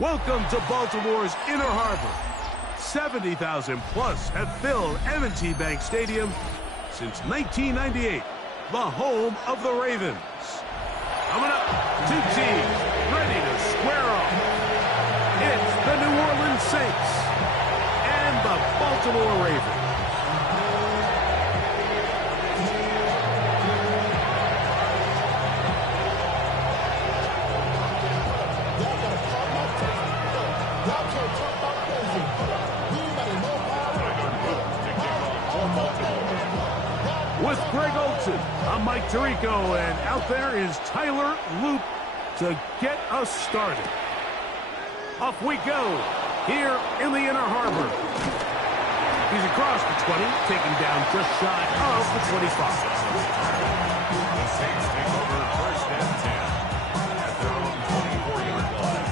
Welcome to Baltimore's Inner Harbor. 70,000 plus have filled M&T Bank Stadium since 1998, the home of the Ravens. Coming up, two teams ready to square off. It's the New Orleans Saints and the Baltimore Ravens. With Greg Olsen, I'm Mike Tirico, and out there is Tyler Loop to get us started. Off we go here in the Inner Harbor. He's across the 20, taken down just shy of the 25. The Saints take over first and 10 at their own 24-yard line.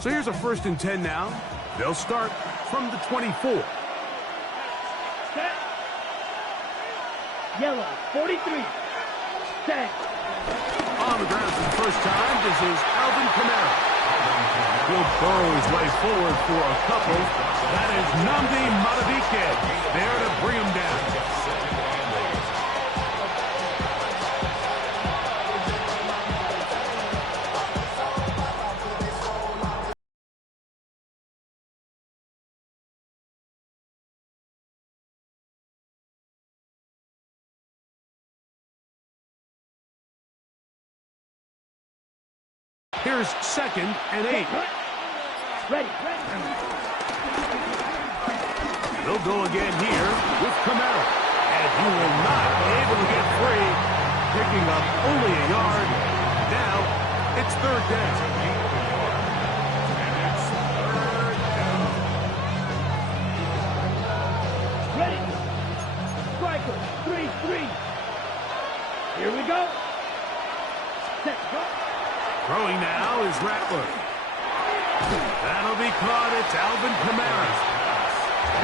So here's a 1st and 10 now. They'll start from the 24. Set. Yellow, 43. Set. On the ground for the first time, this is Alvin Kamara. He'll burrow his way forward for a couple. That is Nnamdi Madubuike there to bring him down. Here's 2nd and 8. Ready. They'll go again here with Kamara. And he will not be able to get free. Picking up only a yard. Now it's 3rd down. Ready. Striker, 3-3. Here we go. Set, go. Throwing now is Rattler. That'll be caught. It's Alvin Kamara.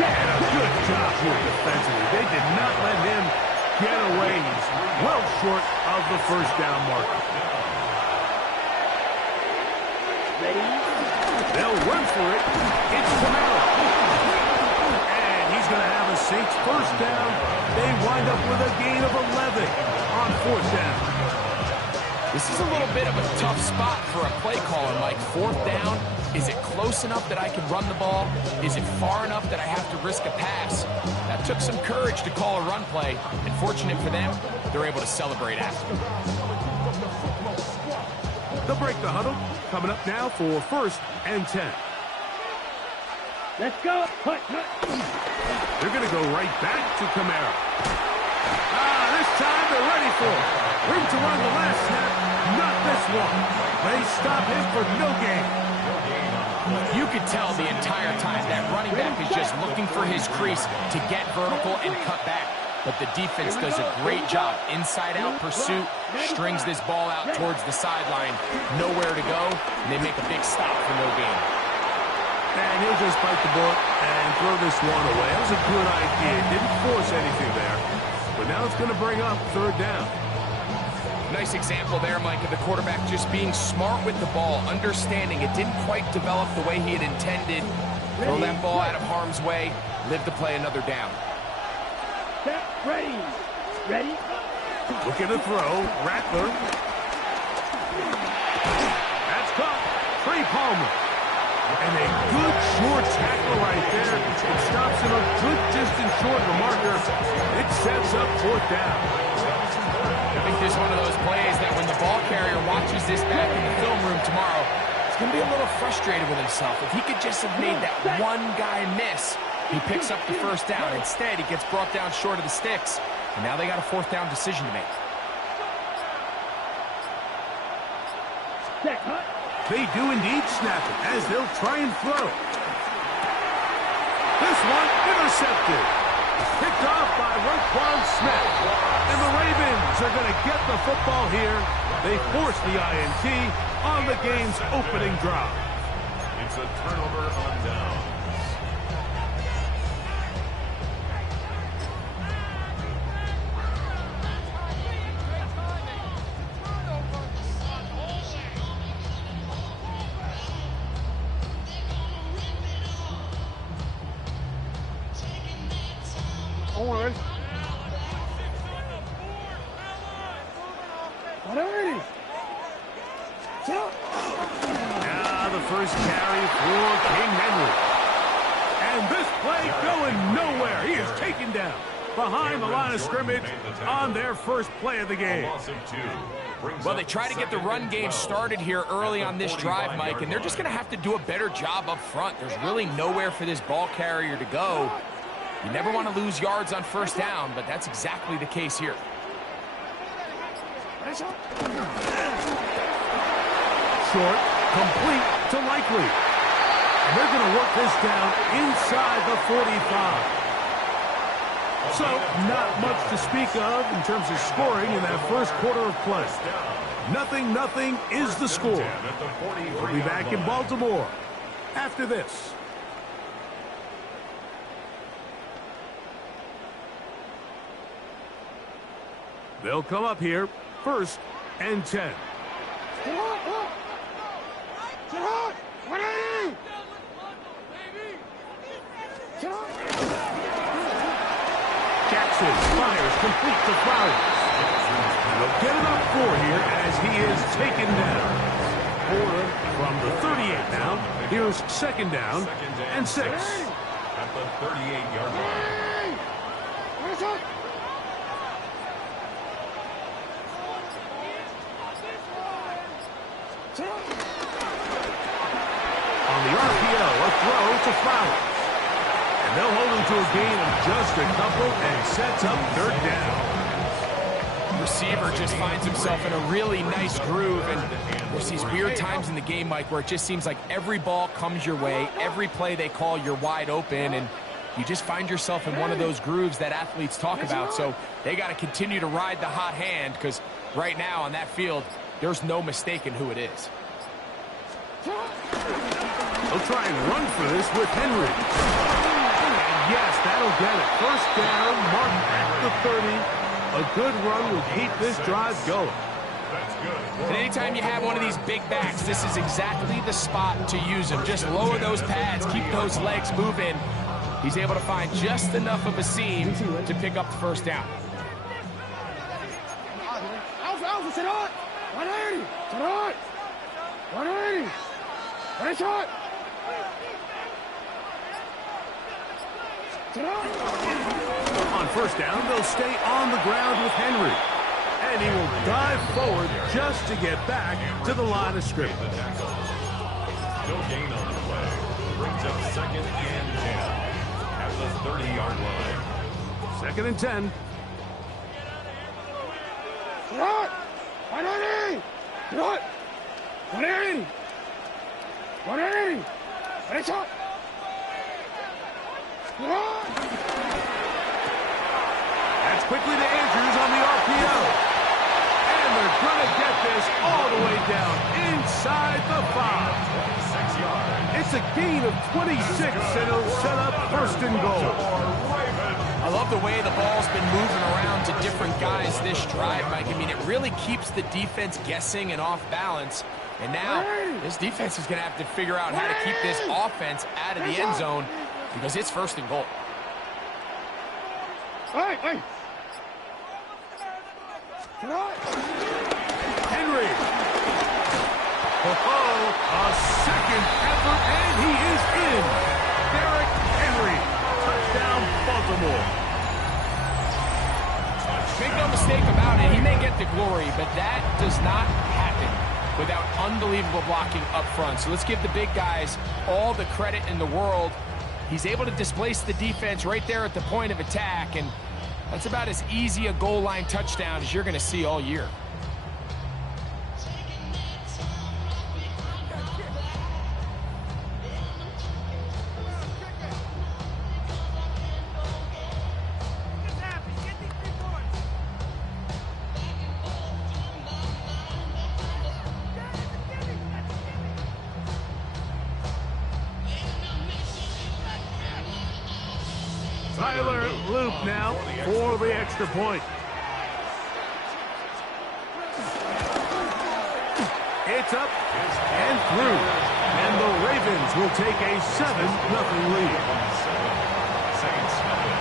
And a good job here defensively. They did not let him get away. He's well short of the 1st down marker. Ready. They'll run for it. It's Kamara. And he's going to have a Saints 1st down. They wind up with a gain of 11 on 4th down. This is a little bit of a tough spot for a play caller, Mike. Fourth down, is it close enough that I can run the ball? Is it far enough that I have to risk a pass? That took some courage to call a run play, and fortunate for them, they're able to celebrate after. They'll break the huddle. Coming up now for 1st and 10. Let's go. Hut. They're going to go right back to Kamara. This time they're ready for it. Room to run the last snap. Not this one. They stop him for no gain. You could tell the entire time that running back is just looking for his crease to get vertical and cut back. But the defense does a great job. Inside-out pursuit, strings this ball out towards the sideline. Nowhere to go, and they make a big stop for no gain. And he'll just bite the bullet and throw this one away. That was a good idea. Didn't force anything there. But now it's going to bring up 3rd down. Nice example there, Mike, of the quarterback just being smart with the ball, understanding it didn't quite develop the way he had intended. Throw that ball out of harm's way, live to play another down. Set. Ready. Ready. Looking to throw. Rattler. That's caught. Trey Palmer. And a good short tackle right there. It stops him a good distance short of the marker. It sets up 4th down. I think this is one of those plays that when the ball carrier watches this back in the film room tomorrow, he's going to be a little frustrated with himself. If he could just have made that one guy miss, he picks up the 1st down. Instead, he gets brought down short of the sticks. And now they got a 4th down decision to make. Set. Hut. They do indeed snap it as they'll try and throw. This one intercepted. Picked off by Roquan Smith. And the Ravens are going to get the football here. They force the INT on the game's opening drive. It's a turnover on downs. On. Whatever it is. Now the first carry for King Henry. And this play going nowhere. He is taken down behind the line of scrimmage on their first play of the game. Well, they try to get the run game started here early on this drive, Mike, and they're just going to have to do a better job up front. There's really nowhere for this ball carrier to go. You never want to lose yards on 1st down, but that's exactly the case here. Short, complete to Likely. And they're going to work this down inside the 45. So, not much to speak of in terms of scoring in that first quarter of play. 0-0 is the score. We'll be back in Baltimore after this. They'll come up here, 1st and 10. Jackson fires complete to Flowers. They'll get it up 4 here as he is taken down. Ford from the 38 now. Here's 2nd down and 6. At the 38-yard line. On the RPO, a throw to Flowers. And they'll hold him to a gain of just a couple and sets up 3rd down. Receiver just finds himself in a really nice groove, and there's these weird times in the game, Mike, where it just seems like every ball comes your way, every play they call, you're wide open, and you just find yourself in one of those grooves that athletes talk about. So they got to continue to ride the hot hand, because right now on that field, there's no mistaking who it is. They'll try and run for this with Henry. And yes, that'll get it. 1st down, marked at the 30. A good run will keep this drive going. And anytime you have one of these big backs, this is exactly the spot to use him. Just lower those pads, keep those legs moving. He's able to find just enough of a seam to pick up the 1st down. 180. Shot. 180. Ready, shot. On first down, they'll stay on the ground with Henry. And he will dive forward just to get back to the line of scrimmage. No gain on the play. Brings up 2nd and 10 at the 30-yard line. 2nd and 10. Shot. 180. Shot. 180. 180. Ready, shot. That's quickly to Andrews on the RPO. And they're going to get this all the way down inside the 5. 26 yards. It's a gain of 26, and it'll set up 1st and goal. I love the way the ball's been moving around to different guys this drive, Mike. I mean, it really keeps the defense guessing and off balance. And now this defense is going to have to figure out how to keep this offense out of the end zone because it's 1st and goal. Hey. Henry. A second effort, and he is in. Derrick Henry. Touchdown, Baltimore. Make no mistake about it, he may get the glory, but that does not happen without unbelievable blocking up front. So let's give the big guys all the credit in the world. He's able to displace the defense right there at the point of attack, and that's about as easy a goal line touchdown as you're going to see all year. Tyler Loop now for the extra point. It's up and through. And the Ravens will take a 7-0 lead. Saints nothing.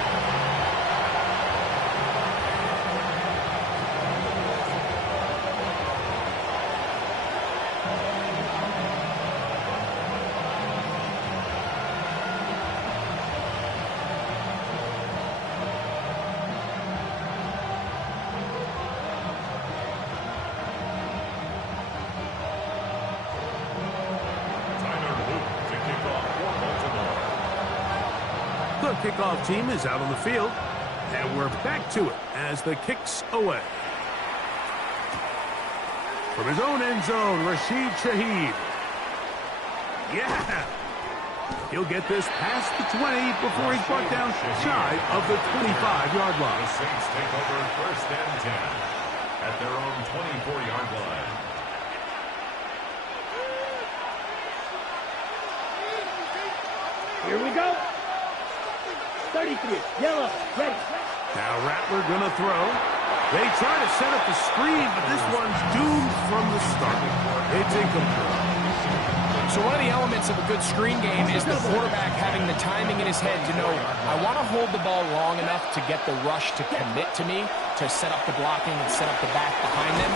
The kickoff team is out on the field, and we're back to it as the kick's away. From his own end zone, Rashid Shaheed. Yeah! He'll get this past the 20 before he's brought down shy of the 25-yard The line. Saints take over 1st and 10 at their own 24-yard line. Here we go. 33. Yellow. Ready. Now Rattler gonna throw. They try to set up the screen, but this one's doomed from the start. It's incomplete. So one of the elements of a good screen game is the quarterback having the timing in his head to know, I want to hold the ball long enough to get the rush to commit to me, to set up the blocking and set up the back behind them.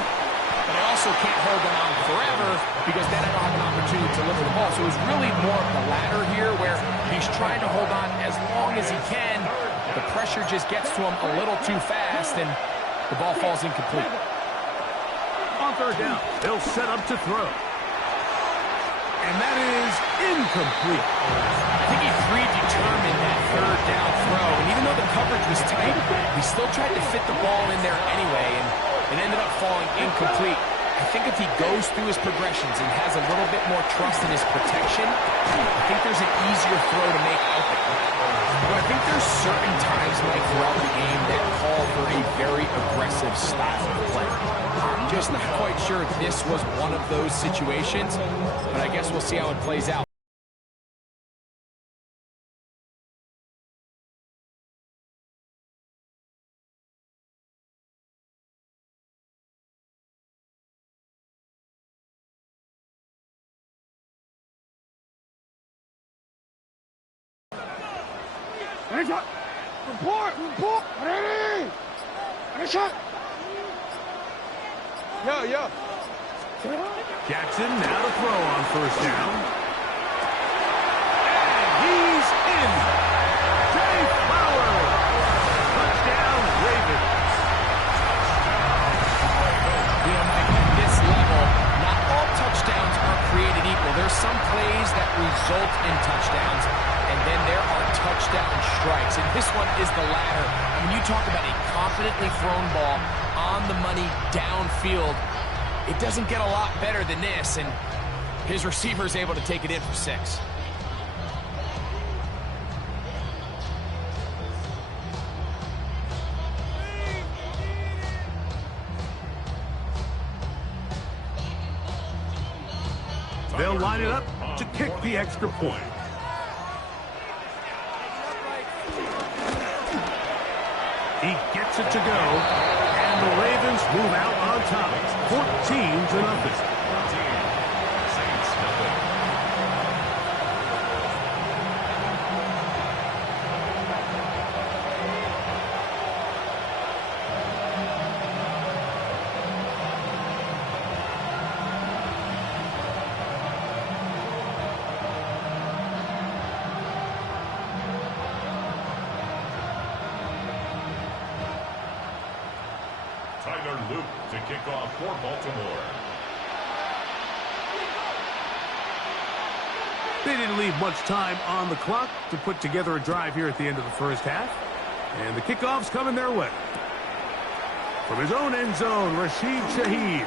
But I also can't hold them on forever because then I don't have an opportunity to deliver the ball. So it's really more of the latter here where he's trying to hold on as long as he can. The pressure just gets to him a little too fast and the ball falls incomplete. On 3rd down, they'll set up to throw. And that is incomplete. I think he predetermined that 3rd down throw, and even though the coverage was tight, he still tried to fit the ball in there anyway, and it ended up falling incomplete. I think if he goes through his progressions and has a little bit more trust in his protection, I think there's an easier throw to make out there. But I think there's certain times, Mike, throughout the game that call for a very aggressive style of play. I'm just not quite sure if this was one of those situations, but I guess we'll see how it plays out. Ready, shot. Report. Ready. Ready, shot. Yo. Jackson now to throw on first down. And he's in. Jay Flowers. Touchdown, Ravens. You know, Mike, at this level, not all touchdowns are created equal. There's some plays that result in touchdowns, and then there are touchdown strikes. And this one is the latter. When you talk about a confidently thrown ball on the money downfield, it doesn't get a lot better than this, and his receiver is able to take it in for 6. They'll line it up to kick the extra point. He gets it to go, and the Ravens move out on top, 14-0. Saints nothing. Tyler Luke to kick off for Baltimore. They didn't leave much time on the clock to put together a drive here at the end of the first half. And the kickoff's coming their way. From his own end zone, Rashid Shaheed.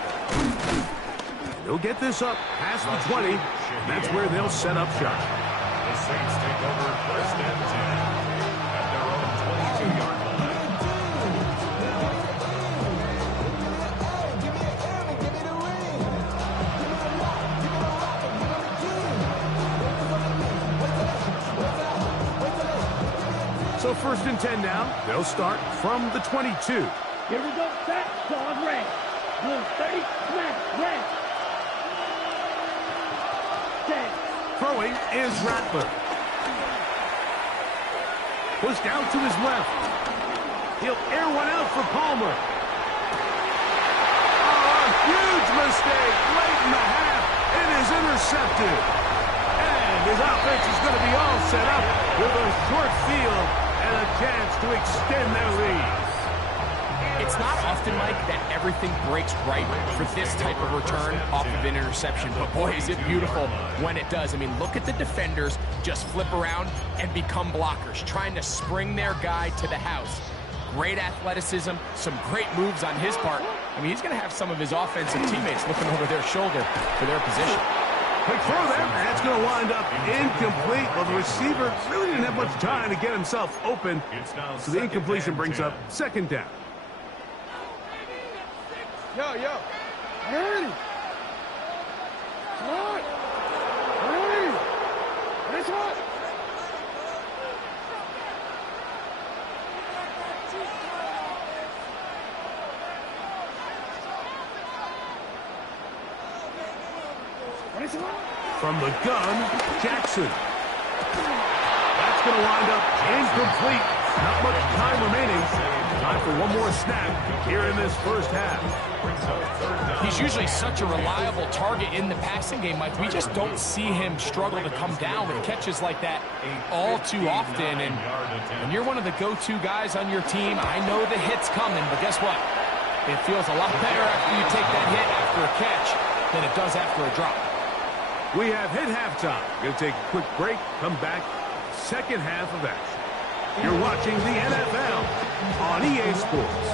And he'll get this up past the 20. And that's where they'll set up shop. The Saints take over first and 10 at their own 22-yard line. So first and 10 now. They'll start from the 22. Here we go. Set. Dog red. Blue 30. Smash. Red. Set. Throwing is Rattler. Pushed out to his left. He'll air one out for Palmer. Oh, a huge mistake late in the half. It is intercepted. And his offense is going to be all set up with a short field and a chance to extend their lead. It's not often, Mike, that everything breaks right for this type of return off of an interception. But, boy, is it beautiful when it does. I mean, look at the defenders just flip around and become blockers, trying to spring their guy to the house. Great athleticism, some great moves on his part. I mean, he's going to have some of his offensive teammates looking over their shoulder for their position. Quick throw there, and it's going to wind up incomplete. Well, the receiver really didn't have much time to get himself open, so the incompletion brings up second down. Yo. Hurry. Come on. Hurry. Nice one. From the gun, Jackson. That's going to wind up incomplete. Not much time remaining. Time for one more snap here in this first half. He's usually such a reliable target in the passing game, Mike. We just don't see him struggle to come down with catches like that all too often. And when you're one of the go-to guys on your team, I know the hit's coming, but guess what? It feels a lot better after you take that hit after a catch than it does after a drop. We have hit halftime. Going to take a quick break, come back, second half of action. You're watching the NFL on EA Sports.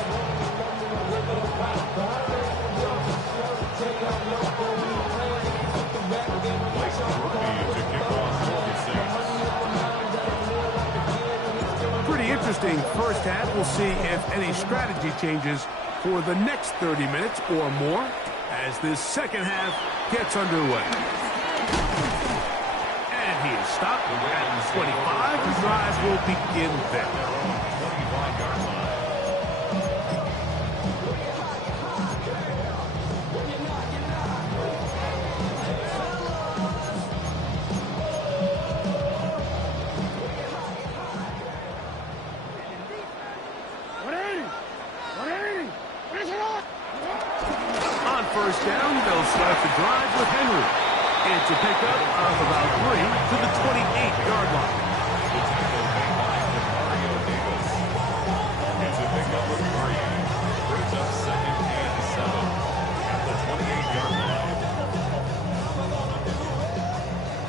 Pretty interesting first half. We'll see if any strategy changes for the next 30 minutes or more as this second half gets underway. And he is stopped at 25. The drive will begin there. first down, they'll start the drive with Henry. It's a pickup of about 3 to the 28-yard line. The tackle made by Mario Davis. It's a pickup of 3. Brings up second and 7 at the 28-yard line.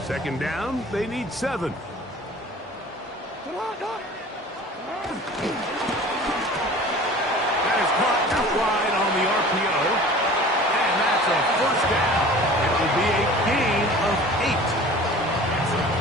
Second down, they need 7. That is caught out wide on the RPO. And that's a first down. It will be a gain of 8.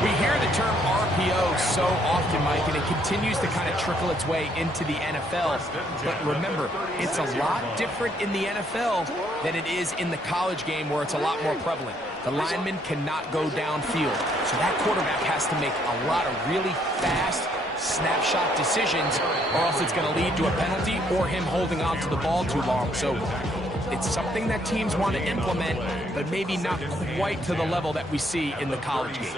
We hear the term RPO so often, Mike, and it continues to kind of trickle its way into the NFL. But remember, it's a lot different in the NFL than it is in the college game where it's a lot more prevalent. The lineman cannot go downfield. So that quarterback has to make a lot of really fast snapshot decisions, or else it's going to lead to a penalty or him holding on to the ball too long. So it's something that teams want to implement, but maybe not quite to the level that we see in the college game.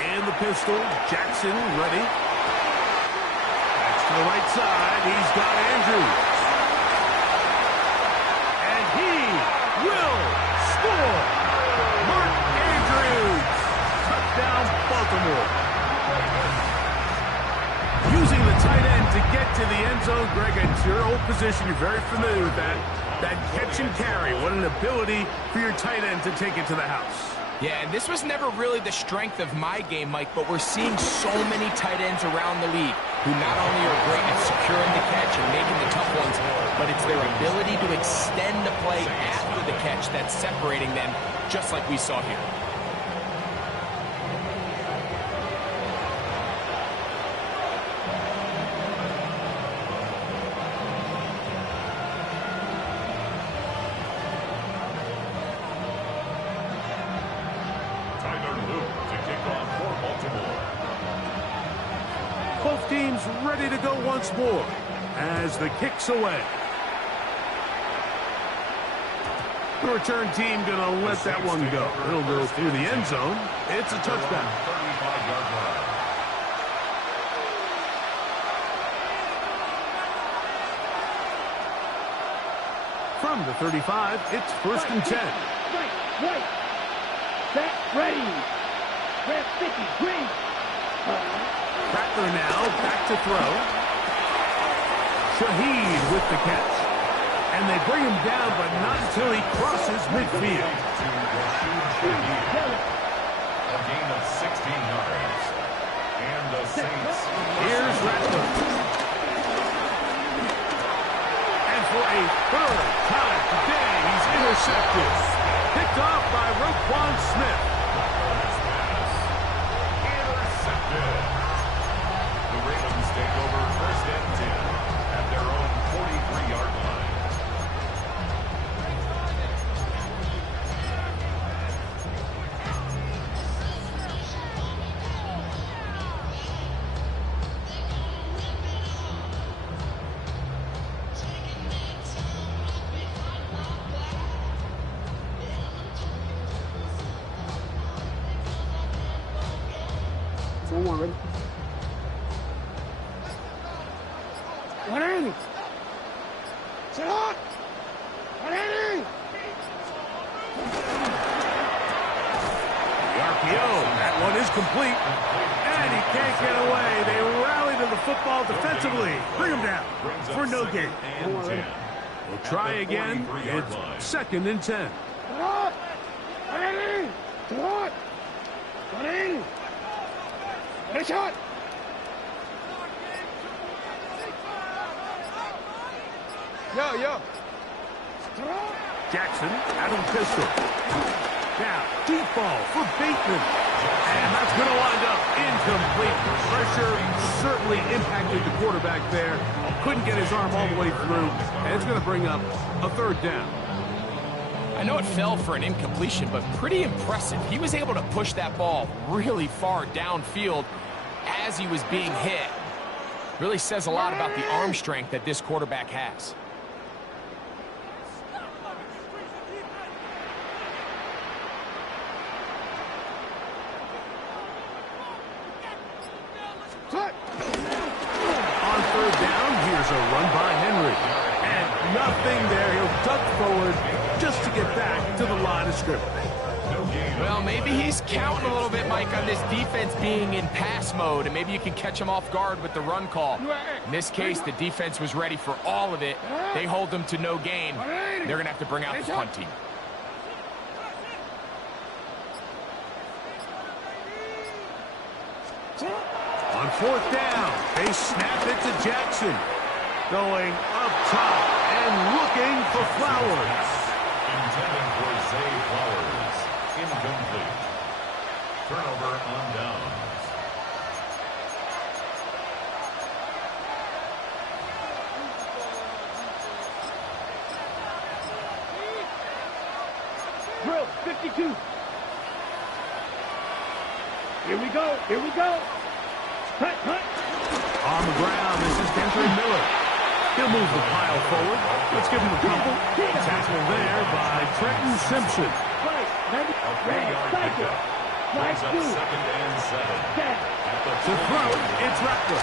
And the pistol, Jackson ready. That's to the right side. He's got Andrews. And he will score. Mark Andrews. Touchdown, Baltimore. Using the tight end to get to the end zone, Greg, it's your old position. You're very familiar with that. That catch and carry. What an ability for your tight end to take it to the house. Yeah, and this was never really the strength of my game, Mike, but we're seeing so many tight ends around the league who not only are great at securing the catch and making the tough ones, but it's their ability to extend the play after the catch that's separating them, just like we saw here. Both teams ready to go once more as the kick's away. The return team going to let that one go. It'll go through the end zone. It's a touchdown. 35-yard line. From the 35, it's first and 10. Right. Set, ready. Red 50, green. Rattler now back to throw. Shaheed with the catch. And they bring him down, but not until he crosses midfield. A gain of 16 yards. And the Saints. Here's Rattler. And for a third time today, he's intercepted. Picked off by Roquan Smith. Intercepted. The Ravens take over first and 10 at their own 43-yard line. Ready? One in. Set up. One in. The RPO, that one is complete. And he can't get away. They rally to the football defensively. Bring him down for no gain. And 10. We'll try again. It's second and 10. Set up. One in. Set up. One in. Ready, shot. Yo. Jackson out of the pistol. Now, deep ball for Bateman. And that's going to wind up incomplete. Pressure certainly impacted the quarterback there. Couldn't get his arm all the way through. And it's going to bring up a third down. I know it fell for an incompletion, but pretty impressive. He was able to push that ball really far downfield as he was being hit. Really says a lot about the arm strength that this quarterback has. one by Henry. And nothing there. He'll duck forward just to get back to the line of scrimmage. Well, maybe he's counting a little bit, Mike, on this defense being in pass mode, and maybe you can catch him off guard with the run call. In this case, the defense was ready for all of it. They hold them to no gain. They're going to have to bring out the punt team. On fourth down, they snap it to Jackson. Going up top and looking for Flowers. Intended for Zay Flowers. Incomplete. Turnover on downs. Drill 52. Here we go. Here we go. Cut, cut. On the ground, this is Kendrick Miller. He'll move the pile forward. Let's give him a couple. Tackle there by Trenton Simpson. Right. A 3-yard pickup. Brings up 2nd and 7. At the To throw, it's Rattler.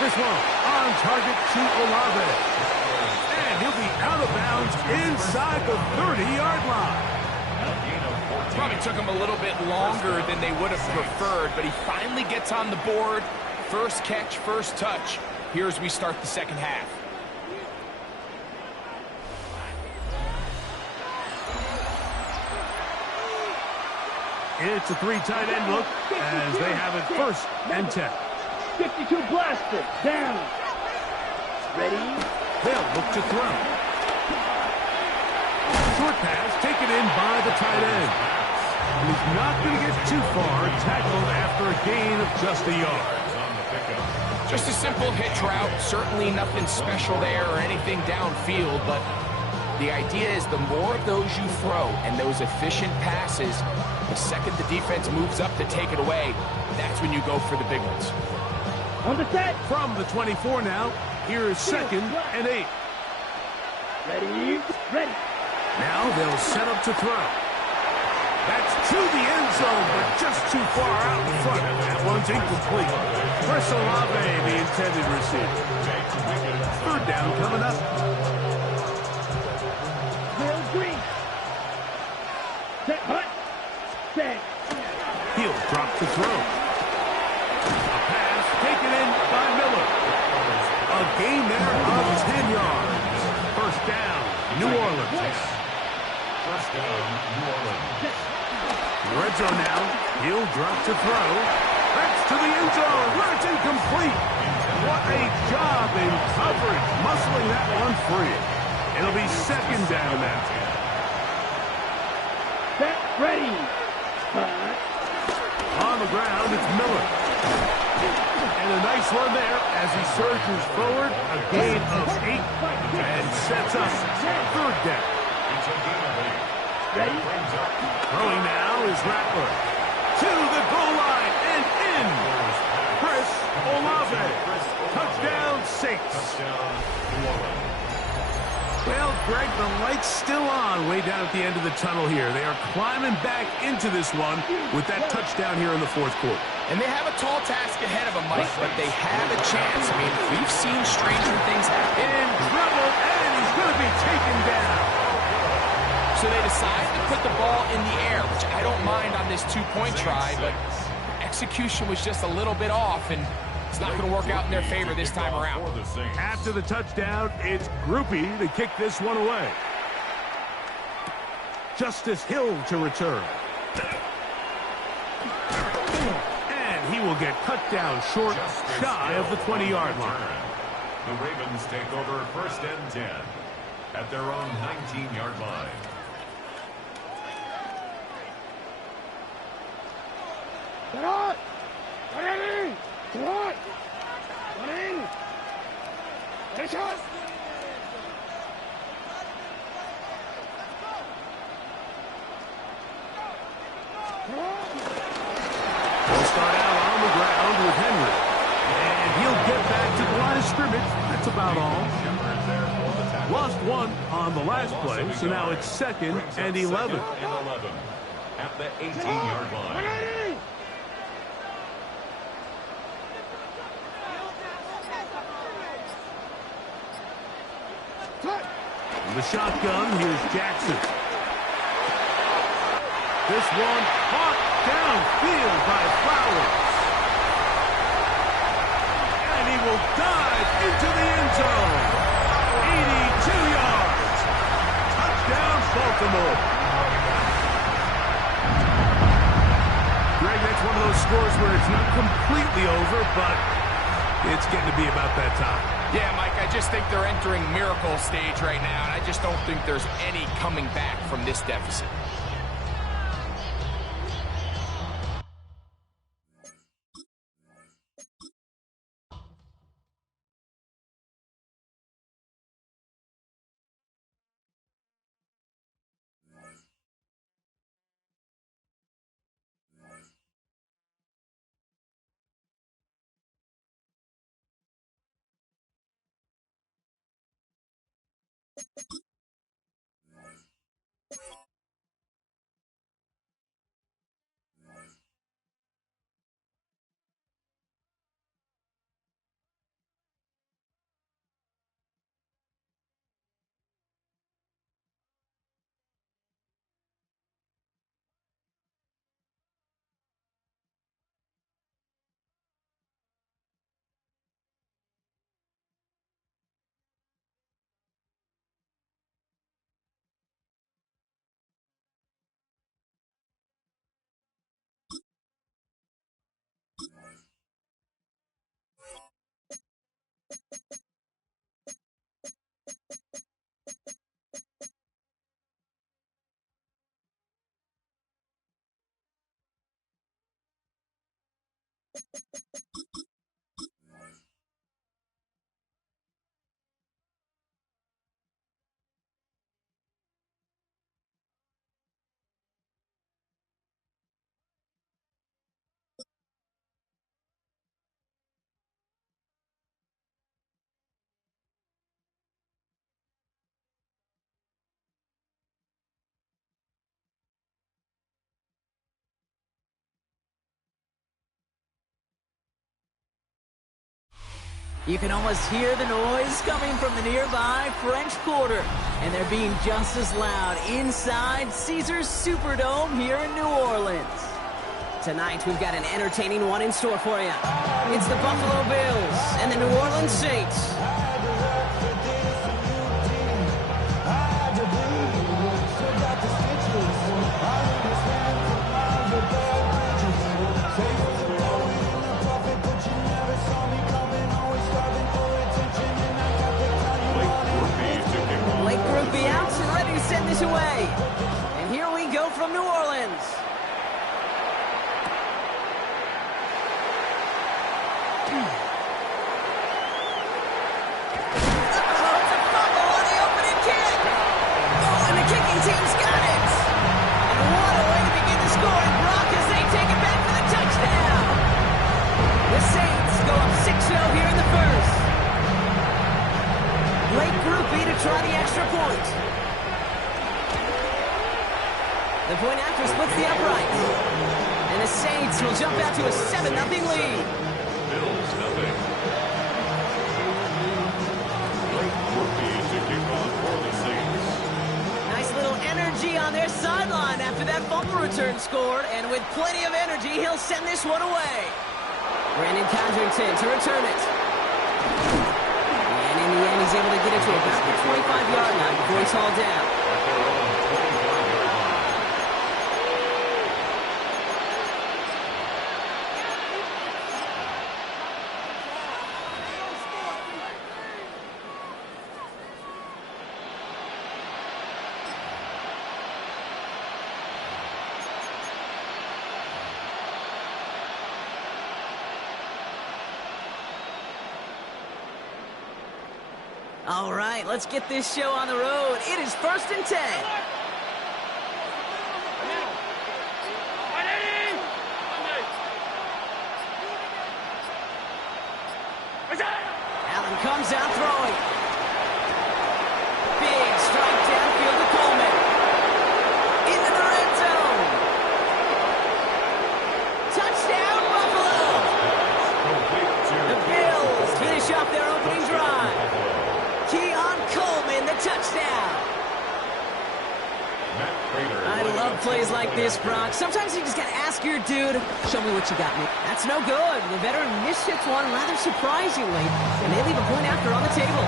This one on target to Olave. And he'll be out of bounds inside the 30-yard line. Probably took him a little bit longer than they would have preferred, but he finally gets on the board. First catch, first touch. Here as we start the second half. It's a 3 tight end look as they have it 1st and 10. 52 blaster. Down. Ready. They'll look to throw. Short pass taken in by the tight end. And he's not going to get too far, tackled after a gain of just a yard. Just a simple hitch route. Certainly nothing special there or anything downfield, but the idea is the more of those you throw and those efficient passes, the second the defense moves up to take it away, that's when you go for the big ones. On the set. From the 24 now, here is 2nd and 8. Ready. Ready. Now they'll set up to throw. That's to the end zone, but just too far out in front. That one's incomplete. Chris Olave, the intended receiver. 3rd down coming up. Will Green. Set. Hut. Set. He'll drop to throw. A pass taken in by Miller. A gain there of 10 yards. 1st down, New Orleans. 1st down, New Orleans. Red zone now. He'll drop to throw. That's to the end zone where it's incomplete. What a job in coverage, muscling that one free. It'll be 2nd down now. Set. Ready. On the ground, it's Miller. And a nice run there as he surges forward. A gain of 8 and sets up 3rd down. It's a gain of 8. Ready. Throwing now is Rattler. To the goal line and in. Chris Olave. Touchdown, Saints. Touchdown, New Orleans. Well, Greg, the light's still on way down at the end of the tunnel here. They are climbing back into this one with that touchdown here in the 4th quarter. And they have a tall task ahead of them, Mike, but they have a chance. I mean, we've seen stranger things happen. In trouble, and he's going to be taken down. So they decide to put the ball in the air, which I don't mind on this 2-point try, but execution was just a little bit off, and it's not going to work out in their favor this time around. After the touchdown, it's Groupie to kick this one away. Justice Hill to return. And he will get cut down short, shy of the 20-yard line. The Ravens take over 1st and 10 at their own 19-yard line. Get on. Ready. Get on. Get in. Get a shot. They'll start out on the ground with Henry. And he'll get back to the line of scrimmage. That's about all. Lost 1 on the last play, so now it's 2nd and 11. At the 18-yard line. From the shotgun, here's Jackson. This one caught downfield by Flowers. And he will dive into the end zone. 82 yards. Touchdown, Baltimore. Greg, that's one of those scores where it's not completely over, but it's getting to be about that time. Yeah, Mike, I just think they're entering miracle stage right now, and I just don't think there's any coming back from this deficit. You can almost hear the noise coming from the nearby French Quarter, and they're being just as loud inside Caesars Superdome here in New Orleans. Tonight, we've got an entertaining one in store for you. It's the Buffalo Bills and the New Orleans Saints. Send this away. And here we go from New Orleans. It's a fumble on the opening kick. Oh, and the kicking team's got it. And what a way to begin the scoring. Brock as they take it back for the touchdown. The Saints go up 6-0 here in the first. Blake Grupe to try the extra point. The point after splits the uprights. And the Saints will jump out to a 7-0 lead. Bills nothing. Blake Grupe to kick off for the Saints. Nice little energy on their sideline after that fumble return scored. And with plenty of energy, he'll send this one away. Brandon Condrington to return it. And in the end, he's able to get it to about the 25-yard line before he's hauled down. All right, let's get this show on the road. It is 1st and 10. Allen comes out throwing. Big strike downfield to Coleman. Into the red zone. Touchdown, Buffalo. The Bills finish off their opening drive. Keon Coleman, the touchdown. love plays like this, Brock. Sometimes you just gotta ask your dude, show me what you got, man. That's no good. The veteran mishits one rather surprisingly, and they leave a point after on the table.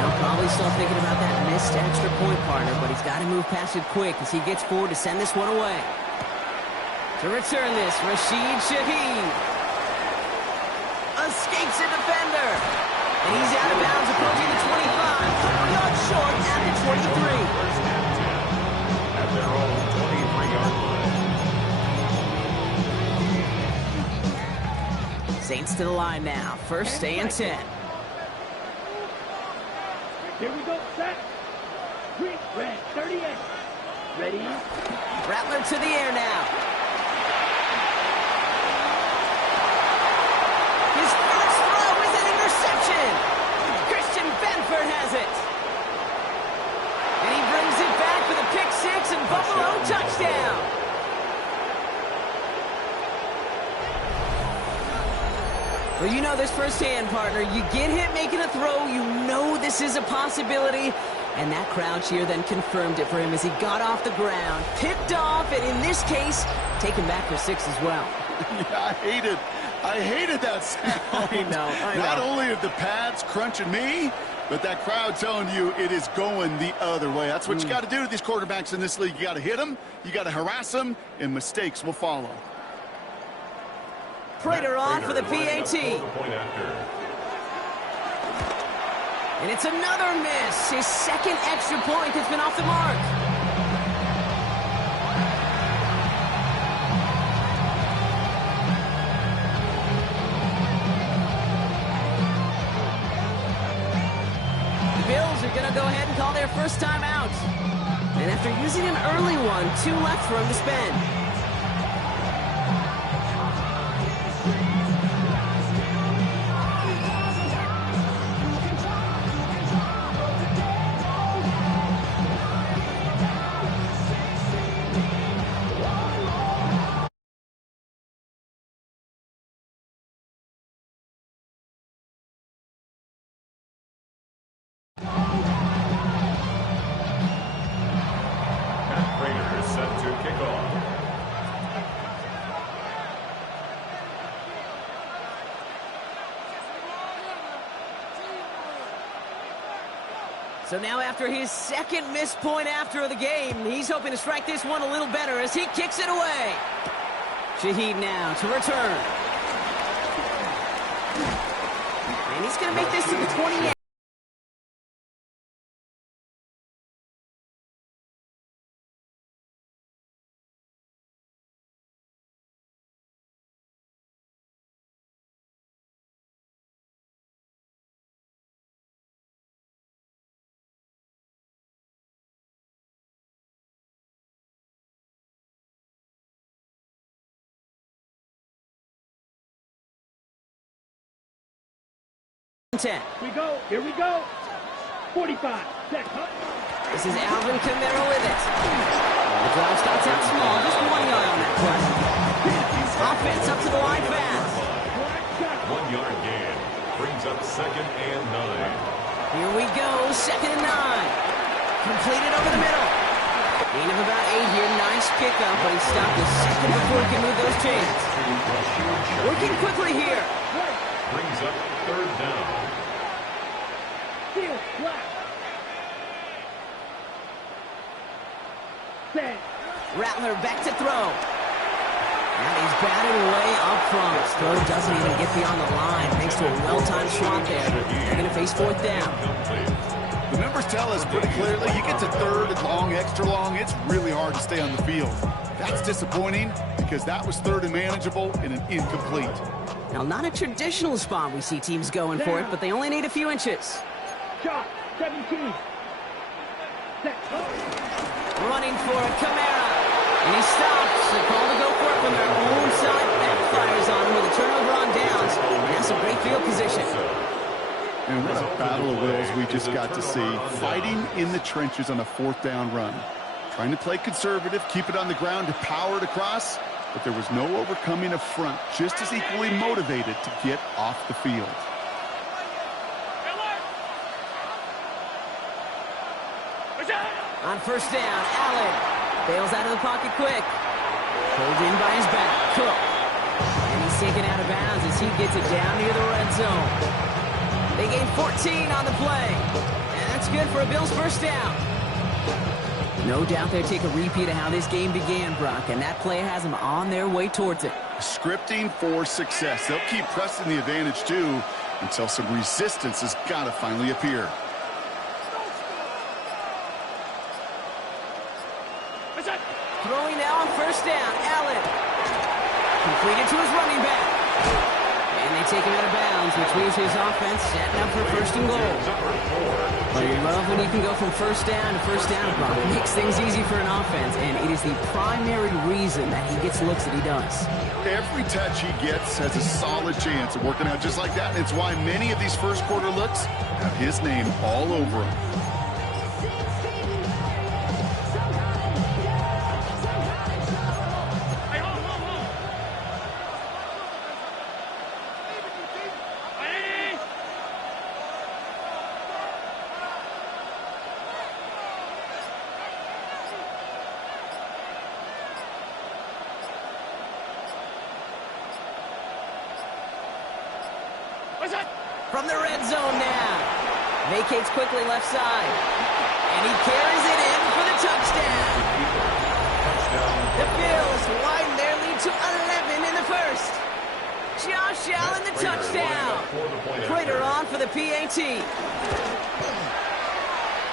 Now probably still thinking about that missed extra point, partner, but he's got to move past it quick as he gets forward to send this one away. To return this, Rashid Shaheed escapes a defender. And he's out of bounds, approaching the 25, couple yards short at the 23. First and 10 at their own 23-yard line. Saints to the line now, first and 10. Here we go, set. Green, red, 38. Ready? Rattler to the air now. His first throw is an interception. Christian Benford has it. And he brings it back for the pick six and Buffalo touchdown. Well, you know this firsthand, partner. You get hit making a throw, you know this is a possibility. And that crowd cheer then confirmed it for him as he got off the ground, picked off, and in this case, taken back for six as well. Yeah, I hated that sound. I know. Not only are the pads crunching me, but that crowd telling you it is going the other way. That's what you got to do to these quarterbacks in this league. You got to hit them, you got to harass them, and mistakes will follow. Prater on for the PAT. And it's another miss. His second extra point has been off the mark. The Bills are going to go ahead and call their first time out. And after using an early one, 2 left for him to spend. So now after his second missed point after the game, he's hoping to strike this one a little better as he kicks it away. Shaheed now to return. And he's going to make this to the 28. We go. Here we go. 45. Set. This is Alvin Kamara with it. The drive starts out small. Just 1 yard on that play. Offense up to the line fast. 1 yard gain. Brings up second and 9. Here we go. Second and 9. Completed over the middle. Gain of about 8 here. Nice pickup, but he stopped a second before he can move those chains. Working quickly here. Brings up third down. Field flat. Set. Rattler back to throw. And he's batted away up front. Throw doesn't even get beyond the line thanks to a well-timed swat there. They're going to face fourth down. The numbers tell us pretty clearly, you get to third and long, extra long, it's really hard to stay on the field. That's disappointing because that was third and manageable and an incomplete. Now, not a traditional spot we see teams going for it, but they only need a few inches. Shot. 17. Set. Running for it, Kamara. And he stops. They call to go for it from their own side. Backfires on him with a turnover on downs. And that's a great field position. And what a battle of wills we just got to see. Fighting in the trenches on a fourth down run. Trying to play conservative, keep it on the ground to power it across. But there was no overcoming a front just as equally motivated to get off the field. On first down, Allen bails out of the pocket quick. Pulled in by his back, Cook. And he's taken out of bounds as he gets it down near the red zone. They gain 14 on the play. And that's good for a Bills first down. No doubt they'll take a repeat of how this game began, Brock, and that play has them on their way towards it. Scripting for success. They'll keep pressing the advantage, too, until some resistance has got to finally appear. Throwing now on first down, Allen. Completed to his running back. And they take him out of bounds, which means his offense setting up for first and goal. But you love when you can go from first down to first down, Brock. It makes things easy for an offense, and it is the primary reason that he gets looks that he does. Every touch he gets has a solid chance of working out just like that, and it's why many of these first quarter looks have his name all over them. From the red zone now. Vacates quickly left side. And he carries it in for the touchdown. The Bills widen their lead to 11 in the first. Josh Allen, the touchdown. Prater on for the PAT.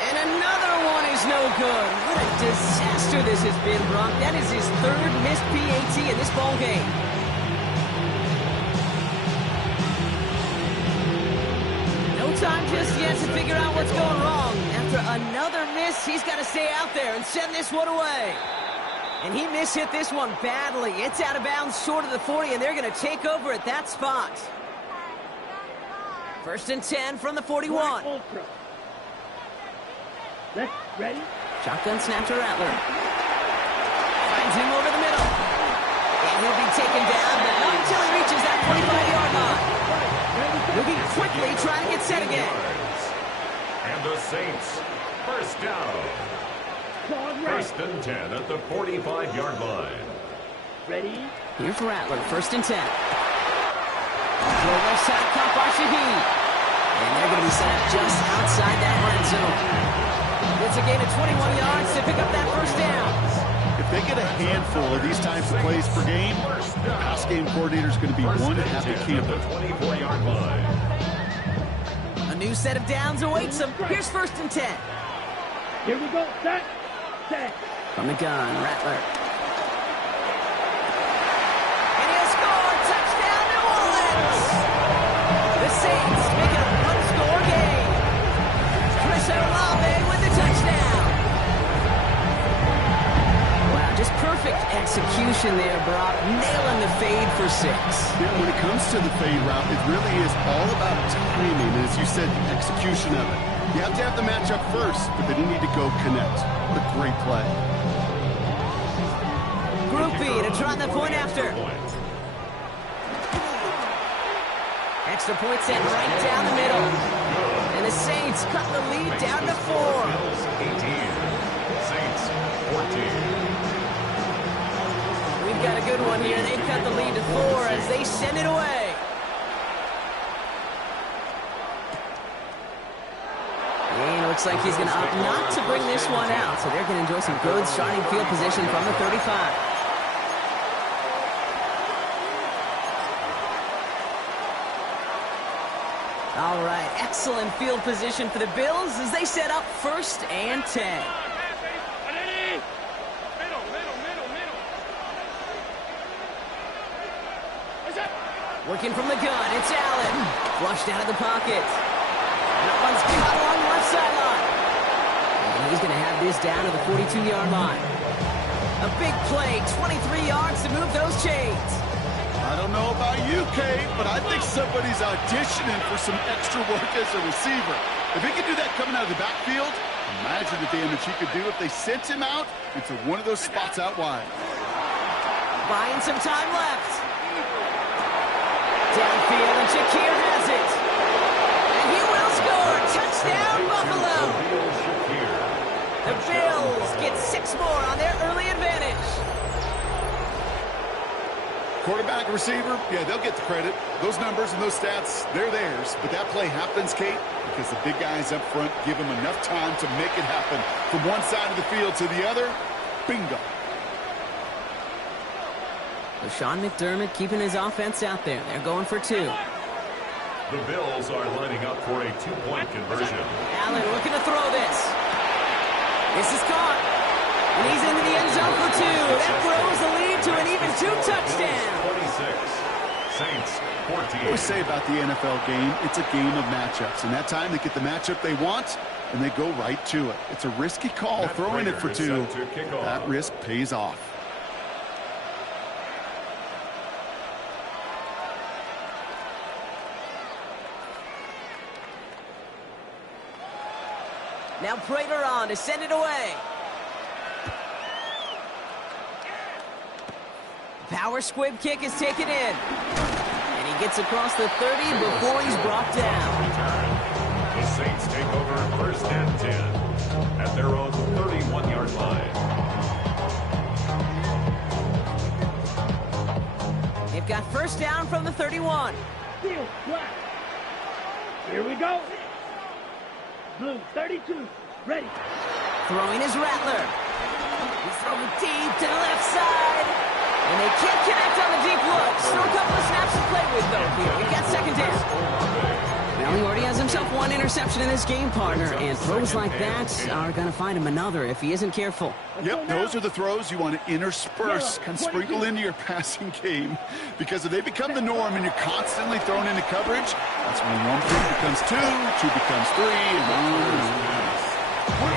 And another one is no good. What a disaster this has been, Brock. That is his third missed PAT in this ball game. Time just yet to figure out what's going wrong. After another miss, he's got to stay out there and send this one away. And he mishit this one badly. It's out of bounds short of the 40, and they're going to take over at that spot. First and 10 from the 41. Ready? Shotgun snap to Rattler. Finds him over the middle. And he'll be taken down, but not until he reaches that 45-yard line. Looking quickly, trying to get set again. And the Saints, first down. First and 10 at the 45-yard line. Ready? Here's Rattler, first and 10. Throw left side, caught by Shaheed. And they're going to be set up just outside that red zone. It's a gain of 21 yards to pick up that first down. If they get a handful of these types of plays per game, the pass game coordinator is going to be one happy camper. 24-yard line. A new set of downs awaits them. Here's first and 10. Here we go. Set. From the gun, Rattler. And he'll score. Touchdown, New Orleans. The Saints make it a one-score game. Chris Olave with the touchdown. Just perfect execution there, Brock. Nailing the fade for 6. Yeah, when it comes to the fade route, it really is all about timing. And as you said, the execution of it. You have to have the matchup first, but then you need to go connect. What a great play. Group B to try the point after. Extra point sent right down the middle. And the Saints cut the lead down to 4. Bills 18, Saints 14. Got a good one here. They've cut the lead to 4 as they send it away. And it looks like he's going to opt not to bring this one out. So they're going to enjoy some good starting field position from the 35. All right, excellent field position for the Bills as they set up first and 10. Working from the gun, it's Allen. Flushed out of the pocket. That one's caught along the left sideline. And he's going to have this down to the 42-yard line. A big play, 23 yards to move those chains. I don't know about you, Kate, but I think somebody's auditioning for some extra work as a receiver. If he could do that coming out of the backfield, imagine the damage he could do if they sent him out into one of those spots out wide. Buying some time left. Downfield, and Shakir has it. And he will score. Touchdown, Buffalo. The Quarterback and receiver, yeah, they'll get the credit. Those numbers and those stats, they're theirs. But that play happens, Kate, because the big guys up front give them enough time to make it happen. From one side of the field to the other, bingo. Sean McDermott keeping his offense out there. They're going for 2. The Bills are lining up for a 2-point conversion. Allen looking to throw this. This is caught. And he's into the end zone for 2. That throws the lead to an even 2 touchdowns. 26. Saints 14. I always say about the NFL game, it's a game of matchups. And that time they get the matchup they want, and they go right to it. It's a risky call, throwing it for 2. That risk pays off. Now Prater on to send it away. Power squib kick is taken in. And he gets across the 30 before he's brought down. The Saints take over 1st and 10 at their own 31-yard line. They've got 1st down from the 31. Field flat. Here we go. Blue 32. Ready. Throwing is Rattler. He's throwing deep to the left side. And they can't connect on the deep look. Still a couple of snaps to play with, though, here. We've got 2nd down. Well, he already has himself 1 interception in this game, partner. And throws like that are going to find him another if he isn't careful. Yep, those are the throws you want to intersperse, kind of sprinkle into your passing game. Because if they become the norm and you're constantly thrown into coverage, that's when 1 play becomes 2, 2 becomes 3, and on.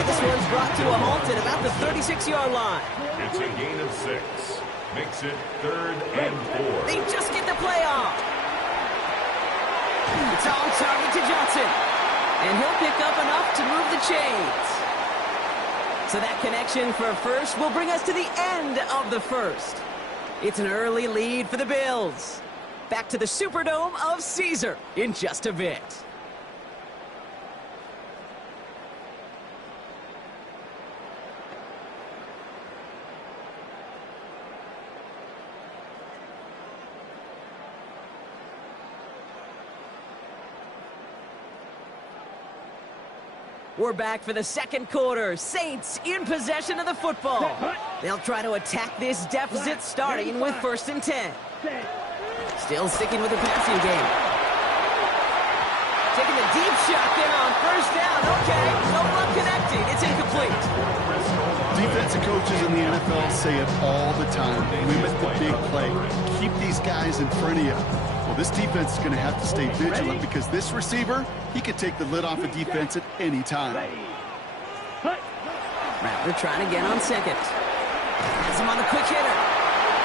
This one's brought to a halt at about the 36-yard line. It's a gain of 6. Makes it 3rd and 4. They just get the play off. It's on target to Johnson. And he'll pick up enough to move the chains. So that connection for 1st will bring us to the end of the 1st. It's an early lead for the Bills. Back to the Superdome of Caesar in just a bit. We're back for the 2nd quarter. Saints in possession of the football. They'll try to attack this deficit starting with 1st and 10. Still sticking with the passing game. Taking the deep shot there on 1st down. Okay, no luck connecting. It's incomplete. Defensive coaches in the NFL say it all the time. Limit the big play. Keep these guys in front of you. Well, this defense is going to have to stay vigilant because this receiver, he could take the lid off a defense at any time. Rattler trying to get on 2nd. Has him on the quick hitter.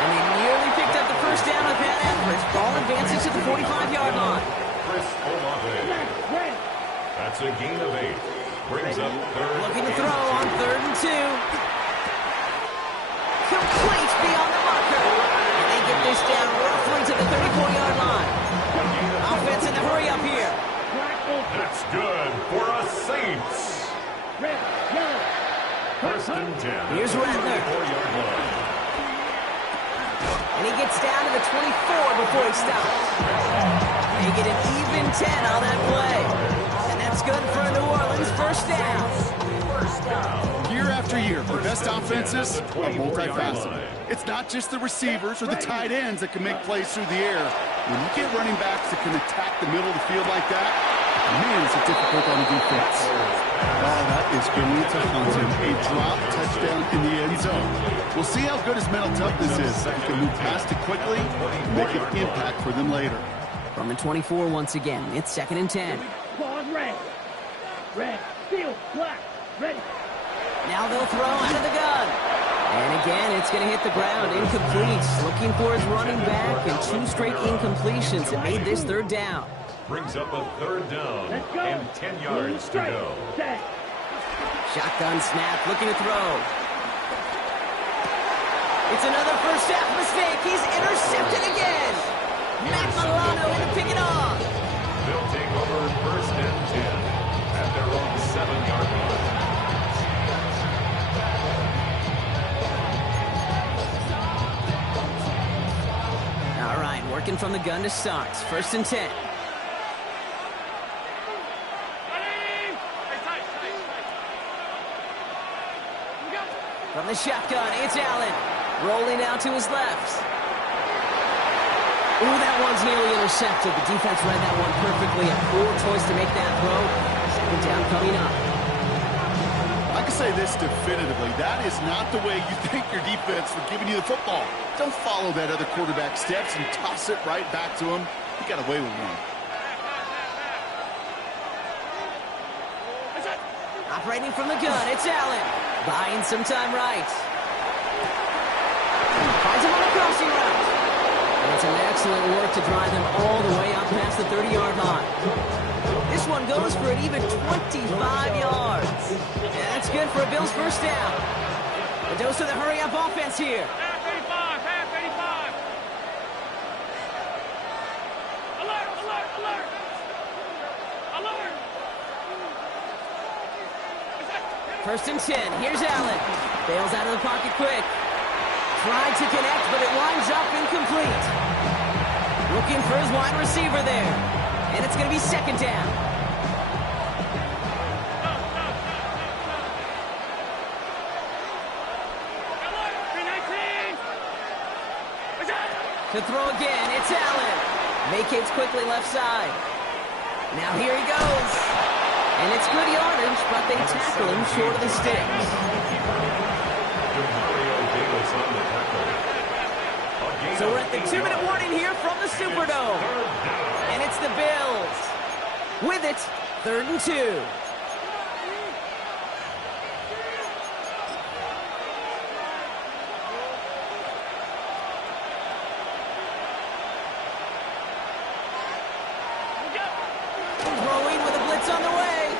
And they nearly picked up the 1st down with Pat Edwards. Ball advances to the 45-yard line. Chris Olave. That's a gain of 8. Brings up 3rd. Looking to throw on 3rd and 2. Complete beyond the marker. And they get this down roughly to the 34-yard line. Offense in the hurry up here. That's good for us Saints. Red, yellow. 1st and 10. Here's Rattler. 4-yard line. And he gets down to the 24 before he stops. They get an even 10 on that play. And that's good for a New Orleans 1st down. Year after year, the best offenses are multifaceted. It's not just the receivers or the tight ends that can make plays through the air. When you get running backs that can attack the middle of the field like that, man, it's difficult on the defense. Oh, that is going to hunt him. A drop touchdown in the end zone. We'll see how good his mental toughness is. He can move past it quickly and make an impact for them later. From the 24 once again, it's 2nd and 10. Ball red. Red, field black. Ready. Now they'll throw out of the gun. And again, it's going to hit the ground. Incomplete. Looking for his running back, and 2 straight incompletions that made this 3rd down. Brings up a 3rd down and 10 yards to go. Shotgun snap, looking to throw. It's another 1st half mistake. He's intercepted again. Matt Milano in to pick it off. They'll take over 1st and 10 at their own 7-yard line. working from the gun to start. 1st and 10. From the shotgun, it's Allen. Rolling out to his left. Ooh, that one's nearly intercepted. The defense read that one perfectly. A poor choice to make that throw. 2nd down coming up. I can say this definitively. That is not the way you thank your defense for giving you the football. Don't follow that other quarterback steps and toss it right back to him. He got away with one. Operating from the gun, it's Allen. Buying some time right. Finds him on a crossing route. And it's an excellent work to drive them all the way up past the 30-yard line. This one goes for an even 25 yards. And that's good for a Bills 1st down. The dose of the hurry-up offense here. Half 85, half 85. Alert, alert, alert. Alert. 1st and 10. Here's Allen. Bails out of the pocket quick. Tried to connect, but it winds up incomplete. Looking for his wide receiver there. And it's going to be 2nd down. To throw again, it's Allen. Vacates quickly left side. Now here he goes. And it's good yardage, but they tackle him short of the sticks. So we're at the 2-minute warning here from the Superdome. And it's the Bills. With it, 3rd and 2. Throwing with a blitz on the way.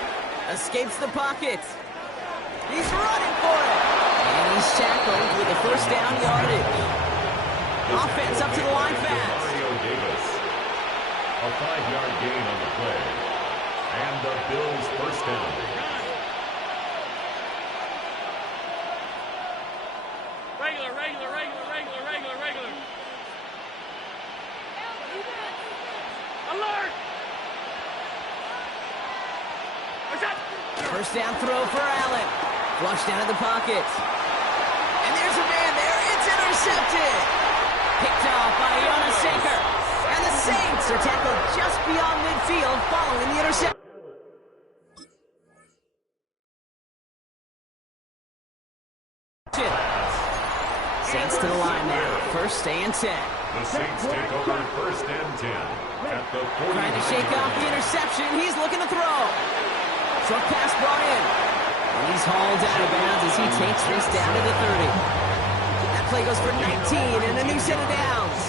Escapes the pocket. He's running for it. And he's tackled with a 1st down yardage. Offense up to the line fast. Mario Davis. A 5-yard gain on the play. And the Bills 1st down. Regular, regular, regular, regular, regular, regular. Alert! 1st down throw for Allen. Flushed down in the pocket. And there's a man there. It's intercepted. Picked off by Iona Saker. And the Saints are tackled just beyond midfield following the interception. Saints to the line now. 1st and 10. The Saints take over 1st and 10. At the 40. Trying to shake off the interception. He's looking to throw. Short pass brought in. And he's hauled out of bounds as he takes this down to the 30. That play goes for 19 and a new set of downs.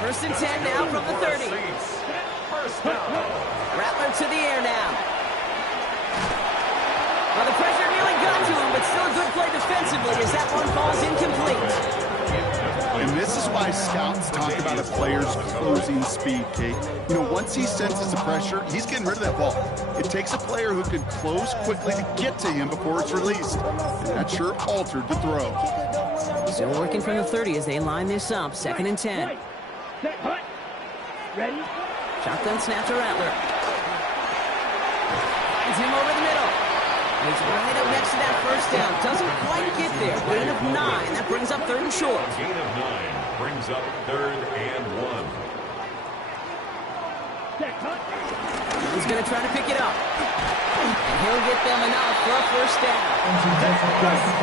1st and 10 now from the 30. Rattler to the air now. Well, the pressure nearly got to him, but still a good play defensively as that one falls incomplete. And this is why scouts talk about a player's closing speed, Kate. You know, once he senses the pressure, he's getting rid of that ball. It takes a player who can close quickly to get to him before it's released. And that sure altered the throw. Still working from the 30 as they line this up. 2nd and 10. Ready? Shotgun snap to Rattler. Finds him over the middle. He's right up next to that 1st down. Doesn't quite get there. Gain of 9. That brings up 3rd and short. Gain of 9 brings up 3rd and 1. He's going to try to pick it up. And he'll get them enough for a 1st down.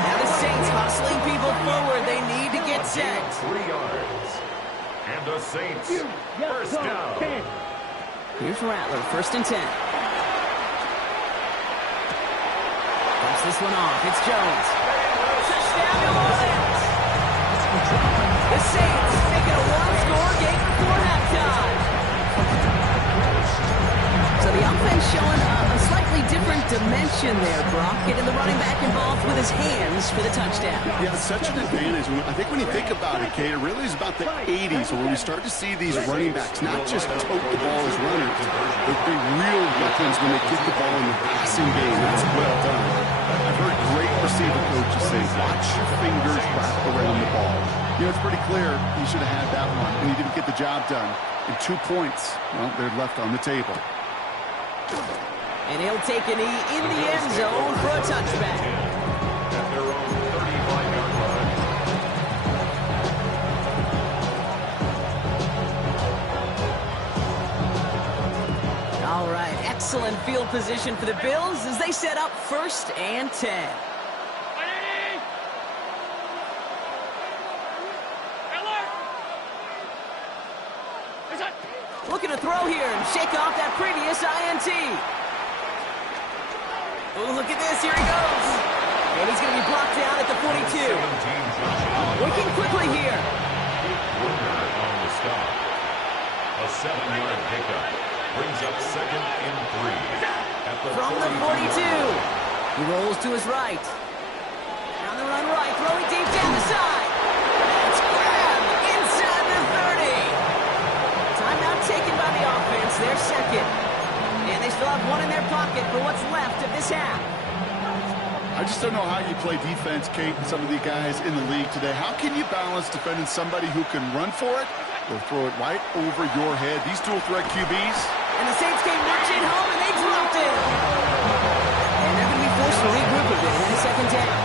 Now the Saints hustling people forward. They need to get set. 3 yards. And the Saints 1st down. Here's Rattler. 1st and 10. Dumps this one off. It's Jones. Touchdown, New Orleans. The Saints making a one-score game before halftime. So the offense showing a slightly different dimension there, Brock. Getting the running back involved with his hands for the touchdown. Yeah, it's such an advantage. I think when you think about it, Kate, it really is about the 80s where we start to see these running backs not just tote the ball as runners, but be real weapons when they get the ball in the passing game. That's well done. I've heard great receiver coaches say, watch your fingers wrap around the ball. You know, it's pretty clear he should have had that one, and he didn't get the job done. And 2 points, well, they're left on the table. And he'll take a knee in the end zone for a touchback. At their own 35-yard line. All right, excellent field position for the Bills as they set up 1st and 10. Looking to throw here and shake off that previous INT. Oh, look at this. Here he goes. And he's going to be blocked down at the 42. Working quickly here. Warner on the stop. A 7-yard pickup brings up 2nd and 3. At the From the 42. He rolls to his right. On the run right, throwing deep down the side. It's grabbed inside the 30. Timeout taken by the offense, their 2nd. And they still have 1 in their pocket for what's left of this half. I just don't know how you play defense, Kate, and some of the guys in the league today. How can you balance defending somebody who can run for it or throw it right over your head? These dual threat QBs. And the Saints came marching home, and they dropped it. And they're going to be forced to regroup a bit in the 2nd down.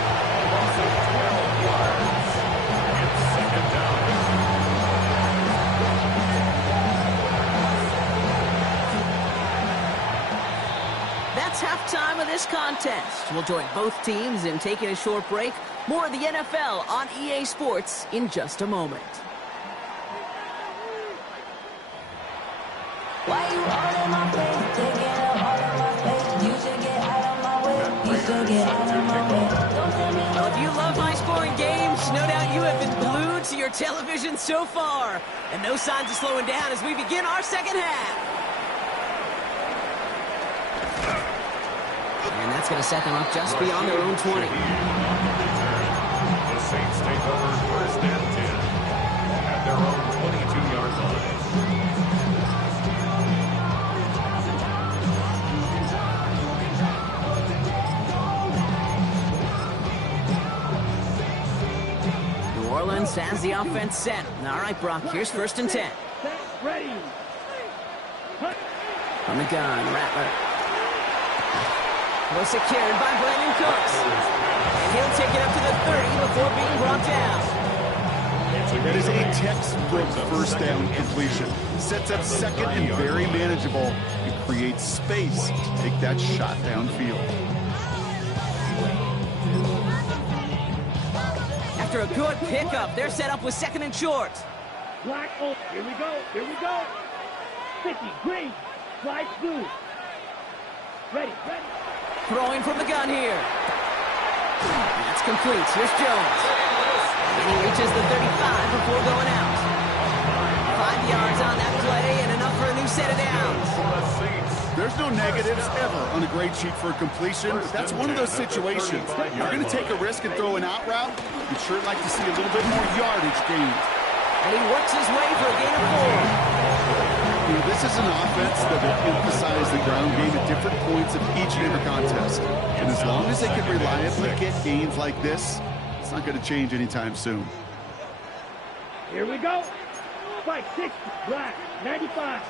That's halftime of this contest. We'll join both teams in taking a short break. More of the NFL on EA Sports in just a moment. Why you all in my face? Taking up all of my space. You should get out of my way. You should get out of my way. Don't tell me Well, if you love high-scoring games, no doubt you have been glued to your television so far. And no signs of slowing down as we begin our 2nd half. And that's going to set them up just beyond their own 20. The Saints take over 1st and 10 at their own 22-yard line. New Orleans has the offense set. All right, Brock, here's 1st and 10. Set, ready. From the gun, Rattler. Well secured by Brandon Cooks. And he'll take it up to the 30 before being brought down. That is a textbook 1st down completion. Sets up 2nd and very manageable. It creates space to take that shot downfield. After a good pickup, they're set up with 2nd and short. Black, oh, here we go, here we go. 50, green, slide blue. Ready, ready. Throwing from the gun here. That's complete. Here's Jones. And he reaches the 35 before going out. 5 yards on that play and enough for a new set of downs. There's no negatives ever on a grade sheet for a completion. That's one of those situations. If you're going to take a risk and throw an out route, you'd sure like to see a little bit more yardage gained. And he works his way for a gain of 4. You know, this is an offense that will emphasize the ground game at different points of each and every contest. And as long as they can reliably get gains like this, it's not going to change anytime soon. Here we go. Spike 60, black, 95.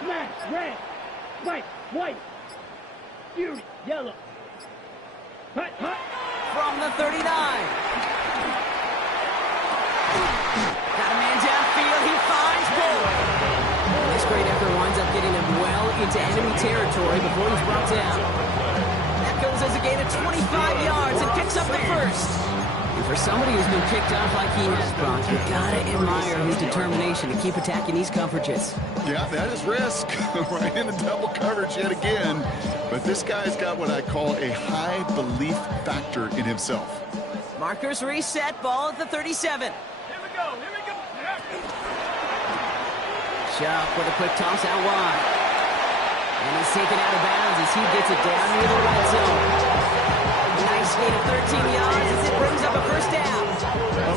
Smash, red. Spike, white. Fury, yellow. Hut, hut. From the 39. Got a man downfield. He finds Boyd. This great effort winds up getting him well into enemy territory before he's brought down. That goes as a gain of 25 yards and picks up the 1st. And for somebody who's been picked off like he has, Brock, you gotta admire his determination to keep attacking these coverages. Yeah, that is risk. Right into double coverage yet again. But this guy's got what I call a high belief factor in himself. Markers reset, ball at the 37. Shuck with a quick toss out wide. And he's taken out of bounds as he gets it down near the red zone. Nice gain of 13 yards as it brings up a 1st down.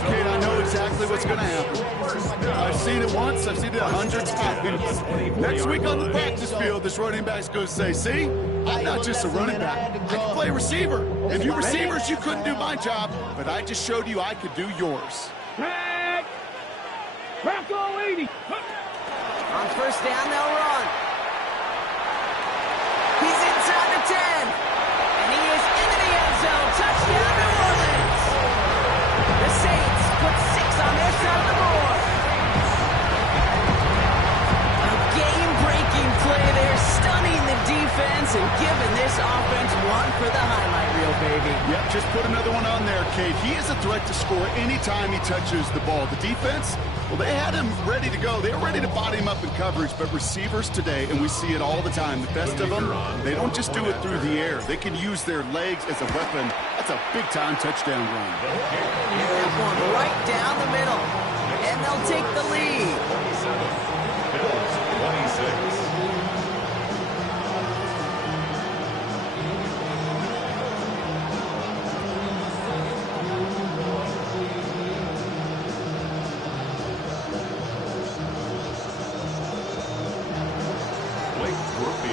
Okay, I know exactly what's what's going to happen. I've seen it once. I've seen it 100 times. Next week on the practice field, this running back's going to say, see, I'm not just a running back. I can play receiver. And you receivers, you couldn't do my job, but I just showed you I could do yours. Tag! Bronco 80! On first down, they'll run. He's inside the 10. And he is into the end zone. Touchdown, New Orleans. The Saints put 6 on their side of the board. A game-breaking play there, stunning the defense and giving this offense one for the highlight reel, baby. Yep, just put another one on there, Kate. He is a threat to score anytime he touches the ball. The defense, well, they had him ready to go. They were ready to body him up in coverage, but receivers today, and we see it all the time, the best of them, they don't just do it through the air. They can use their legs as a weapon. That's a big-time touchdown run. That one right down the middle. And they'll take the lead. 26.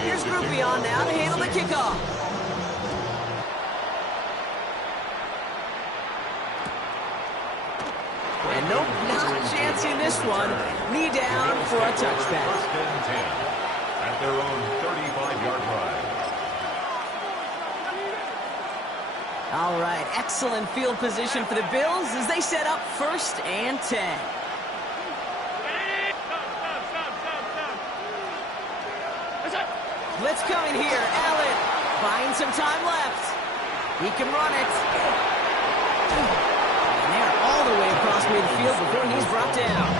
Here's Groupie on now to handle the kickoff. And nope, not chancing this one. Knee down for a touchback. First and 10 at their own 35-yard line. All right, excellent field position for the Bills as they set up first and 10. Blitz coming here. Allen buying some time left. He can run it. And they're all the way across midfield before he's brought down.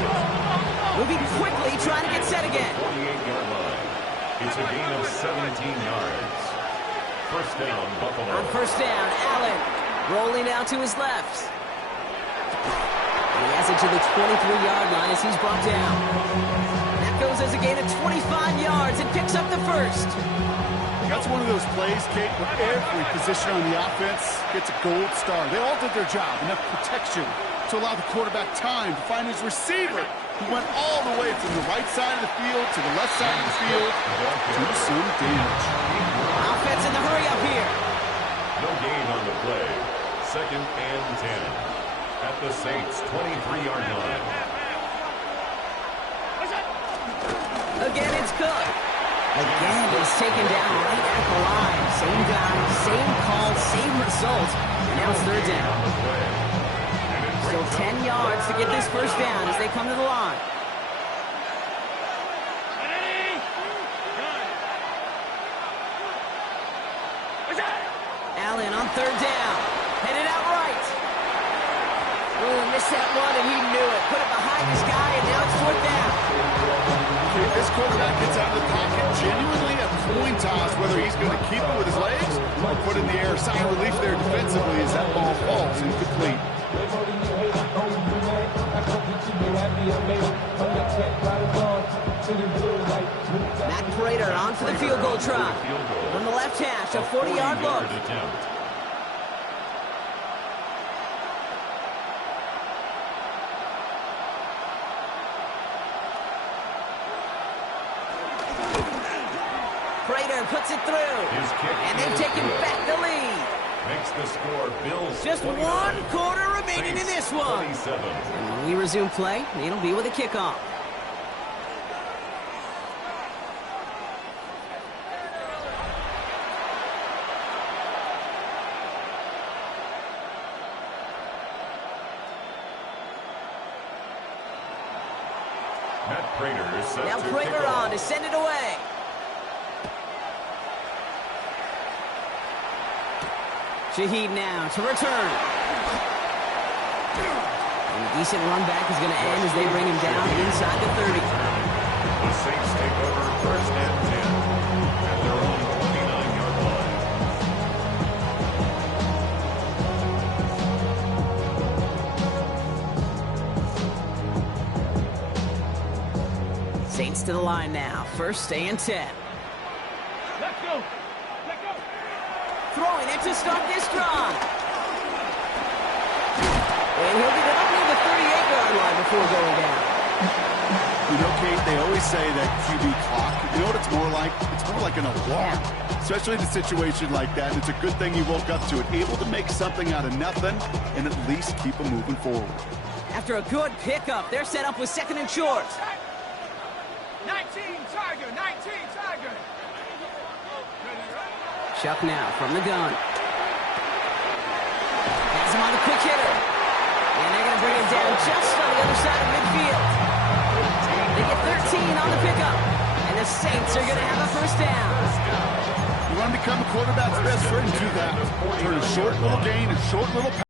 Moving quickly, trying to get set again. 48-yard line. It's a gain of 17 yards. First down, Buffalo. On first down, Allen rolling out to his left. And he has it to the 23-yard line as he's brought down. That goes as a gain of 25 yards and picks up the first. That's one of those plays, Kate, where every position on the offense gets a gold star. They all did their job. Enough protection to allow the quarterback time to find his receiver, who went all the way from the right side of the field to the left side of the field to do some damage. Offense in the hurry up here. No gain on the play. Second and 10 at the Saints' 23-yard line. Again, it's Cook. Again, he's taken down right at the line. Same guy, same call, same result. And now it's third down. Still 10 yards to get this first down as they come to the line. Allen on third down. Headed out right. Oh, missed that one, and he knew it. Put it behind this guy, and now it's fourth down. If this quarterback gets out of the pocket, genuinely a coin toss whether he's going to keep it with his legs or put it in the air. Sign of relief there defensively as that ball falls incomplete. Matt Prater on for the field goal try. From the left hash, a 40-yard look. Prater puts it through. And they've taken back the lead. Makes the score Bills. Just 29, one quarter remaining in this one. 27. And when we resume play, it'll be with a kickoff. Matt Prater is set Now to Prater kick off. on to send it away. Shaheed now to return. And a decent run back is going to end as they bring him down inside the 30. The Saints take over first and 10 at their own 29-yard line. Saints to the line now. First and 10. Let's go. Let's go. Throwing it to start this drive. And he'll get it up near the 38-yard line before going down. You know, Kate, they always say that QB clock, you know what it's more like? It's more like an alarm, especially in a situation like that. It's a good thing he woke up to it, able to make something out of nothing and at least keep him moving forward. After a good pickup, they're set up with 2nd and short. 19 Tiger, 19 Tiger. Chuck now from the gun. Has him on the quick hitter. And they're going to bring him down just on the other side of midfield. They get 13 on the pickup. And the Saints are going to have a first down. You want to become a quarterback's best friend, do that. Turn a short little gain, a short little pass.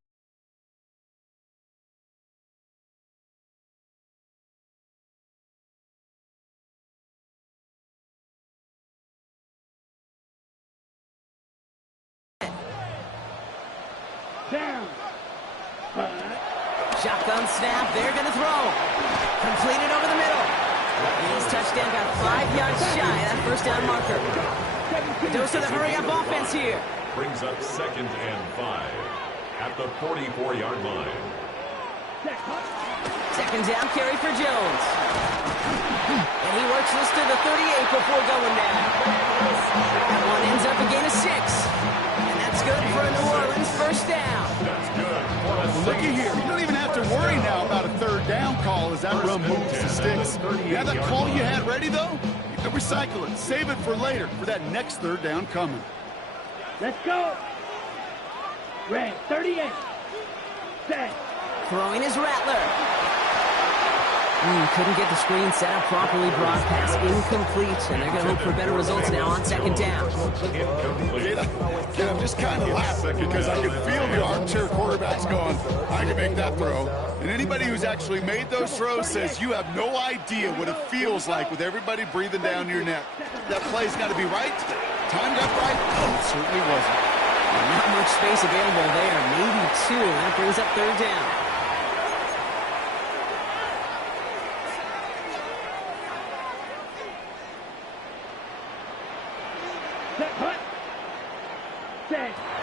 Down. Shotgun snap. They're going to throw. Completed over the middle. He's touchdown, about 5 yards shy of that first down marker. Dose of the hurry-up offense here. Brings up 2nd and 5 at the 44-yard line. 2nd down carry for Jones. And he works this to the 38 before going down. That one ends up a gain of 6. And that's good for a New Orleans first down. That's good. Looky here, you don't even have to worry now about a 3rd down call as that run moves the sticks. You have that call you had ready, though? You can recycle it, save it for later, for that next 3rd down coming. Let's go. Red 38. Set. Throwing his Rattler. Couldn't get the screen set up properly. Broad pass incomplete. And they're going to hope for better results now on 2nd down. Kid, I'm just kind of laughing because I can feel the armchair quarterbacks going, I can make that throw. And anybody who's actually made those throws says you have no idea what it feels like with everybody breathing down your neck. That play's got to be right. Timed up right? No, it certainly wasn't. Not much space available there. Maybe 2. That brings up 3rd down.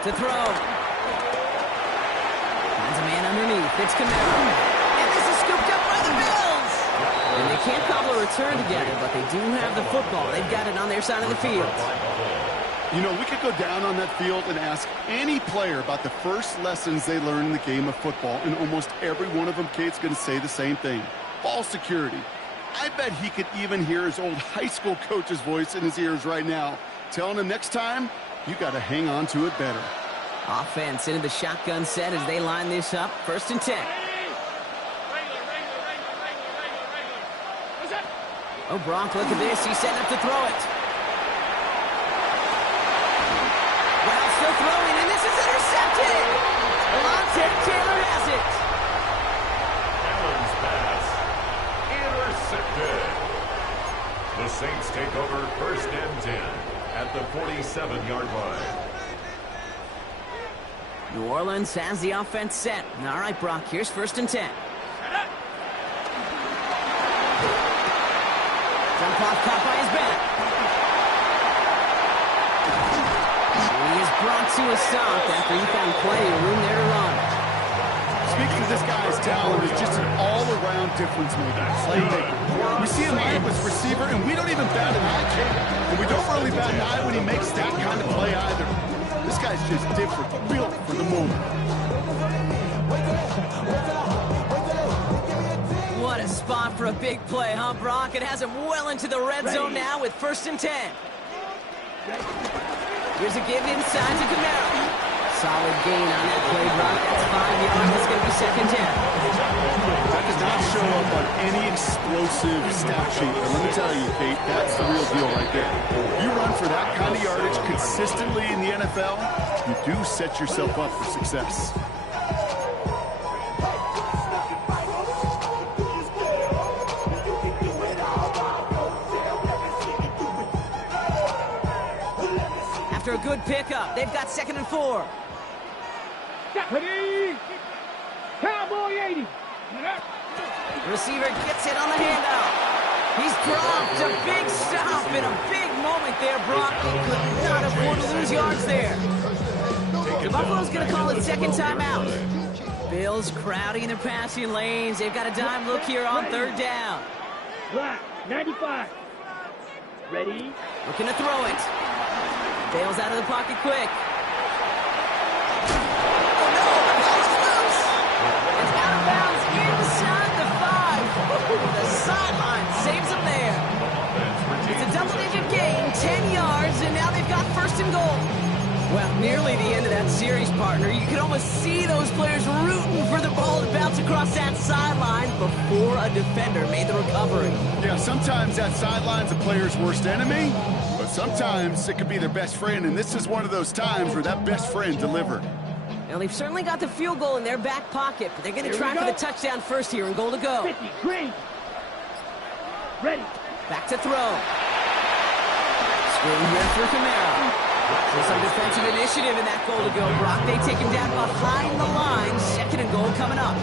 To throw. Finds a man underneath. It's Kamara. And this is scooped up by the Bills. And they can't cobble a return together, but they do have the football. They've got it on their side of the field. You know, we could go down on that field and ask any player about the first lessons they learned in the game of football, and almost every one of them, Kate's going to say the same thing. Ball security. I bet he could even hear his old high school coach's voice in his ears right now, telling him next time, you got to hang on to it better. Offense into the shotgun set as they line this up. 1st and 10. Oh, Brock, look at this. He's setting up to throw it. Well, still throwing, and this is intercepted. Alontae Taylor has it. Allen's pass intercepted. The Saints take over 1st and 10 at the 47-yard line. New Orleans has the offense set. All right, Brock, here's 1st and 10. Jump off caught by his back. He is brought to a stop after he found plenty of room there to run. Speaks to this guy's talent is just an all-around difference maker, playmaker. We see him line up as receiver, and we don't even bat an eye, Jake. And we don't really bat an eye when he makes that kind of play either. This guy's just different, built for the moment. What a spot for a big play, huh, Brock? It has him well into the red zone now with 1st and 10. Here's a give inside to Kamara. Solid gain on that play, Brock. That's 5 yards. It's going to be 2nd down. That does not show up on any explosive stat sheet. But let me tell you, Kate, that's the real deal right there. You run for that kind of yardage consistently in the NFL, you do set yourself up for success. After a good pickup, they've got 2nd and 4. Ready? Cowboy 80. Receiver gets it on the handout. He's dropped a big stop in a big moment there, Brock. He could not afford to lose yards there. The Buffalo's going to call it 2nd timeout. Bills crowding their passing lanes. They've got a dime look here on third down. Black, 95. Ready? Looking to throw it. Bails out of the pocket quick. Oh no, the ball's loose. It's out of bounds inside the 5. The sideline saves them there. It's a double-digit gain, 10 yards, and now they've got first and goal. Well, nearly the end of that series, partner. You could almost see those players rooting for the ball to bounce across that sideline before a defender made the recovery. Yeah, sometimes that sideline's a player's worst enemy, but sometimes it could be their best friend, and this is one of those times where that best friend delivered. Now, they've certainly got the field goal in their back pocket, but they're going to try for the touchdown first here and goal to go. 50, green. Ready. Back to throw. Screen here for Kamara. So some defensive initiative in that goal to go, Brock. They take him down behind the line. Second and goal coming up.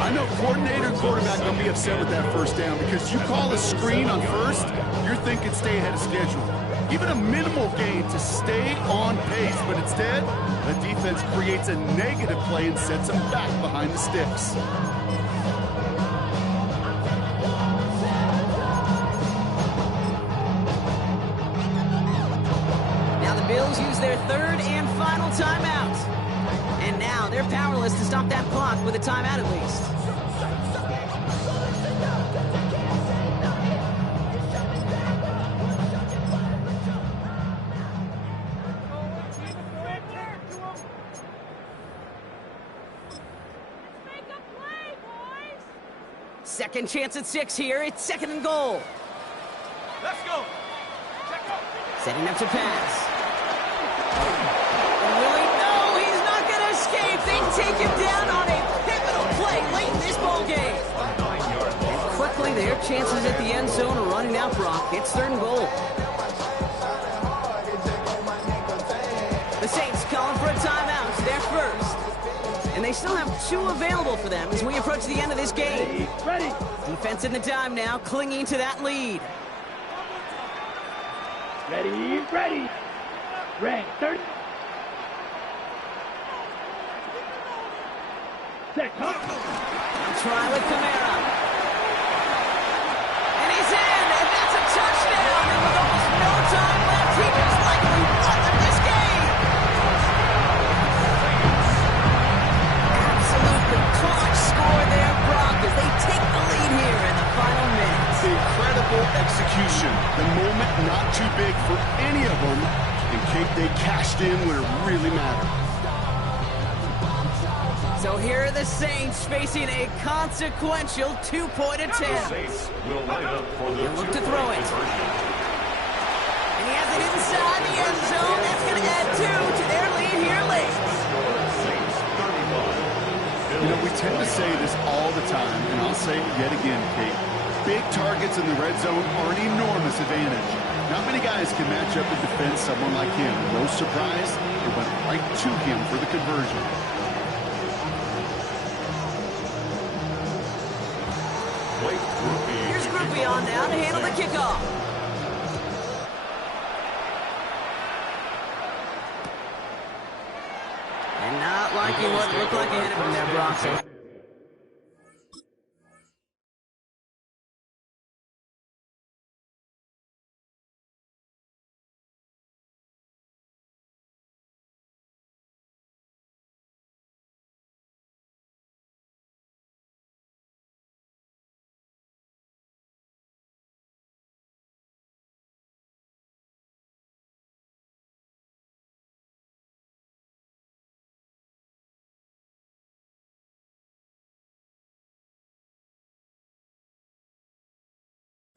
I know coordinator and quarterback going to be upset with that first down because you call a screen on first, you're thinking stay ahead of schedule. Even a minimal gain to stay on pace, but instead, the defense creates a negative play and sets them back behind the sticks. Bills use their third and final timeout. And now they're powerless to stop that clock with a timeout at least. Second chance at 6 here. It's second and goal. Let's go. Setting up to pass. Willie, no, he's not going to escape. They take him down on a pivotal play late in this ball game. And quickly, their chances at the end zone are running out, Brock. It's third and goal. The Saints calling for a timeout. They're first. And they still have 2 available for them as we approach the end of this game. Ready. Defense in the dime now, clinging to that lead. Ready, ready. Red, 30. Set, up. Try with Kamara. And he's in, and that's a touchdown. And with almost no time left, he is likely won this game. Absolutely clutch score there, Brock, as they take the lead here in the final minutes. Incredible execution. The moment not too big for any of them. And Kate, they cashed in when it really mattered. So here are the Saints facing a consequential 2-point attempt. He'll look to throw it. And he has it inside the end zone. That's going to add 2 to their lead here late. You know, we tend to say this all the time, and I'll say it yet again, Kate. Big targets in the red zone are an enormous advantage. Not many guys can match up and defend someone like him. No surprise, it went right to him for the conversion. Here's Groupie on now to handle the kickoff. And not liking what looked like ahead of him there, Brock.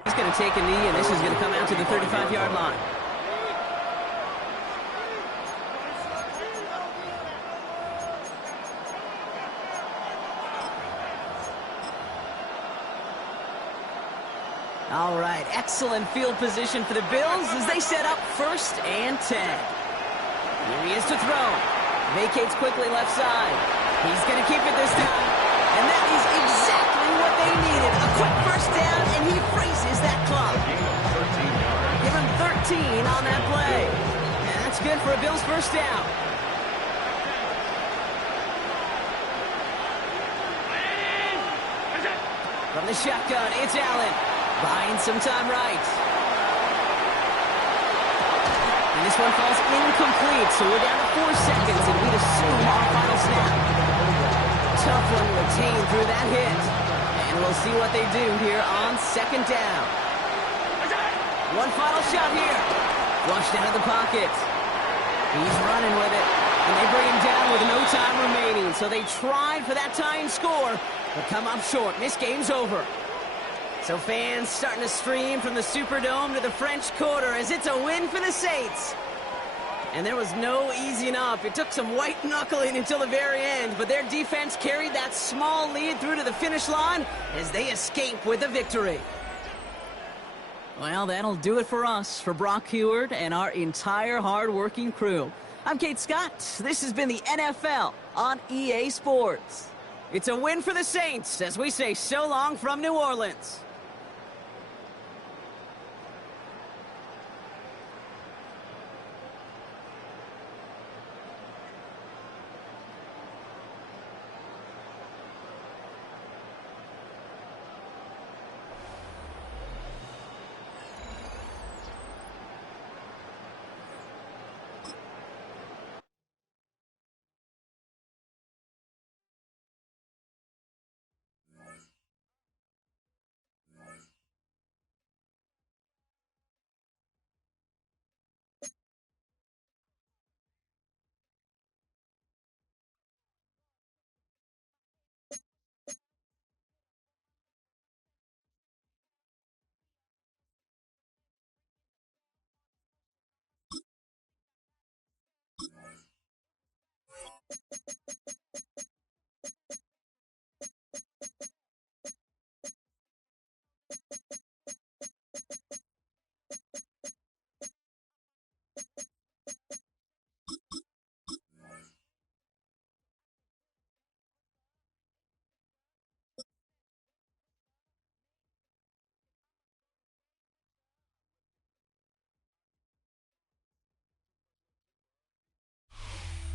He's going to take a knee, and this is going to come out to the 35-yard line. All right, excellent field position for the Bills as they set up 1st and 10. Here he is to throw. Vacates quickly left side. He's going to keep it this time. And that is exactly what they needed. A quick first down, and he freezes that clock. Give him 13 on that play. And that's good for a Bills first down. From the shotgun, it's Allen. Buying some time right. And this one falls incomplete, so we're down to 4 seconds, and we'd assume our final snap. Tough one to attain through that hit. And we'll see what they do here on second down. One final shot here. Flushed out of the pocket. He's running with it. And they bring him down with no time remaining. So they tried for that tying score, but come up short. This game's over. So fans starting to stream from the Superdome to the French Quarter as it's a win for the Saints. And there was no easing up. It took some white knuckling until the very end, but their defense carried that small lead through to the finish line as they escape with a victory. Well, that'll do it for us, for Brock Huard and our entire hard-working crew. I'm Kate Scott. This has been the NFL on EA Sports. It's a win for the Saints as we say so long from New Orleans.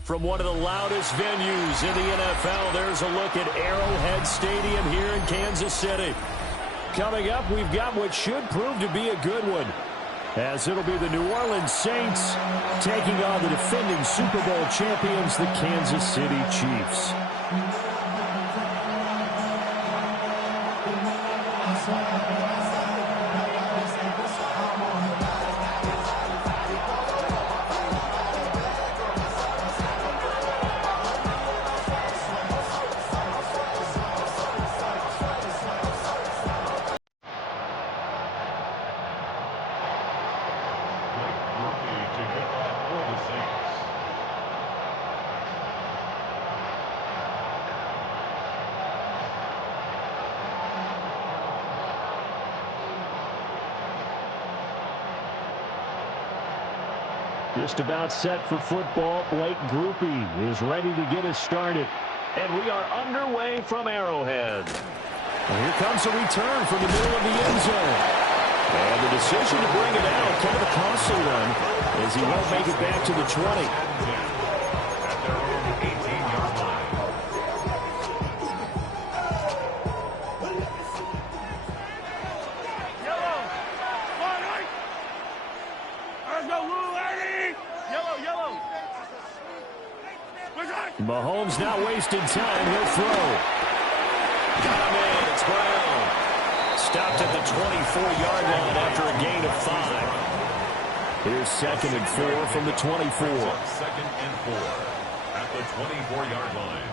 From one of the loudest venues in the NFL, there's a look at Arrowhead Stadium here in Kansas City. Coming up, we've got what should prove to be a good one, as it'll be the New Orleans Saints taking on the defending Super Bowl champions, the Kansas City Chiefs. Just about set for football. Blake Grupe is ready to get us started. And we are underway from Arrowhead. And here comes a return from the middle of the end zone. And the decision to bring it out, kind of a costly one, as he won't make it back to the 20. At their own 18-yard line. Mahomes not wasting time. He'll throw. Got him in. It's Brown. Stopped at the 24-yard line after a gain of 5. Here's 2nd and 4 from the 24. 2nd and 4 at the 24-yard line.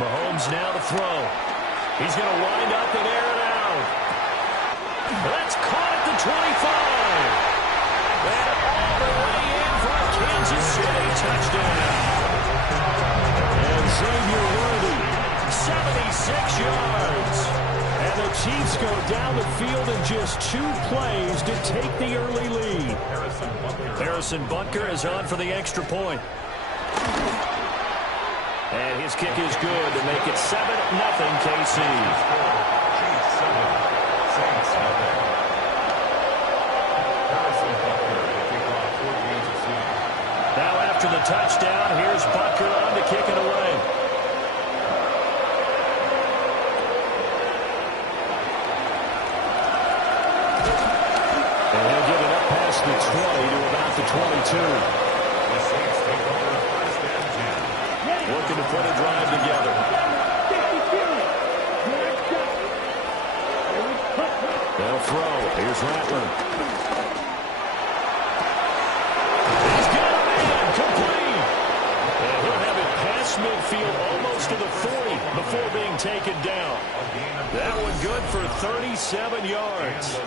Mahomes now to throw. He's going to wind up and air it out. That's caught at the 25. And all the way in for a Kansas City touchdown. And Xavier Worthy, 76 yards. And the Chiefs go down the field in just 2 plays to take the early lead. Harrison Butker is on for the extra point. And his kick is good to make it 7-0 KC. Chiefs 7, Saints 0. Harrison Butker to kick off for Kansas City. Now after the touchdown, here's Butker on to kick it away. the 22. The Saints take over first and 10. Looking to put a drive together. They'll throw. Here's Rattler. He's got a man. Complete. And he'll have it past midfield almost to the 40 before being taken down. That one good for 37 yards.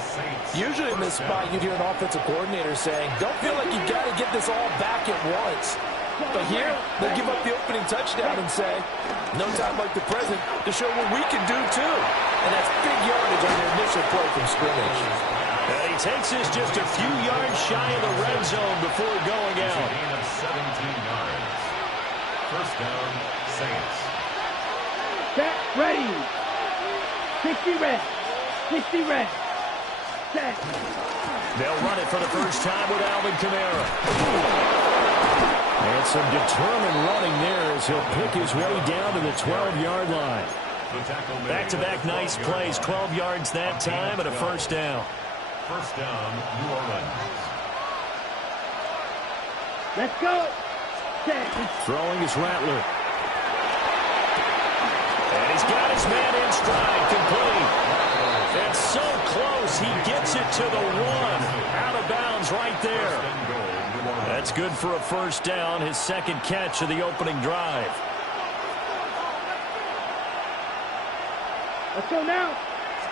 Usually in this spot, you'd hear an offensive coordinator saying, don't feel like you've got to get this all back at once. But here, they give up the opening touchdown and say, no time like the present to show what we can do too. And that's big yardage on their initial play from scrimmage. And he takes this just a few yards shy of the red zone before going out. A gain of 17 yards. First down, Saints. Set, ready. 60 red. 60 red. Set. They'll run it for the first time with Alvin Kamara. And some determined running there as he'll pick his way down to the 12-yard line. Back-to-back nice plays, 12 yards that time and a first down. First down, New Orleans. Let's go. Set. Throwing is Rattler. And he's got his man in stride, complete. And so close, he gets it to the 1. Out of bounds right there. That's good for a first down, his second catch of the opening drive. Let's go now.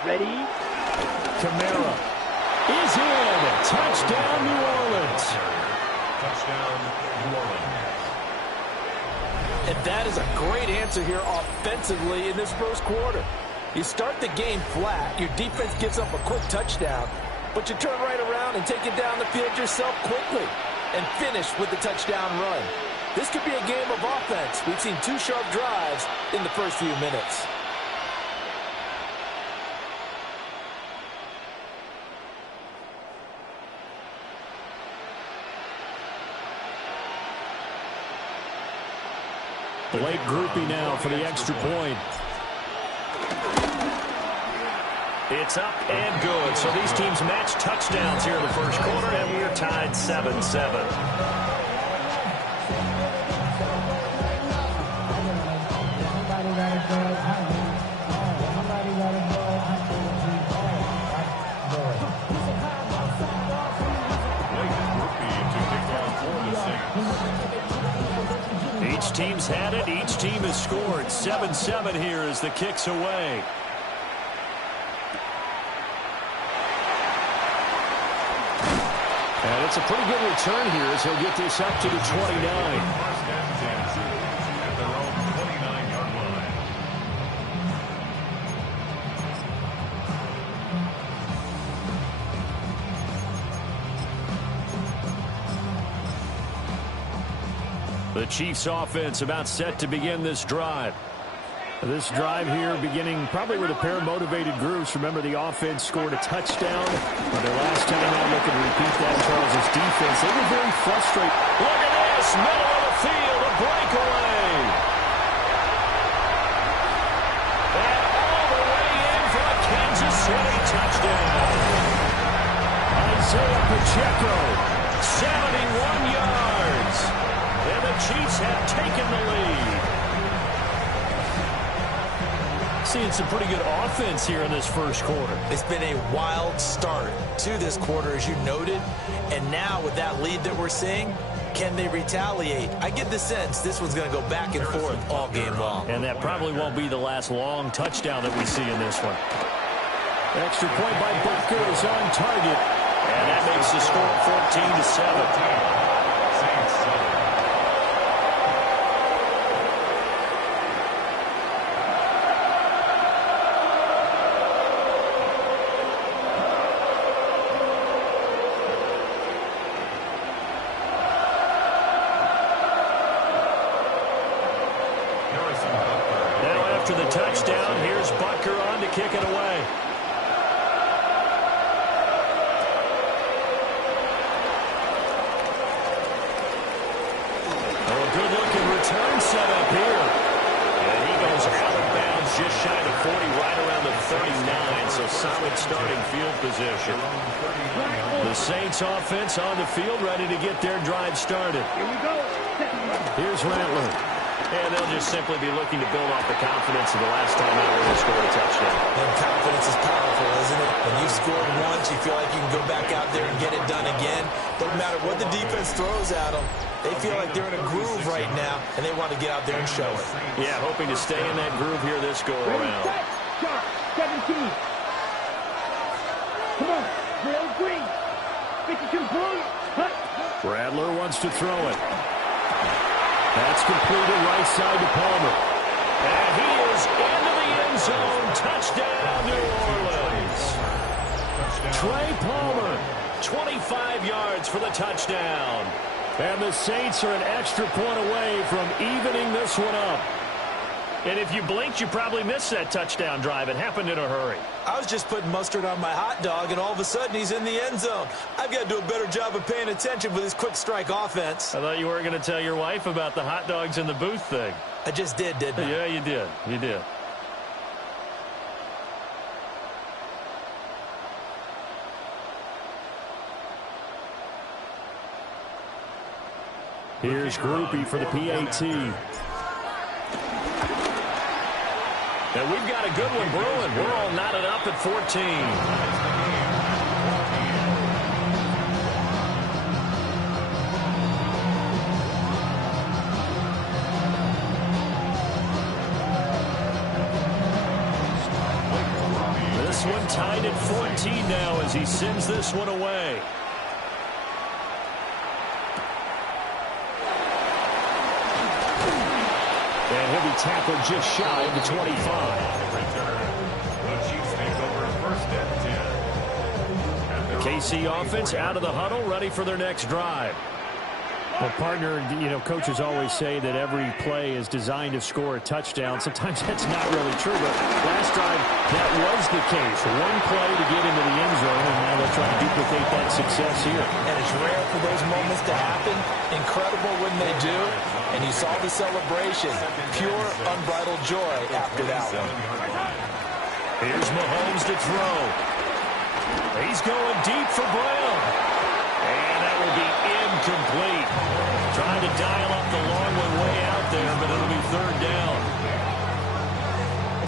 Ready. Kamara is in. Touchdown, New Orleans. Touchdown, New Orleans. And that is a great answer here offensively in this first quarter. You start the game flat, your defense gives up a quick touchdown, but you turn right around and take it down the field yourself quickly and finish with the touchdown run. This could be a game of offense. We've seen 2 sharp drives in the first few minutes. Late groupie now for the extra point. It's up and good. So these teams match touchdowns here in the first quarter, and we're tied 7-7. Each team's had it. Each team has scored. 7-7 here as the kick's away. And it's a pretty good return here as he'll get this up to the 29. First and 10 at their own 29-yard line. The Chiefs offense about set to begin this drive. This drive here beginning probably with a pair of motivated groups. Remember, the offense scored a touchdown. But their last time out, looking to repeat that, Charles' defense. They were very frustrated. Look at this, middle of the field, a breakaway. And all the way in for a Kansas City touchdown. Isaiah Pacheco, 71 yards. And the Chiefs have taken the lead. Seeing some pretty good offense here in this first quarter. It's been a wild start to this quarter, as you noted. And now with that lead that we're seeing, can they retaliate? I get the sense this one's going to go back and forth all game long. And that probably won't be the last long touchdown that we see in this one. Extra point by Butker is on target. And that makes the score 14-7. After the touchdown, here's Butker on to kick it away. Oh, good-looking return set up here. And he goes out of bounds Mahomes just shy of 40, right around the 39, so solid starting field position. The Saints offense on the field, ready to get their drive started. Here we go. Here's Rattler. And they'll just simply be looking to build off the confidence of the last time out when they scored a touchdown. And confidence is powerful, isn't it? When you scored once, you feel like you can go back out there and get it done again. Doesn't matter what the defense throws at them. They feel like they're in a groove right now, and they want to get out there and show it. Yeah, hoping to stay in that groove here this go-around. Sharp, 17. Come on, Bill Green. 52 Brilliant. Hut. Rattler wants to throw it. That's completed right side to Palmer. And he is into the end zone. Touchdown, New Orleans. Trey Palmer, 25 yards for the touchdown. And the Saints are an extra point away from evening this one up. And if you blinked, you probably missed that touchdown drive. It happened in a hurry. I was just putting mustard on my hot dog, and all of a sudden he's in the end zone. I've got to do a better job of paying attention with this quick strike offense. I thought you weren't going to tell your wife about the hot dogs in the booth thing. I just did, didn't I? Yeah, you did. You did. Here's Groupie for the PAT. And we've got a good one brewing. We're all knotted up at 14. This one tied at 14 now as he sends this one away. And he'll be tackled just shy of the 25. KC offense out of the huddle, ready for their next drive. Well, partner, coaches always say that every play is designed to score a touchdown. Sometimes that's not really true, but last drive that was the case. One play to get into the end zone, and now they'll try to duplicate that success here. And it's rare for those moments to happen. Incredible when they do. And you saw the celebration. Pure, unbridled joy after that one. Here's Mahomes to throw. He's going deep for Brown. And that will be incomplete. Trying to dial up the long one way out there, but it'll be third down.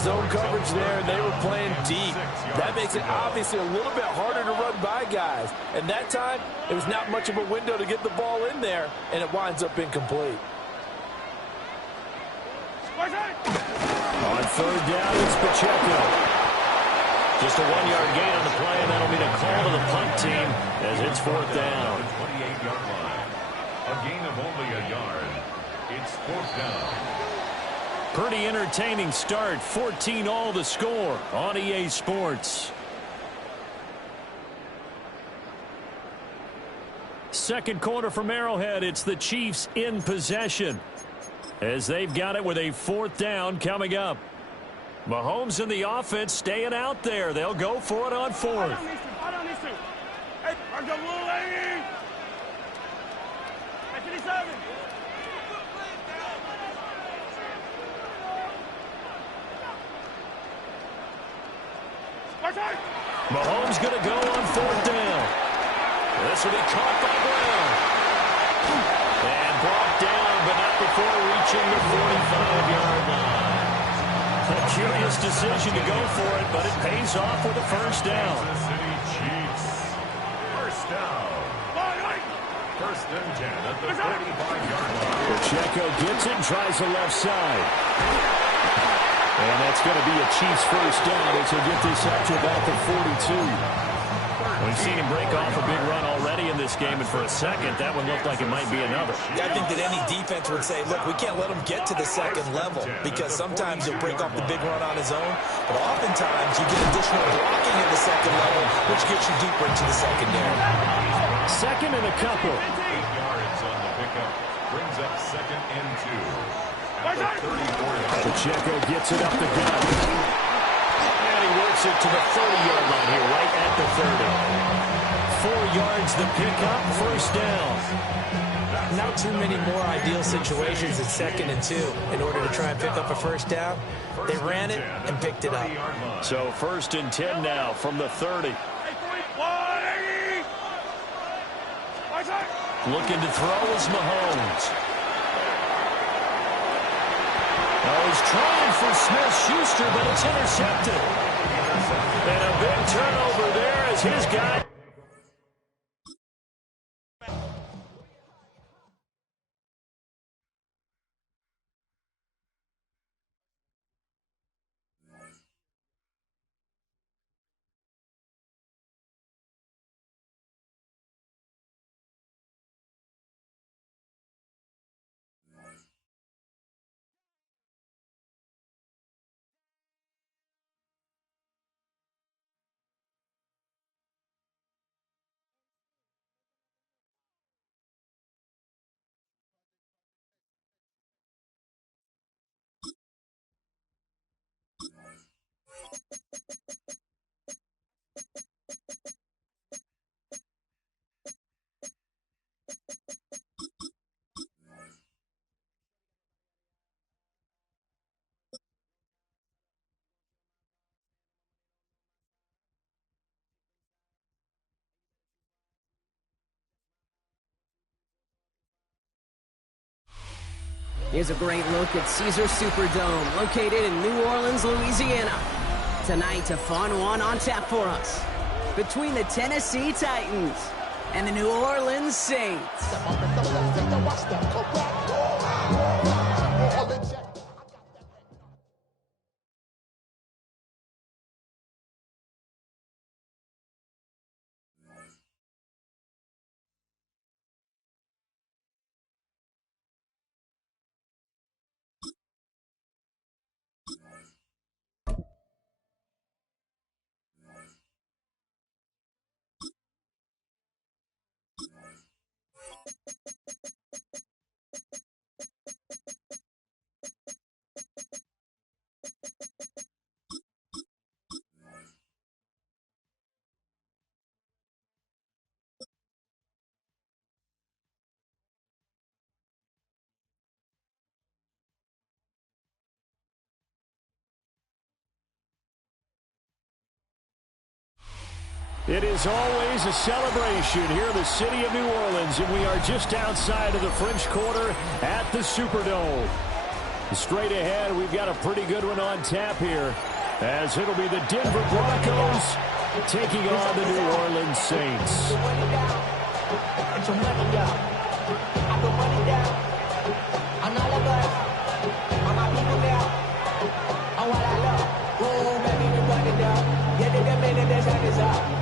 Zone coverage there, and they were playing deep. That makes it obviously a little bit harder to run by guys. And that time, it was not much of a window to get the ball in there, and it winds up incomplete. On third down, it's Pacheco. Just a 1-yard gain on the play, and that'll mean a call to the punt team as it's fourth down. 28-yard line. A gain of only a yard. It's fourth down. Pretty entertaining start. 14-all the score on EA Sports. Second quarter from Arrowhead. It's the Chiefs in possession as they've got it with a fourth down coming up. Mahomes and the offense staying out there. They'll go for it on fourth. Mahomes going to go on fourth down. This will be caught by Brown. And brought down, but not before reaching the 45-yard line. A curious decision to go for it, but it pays off with a first down. Kansas City Chiefs. First down. First and 10 at the 45-yard line. Pacheco gets it and tries the left side. And that's going to be a Chiefs first down as he'll get this up to about the 42. We've seen him break off a big run already in this game, and for a second, that one looked like it might be another. Yeah, I think that any defense would say, look, we can't let him get to the second level because sometimes he'll break off the big run on his own, but oftentimes you get additional blocking at the second level, which gets you deeper into the secondary. Second and a couple. 8 yards on the pickup. Brings up second and 2. At the 34-yard line. Pacheco gets it up the gut. And he works it to the 30-yard line here, right at the 30. 4 yards the pickup, first down. Not too many more ideal situations at 2nd and 2 in order to try and pick up a first down. They ran it and picked it up. So 1st and 10 now from the 30. Looking to throw is Mahomes. Oh, he's trying for Smith-Schuster, but it's intercepted. And a big turnover there as his guy. Here's a great look at Caesars Superdome, located in New Orleans, Louisiana. Tonight, a fun one on tap for us between the Tennessee Titans and the New Orleans Saints. It is always a celebration here in the city of New Orleans, and we are just outside of the French Quarter at the Superdome. Straight ahead, we've got a pretty good one on tap here, as it'll be the Denver Broncos taking on the New Orleans Saints.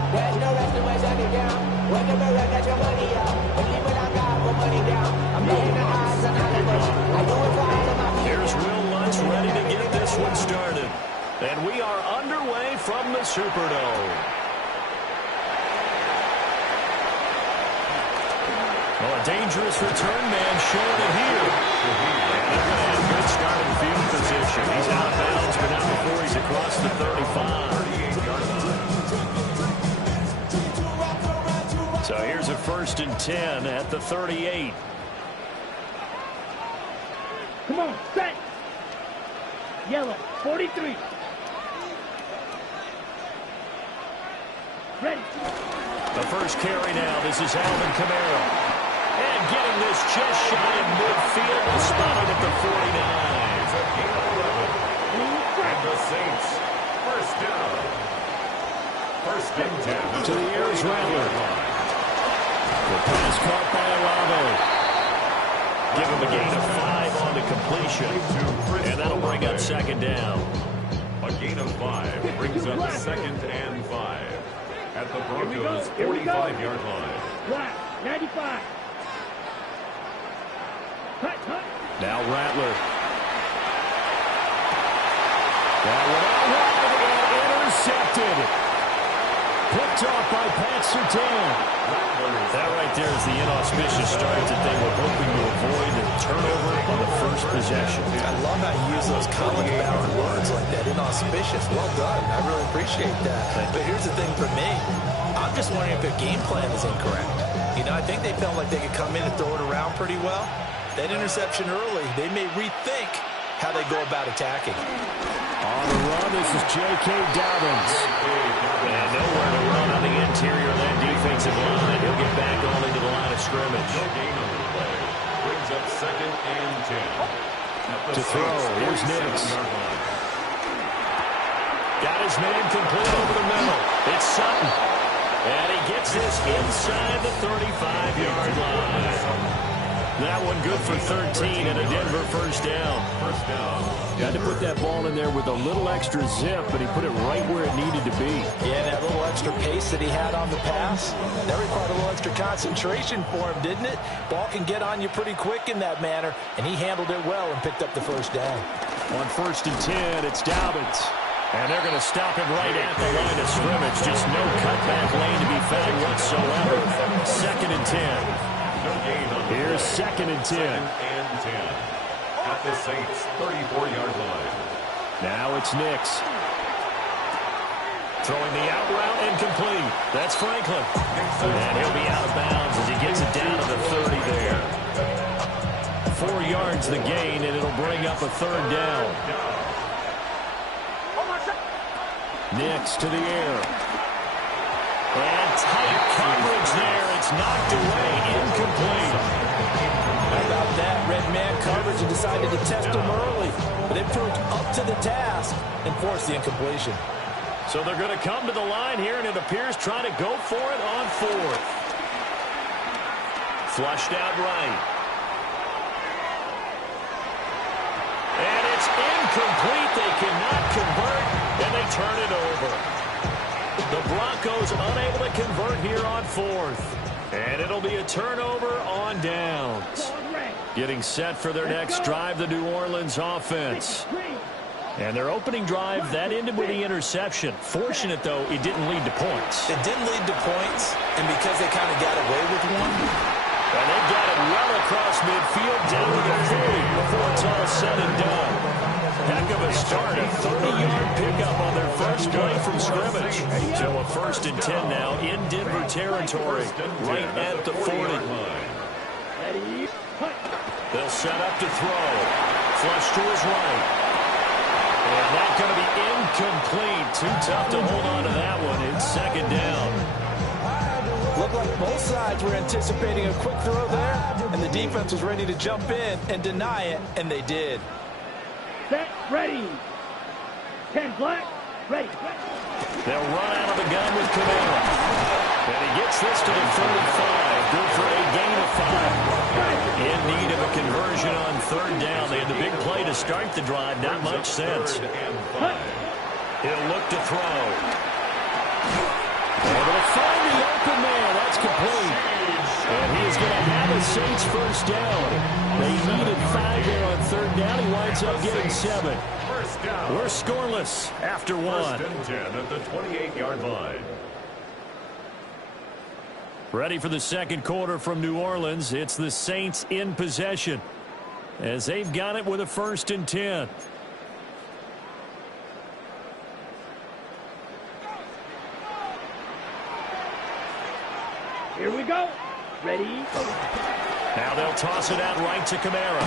There's no rest to my shutting down. When the mirror got your money up, but leave what I got, put money down. I'm laying the eyes on Hollywood. I do it for all of my people. Here's Will Lutz ready to get this one started. And we are underway from the Superdome. Well, a dangerous return man showing it here. And they're going to have good starting field position. He's out of bounds, but not before he's across the 35. So here's a 1st and 10 at the 38. Come on, set. Yellow, 43. Ready. The first carry now. This is Alvin Kamara. And getting this chest shot in midfield, spotted at the 49. And the Saints, first down. 1st and 10. To the Ayers Rattler. The pass caught by Olave. Give him a gain of 5 on the completion. And that'll bring up 2nd down. A gain of 5 brings up 2nd and 5 at the Broncos' 45-yard line. Black, 95. Cut. Now Rattler. That one out wide and intercepted. Picked off by Pat Surtain. That right there is the inauspicious start that they were hoping to avoid, and turnover on the first possession. I love how you use those Colin Bauer words like that. Inauspicious. Well done. I really appreciate that. But here's the thing for me. I'm just wondering if their game plan is incorrect. You know, I think they felt like they could come in and throw it around pretty well. That interception early, they may rethink how they go about attacking. On the run, this is J.K. Dobbins. And nowhere to run on the interior of that defensive line. He'll get back only to the line of scrimmage. No gain on the play. Brings up 2nd and 10. To throw, here's Nix. Got his man complete over the middle. It's Sutton. And he gets this inside the 35-yard line. That one good for 13 and a Denver first down. Got to put that ball in there with a little extra zip, but he put it right where it needed to be. Yeah, that little extra pace that he had on the pass, that required a little extra concentration for him, didn't it? Ball can get on you pretty quick in that manner, and he handled it well and picked up the first down. On 1st and 10, it's Dobbins. And they're going to stop him right at the line of scrimmage. Just no cutback lane to be found whatsoever. 2nd and 10. Here's 2nd and 10. 2nd and 10. At the Saints' 34-yard line. Now it's Nix. Throwing the out route incomplete. That's Franklin. And he'll be out of bounds as he gets it down to the 30 there. 4 yards the gain, and it'll bring up a 3rd down. Nix to the air. And tight coverage there. It's knocked away, incomplete. How about that? Red man coverage and decided to test him early. But it proved up to the task and forced the incompletion. So they're going to come to the line here, and it appears trying to go for it on 4th. Flushed out right. And it's incomplete. They cannot convert, and they turn it over. The Broncos unable to convert here on 4th. And it'll be a turnover on downs. Getting set for their next drive, the New Orleans offense. And their opening drive, that ended with the interception. Fortunate, though, it didn't lead to points. It didn't lead to points, and because they kind of got away with one. And they got it well across midfield down to the 40 before it's all said and done. Heck of a start, a 30-yard pickup on their first play from scrimmage. So a 1st and 10 now in Denver territory, right at the 40. They'll set up to throw. Flush to his right. And that's going to be incomplete. Too tough to hold on to that one. It's 2nd down. Looked like both sides were anticipating a quick throw there, and the defense was ready to jump in and deny it, and they did. Set, ready. 10 black, ready. They'll run out of the gun with Kamara. And he gets this to the 35. Good for a gain of 5. In need of a conversion on 3rd down. They had the big play to start the drive. Not much sense. He'll look to throw. Able to find the open man. That's complete. And he is going to have a Saints first down. They needed 5 there on 3rd down. He winds up getting 7. We're scoreless after 1. 1st and 10 at the 28-yard line. Ready for the 2nd quarter from New Orleans. It's the Saints in possession as they've got it with a 1st and 10. Here we go. Ready. Now they'll toss it out right to Kamara.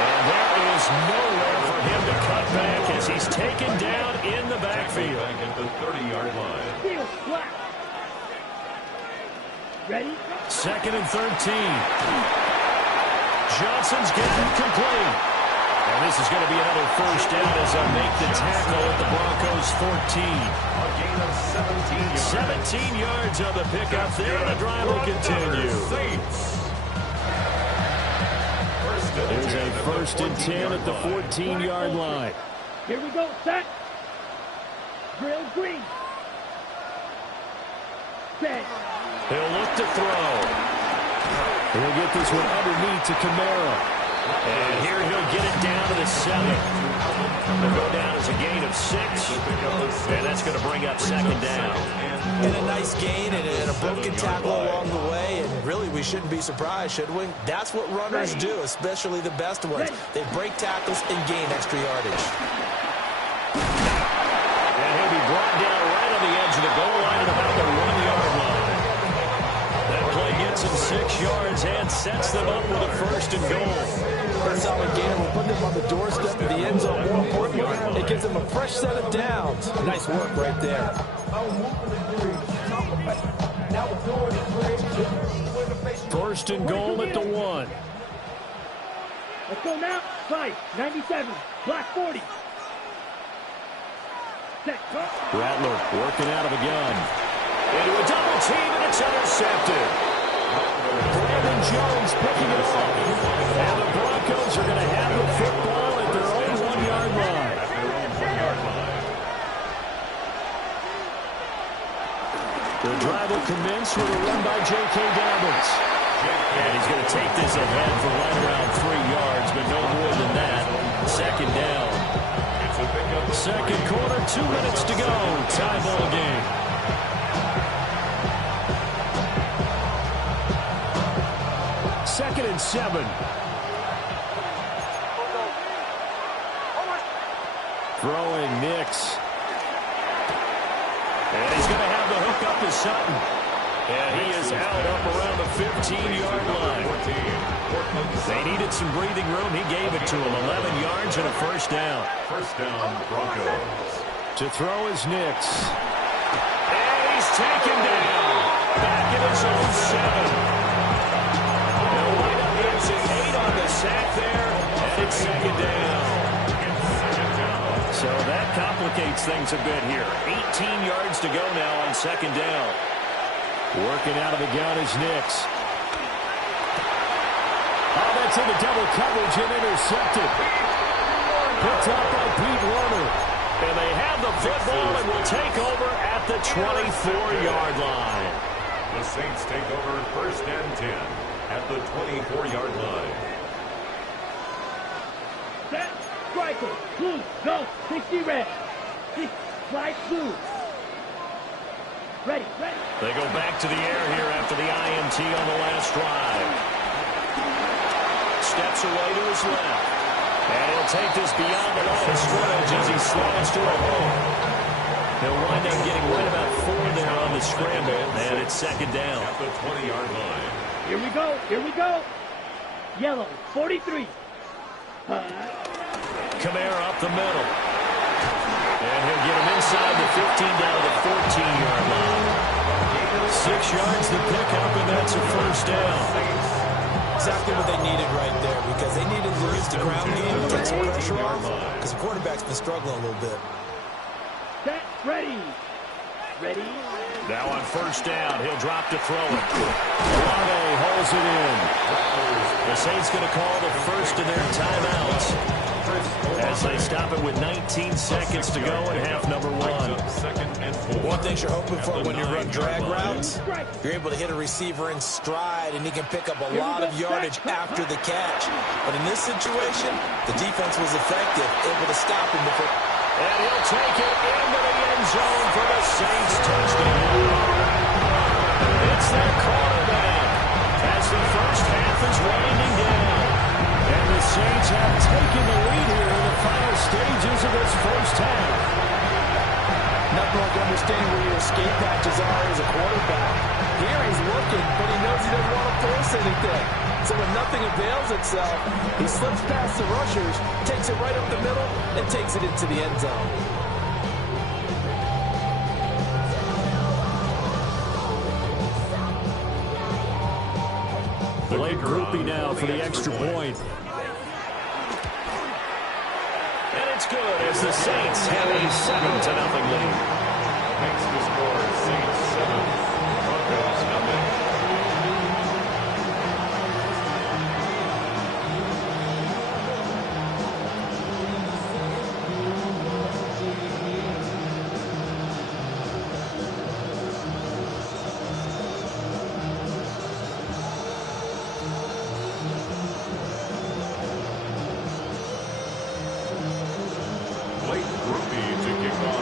And there is nowhere for him to cut back as he's taken down in the backfield. Back at the 30-yard line. Steal, flat. Ready. 2nd and 13. Johnson's got it complete. And this is going to be another first down as they'll make the tackle at the Broncos 14. A gain of 17 yards. 17 yards on the pickup there, and the drive will continue. There's a 1st and 10 at the 14-yard line. Here we go. Set. Drill green. Set. He'll look to throw. He'll get this one underneath to Kamara. And here he'll get it down to the 7. They'll go down as a gain of 6. And that's going to bring up 2nd down. And a nice gain and a broken tackle along the way. And really, we shouldn't be surprised, should we? That's what runners do, especially the best ones. They break tackles and gain extra yardage. And he'll be brought down right on the edge of the goal line at about the 1-yard line. That play 6 yards and sets them up with a 1st and goal. A solid gain will put them on the doorstep of the end zone. More importantly, it gives them a fresh set of downs. Nice work right there. 1st and goal at the 1. Let's go now. Price, 97. Black 40. Set. Rattler working out of a gun. Into a double team, and it's intercepted. Brandon Jones picking it up. And the Broncos are going to have the football at their own 1-yard line. The drive will commence with a run by J.K. Dobbins. And he's going to take this ahead for right around 3 yards, but no more than that. 2nd down. 2nd quarter, 2 minutes to go. Tie ball game. Second and 7. Throwing Nix. And he's going to have the hook up to Sutton. And he is out up around the 15-yard line. They needed some breathing room. He gave it to him. 11 yards and a 1st down. 1st down, Broncos. To throw is Nix. And he's taken down. Back in his own 7. They'll wind up using 8 on the sack there. And it's 2nd down. So that complicates things a bit here. 18 yards to go now on 2nd down. Working out of the gun is Nix. Oh, that's in the double coverage and intercepted. Picked up by Pete Werner. And they have the football and will take over at the 24-yard line. The Saints take over 1st and 10 at the 24-yard line. Set. Striker. Blue. Go. 60 red. 6. Flight blue. Ready. They go back to the air here after the INT on the last drive. Steps away to his left. And he'll take this beyond the line of scrimmage as he slides to a hole. He'll wind up getting right about 4 there on the scramble. And it's 2nd down. At the 20-yard line. Here we go. Yellow. 43. Kamara up the middle. And he'll get him inside the 15 down to the 14-yard line. 6 yards to pick up, and that's a 1st down. Exactly what they needed right there, because they needed to use the ground game to take some pressure off, because the quarterback's been struggling a little bit. Set. Ready. Now on 1st down, he'll drop to throw it. Olave holds it in. The Saints going to call the 1st of their timeouts as they stop it with 19 seconds to go in half number 1. One thing you're hoping for when you run drag routes, you're able to hit a receiver in stride, and he can pick up a lot of yardage after the catch. But in this situation, the defense was effective, able to stop him before. And he'll take it into the end zone for the Saints touchdown. It's their quarterback as the 1st half is winding down. And the Saints have taken the lead here in the final stages of this 1st half. Nothing like understanding where your escape patches are as a quarterback. Here he's looking, but he knows he doesn't want to force anything. So when nothing avails itself, he slips past the rushers, takes it right up the middle, and takes it into the end zone. Blake Grupe now for the extra point. And it's good as the Saints have a 7-0 lead. Makes the score Saints 7, Broncos 0.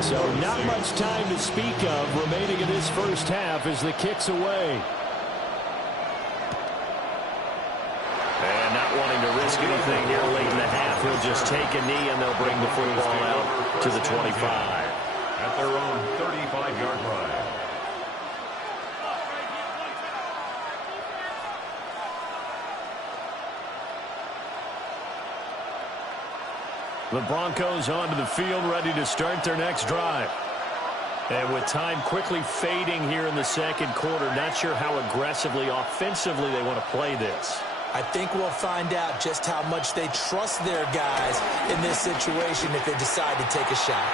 So not much time to speak of remaining in this 1st half as the kick's away. And not wanting to risk anything here late in the half, he'll just take a knee and they'll bring the football out to the 25. At their own 35-yard line. The Broncos onto the field, ready to start their next drive. And with time quickly fading here in the second quarter, not sure how aggressively, offensively they want to play this. I think we'll find out just how much they trust their guys in this situation if they decide to take a shot.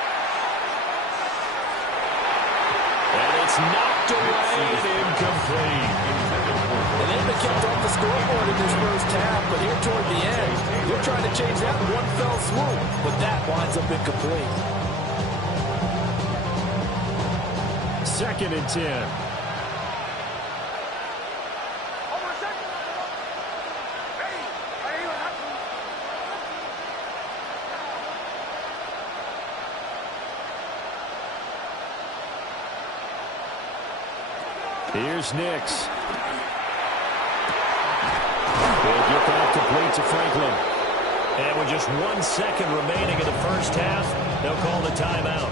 And it's knocked away and incomplete. And they've been kept off the scoreboard in this first half, but here toward the end, they're trying to change that in one fell swoop, but that winds up incomplete. 2nd and 10. Here's Nix. He'll get that complete to Franklin. And with just 1 second remaining in the first half, they'll call the timeout.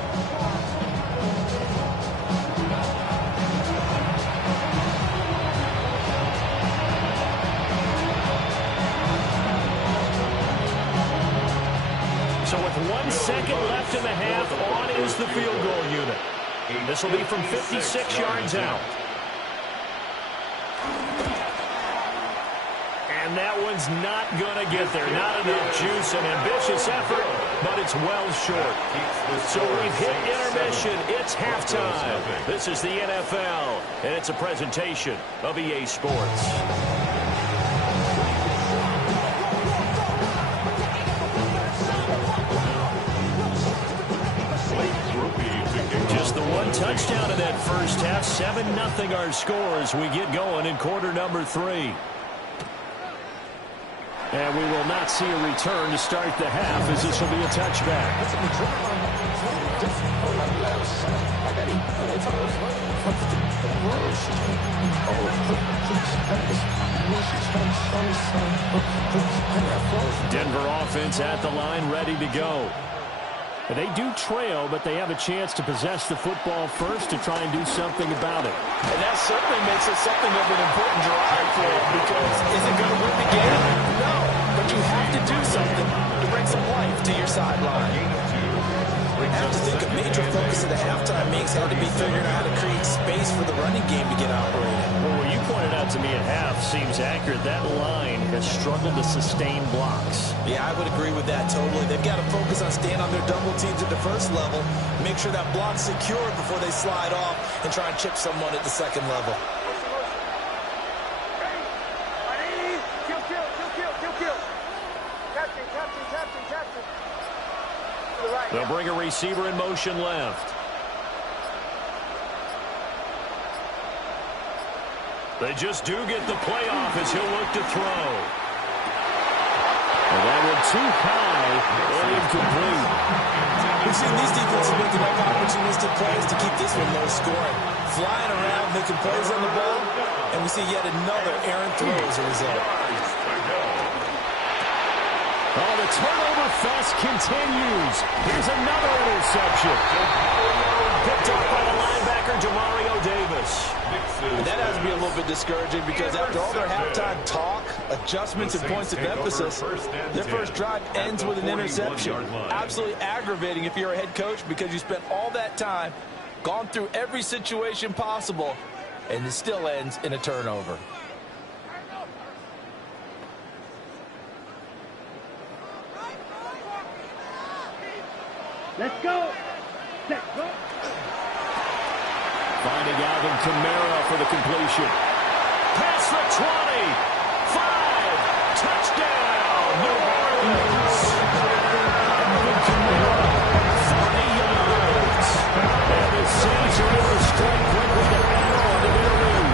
So with 1 second left in the half, on is the field goal unit. This will be from 56 yards out. And that one's not going to get there. Not enough juice, an ambitious effort, but it's well short. So we've hit intermission. It's halftime. This is the NFL, and it's a presentation of EA Sports. Just the one touchdown in that first half. 7-0 our score as we get going in quarter number 3. And we will not see a return to start the half, as this will be a touchback. Denver offense at the line, ready to go. They do trail, but they have a chance to possess the football first to try and do something about it. And that certainly makes it something of an important drive for them, because is it going to win the game? No, but you have to do something to bring some life to your sideline. I have to think a major focus of the halftime meetings had to be figuring out how to create space for the running game to get operated. Well, what you pointed out to me at half seems accurate. That line has struggled to sustain blocks. Yeah, I would agree with that totally. They've got to focus on staying on their double teams at the first level, make sure that block's secure before they slide off and try and chip someone at the second level. They'll bring a receiver in motion left. They just do get the playoff as he'll look to throw. And that one too high and incomplete. We've seen these defenses make enough opportunistic plays to keep this one low scoring. Flying around, making plays on the ball, and we see yet another errant throw as a result. Oh, the turnover fest continues. Here's another interception. Picked up by the linebacker, Demario Davis. And that has to be a little bit discouraging, because after all their halftime talk, adjustments, and points of emphasis, their first drive ends with an interception. Absolutely aggravating if you're a head coach, because you spent all that time, gone through every situation possible, and it still ends in a turnover. Let's go. Set, go. Finding Alvin Kamara for the completion. Past the 20. 5. Touchdown. New Orleans. Alvin Kamara. 40 yards. And the Saints are able to strike quickly to add on to their lead.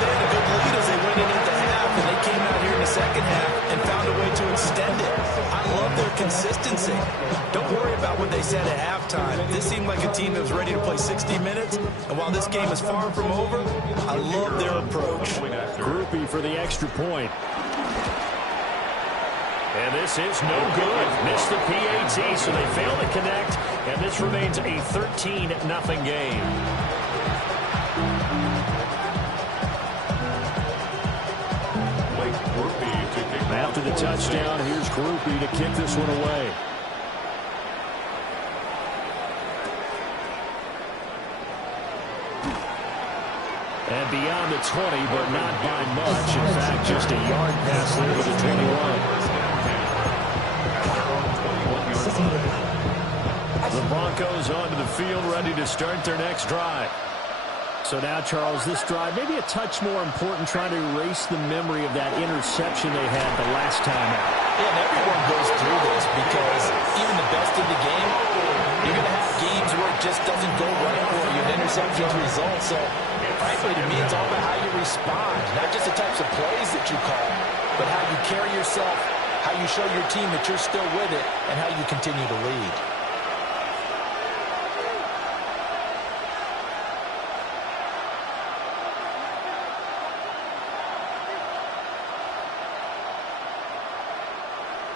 They had a good lead as they went into half, and they came out here in the second half and found a way to extend it. I love their consistency. Don't worry about what they said at halftime. This seemed like a team that was ready to play 60 minutes, and while this game is far from over, I love their approach. Groupie for the extra point. And this is no good. Missed the PAT, so they fail to connect, and this remains a 13-0 game. after the touchdown. Here's Grupe to kick this one away. And beyond the 20, but not by much. In fact, just a yard pass there to the 21. The Broncos onto the field, ready to start their next drive. So now, Charles, this drive maybe a touch more important, trying to erase the memory of that interception they had the last time out. Yeah, and everyone goes through this because even the best in the game, you're going to have games where it just doesn't go right for you, and interceptions result. So, frankly, to me, it's all about how you respond, not just the types of plays that you call, but how you carry yourself, how you show your team that you're still with it, and how you continue to lead.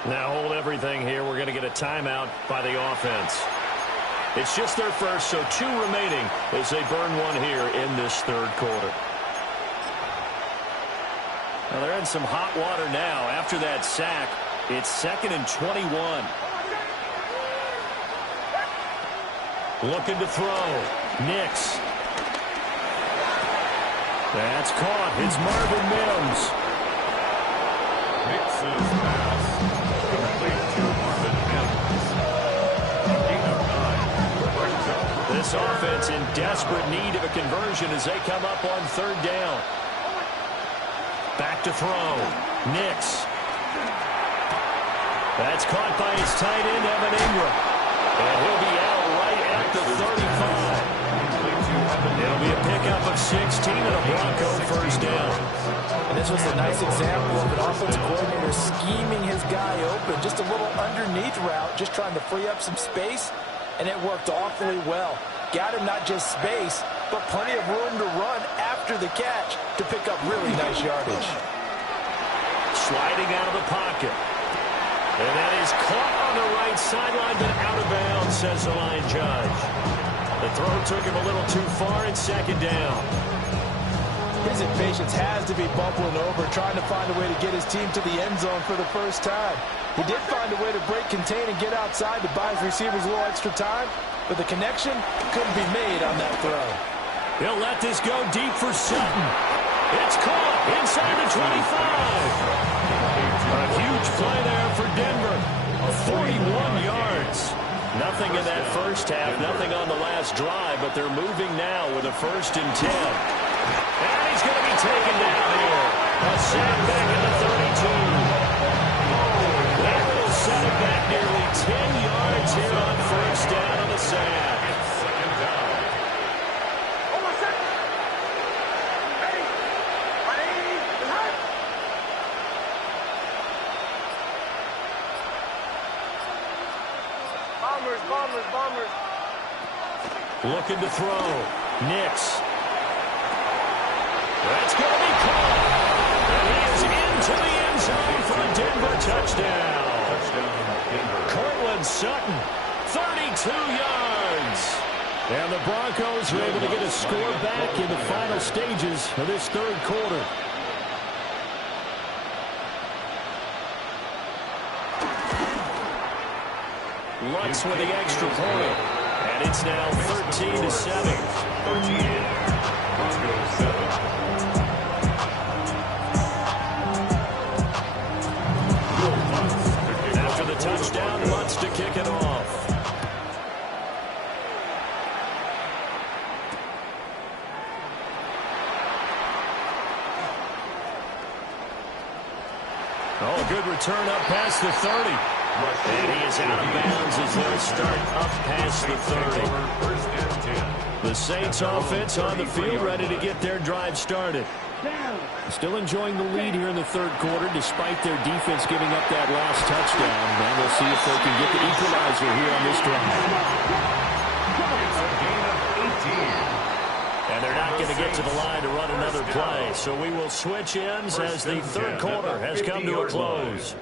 Now hold everything here. We're going to get a timeout by the offense. It's just their first, so 2 remaining as they burn one here in this third quarter. Now they're in some hot water now. After that sack, it's 2nd and 21. Looking to throw. Nix. That's caught. It's Marvin Mims. Nix's pass complete to Marvin Mims. This offense in desperate need of a conversion as they come up on 3rd down. Back to throw. Nix. That's caught by his tight end, Evan Ingram. And he'll be out right at the 35. It'll be a pickup of 16 and a Bronco first down. And this was a nice example of an offensive coordinator scheming his guy open. Just a little underneath route, just trying to free up some space, and it worked awfully well. Got him not just space, but plenty of room to run after the catch to pick up really nice yardage. Sliding out of the pocket. And that is caught on the right sideline, but out of bounds, says the line judge. The throw took him a little too far, and 2nd down. His impatience has to be bubbling over, trying to find a way to get his team to the end zone for the first time. He did find a way to break, contain, and get outside to buy his receivers a little extra time, but the connection couldn't be made on that throw. He'll let this go deep for Sutton. It's caught inside the 25. A huge play there for Denver. 41 yards. Nothing in that first half, nothing on the last drive, but they're moving now with a 1st and 10. And he's going to be taken down here. A sack back at the 32. That will set it back nearly 10 yards here on 1st down on the sack. Bombers. Looking to throw. Nix. That's going to be caught. And he is into the end zone for a Denver touchdown. Cortland Sutton, 32 yards. And the Broncos are able to get a score back in the final stages of this third quarter. Lutz with the extra point. And it's now 13-7. 13. Broncos 7. After the touchdown, Lutz to kick it off. Oh, good return up past the 30. And he is out of bounds as they'll start up past the 30. The Saints offense on the field, ready to get their drive started. Still enjoying the lead here in the third quarter, despite their defense giving up that last touchdown. Now we'll see if they can get the equalizer here on this drive. It's a gain of 18. And they're not going to get to the line to run another play, so we will switch ends as the third quarter has come to a close.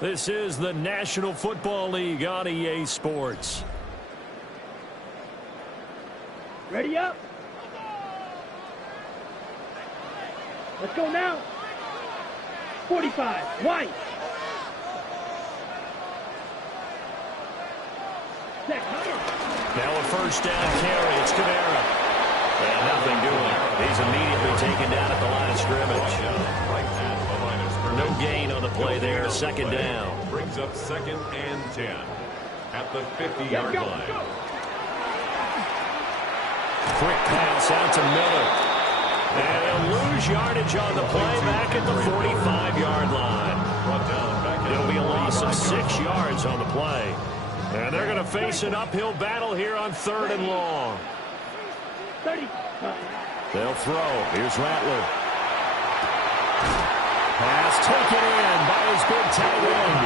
This is the National Football League on EA Sports. Ready up. Let's go now. 45, White. Now a first down carry. It's Kamara. And nothing doing. He's immediately taken down at the line of scrimmage. No gain on the play there. Second down. Brings up 2nd and 10 at the 50-yard line. Quick pass out to Miller. And he'll lose yardage on the play back at the 45-yard line. It'll be a loss of 6 yards on the play. And they're going to face an uphill battle here on 3rd and long. 30. They'll throw. Here's Rattler. Pass taken in by his big tight end.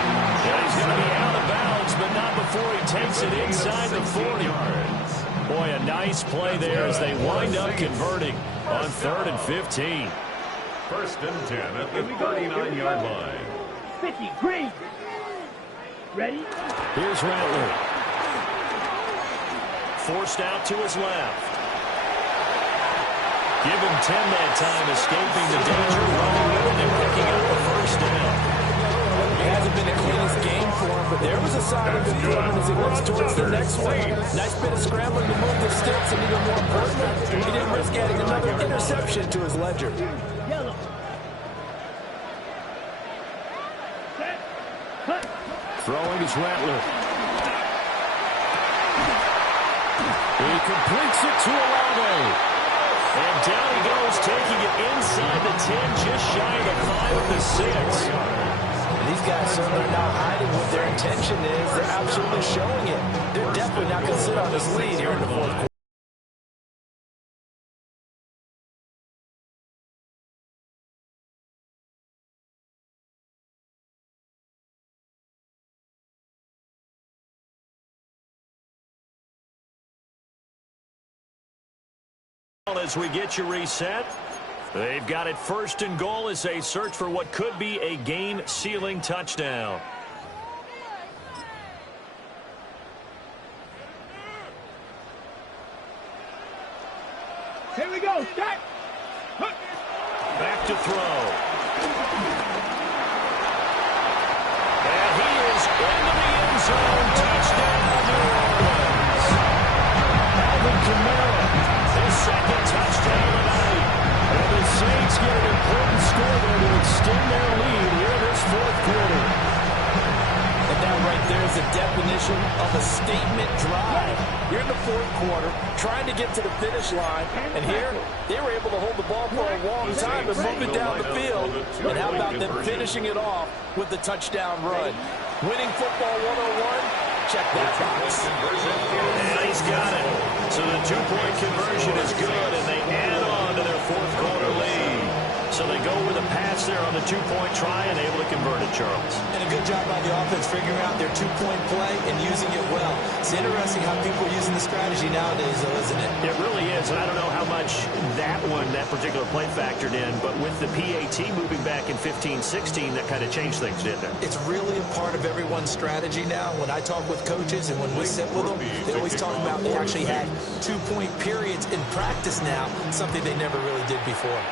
And he's going to be out of bounds, but not before he takes it inside the 40. Boy, a nice play there as they wind up converting on 3rd and 15. 1st and 10 at the 39-yard line. 50, Green. Ready? Here's Rattler. Forced out to his left. Give him 10 that time, escaping the danger, running with it and picking up the first down. It hasn't been the cleanest game for him, but there was a sign of improvement as he looks towards the next one. Nice bit of scrambling to move the sticks, and even more importantly, he didn't risk adding another interception to his ledger. Yellow. Set. Cut. Throwing is Rattler. He completes it to Olave. And down he goes, taking it inside the 10, just shy of the 5 of the 6. And these guys certainly are not hiding what their intention is. They're absolutely showing it. They're definitely not going to sit on this lead here in the 4th quarter. As we get you reset, they've got it 1st and goal as they search for what could be a game-sealing touchdown. Here we go. Start. Back to throw. And he is into the end zone. Touchdown, New Orleans. Alvin Kamara. His 2nd touchdown of the night. And the Saints get an important score there to extend their lead here in this 4th quarter. And that right there is the definition of a statement drive. You're in the 4th quarter, trying to get to the finish line, and here they were able to hold the ball for a long time and move it down the field. And how about them finishing it off with the touchdown run? Winning football 101. Check that box. And he's got it. So the 2-point conversion is good, and they add on to their 4th quarter lead. So they go with a pass there on the 2-point try and able to convert it, Charles. And a good job by the offense figuring out their 2-point play and using it well. It's interesting how people are using the strategy nowadays, though, isn't it? It really is, and I don't know how much that particular play factored in, but with the PAT moving back in 15-16, that kind of changed things, didn't it? It's really a part of everyone's strategy now. When I talk with coaches and when we sit with them, they always talk about they actually had 2-point periods in practice now, something they never really did before.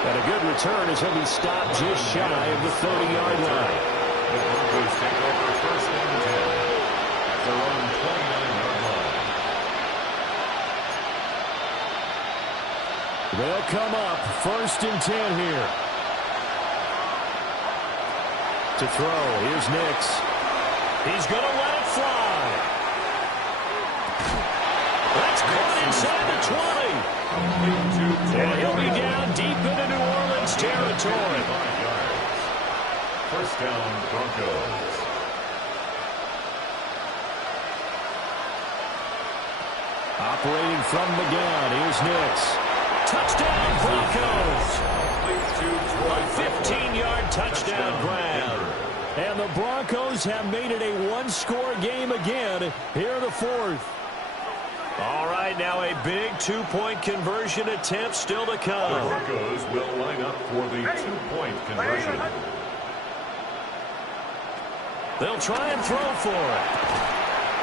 And a good return as he'll be stopped just shy of the 30-yard line. The Broncos take over 1st and 10 at their own 29-yard line. They'll come up 1st and 10 here. To throw, here's Nix. He's going to let it fly. That's caught inside the 20. And he'll be down deep into New Orleans territory. 1st down, Broncos. Operating from the gun, here's Nix. Touchdown, Broncos. A 15-yard touchdown grab. And the Broncos have made it a 1-score game again here in the 4th. All right, now a big 2-point conversion attempt still to come. The Broncos will line up for the 2-point conversion. They'll try and throw for it.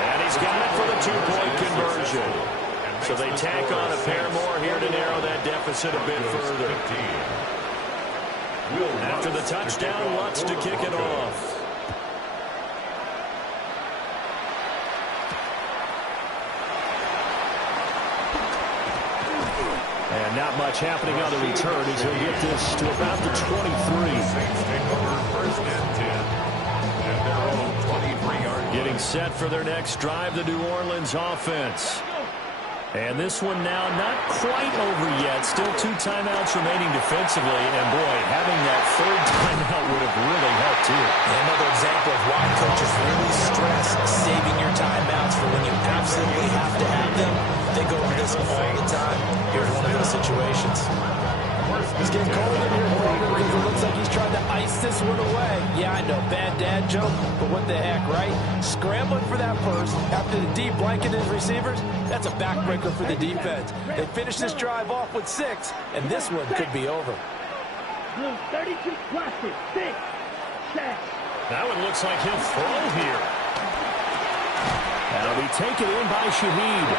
And he's got it for the 2-point conversion. And So they tack on a pair more here to narrow that deficit a bit further. After the touchdown, Lutz to kick it off. And not much happening on the return as he'll get this to about the 23. First and 10 at their own 23-yard. Getting set for their next drive, the New Orleans offense. And this one now not quite over yet. Still 2 timeouts remaining defensively. And, boy, having that third timeout would have really helped, too. Another example of why coaches really stress saving your timeouts for when you absolutely have to have them. They go over this all the time. Here's one of those situations. He's getting cold in here, because it looks like he's trying to ice this one away. Yeah, I know, bad dad joke, but what the heck, right? Scrambling for that first after the deep blanket his receivers, that's a backbreaker for the defense. They finish this drive off with 6, and this one could be over. Blue 32 plastic, 6, set. That one looks like he'll throw here. That'll be taken in by Shaheed.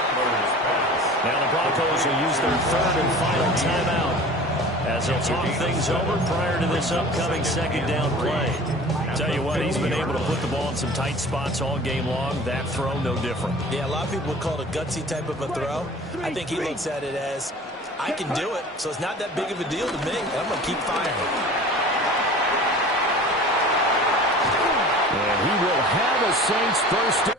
Now the Broncos will use their third and final timeout as they'll talk things over prior to this upcoming second down play. Tell you what, he's been able to put the ball in some tight spots all game long. That throw, no different. Yeah, a lot of people would call it a gutsy type of a throw. I think he looks at it as, I can do it, so it's not that big of a deal to me. I'm going to keep firing. And he will have a Saints first down.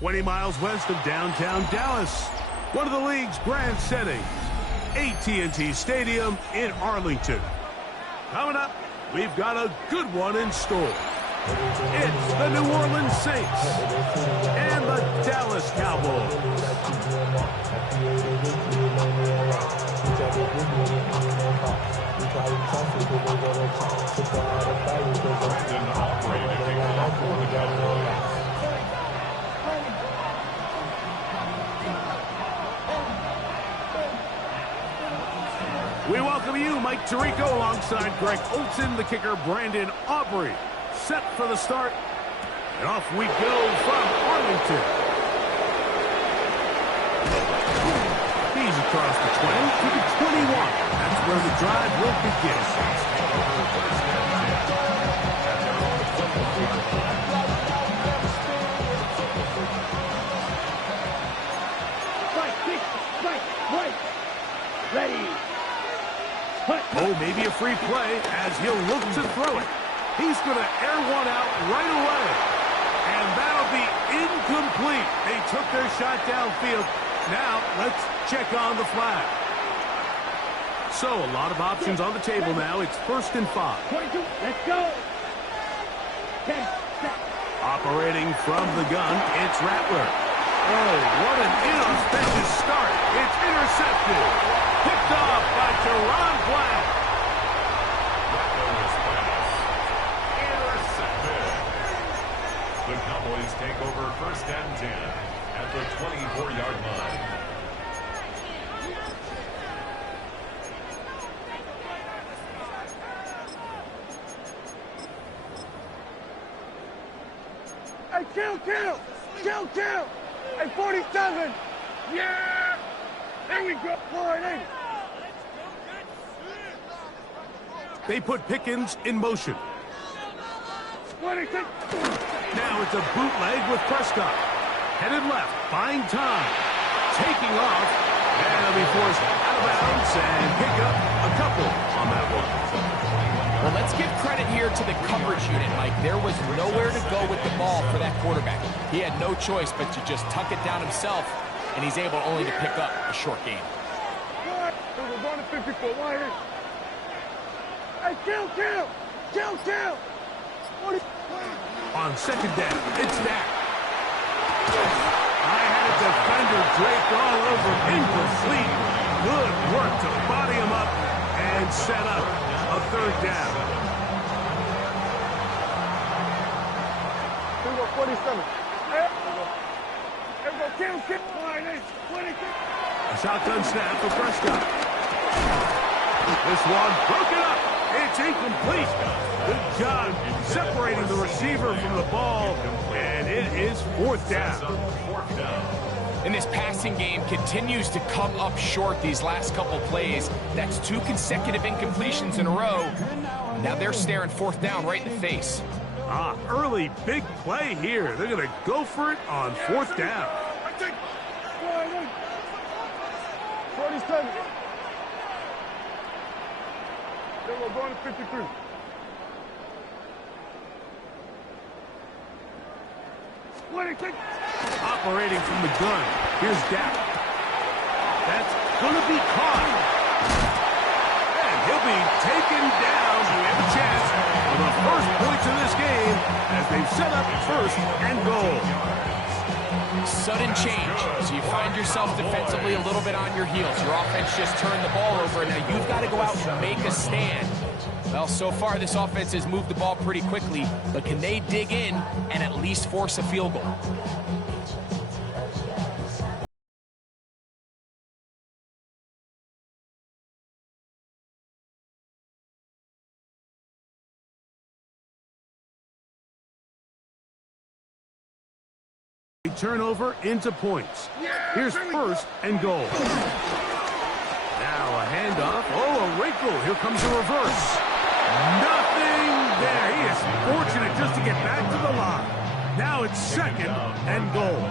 $20 miles west of downtown Dallas, one of the league's grand settings, AT&T Stadium in Arlington. Coming up, we've got a good one in store. It's the New Orleans Saints and the Dallas Cowboys. We welcome you, Mike Tirico, alongside Greg Olson, the kicker, Brandon Aubrey. Set for the start, and off we go from Arlington. He's across the 20 to the 21. That's where the drive will begin. Ready. Oh, maybe a free play as he'll look to throw it. He's going to air one out right away. And that'll be incomplete. They took their shot downfield. Now, let's check on the flag. So, a lot of options on the table now. It's 1st and 5. 22, let's go. 10, operating from the gun, it's Rattler. Oh, what an inauspicious start. It's intercepted. Picked off by Teron Black. The Cowboys take over 1st and 10 at the 24-yard line. Hey, kill! Hey, 47! Yeah! There we go! All right, They put Pickens in motion. 26! Now it's a bootleg with Prescott. Headed left, buying time. Taking off, and he'll be forced out of bounds and pick up a couple on that one. Well, let's give credit here to the coverage unit, Mike. There was nowhere to go with the ball for that quarterback. He had no choice but to just tuck it down himself, and he's able only to pick up a short gain. We're going to 54. Why here? Hey, kill! On second down, it's Dak. I had a defender draped all over, incomplete. Good work to body him up and set up a third down. 47. Hey, kill! All right, 26. A shotgun snap for Prescott. This one broken up. It's incomplete. Good job separating the receiver from the ball, and it is fourth down. And this passing game continues to come up short these last couple plays. That's 2 consecutive incompletions in a row. Now they're staring fourth down right in the face. Early big play here. They're going to go for it on fourth down. 47. Then we're going to 53. Operating from the gun. Here's Dak. That's going to be caught. And he'll be taken down. We have a chance for the first points of this game as they've set up first and goal. Sudden change. So you find yourself defensively a little bit on your heels. Your offense just turned the ball over, and now you've got to go out and make a stand. Well, so far this offense has moved the ball pretty quickly, but can they dig in and at least force a field goal? Turnover into points. Here's first and goal. Now a handoff. Oh, a wrinkle. Here comes a reverse. Nothing there. He is fortunate just to get back to the line. Now it's second and goal.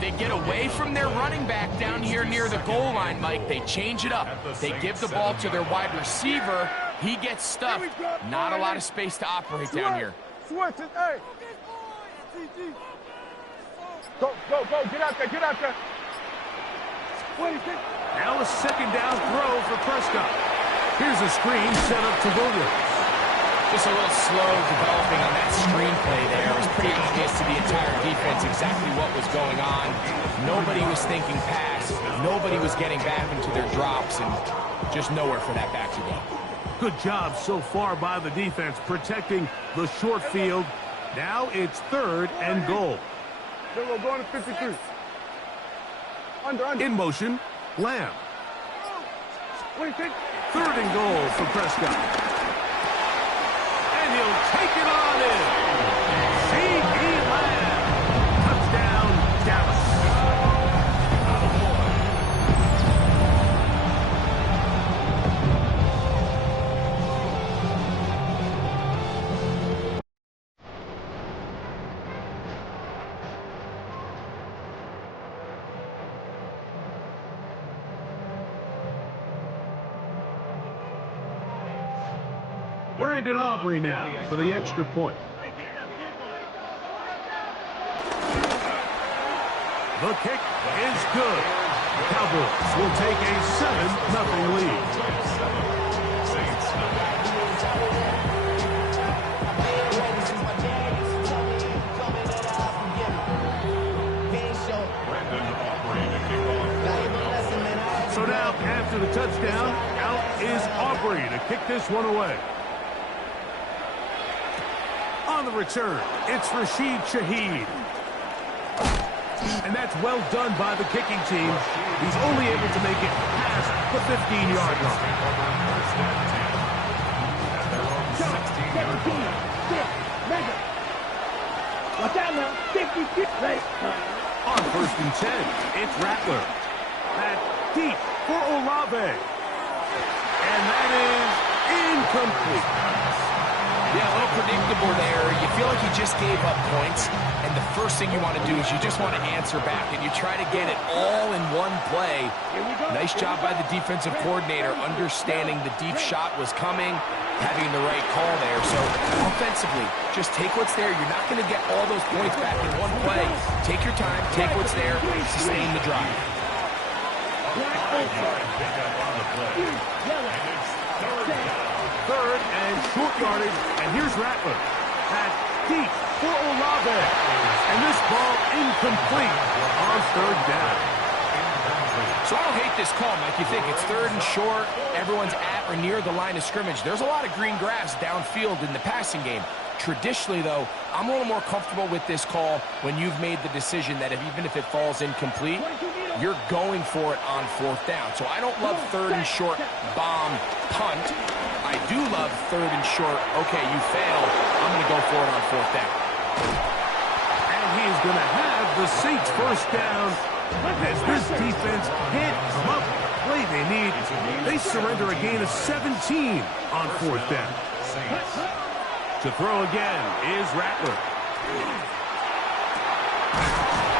They get away from their running back down here near the goal line, Mike. They change it up. They give the ball to their wide receiver. He gets stuffed. Not a lot of space to operate down here. Switch it, hey. Go, get out there. 26. Now a second down throw for Prescott. Here's a screen set up to Williams. Just a little slow developing on that screen play there. It was pretty obvious to the entire defense exactly what was going on. Nobody was thinking pass. Nobody was getting back into their drops, and just nowhere for that back to go. Good job so far by the defense protecting the short field. Now it's third and goal. Then we're going to 53. Under. In motion, Lamb. 26. Third and goal for Prescott. And he'll take it on in. C.D. Lamb. Touchdown, Dallas. Brandon Aubrey now for the extra point. The kick is good. The Cowboys will take a 7-0 lead. So now, after the touchdown, out is Aubrey to kick this one away. On the return, it's Rashid Shaheed. And that's well done by the kicking team. He's only able to make it past the 15-yard line. Watch out now. 50, ready. On 1st and 10, it's Rattler. That's deep for Olave. And that is incomplete. Yeah, a little predictable there. You feel like you just gave up points, and the first thing you want to do is you just want to answer back, and you try to get it all in one play. Nice job by the defensive coordinator understanding the deep shot was coming, having the right call there. So offensively, just take what's there. You're not going to get all those points back in one play. Take your time, take what's there, sustain the drive. Third and short yardage, and here's Rattler. That's deep for Olave. And this ball incomplete on 3rd down. So I don't hate this call, Mike. You think it's 3rd and short, everyone's at or near the line of scrimmage. There's a lot of green grass downfield in the passing game. Traditionally, though, I'm a little more comfortable with this call when you've made the decision that even if it falls incomplete, you're going for it on 4th down. So I don't love 3rd and short bomb punt. I do love 3rd and short, okay, you fail, I'm going to go for it on 4th down. And he's going to have the Saints 1st down as this defense can't come up with the play they need. They surrender a gain of 17 on 4th down. To throw again is Rattler.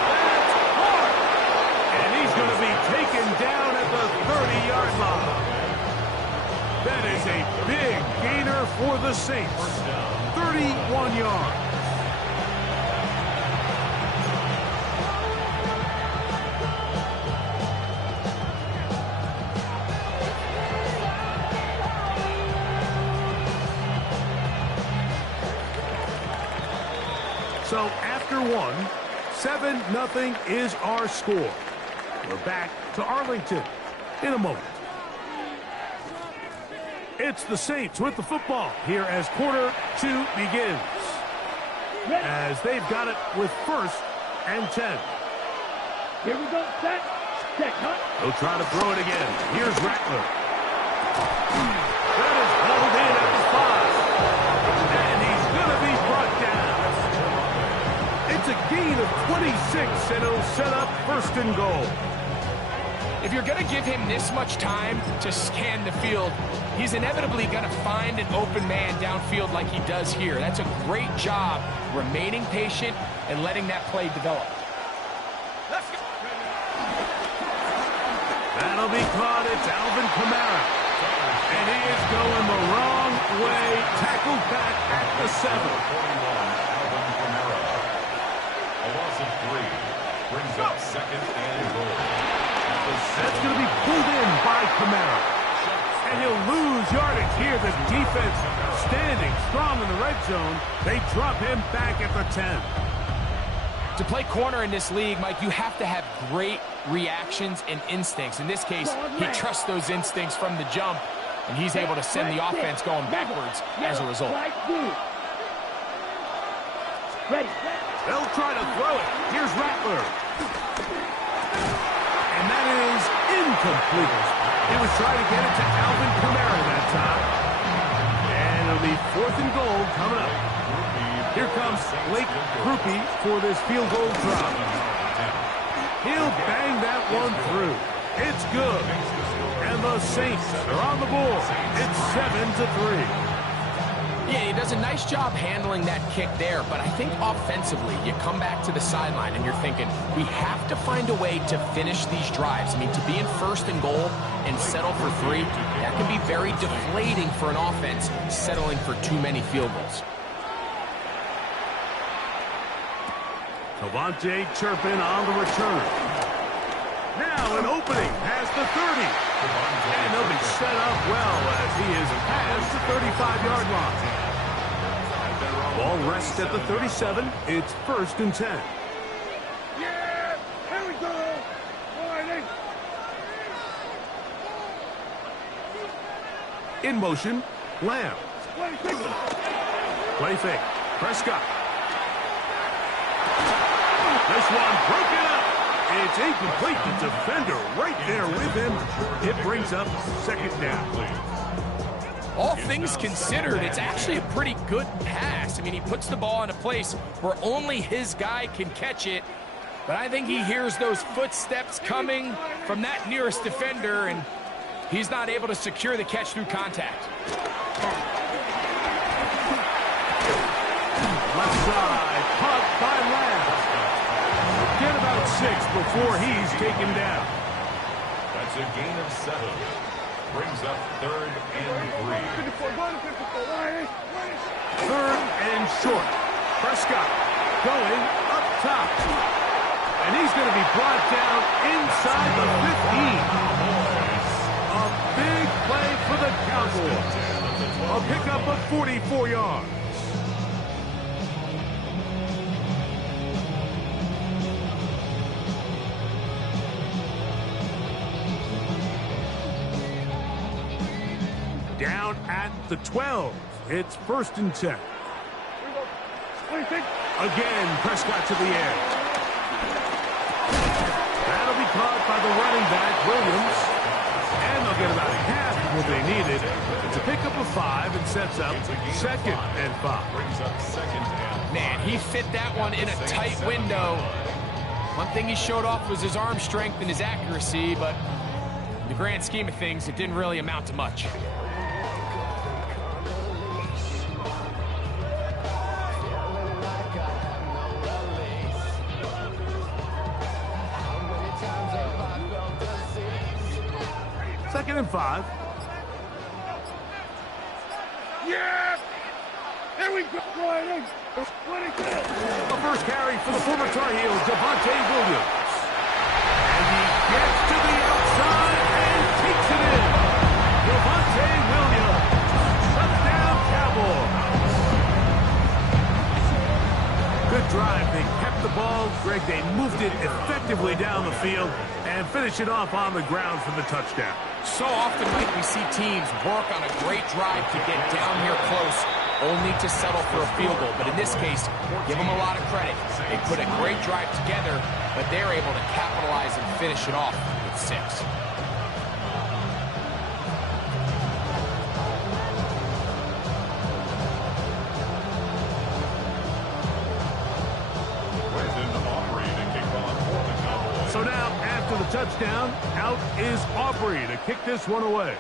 That's hard! And he's going to be taken down at the 30-yard line. That is a big gainer for the Saints. 31 yards. So after 7-0 is our score. We're back to Arlington in a moment. It's the Saints with the football here as quarter 2 begins. As they've got it with 1st and 10. Here we go. Set. Cut. They'll try to throw it again. Here's Rattler. That is hauled in at the 5. And he's going to be brought down. It's a gain of 26, and it'll set up 1st and goal. If you're going to give him this much time to scan the field, he's inevitably going to find an open man downfield like he does here. That's a great job remaining patient and letting that play develop. That'll be caught. It's Alvin Kamara. And he is going the wrong way. Tackled back at the 7. Alvin Kamara. A loss of 3. Brings up 2nd and goal. That's going to be pulled in by Kamara. And he'll lose yardage here. The defense standing strong in the red zone. They drop him back at the 10. To play corner in this league, Mike, you have to have great reactions and instincts. In this case, he trusts those instincts from the jump, and he's able to send the offense going backwards as a result. Ready. They'll try to throw it. Here's Rattler. And that is incomplete. He was trying to get it to Alvin Kamara that time. And it'll be 4th and goal coming up. Here comes Blake Grupe for this field goal drop. He'll bang that one through. It's good. And the Saints are on the board. It's 7-3. Yeah, he does a nice job handling that kick there, but I think offensively, you come back to the sideline and you're thinking, we have to find a way to finish these drives. I mean, to be in 1st and goal and settle for 3, that can be very deflating for an offense settling for too many field goals. Devontae Turpin on the return. Now an opening past the 30. And he'll be set up well as he is past the 35-yard line. Ball rests at the 37. It's 1st and 10. Yeah, here we go. In motion, Lamb. Play fake. Prescott. This one broken up. It's incomplete. The defender right there with him. It brings up 2nd down. all things considered, it's actually a pretty good pass. I mean, he puts the ball in a place where only his guy can catch it. But I think he hears those footsteps coming from that nearest defender, and he's not able to secure the catch through contact. Left side, caught by Lamb. Get about 6 before he's taken down. That's a gain of 7. Brings up 3rd and 3. 3rd and short. Prescott going up top. And he's going to be brought down inside the 15. A big play for the Cowboys. A pickup of 44 yards. Down at the 12. It's 1st and 10. Again, Prescott to the air. That'll be caught by the running back, Williams. And they'll get about half of what they needed. It's a pickup of 5 and sets up 2nd and 5. Brings up 2nd and 5. Man, he fit that one in a tight window. One thing he showed off was his arm strength and his accuracy, but in the grand scheme of things, it didn't really amount to much. Second and 5. Yeah! There we go! The first carry for the former Tar Heels, Javonte Williams. And he gets to the outside and takes it in. Javonte Williams. Touchdown, Cowboys. Good drive. They kept the ball. Greg, they moved it effectively down the field and finish it off on the ground for the touchdown. So often, Mike, we see teams work on a great drive to get down here close, only to settle for a field goal. But in this case, give them a lot of credit. They put a great drive together, but they're able to capitalize and finish it off with 6. So now, after the touchdown, out is Aubrey to kick this one away.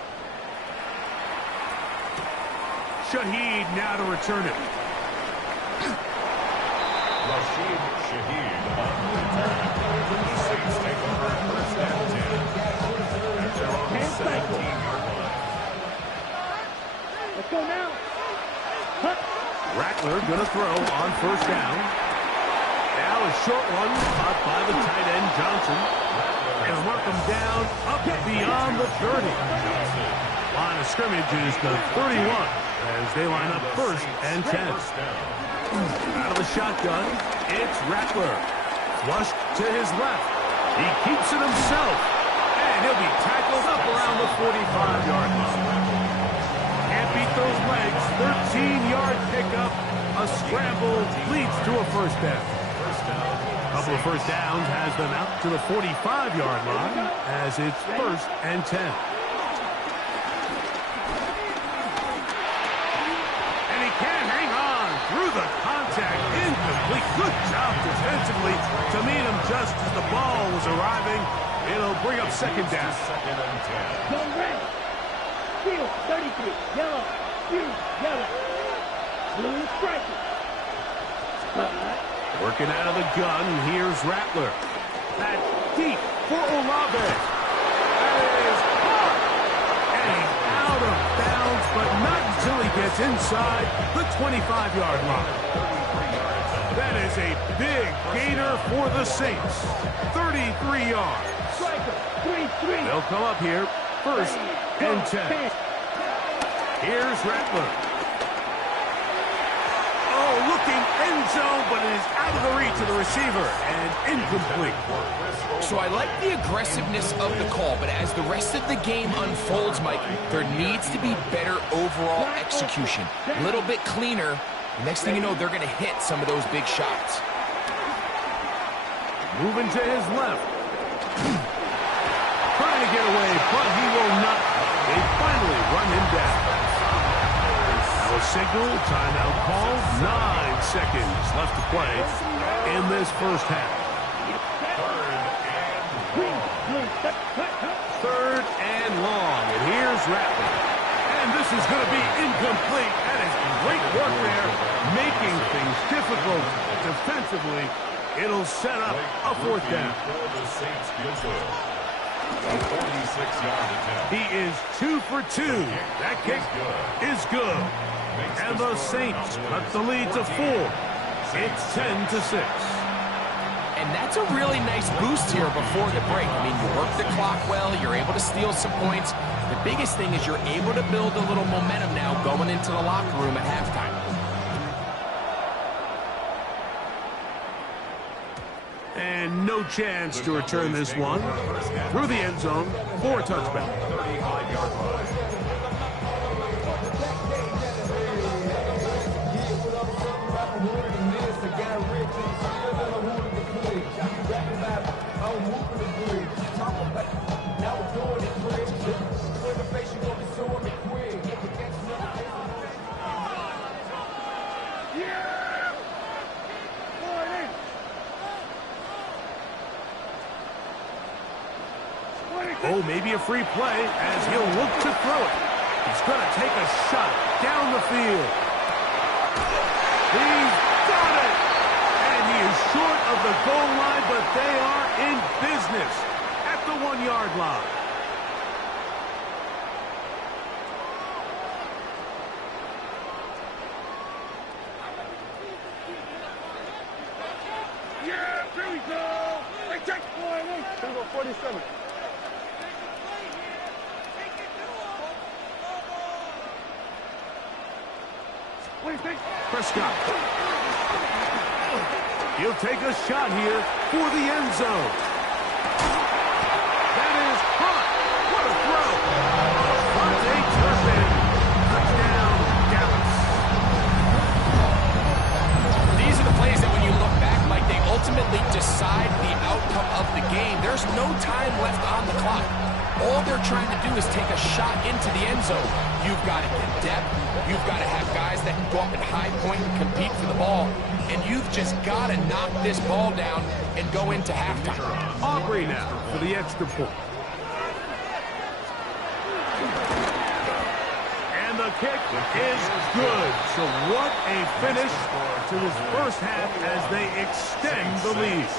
Shaheed now to return it. Rashid Shaheed on the return. The Saints take over 1st and 10. At their own 17-yard line. Let's go now. Rattler going to throw on 1st down. Now a short one caught by the tight end, Johnson. And mark him down up beyond the 30. Line of scrimmage is the 31 as they line up 1st and 10. Out of the shotgun, it's Rattler. Flushed to his left. He keeps it himself. And he'll be tackled up around the 45-yard line. Can't beat those legs. 13-yard pickup. A scramble leads to a 1st down. A couple of 1st downs has them out to the 45-yard line as it's 1st and 10. And he can't hang on through the contact. Incomplete. Good job defensively to meet him just as the ball was arriving. It'll bring up 2nd down. 2nd and 10. Young red. Field 33. Yellow. Blue. Yellow. Blue striker. Working out of the gun, here's Rattler. That's deep for Olave. That is caught. And he's out of bounds, but not until he gets inside the 25-yard line. That is a big gainer for the Saints. 33 yards. Striker. 3-3. They'll come up here 1st and 10. Here's Rattler. Looking end zone, but it is out of the reach of the receiver and incomplete. So I like the aggressiveness of the call, but as the rest of the game unfolds, Mike, there needs to be better overall execution. A little bit cleaner. The next thing you know, they're going to hit some of those big shots. Moving to his left. Trying to get away, but he will not. They finally run him down. Illegal timeout call. 9 seconds left to play in this first half. Third and long. And here's Rattler. And this is going to be incomplete. That is great work there, making things difficult defensively. It'll set up a fourth down. He is 2 for 2. That kick is good. And the Saints cut the lead to 4. It's 10-6. And that's a really nice boost here before the break. I mean, you work the clock well, you're able to steal some points. The biggest thing is you're able to build a little momentum now going into the locker room at halftime. And no chance to return this one through the end zone for a touchback. Oh, maybe a free play as he'll look to throw it. He's going to take a shot down the field. He's got it! And he is short of the goal line, but they are in business at the 1-yard line. Yeah, there we go! Hey, check, boy! Gonna go 47. Prescott. He'll take a shot here for the end zone. That is hot. What a throw. Vontae Turpin. Touchdown, Dallas. These are the plays that when you look back, like they ultimately decide the outcome of the game. There's no time left on the clock. All they're trying to do is take a shot into the end zone. You've got to get depth. You've got to have guys that can go up at high point and compete for the ball. And you've just got to knock this ball down and go into halftime. Aubrey now for the extra point. And the kick is good. So what a finish to this first half as they extend the lead.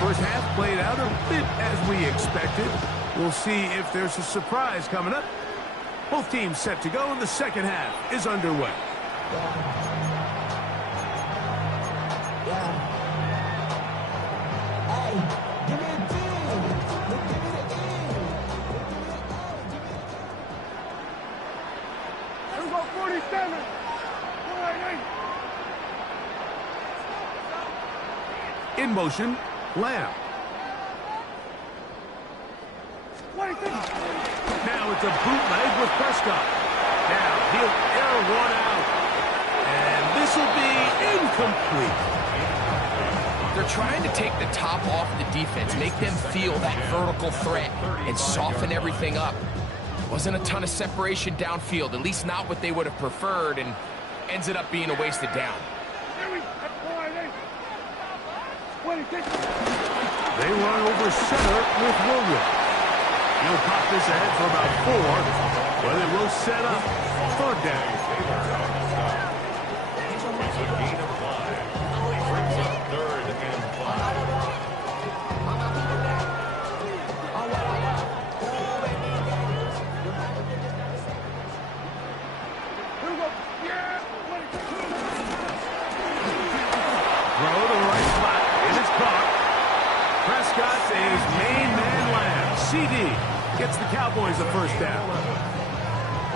First half played out a bit as we expected. We'll see if there's a surprise coming up. Both teams set to go, and the second half is underway. Here we go, 47. In motion, Lamb. Now it's a bootleg with Prescott. Now he'll air one out. And this will be incomplete. They're trying to take the top off the defense, make them feel that vertical threat, and soften everything up. Wasn't a ton of separation downfield, at least not what they would have preferred, and ends up being a wasted down. They run over center with Williams. He'll pop this ahead for about 4, but it will set up third down. It's a gain of 5. Brings up 3rd and 5. Throw to the right flat. It is caught. Prescott is main man Lamb. CD gets the Cowboys a first down.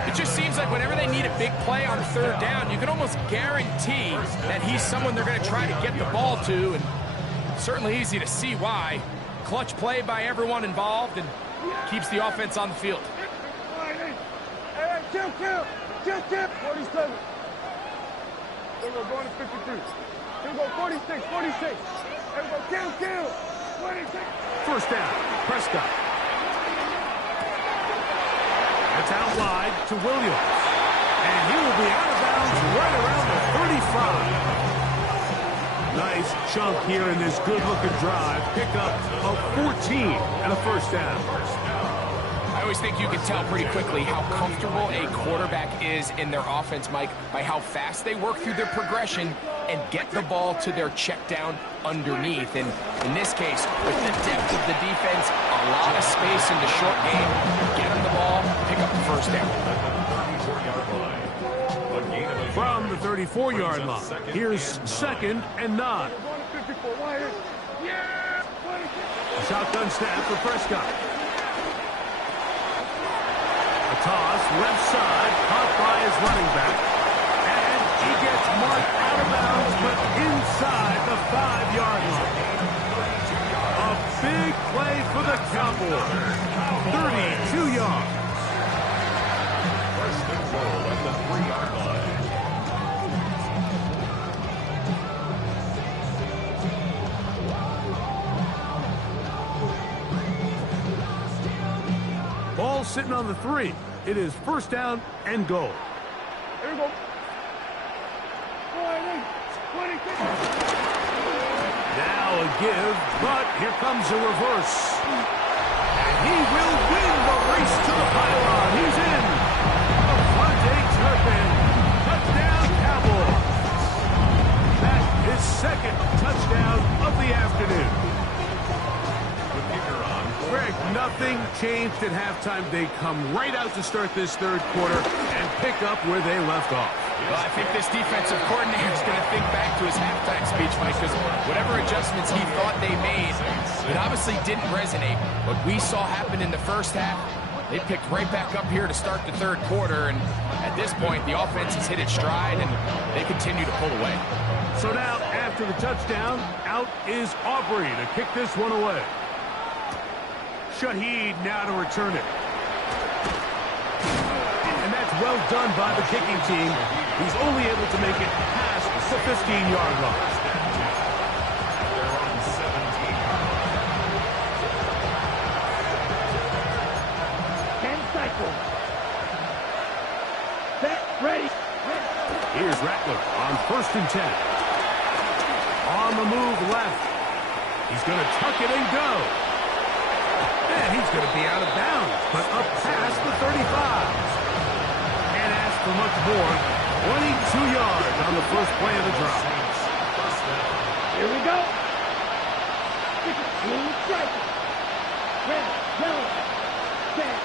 It just seems like whenever they need a big play on 3rd down, you can almost guarantee that he's someone they're going to try to get the ball to, and certainly easy to see why. Clutch play by everyone involved and keeps the offense on the field. Kill, 47. Here we go, going to 53. Here we go, 46, 46. Here we go, kill. 26. First down, Prescott. That's out wide to Williams. And he will be out of bounds right around the 35. Nice chunk here in this good-looking drive. Pickup of 14 and a first down. I always think you can tell pretty quickly how comfortable a quarterback is in their offense, Mike, by how fast they work through their progression and get the ball to their check down underneath. And in this case, with the depth of the defense, a lot of space in the short game, get them the ball, pick up the first down. From the 34-yard line, here's 2nd and 9. Shotgun snap for Prescott. A toss, left side, caught by his running back. And he gets marked out of bounds, but inside the 5-yard line. A big play for the Cowboys. 32 yards. First and goal at the 3-yard line. Ball sitting on the 3. It is first down and goal. Here we go. 26. Now a give, but here comes a reverse. And he will win the race to the pylon. He's in. Devontae Turpin. Touchdown, Cowboys. That is 2nd touchdown of the afternoon. Greg, nothing changed at halftime. They come right out to start this 3rd quarter and pick up where they left off. Well, I think this defensive coordinator is going to think back to his halftime speech, Mike, because whatever adjustments he thought they made, it obviously didn't resonate. What we saw happen in the first half, they picked right back up here to start the 3rd quarter, and at this point, the offense has hit its stride, and they continue to pull away. So now, after the touchdown, out is Aubrey to kick this one away. Shaheed now to return it. And that's well done by the kicking team. He's only able to make it past the 15-yard line. They're on 17. 10 cycles. Set, ready. Here's Rattler on 1st and 10. On the move left. He's going to tuck it and go. And he's going to be out of bounds, but up past the 35. Can't ask for much more. 22 yards on the first play of the drive. Here we go. Blue strike. Red, yellow, set.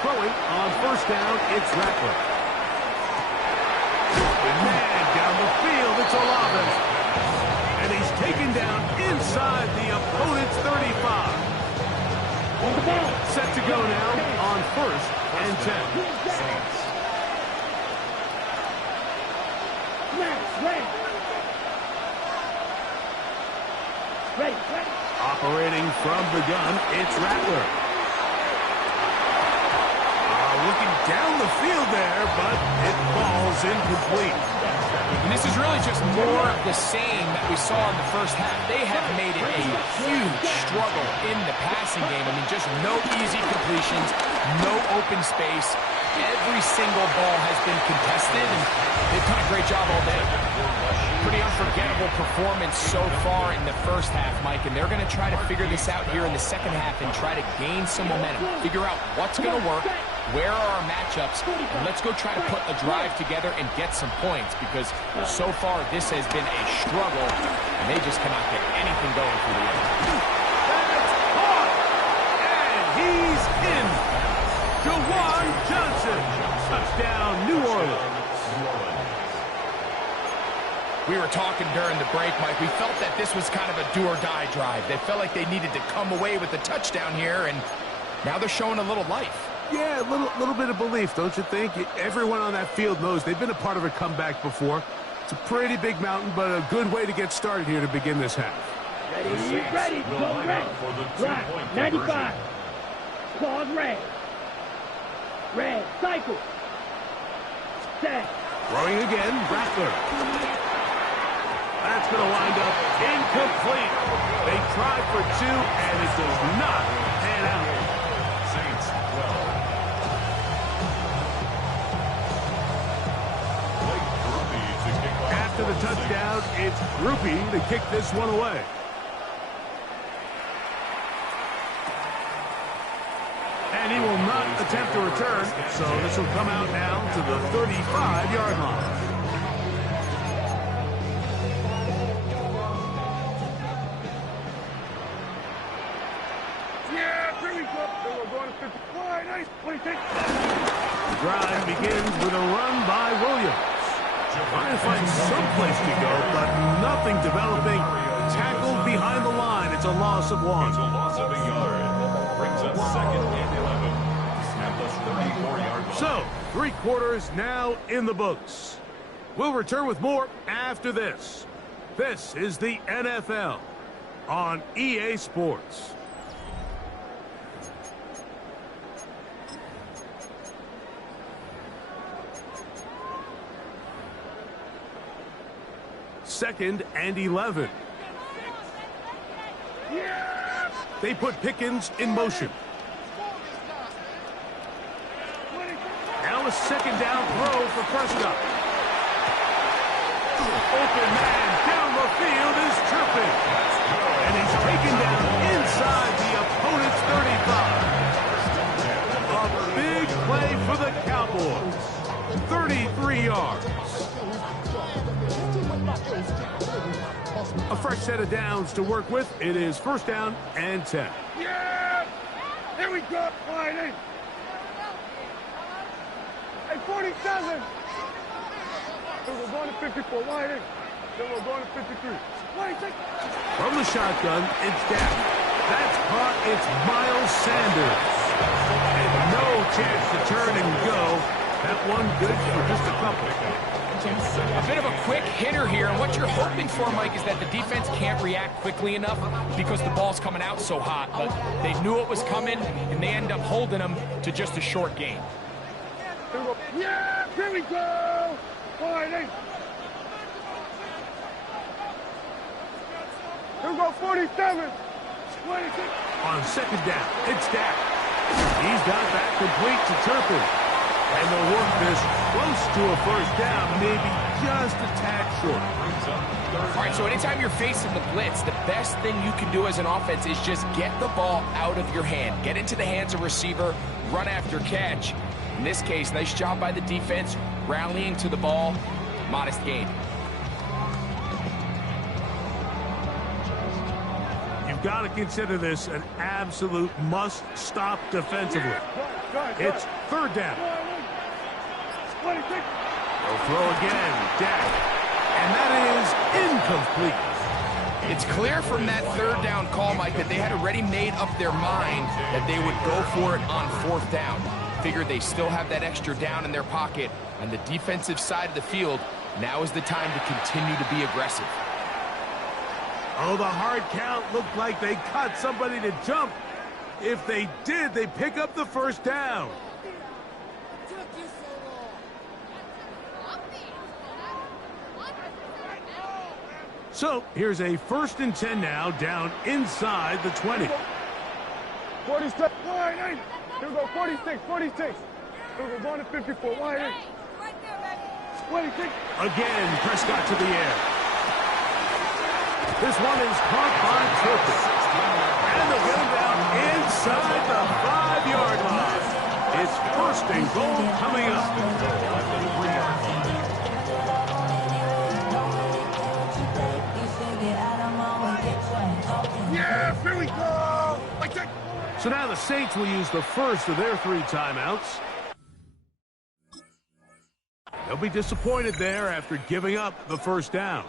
Throwing on first down, it's Rattler. Man, down the field, it's Olave. And he's taken down inside the opponent's 35. Set to go now on 1st and 10. Ready. Operating from the gun, it's Rattler. Looking down the field there, but it falls incomplete. And this is really just more of the same that we saw in the first half. They have made it a huge struggle in the passing game. I mean, just no easy completions, no open space. Every single ball has been contested, and they've done a great job all day. Pretty unforgettable performance so far in the first half, Mike, and they're going to try to figure this out here in the second half and try to gain some momentum, figure out what's going to work, where are our matchups, and let's go try to put a drive together and get some points, because so far this has been a struggle, and they just cannot get anything going for the end. That's caught! And he's in! Jawan Johnson! Touchdown, New Orleans! We were talking during the break, Mike. We felt that this was kind of a do-or-die drive. They felt like they needed to come away with a touchdown here, and now they're showing a little life. Yeah, a little bit of belief, don't you think? Everyone on that field knows they've been a part of a comeback before. It's a pretty big mountain, but a good way to get started here to begin this half. Ready, go red. Black, 95. Claws red. Red, cycle. Set. Throwing again, Rattler. That's going to wind up incomplete. They tried for 2, and it does not pan out. Saints 12. Blake Grupe to kick off. After the touchdown, it's Grupe to kick this one away. And he will not attempt to return, so this will come out now to the 35-yard line. Yeah, here we go. Then we're going to 50. Why, nice. 26. The drive begins with a run by Williams. Trying to find someplace to go, but nothing developing. Tackled behind the line. It's a loss of 1. It's a loss of a yard. Brings up 2nd and 11 at the 34-yard line. So, 3 quarters now in the books. We'll return with more after this. This is the NFL on EA Sports. Second and 11. They put Pickens in motion. Now a second down throw for Prescott. Open man down the field is chirping. And he's taken down inside the opponent's 35. A big play for the Cowboys. 33 yards. A fresh set of downs to work with. It is 1st down and 10. Yeah! Here we go. Wide in. Hey, 47. Then we're going to 54. Wide in. Then we're going to 53. 26. From the shotgun, it's Dak. That's caught. It's Miles Sanders. And no chance to turn and go. That one good for just a couple. A bit of a quick hitter here, and what you're hoping for, Mike, is that the defense can't react quickly enough because the ball's coming out so hot. But they knew it was coming, and they end up holding them to just a short gain. Yeah, here we go. Wide in. Here we go, 47. 26. On 2nd down, it's Dak. He's got that complete to Turpin. And they'll work this close to a 1st down, maybe just a tad short. All right, so anytime you're facing the blitz, the best thing you can do as an offense is just get the ball out of your hand. Get into the hands of receiver, run after catch. In this case, nice job by the defense, rallying to the ball, modest gain. You've got to consider this an absolute must-stop defensively. It's 3rd down. 26. They'll throw again, Dak. And that is incomplete. It's clear from that 3rd down call, Mike, that they had already made up their mind that they would go for it on 4th down. Figured they still have that extra down in their pocket. On the defensive side of the field, now is the time to continue to be aggressive. Oh, the hard count looked like they cut somebody to jump. If they did, they pick up the 1st down. So here's a 1st and 10 now, down inside the 20. 46. Wide in. Here we go, 46. 46. Here we go, going to 54. Wide in. 26. Again, Prescott to the air. This one is caught by Turpin. And they'll get him down inside the 5-yard line. It's 1st and goal coming up. Yeah, here we go. Like that. So now the Saints will use the first of their 3 timeouts. They'll be disappointed there after giving up the 1st down.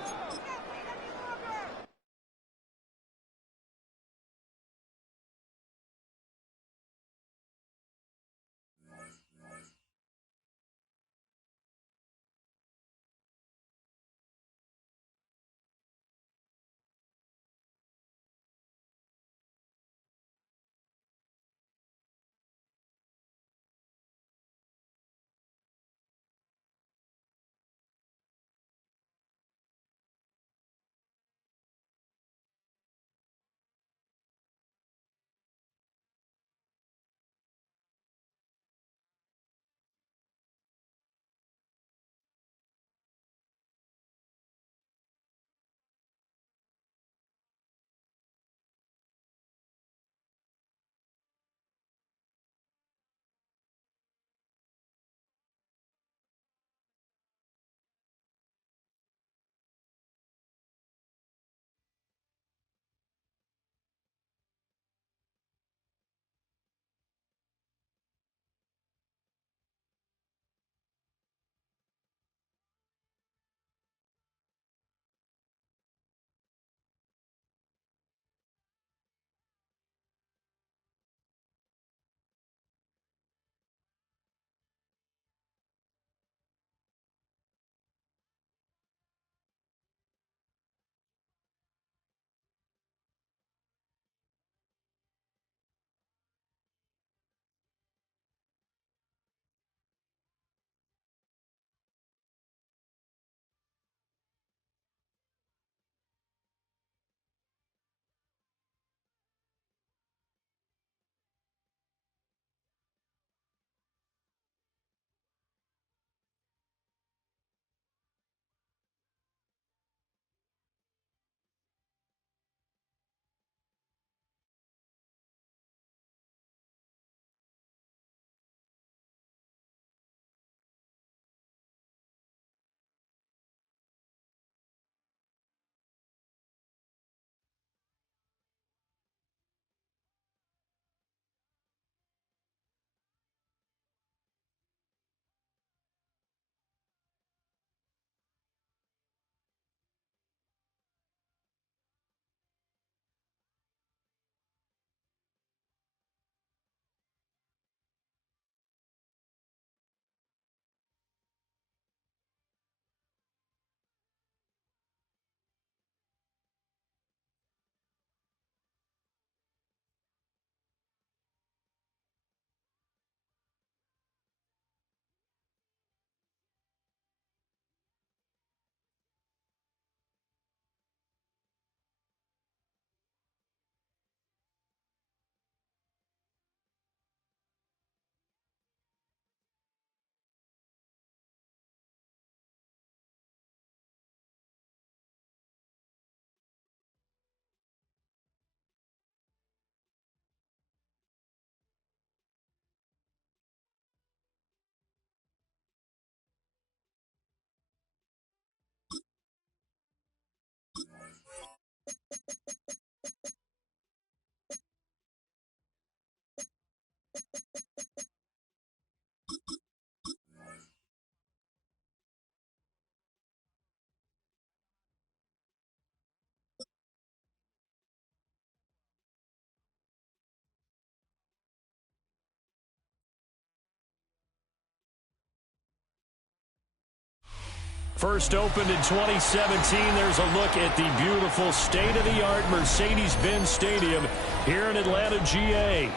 First opened in 2017. There's a look at the beautiful state-of-the-art Mercedes-Benz Stadium here in Atlanta, GA.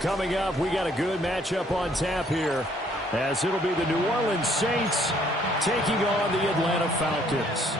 Coming up, we got a good matchup on tap here, as it'll be the New Orleans Saints taking on the Atlanta Falcons.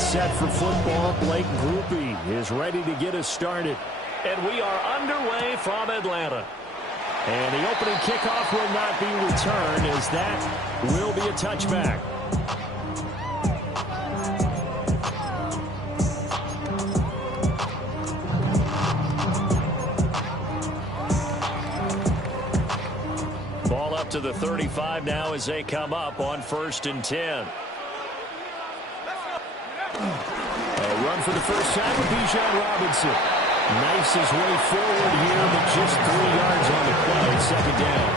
Set for football, Blake Grupe is ready to get us started. And we are underway from Atlanta. And the opening kickoff will not be returned, as that will be a touchback. Ball up to the 35 now as they come up on 1st and 10. Run for the first time with Bijan Robinson. Knifes his way forward here, but just 3 yards on the play. Second down.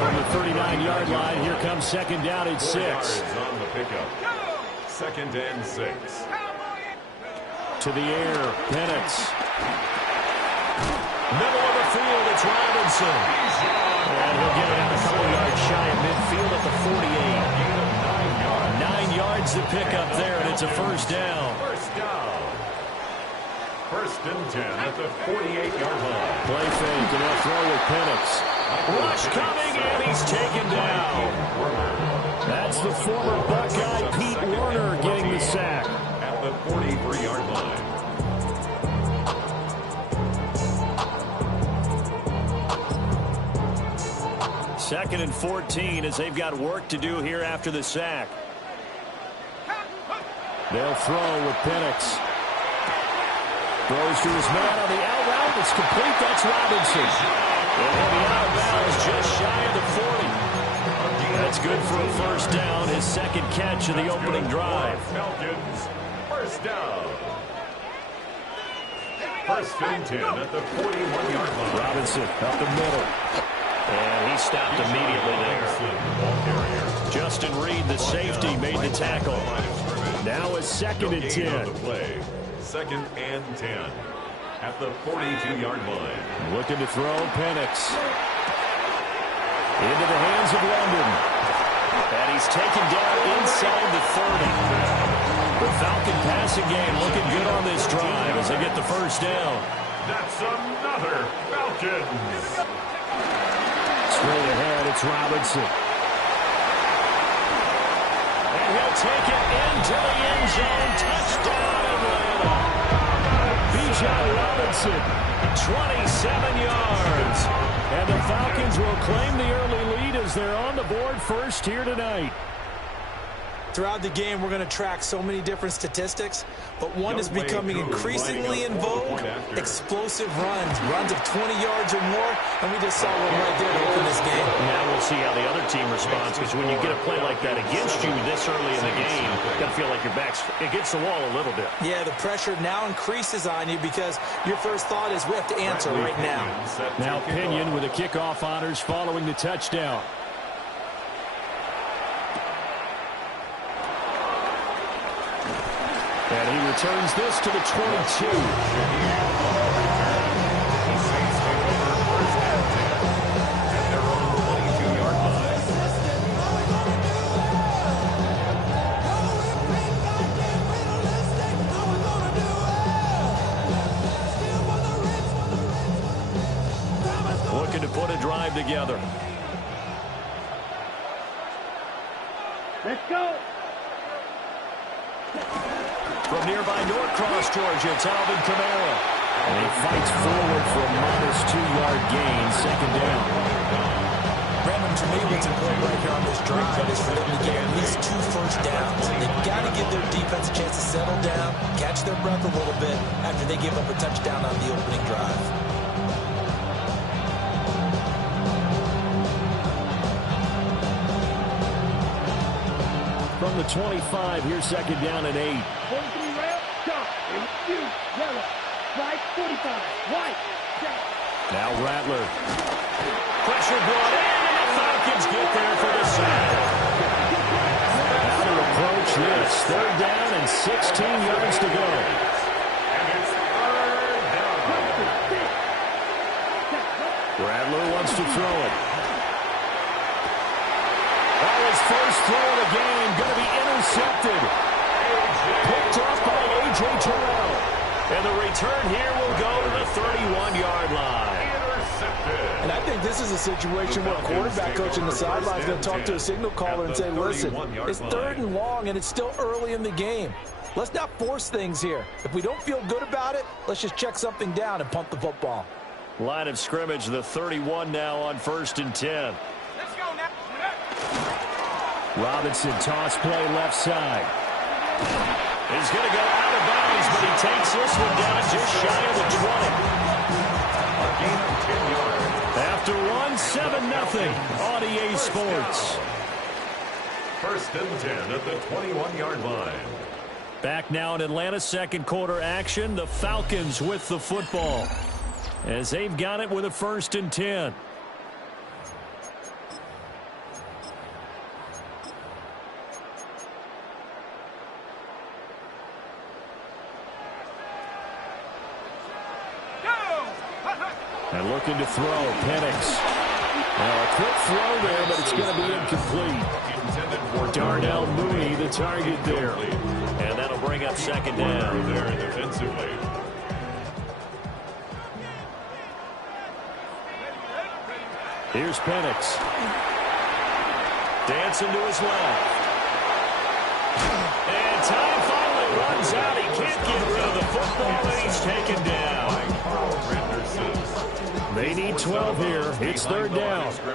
From the 39-yard line, here comes second down at 6. On the pickup. 2nd and 6. To the air, Penix. Middle of the field, it's Robinson. And he'll get it out a couple yards shy of midfield at the 48. 9 yards to pick up there, and it's a first down. First down. 1st and 10 at the 48-yard line. Play fake, and they'll throw with Penix. Rush coming, and he's taken down. That's the former Buckeye Pete Werner getting the sack. At the 43-yard line. Second and 14 as they've got work to do here after the sack. They'll throw with Penix. Throws to his man on the out route. It's complete. That's Robinson. And he'll be out of bounds just shy of the 40. That's good for a first down. His second catch of the opening drive. Falcons, first down. 1st and 10 at the 41-yard line. Robinson up the middle. And he stopped immediately there. Justin Reed, the safety, made the tackle. Now a 2nd and 10. 2nd and 10 at the 42-yard line. Looking to throw, Penix. Into the hands of London. And he's taken down inside the 30. The Falcon passing game looking good on this drive as they get the first down. That's another Falcons. Straight ahead, it's Robinson. And he'll take it into the end zone. Touchdown, Atlanta. Bijan Robinson, 27 yards. And the Falcons will claim the early lead as they're on the board first here tonight. Throughout the game, we're going to track so many different statistics, but one is becoming increasingly in vogue: explosive runs of 20 yards or more, and we just saw one right there to open this game. Now we'll see how the other team responds, because when you get a play like that against you this early in the game, you got to feel like your back's against the wall a little bit. Yeah, the pressure now increases on you because your first thought is we have to answer right now. Now Pinion with the kickoff honors following the touchdown. And he returns this to the 22. Looking to put a drive together. Let's go. From nearby Norcross, Georgia, it's Alvin Kamara. And he fights forward for a modest 2-yard gain, second down. Brandon, to me, what's important right here on this drive is for them to get at least 2 first downs. They've got to give their defense a chance to settle down, catch their breath a little bit after they give up a touchdown on the opening drive. from the 25. Here's second down and 8. 43 rail, jump, refuse, yellow, right, 45, white, down. Now Rattler. Pressure brought in, and the Falcons get there for the sack. How to approach this. Third down and 16 yards to go. Rattler wants to throw it. That was first throw of the game. Going to be intercepted. Picked up by A.J. Terrell. And the return here will go to the 31-yard line. And I think this is a situation where a quarterback coach in the sideline is going to talk to a signal caller and say, listen, it's third and long and it's still early in the game. Let's not force things here. If we don't feel good about it, let's just check something down and punt the football. Line of scrimmage, the 31 now on 1st and 10. Let's go now. Robinson toss play left side. He's going to go out of bounds, but he takes this one down just shy of the 20. After one, 7-0 on EA Sports. 1st and 10 at the 21-yard line. Back now in Atlanta, second quarter action. The Falcons with the football as they've got it with a 1st and 10. And looking to throw, Penix. Now a quick throw there, but it's going to be incomplete. Darnell Mooney, the target there. And that'll bring up second down. There defensively. Here's Penix. Dancing to his left. And time finally runs out. He can't get rid of the football, and he's taken down. They need 12 here. It's third down. Let's go.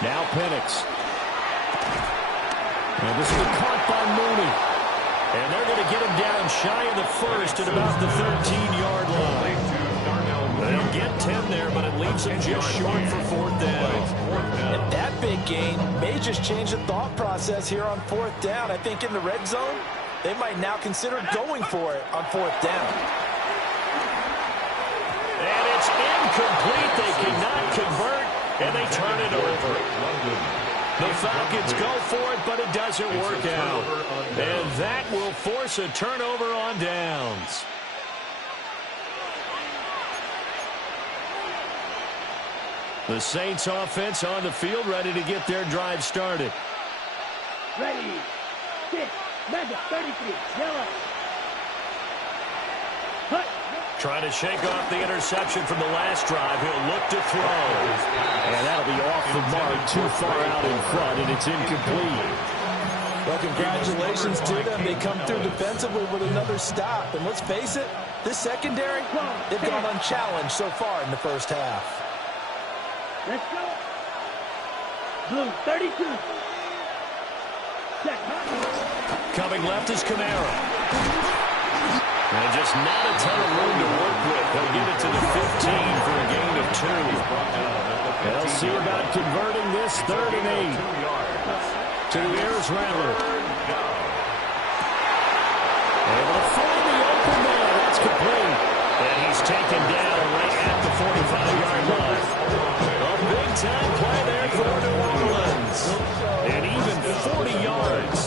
Now Penix. And this is a caught by Mooney. And they're going to get him down shy of the first at about the 13-yard line. They'll get 10 there, but it leaves him just short for 4th down. And that big gain may just change the thought process here on 4th down. I think in the red zone, they might now consider going for it on 4th down. And it's incomplete. They cannot convert, and they turn it over. The Falcons go for it, but it doesn't work out. And that will force a turnover on downs. The Saints offense on the field, ready to get their drive started. Ready, sit, mega, 33, yellow. Hut. Trying to shake off the interception from the last drive. He'll look to throw. And that'll be off the mark, too far out in front, and it's incomplete. Well, congratulations to them. They come through defensively with another stop. And let's face it, this secondary, they've gone unchallenged so far in the first half. Let's go. Blue, 32. Check. Coming left is Kamara. And just not a ton of room to work with. They'll get it to the 15 for a gain of 2. They'll see about converting this 3rd and 8. To here's Rattler. Able to find the open man. That's complete. And he's taken down right at the 45-yard line. A big-time play there for New Orleans. And even 40 yards.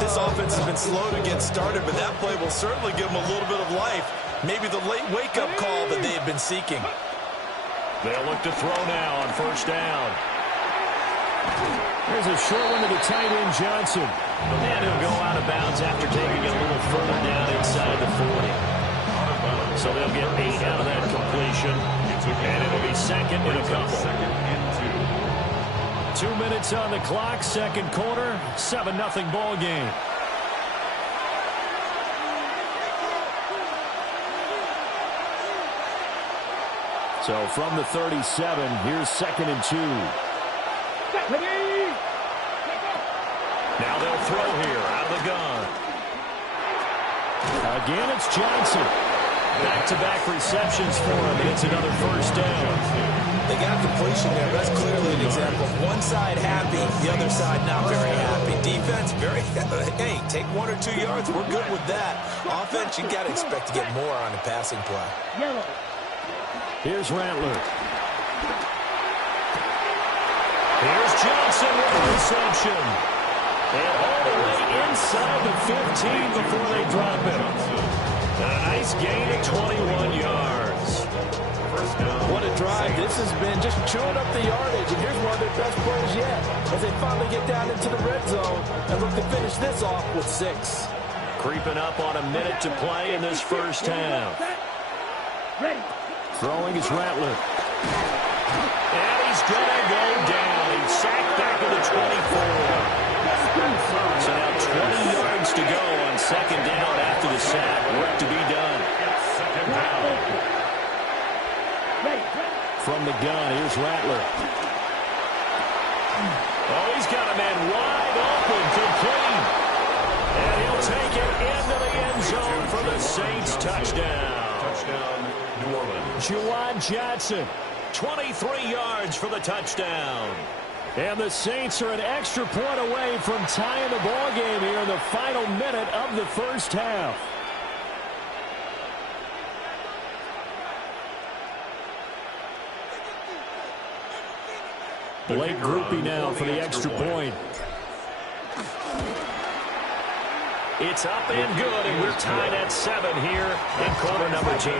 This offense has been slow to get started, but that play will certainly give them a little bit of life. Maybe the late wake-up call that they have been seeking. They'll look to throw now on 1st down. There's a short one to the tight end, Johnson. And he'll go out of bounds after taking it a little further down inside the 40. So they'll get 8 out of that completion. And it'll be second and a couple. 2 minutes on the clock, second quarter, 7-0 ball game. So from the 37, here's 2nd and 2. Now they'll throw here out of the gun. Again, it's Johnson. Back-to-back receptions for him, and it's another 1st down. They got a completion there. That's clearly an example. One side happy, the other side not very happy. Defense, very, hey, take 1 or 2 yards. We're good with that. Offense, you got to expect to get more on the passing play. Here's Rattler. Here's Johnson with the reception. And all the way inside the 15 before they drop it. A nice gain of 21 yards. What a drive. This has been just chewing up the yardage. And here's one of their best plays yet as they finally get down into the red zone and look to finish this off with 6. Creeping up on a minute to play in this first half. Throwing is Rattler. And he's going to go down. He's sacked back to the 24. So now 20 yards to go on second down after the sack. Work to be done. From the gun, here's Rattler. Oh, he's got a man wide open, complete. And he'll take it into the end zone for the Saints touchdown. Touchdown, New Orleans. Juwan Johnson, 23 yards for the touchdown. And the Saints are an extra point away from tying the ball game here in the final minute of the first half. Blake Grupe now for the extra point. It's up and good, and we're tied at 7 here in quarter number 2.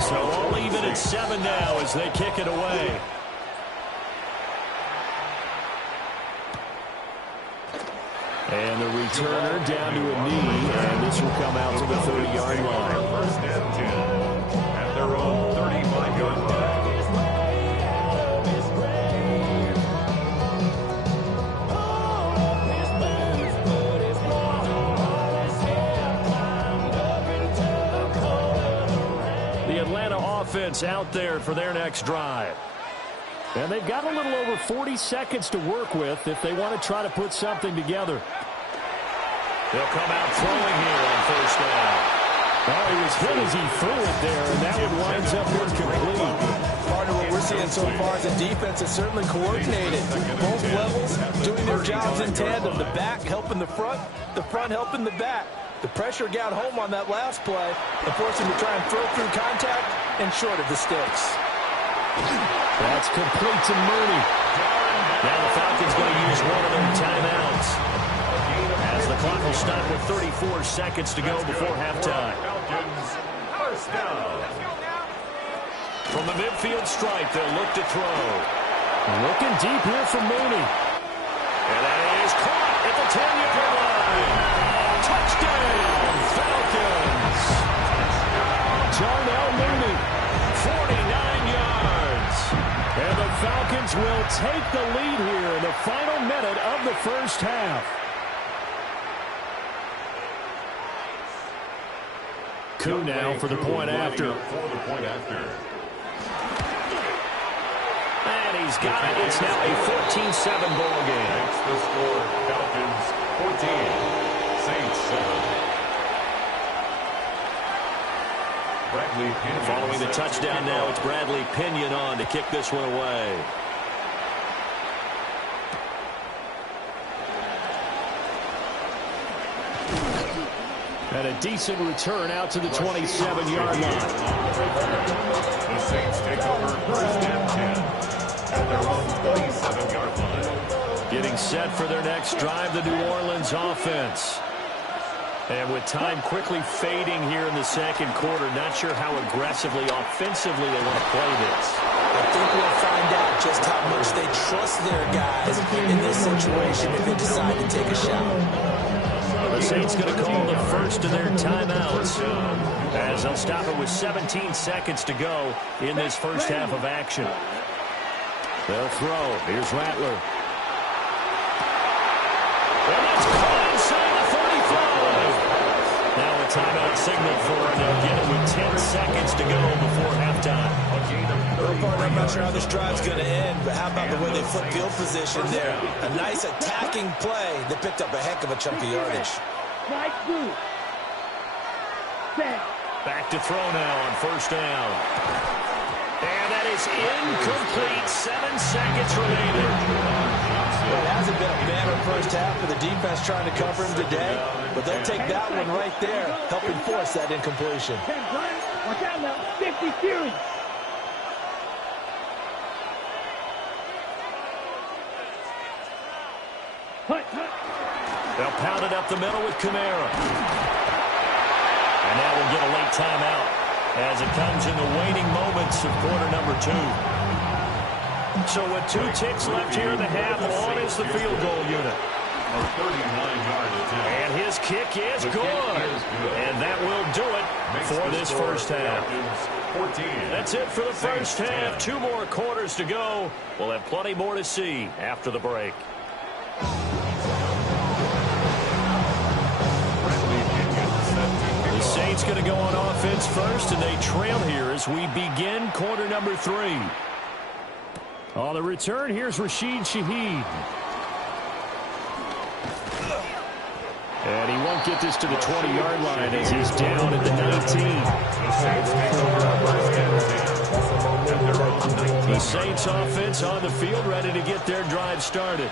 So all even at 7 now as they kick it away. And the returner down to a knee, and this will come out to the 30-yard line. First and 10 at their own 35-yard line. The Atlanta offense out there for their next drive. And they've got a little over 40 seconds to work with if they want to try to put something together. They'll come out throwing here on first down. Oh, he was hit as he threw it there, and that one winds up incomplete. Part of what we're seeing so far is the defense is certainly coordinated. Both levels doing their jobs in tandem. The back helping the front helping the back. The pressure got home on that last play and forced him to try and throw through contact and short of the sticks. That's complete to Mooney. Now the Falcons going to use one of their timeouts as the clock will stop with 34 seconds to go before halftime. Falcons, first down. From the midfield stripe, they'll look to throw. Looking deep here for Mooney. And that is caught at the 10-yard line. Touchdown, Falcons. Darnell Mooney, 49 yards. And the Falcons will take the lead here in the final minute of the first half. Koo now for the point after. And he's got it. It's now a 14-7 ball game. Makes the score Falcons 14, Saints 7. Following the touchdown now, it's Bradley Pinion on to kick this one away. And a decent return out to the 27-yard line. The Saints take over first and 10 at their own 27-yard line. Getting set for their next drive, the New Orleans offense. And with time quickly fading here in the second quarter, not sure how aggressively, offensively they want to play this. I think we'll find out just how much they trust their guys in this situation if they decide to take a shot. The Saints going to call the first of their timeouts as they'll stop it with 17 seconds to go in this first half of action. They'll throw. Here's Rattler. And that's caught inside the 35. Now a timeout signal for, and they'll get it with 10 seconds to go before halftime. I'm not sure how this drive's going to end, but how about the way they flip field position there? A nice attacking play that picked up a heck of a chunk of yardage. Back to throw now on first down. And that is incomplete. 7 seconds remaining. Well, it hasn't been a banner first half for the defense trying to cover him today, but they'll take that one right there, helping force that incompletion. Watch out now, 50 series. They'll pound it up the middle with Kamara. And now we'll get a late timeout as it comes in the waning moments of quarter number 2. So with 2 ticks left here in the half, on is the field goal unit. And his kick is good. And that will do it for this first half. That's it for the first half. 2 more quarters to go. We'll have plenty more to see after the break. The Saints going to go on offense first, and they trail here as we begin quarter number 3. On the return, here's Rashid Shaheed. And he won't get this to the 20-yard line as he's down at the 19. The Saints offense on the field, ready to get their drive started.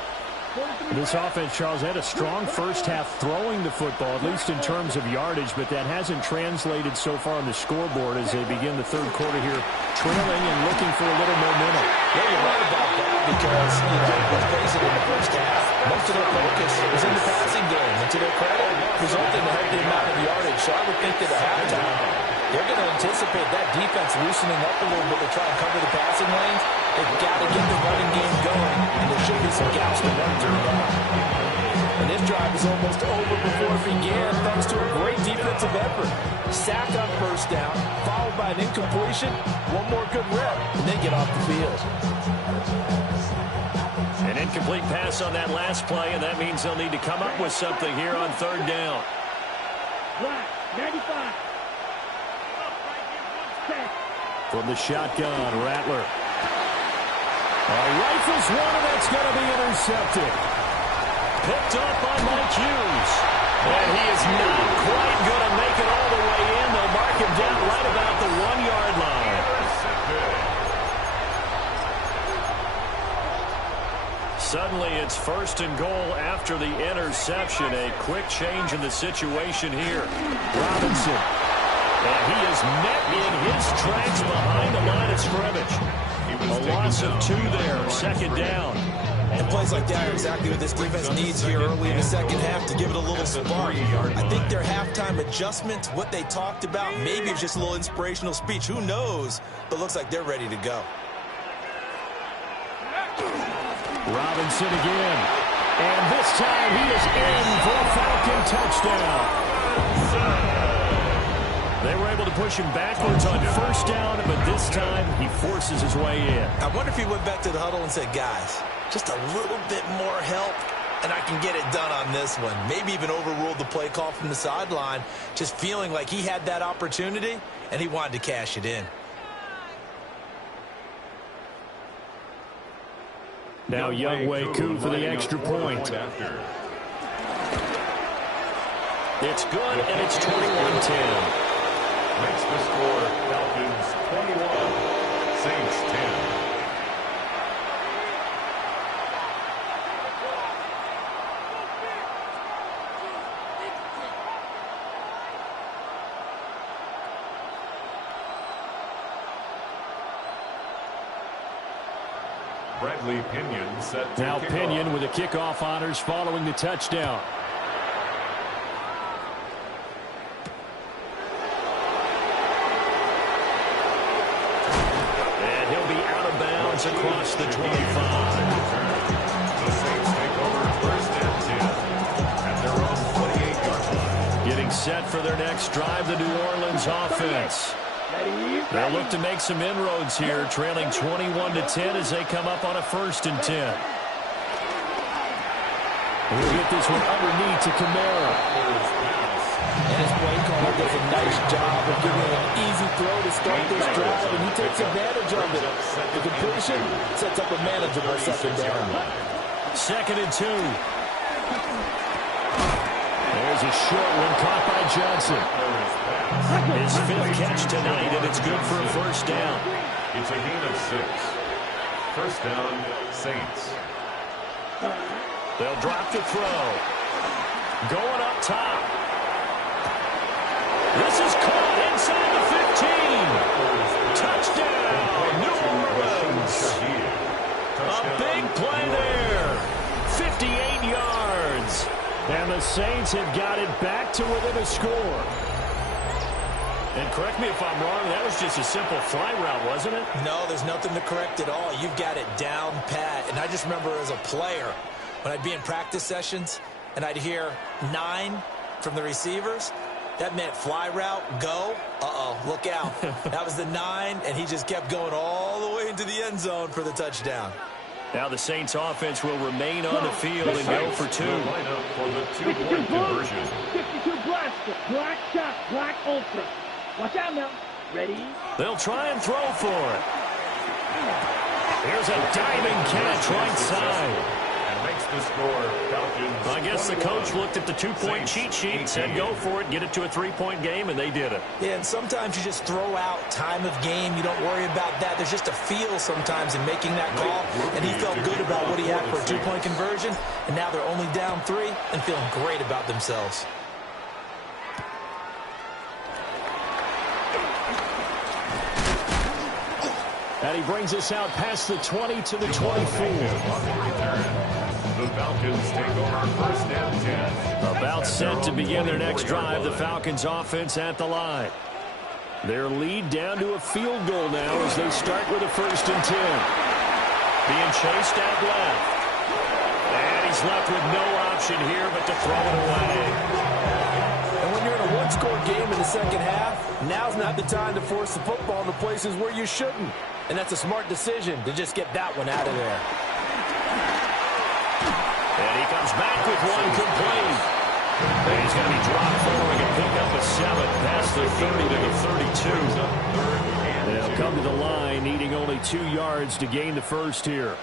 This offense, Charles, had a strong first half throwing the football, at least in terms of yardage, but that hasn't translated so far on the scoreboard as they begin the third quarter here, trailing and looking for a little momentum. Yeah, you're right about that because, let's face it, in the first half, most of their focus was in the passing game, and to their credit, resulting in a healthy amount of yardage. So I would think that at halftime, they're going to anticipate that defense loosening up a little bit to try and cover the passing lanes. They've got to get the running game going, and there should be some gaps to run through now. And this drive is almost over before it began, thanks to a great defensive effort. Sack on first down, followed by an incompletion, one more good rep, and they get off the field. An incomplete pass on that last play, and that means they'll need to come up with something here on third down. 95. From the shotgun, Rattler. Rifles one, and that's going to be intercepted. Picked up by Mike Hughes. And he is not quite going to make it all the way in. They'll mark him down right about the 1-yard line. Suddenly it's first and goal after the interception. A quick change in the situation here. Robinson. And he is met in his tracks behind the line of scrimmage. A loss of 2 there, second down. And plays like that are exactly what this defense needs here early in the second half to give it a little spark. I think their halftime adjustment, what they talked about, maybe it's just a little inspirational speech. Who knows? But looks like they're ready to go. Robinson again. And this time he is in for a Falcon touchdown. They were able to push him backwards on first down, but this time he forces his way in. I wonder if he went back to the huddle and said, guys, just a little bit more help, and I can get it done on this one. Maybe even overruled the play call from the sideline, just feeling like he had that opportunity, and he wanted to cash it in. Now Younghoe Koo for the extra point. It's good, and it's 21-10. Makes the score Falcons 21, Saints 10. Bradley Pinion set to now kick Pinion off. with the kickoff honors following the touchdown. Across the 25. The Saints take over first and 10 at their own 28-yard line. Getting set for their next drive, the New Orleans offense. They'll look to make some inroads here, trailing 21-10 as they come up on a first and 10. We'll get this one underneath to Kamara. And his play caller does a nice job of giving him an easy throw to start this drive, and he takes advantage of it. The completion sets up a manageable second down. 2nd and 2. There's a short one caught by Johnson. His 5th catch tonight, and it's good for a first down. It's a gain of 6. First down, Saints. They'll drop to throw. Going up top. This is caught inside the 15. Touchdown, New Orleans. A big play there. 58 yards. And the Saints have got it back to within a score. And correct me if I'm wrong, that was just a simple fly route, wasn't it? No, there's nothing to correct at all. You've got it down pat. And I just remember as a player, when I'd be in practice sessions, and I'd hear 9 from the receivers, that meant fly route, go, look out. That was the 9, and he just kept going all the way into the end zone for the touchdown. Now the Saints offense will remain on the field and go for 2. Line up for the 2-point conversion. 52 blaster, black shot, black ultra. Watch out now. Ready? They'll try and throw for it. Here's a diving catch right side. And makes the score Falcons. I guess the coach looked at the 2-point cheat sheet, said go for it, get it to a 3-point game, and they did it. Yeah, and sometimes you just throw out time of game. You don't worry about that. There's just a feel sometimes in making that call, and he felt good about what he had for a 2-point conversion, and now they're only down 3 and feeling great about themselves. And he brings us out past the 20 to the 24. The Falcons take over first and 10. About set to begin their next drive. The Falcons offense at the line. Their lead down to a field goal now as they start with a 1st and 10. Being chased out left. And he's left with no option here but to throw it away. And when you're in a one-score game in the second half, now's not the time to force the football in the places where you shouldn't. And that's a smart decision to just get that one out of there. And he comes back with one complete. And he's going to be dropped following a pickup of 7 past the 30 to the 32. They'll come to the line needing only 2 yards to gain the first here.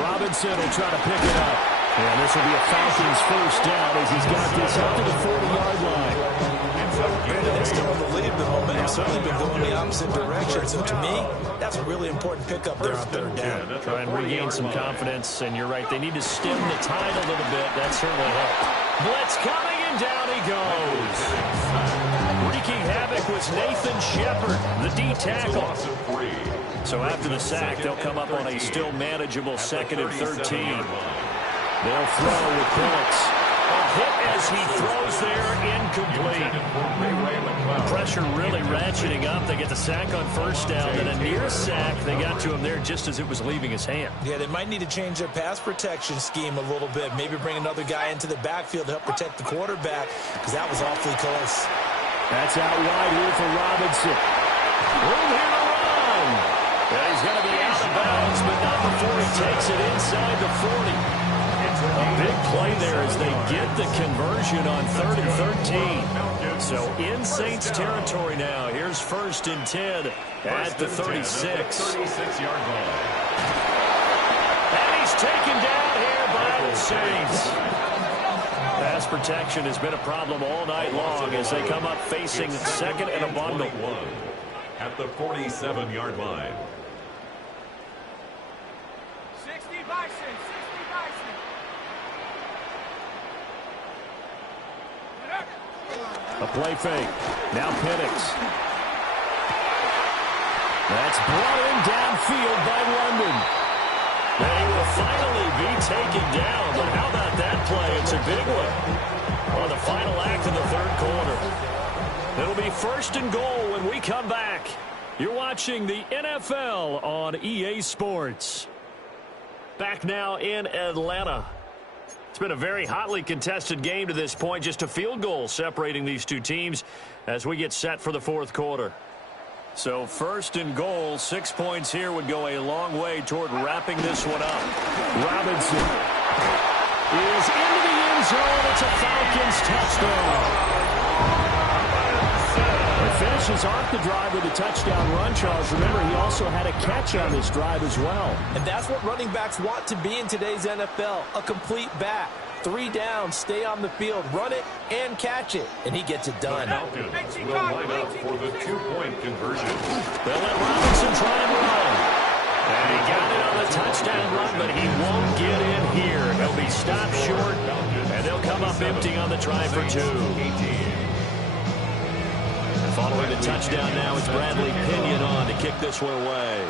Robinson will try to pick it up. And this will be a Falcons first down as he's got this up to the 40-yard line. They still have the lead, but momentum's certainly been going the opposite direction. So to me, that's a really important pickup there on 3rd down. Try and regain some confidence, and you're right, they need to stem the tide a little bit. That certainly helped. Blitz coming, and down he goes. Wreaking havoc was Nathan Shepard, the D tackle. So after the sack, they'll come up on a still manageable 2nd and 13. They'll throw with Phillips. A hit as he throws there, incomplete. Pressure really ratcheting up. They get the sack on 1st down, then a near sack. They got to him there just as it was leaving his hand. Yeah, they might need to change their pass protection scheme a little bit. Maybe bring another guy into the backfield to help protect the quarterback, because that was awfully close. That's out wide here for Robinson. Room here to run. Yeah, he's going to be out of bounds, but not before he takes it inside the 40. A big play there as they get the conversion on 3rd and 13. So in Saints territory now. Here's 1st and 10 at the 36. 36-yard line. And he's taken down here by the Saints. Pass protection has been a problem all night long as they come up facing 2nd and a bundle. At the 47-yard line. 60 Bison, 60 Bison. A play fake. Now Penix. That's brought in downfield by London. And he will finally be taken down. But how about that play? It's a big one on the final act of the 3rd quarter. It'll be 1st and goal when we come back. You're watching the NFL on EA Sports. Back now in Atlanta. It's been a very hotly contested game to this point. Just a field goal separating these two teams as we get set for the 4th quarter. So 1st and goal, 6 points here would go a long way toward wrapping this one up. Robinson is into the end end zone. It's a Falcons touchdown. He finishes off the drive with a touchdown run, Charles. Remember, he also had a catch on this drive as well. And that's what running backs want to be in today's NFL, a complete back. 3 down, stay on the field, run it, and catch it. And he gets it done. The Falcons will line up for the 2-point conversion. They'll let Robinson try and run. And he got it on the touchdown run, but he won't get in here. He'll be stopped short, and they'll come up empty on the try for 2. Following the touchdown now, it's Bradley Pinion on to kick this one away.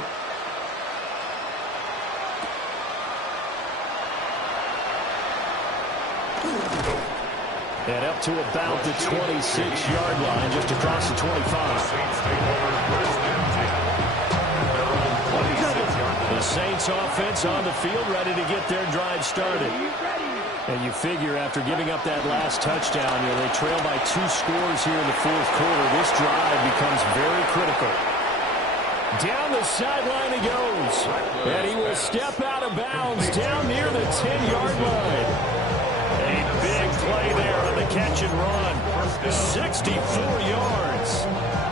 And up to about the 26-yard line, just across the 25. The Saints offense on the field, ready to get their drive started. And you figure after giving up that last touchdown, they trail by 2 scores here in the fourth quarter. This drive becomes very critical. Down the sideline he goes. And he will step out of bounds down near the 10-yard line. A big play there on the catch and run. 64 yards.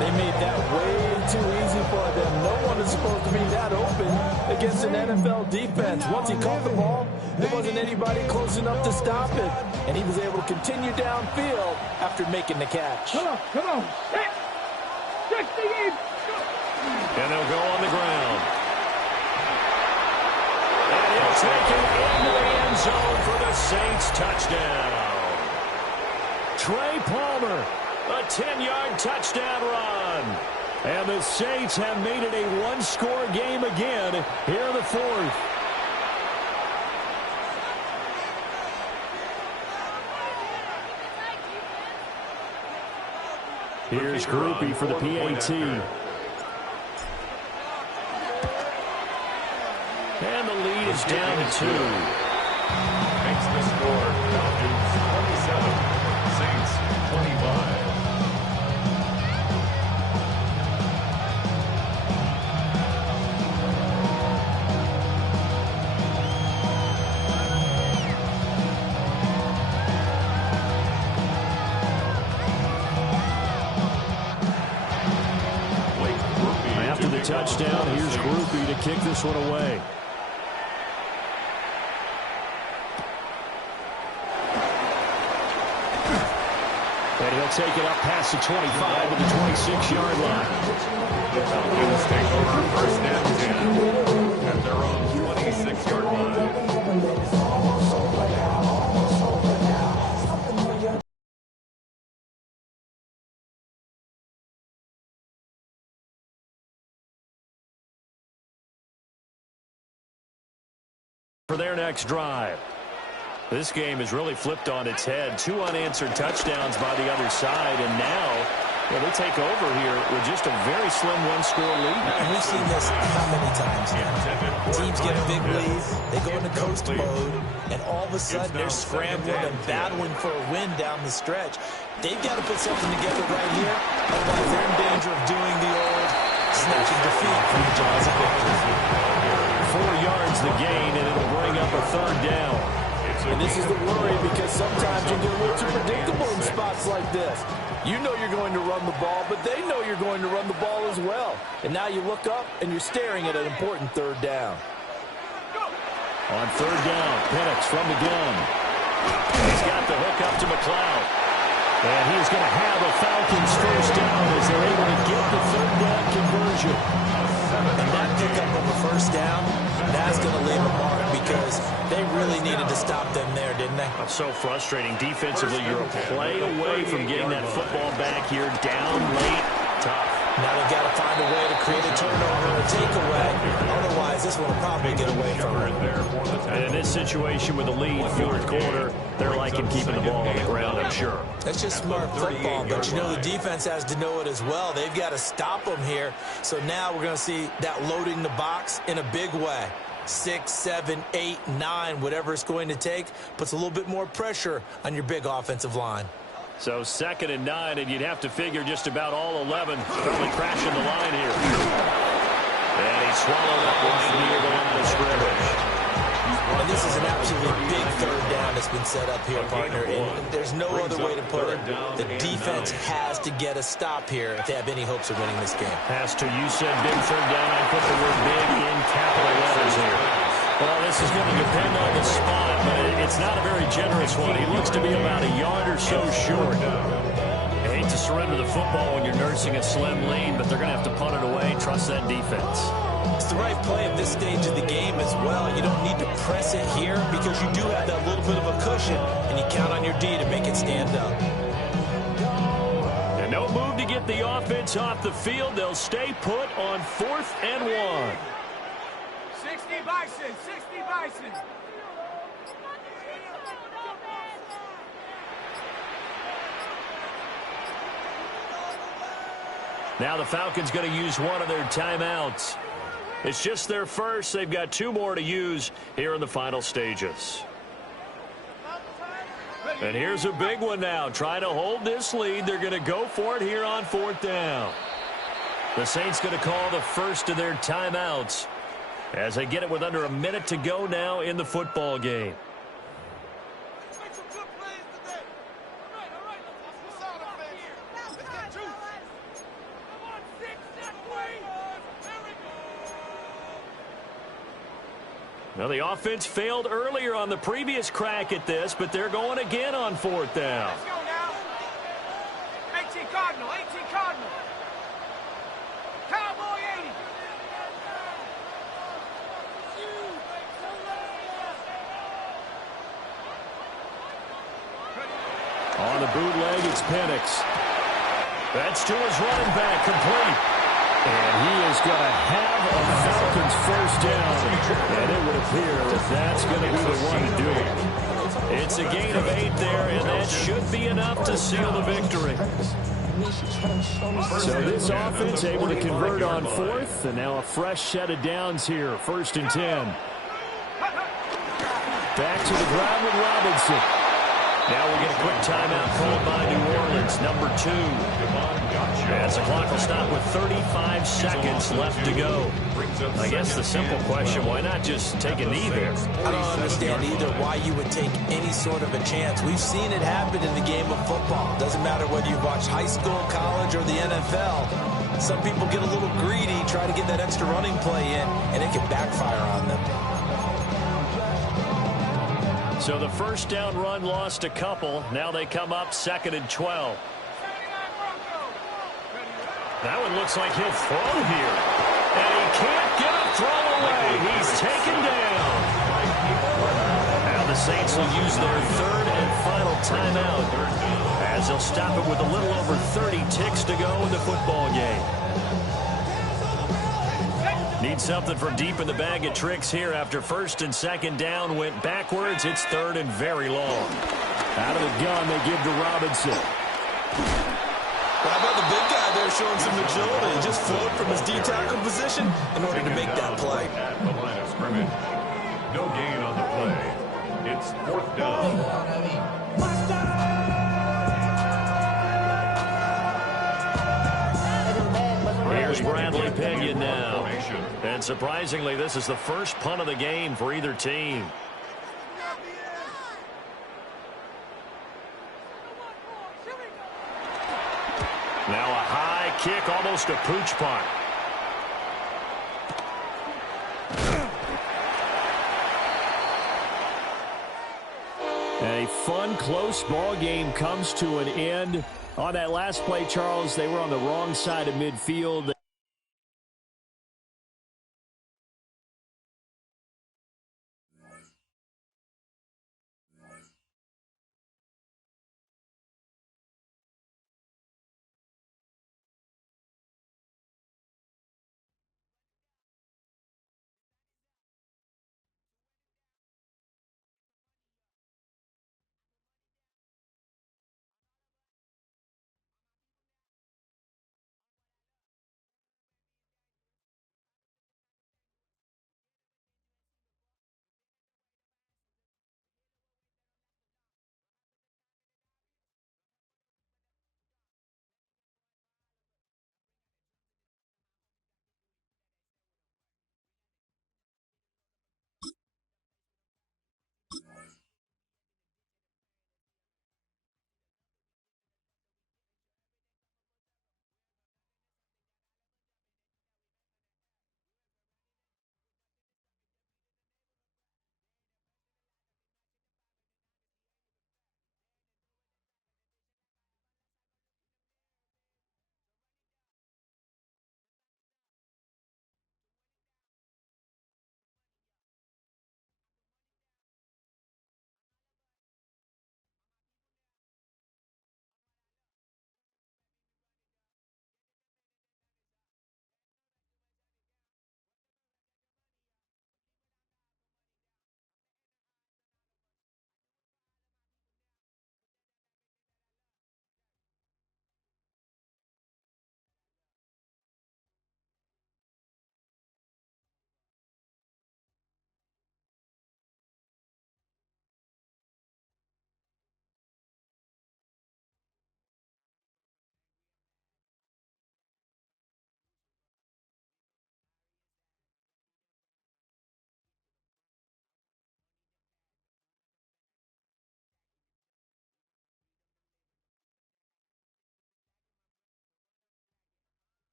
They made that way too easy for them. No one is supposed to be that open against an NFL defense. Once he caught the ball, there wasn't anybody close enough to stop it. And he was able to continue downfield after making the catch. Come on. And they'll go on the ground. And he'll take it into the end zone for the Saints touchdown. Trey Palmer, a 10-yard touchdown run. And the Saints have made it a 1-score game again here in the fourth. Here's Groupie for the PAT. And the lead is down to 2. Makes the score. Falcons 27, Saints 25. After the touchdown, here's Groupie to kick this one away. And he'll take it up past the 25 to the 26-yard line. The Falcons take over first and 10 at their own 26-yard line. For their next drive. This game has really flipped on its head. 2 unanswered touchdowns by the other side, and now they take over here with just a very slim 1-score lead. And we've seen this how many times now? Teams get a big lead, they go into coast mode, and all of a sudden they're scrambling and battling for a win down the stretch. They've got to put something together right here, otherwise they're in danger of doing the old snatching defeat from the jaws of victory. 4 yards the gain, and it'll bring up a 3rd down. And this is the worry because sometimes you get a little too predictable in spots like this. You know you're going to run the ball, but they know you're going to run the ball as well. And now you look up and you're staring at an important 3rd down. On 3rd down, Penix from the gun. He's got the hook up to McLeod. And he's going to have a Falcons first down as they're able to get the 3rd down conversion. And that pickup of a first down, that's going to leave a mark because they really needed to stop them there, didn't they? That's so frustrating. Defensively, you're a play away from getting that football back here down late. Tough. Now they've got to find a way to create a turnover or a takeaway. Otherwise, this one will probably get away from them. And in this situation with the lead, fourth quarter, they're liking keeping the ball on the ground, I'm sure. That's just smart football, but you know the defense has to know it as well. They've got to stop them here. So now we're going to see that loading the box in a big way. 6, 7, 8, 9, whatever it's going to take, puts a little bit more pressure on your big offensive line. So 2nd and 9, and you'd have to figure just about all 11 probably crashing the line here. And he swallowed up right near the line of scrimmage. And this is an absolutely big third down that's been set up here, partner. And there's no other way to put it. The defense has to get a stop here if they have any hopes of winning this game. Pastor, you said big third down. I put the word big in capital letters here. Well, this is going to depend on the spot, but it's not a very generous one. He looks to be about a yard or so short. I hate to surrender the football when you're nursing a slim lead, but they're going to have to punt it away and trust that defense. It's the right play at this stage of the game as well. You don't need to press it here because you do have that little bit of a cushion, and you count on your D to make it stand up. And no move to get the offense off the field. They'll stay put on 4th and 1. 60 Bison, 60 Bison. Now the Falcons going to use one of their timeouts. It's just their first. They've got 2 more to use here in the final stages. And here's a big one now. Trying to hold this lead. They're going to go for it here on 4th down. The Saints going to call the first of their timeouts as they get it with under a minute to go now in the football game. Now, the offense failed earlier on the previous crack at this, but they're going again on 4th down. Let's go now. 18 Cardinal, 18 Cardinal. Cowboy 80. On the bootleg, it's Penix. That's to his running back, complete. And he is going to have a Falcons first down. And it would appear that that's going to be the one to do it. It's a gain of 8 there, and that should be enough to seal the victory. So this offense able to convert on 4th, and now a fresh set of downs here, 1st and 10. Back to the ground with Robinson. Now we get a quick timeout called by New Orleans, number 2. As the clock will stop with 35 seconds left to go. I guess the simple question, why not just take a knee there? I don't understand either why you would take any sort of a chance. We've seen it happen in the game of football. Doesn't matter whether you watch high school, college, or the NFL. Some people get a little greedy, try to get that extra running play in, and it can backfire on them. So the first down run lost a couple. Now they come up 2nd and 12. That one looks like he'll throw here. And he can't get a throw away. He's taken down. Now the Saints will use their 3rd and final timeout as they'll stop it with a little over 30 ticks to go in the football game. Need something from deep in the bag of tricks here after 1st and 2nd down went backwards. It's 3rd and very long. Out of the gun, they give to Robinson. How about the big guy there showing some agility? He just float from his D-tackle position in order to make that play. At the line of scrimmage. No gain on the play. It's 4th down. Here's Bradley Pinion now. And surprisingly, this is the first punt of the game for either team. Now a high kick, almost a pooch punt. A fun, close ball game comes to an end. On that last play, Charles, they were on the wrong side of midfield.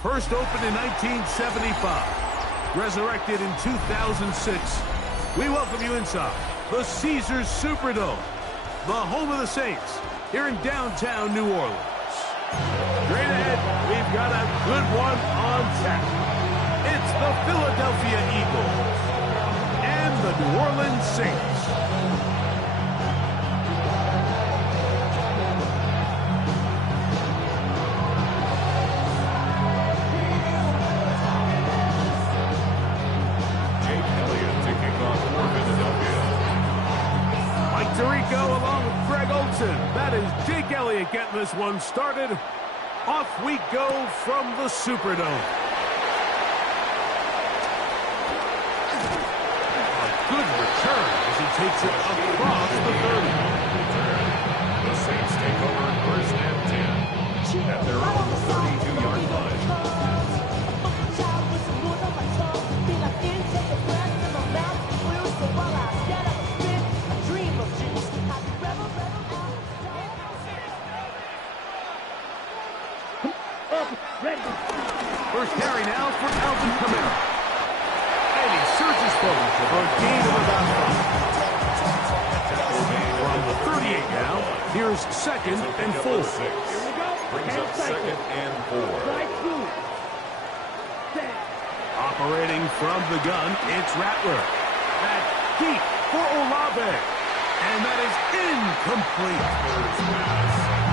First opened in 1975, resurrected in 2006. We welcome you inside the Caesars Superdome, the home of the Saints, here in downtown New Orleans. Straight ahead, we've got a good one on tap. It's the Philadelphia Eagles and the New Orleans Saints. Tirico along with Greg Olsen. That is Jake Elliott getting this one started. Off we go from the Superdome. A good return as he takes it across the 30. The Saints take over first and 10 at their own 32-yard line. First carry now for Alvin Kamara. And he surges forward for a gain of about 5. From the 38 now, here's second and 4. Brings up second and 4. Operating from the gun, it's Rattler. That's deep for Olave. And that is incomplete.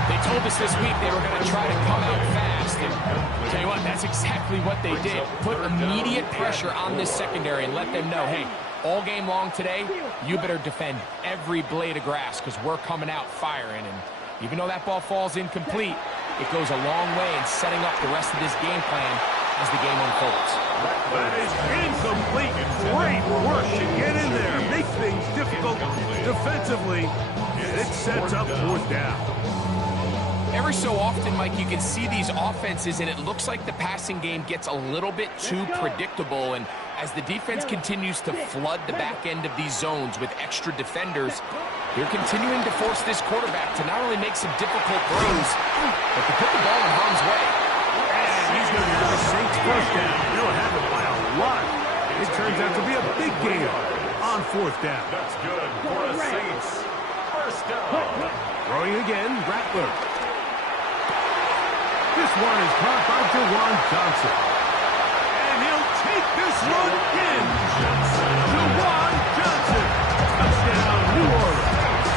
They told us this week they were going to try to come out fast, and I'll tell you what, that's exactly what they did. Put immediate pressure on this secondary and let them know, hey, all game long today, you better defend every blade of grass because we're coming out firing. And even though that ball falls incomplete, it goes a long way in setting up the rest of this game plan as the game unfolds. That is incomplete. Great work to get in there, make things difficult defensively, and it sets up fourth down. Every so often, Mike, you can see these offenses, and it looks like the passing game gets a little bit too predictable. And as the defense continues to flood the back end of these zones with extra defenders, they're continuing to force this quarterback to not only make some difficult throws, but to put the ball in harm's way. And he's going to get the Saints first down. They'll have it by a lot. It turns out to be a big gain on fourth down. That's good for the Saints. First down. Throwing again, Rattler. This one is caught by Jawan Johnson. And he'll take this one in. Jawan Johnson. Touchdown, New Orleans.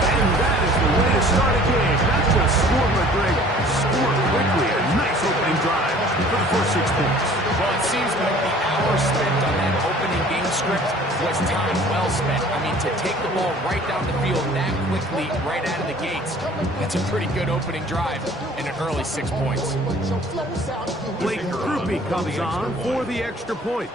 And that is the way to start a game. Not just score McGregor. Score quickly. A nice opening drive for the first 6 points. Well, it seems like the hour spent on that opening game script was time well spent. I mean, to take the ball right down the field that quickly, right out of the gates, that's a pretty good opening drive and an early 6 points. Blake Grupe comes on for the extra point.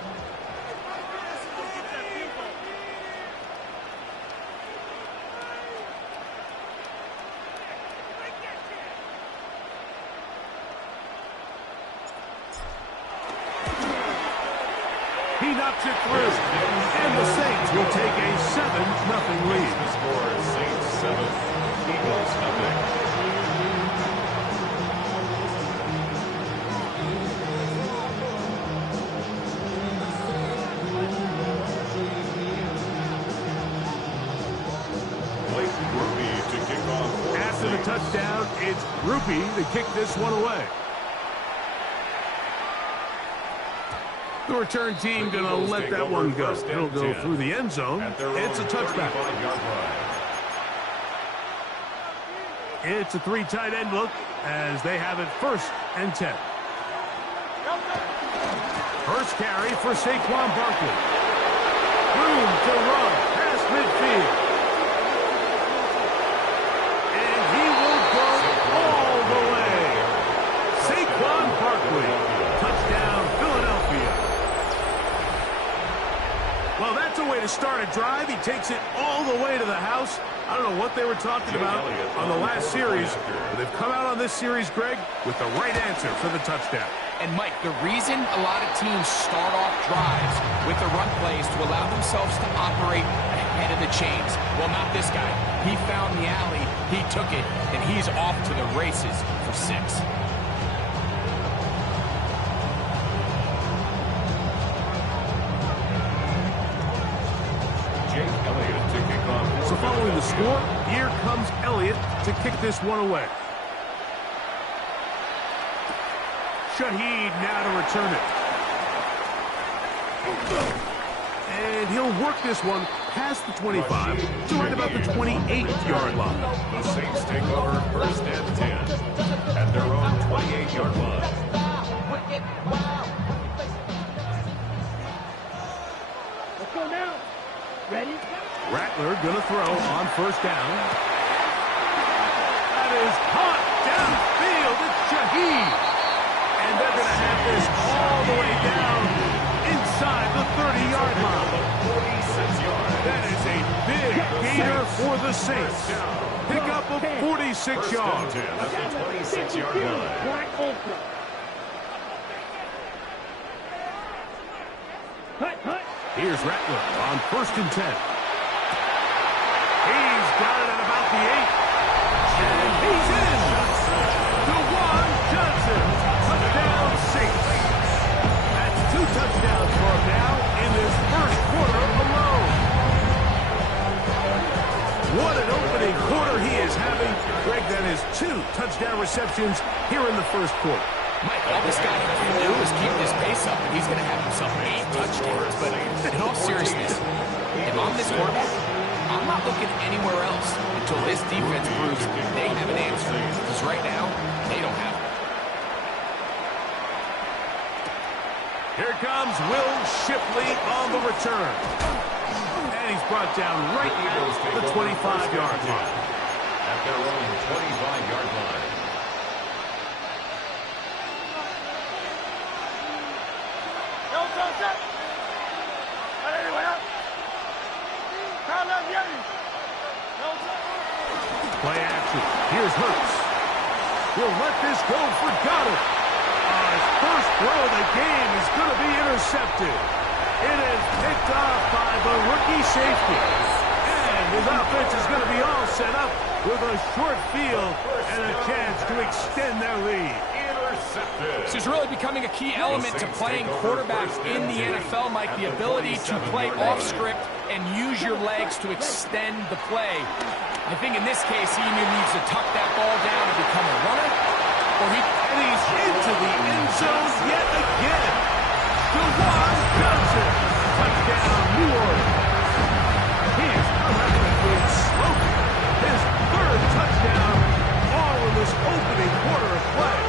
He knocks it through, and the Saints will take a 7-0 lead. The score is Saints 7, Eagles 0. Blake Grupe to kick off. After the touchdown, it's Grupe to kick this one away. The return team going to let that one go. It'll go through the end zone. It's a touchback. It's a 3 tight end look as they have it first and 10. First carry for Saquon Barkley. Room to run past midfield. And he will go all the way. Saquon Barkley. Touchdown, Philadelphia. Well, that's a way to To start a drive, he takes it all the way to the house. I don't know what they were talking about on the last series, but they've come out on this series, Greg, with the right answer for the touchdown. And, Mike, the reason a lot of teams start off drives with the run plays to allow themselves to operate ahead of the chains. Well, not this guy. He found the alley, he took it, and he's off to the races for 6. So following the score, here comes Elliott to kick this one away. Shaheed now to return it. And he'll work this one past the 25 to right about the 28-yard line. The Saints take over 1st and 10 at their own 28-yard line. Let's go now. Ready? Rattler gonna throw on 1st down. That is caught downfield. It's Shaheed. And they're gonna have this all the way down inside the 30-yard line. That is a big gainer for the Saints. Pick up of 46 yards. At the 26-yard line. Here's Rattler on 1st and 10. He's got it at about the 8. And he's in. DeJuan Johnson. Touchdown Saints. That's 2 touchdowns for him now in this 1st quarter alone. What an opening quarter he is having. Greg, that is 2 touchdown receptions here in the 1st quarter. Mike, all this guy has to do is keep this pace up, and he's going to have himself 8 touchdowns. But in all seriousness, if I'm this quarterback, I'm not looking anywhere else until this defense proves they have an answer. Because right now, they don't have it. Here comes Will Shipley on the return. And he's brought down right at the 25-yard line. At their own 25-yard line. Play action. Here's Hurts. He'll let this go for Goddard. His first throw of the game is going to be intercepted. It is picked off by the rookie safety. And his offense is going to be all set up with a short field and a chance to extend their lead. This is really becoming a key element to playing quarterback in the NFL, Mike, the ability to play off script and use your legs to extend the play. I think in this case, he either needs to tuck that ball down and become a runner, or and he's into the end zone yet again. DeJuan Johnson, touchdown, New Orleans. He is coming at the slope. His 3rd touchdown, all in this opening quarter of play.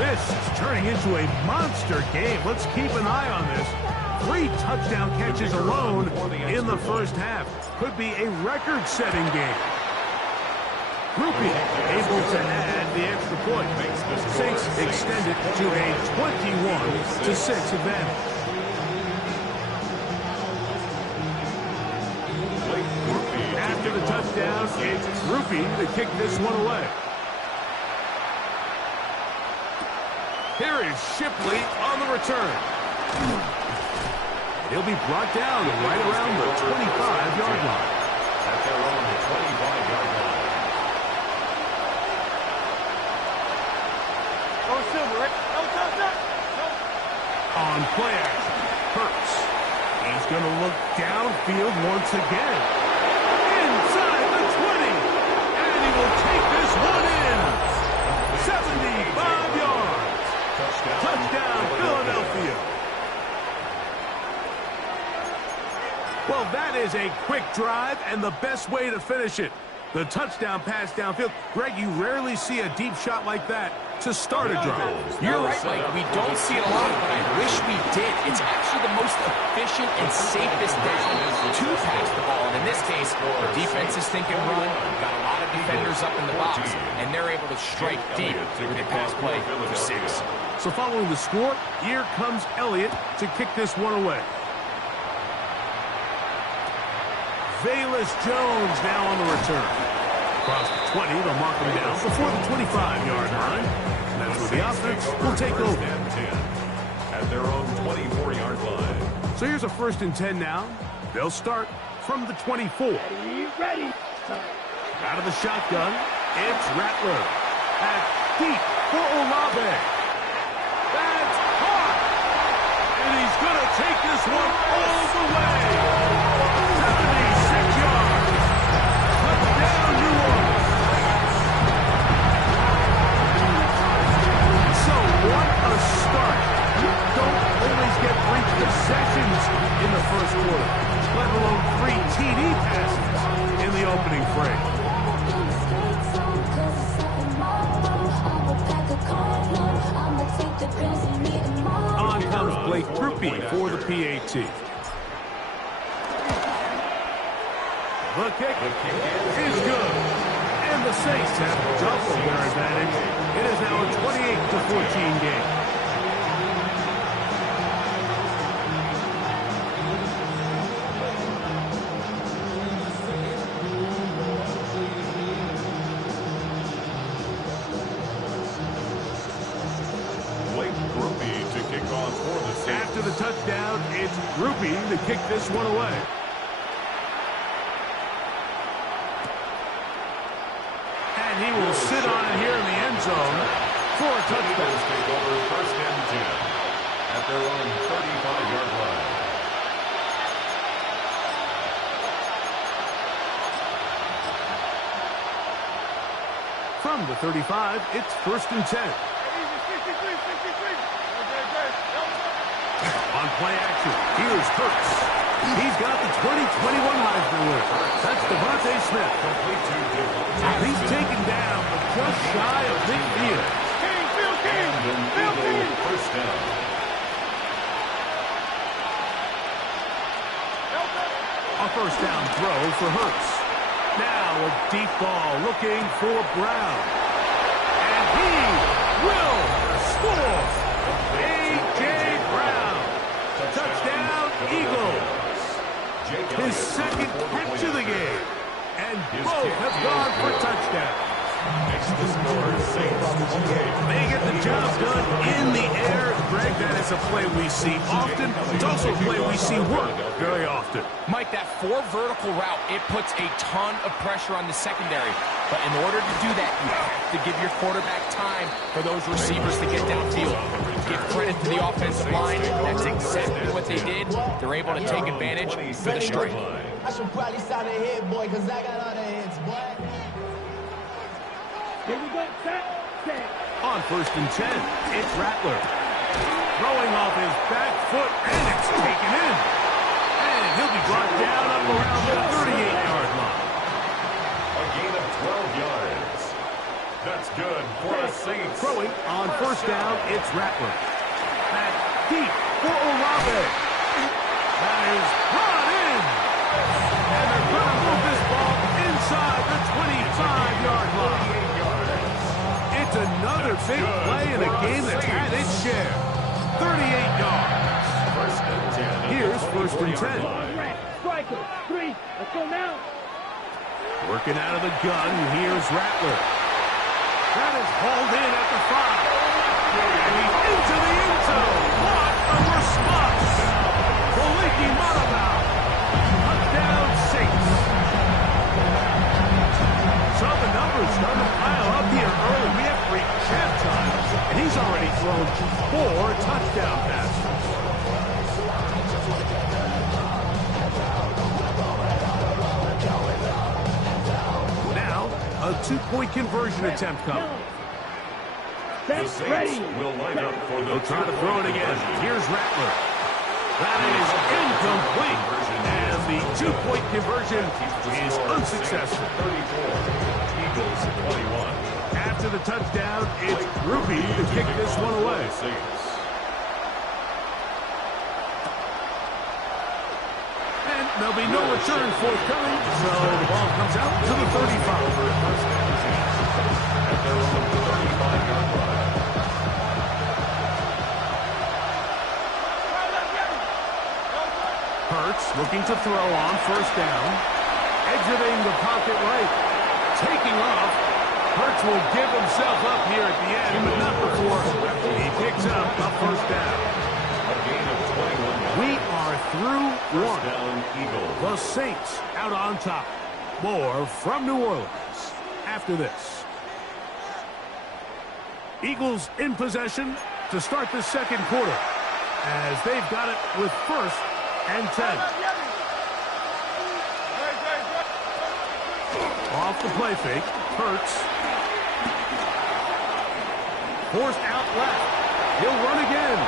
This is turning into a monster game. Let's keep an eye on this. 3 touchdown catches alone in the 1st half. Could be a record-setting game. Grupe able to add the extra point. Saints extend it to a 21-6 advantage. After the touchdown, it's Grupe to kick this one away. Here is Shipley on the return. He'll be brought down right around the 25-yard line. At their own 25-yard line. On play action, Hurts. He's going to look downfield once again. Inside the 20. And he will take this one in. 75 yards. Touchdown, Philadelphia. Well, that is a quick drive and the best way to finish it. The touchdown pass downfield. Greg, you rarely see a deep shot like that to start a drive. You're right, Mike. We don't see it a lot, but I wish we did. It's actually the most efficient and safest down to pass the ball. And in this case, the defense is thinking run, got a lot of defenders up in the box, and they're able to strike deep with a pass play for 6. So following the score, here comes Elliott to kick this one away. Velus Jones now on the return. Across the 20, they'll mark him down before the 25-yard line. And that's where the offense will take over. At their own 24-yard line. So here's a 1st and 10 now. They'll start from the 24. Ready. Out of the shotgun, it's Rattler. At deep for Olave. That's hot. And he's going to take this one all the way. 76 yards. Touchdown, New Orleans. So what a start. You don't always get 3 possessions in the first quarter, let alone 3 TD passes in the opening frame. On comes Blake Grupe for the PAT. The kick is good. And the Saints have doubled their advantage. It is now a 28-14 game. After the touchdown, it's Grupe to kick this one away. And he will sit on it here in the end zone for a touchdown. Take over 1st and 10 at their own 35-yard line. From the 35, it's 1st and 10. On play action, here's Hurts. He's got the 2021 Heisman winner. That's Devontae Smith. He's taken down, but just shy of midfield. First down. A 1st down throw for Hurts. Now a deep ball looking for Brown. And he will score. A.J. Brown. Touchdown, Eagles. His 2nd catch of the game. And both have gone for touchdowns. Makes the score Saints. They get the job done in the air. Greg, that is a play we see often. It's also a play we see work very often. Mike, that 4 vertical route, it puts a ton of pressure on the secondary. But in order to do that, you have to give your quarterback time for those receivers to get downfield. Give credit to the offensive line. That's exactly what they did. They're able to take advantage for the strike. I should probably sign a hit, boy, because I got all the hits, boy. Here we go. Set. On 1st and 10, it's Rattler. Throwing off his back foot, and it's taken in. And he'll be brought down up around the 38-yard line. A gain of 12 yards. That's good for the Saints. Throwing on 1st down, it's Rattler. Back deep for Olave. That is brought in. And they're going to move this ball inside the 25-yard line. It's another big play in a game that's had its share. 38 yards. Here's 1st and 10. Striker. 3. Let's go now. Working out of the gun, here's Rattler. That is hauled in at the 5. And he's into the end zone. What a response. Koliki Montebaugh. Touchdown Saints. So the numbers start to pile up here early. We have reached halftime, and he's already thrown 4 touchdown passes. Now, a 2-point conversion attempt coming. The Saints will line up for the They'll try to throw it again. Here's Rattler. That is incomplete. And the 2-point conversion is unsuccessful. 34. Eagles 21. After the touchdown, it's Grupe to kick this one away. And there'll be no return forthcoming, so the ball comes out to the 35. At their own 35-yard line. Hurts looking to throw on 1st down. exiting the pocket right. Taking off. Hurts will give himself up here at the end, but not before he picks up a first down. A gain of 21. We are through one. First down, Eagles. The Saints out on top. More from New Orleans after this. Eagles in possession to start the second quarter as they've got it with first and 10. Off the play fake. Hurts. Forced out left. He'll run again.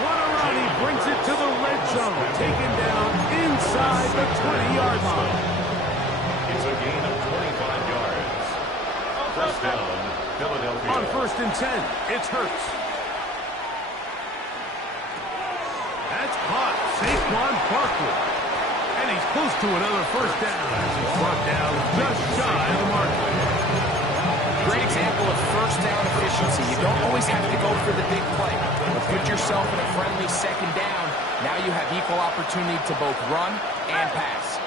What a run. He brings it to the red zone. Taken down inside the 20-yard line. It's a gain of 25 yards. First down, Philadelphia. On first and 10, it's Hurts. That's caught. Saquon Barkley. And he's close to another first down as he's brought down just shy of the mark. Great example of first down efficiency. You don't always have to go for the big play. But put yourself in a friendly second down. Now you have equal opportunity to both run and pass.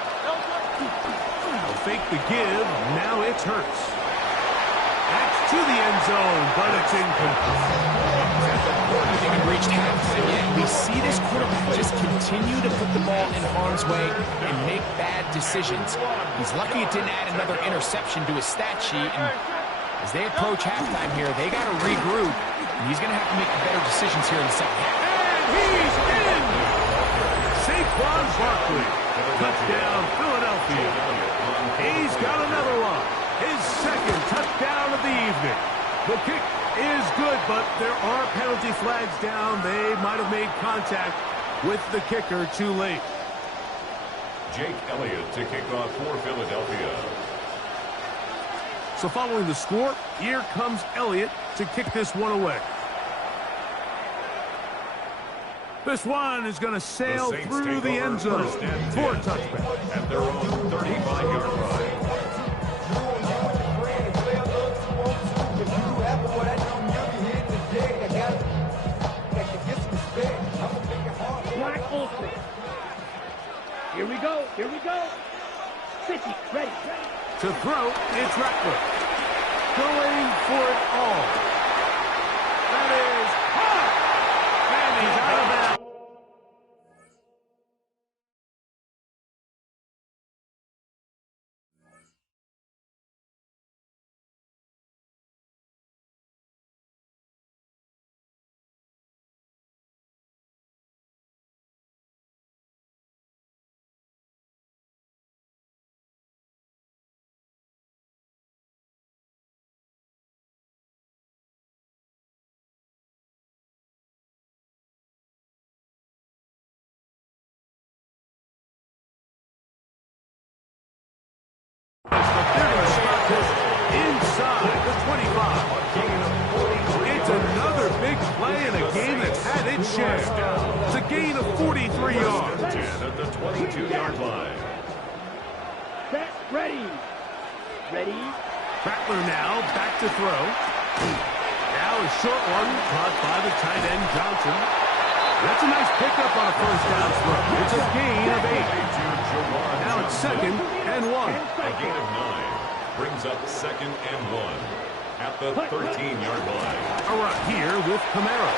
They'll fake the give. Now it's Hurts. That's to the end zone, but it's incomplete. We haven't even reached halftime yet. We see this quarterback just continue to put the ball in harm's way and make bad decisions. He's lucky it didn't add another interception to his stat sheet. And as they approach halftime here, they got to regroup. And he's going to have to make better decisions here in the second half. And he's in! Saquon Barkley. Touchdown, Philadelphia. He's got another one. His second touchdown of the evening. The kick is good, but there are penalty flags down. They might have made contact with the kicker too late. Jake Elliott to kick off for Philadelphia. So following the score, here comes Elliott to kick this one away. This one is going to sail through the end zone for a touchback. At their own 35-yard line. Here we go. Here we go. 50. Ready. To throw, it's Rattler. Going for it all. That is hot. And he's out of bounds. Inside the 25. It's another big play in a game that's had its share. It's a gain of 43 yards. 10 at the 22-yard line. Set. Ready. Ready. Rattler now back to throw. Now a short one caught by the tight end Johnson. That's a nice pickup on a first down throw. It's a gain of 8. Now it's second and 1. A gain of 9 brings up second and 1 at the 13-yard line. A run here with Kamara.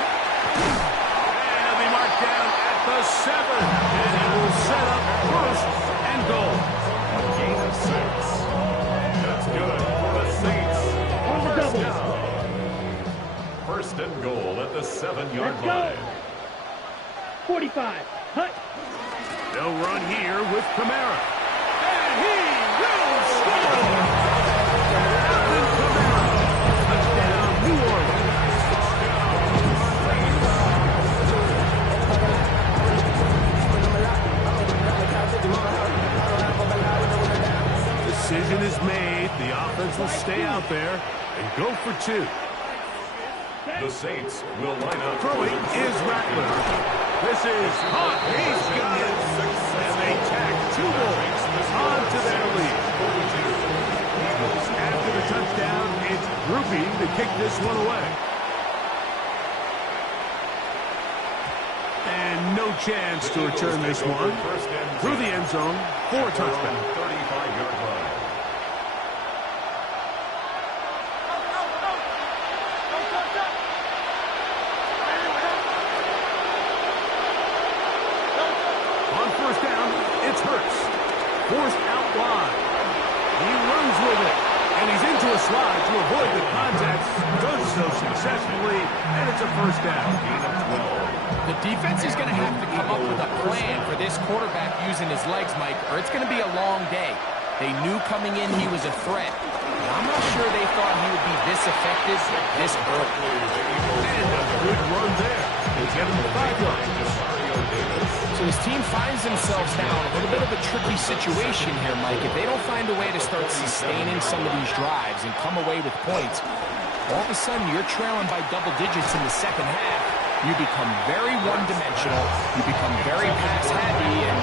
And he'll be marked down at the 7. And he will set up first and goal. A gain of 6. That's good for the Saints. First down. First and goal at the 7-yard line. 45. Hut. They'll run here with Kamara. And he will score! Alvin Kamara. Touchdown, New Orleans. Decision is made. The offense will stay out there and go for 2. The Saints will line up. Throwing is Rattler. This is hot. He's got it. And they tack 2 balls onto their lead. After the touchdown, it's Groupie to kick this one away. And no chance to return this one. Through the end zone for a touchback. 35-yard line. On first down, it's Hurts. Forced out wide. He runs with it. And he's into a slide to avoid the contact. Does so successfully. And it's a first down. The defense is going to have to come up with a plan for this quarterback using his legs, Mike, or it's going to be a long day. They knew coming in he was a threat. But I'm not sure they thought he would be this effective this early. And a good run there. He'll get him the 5 yards. So his team finds themselves now in a little bit of a tricky situation here, Mike. If they don't find a way to start sustaining some of these drives and come away with points, all of a sudden you're trailing by double digits in the second half. You become very one-dimensional, you become very pass-heavy, and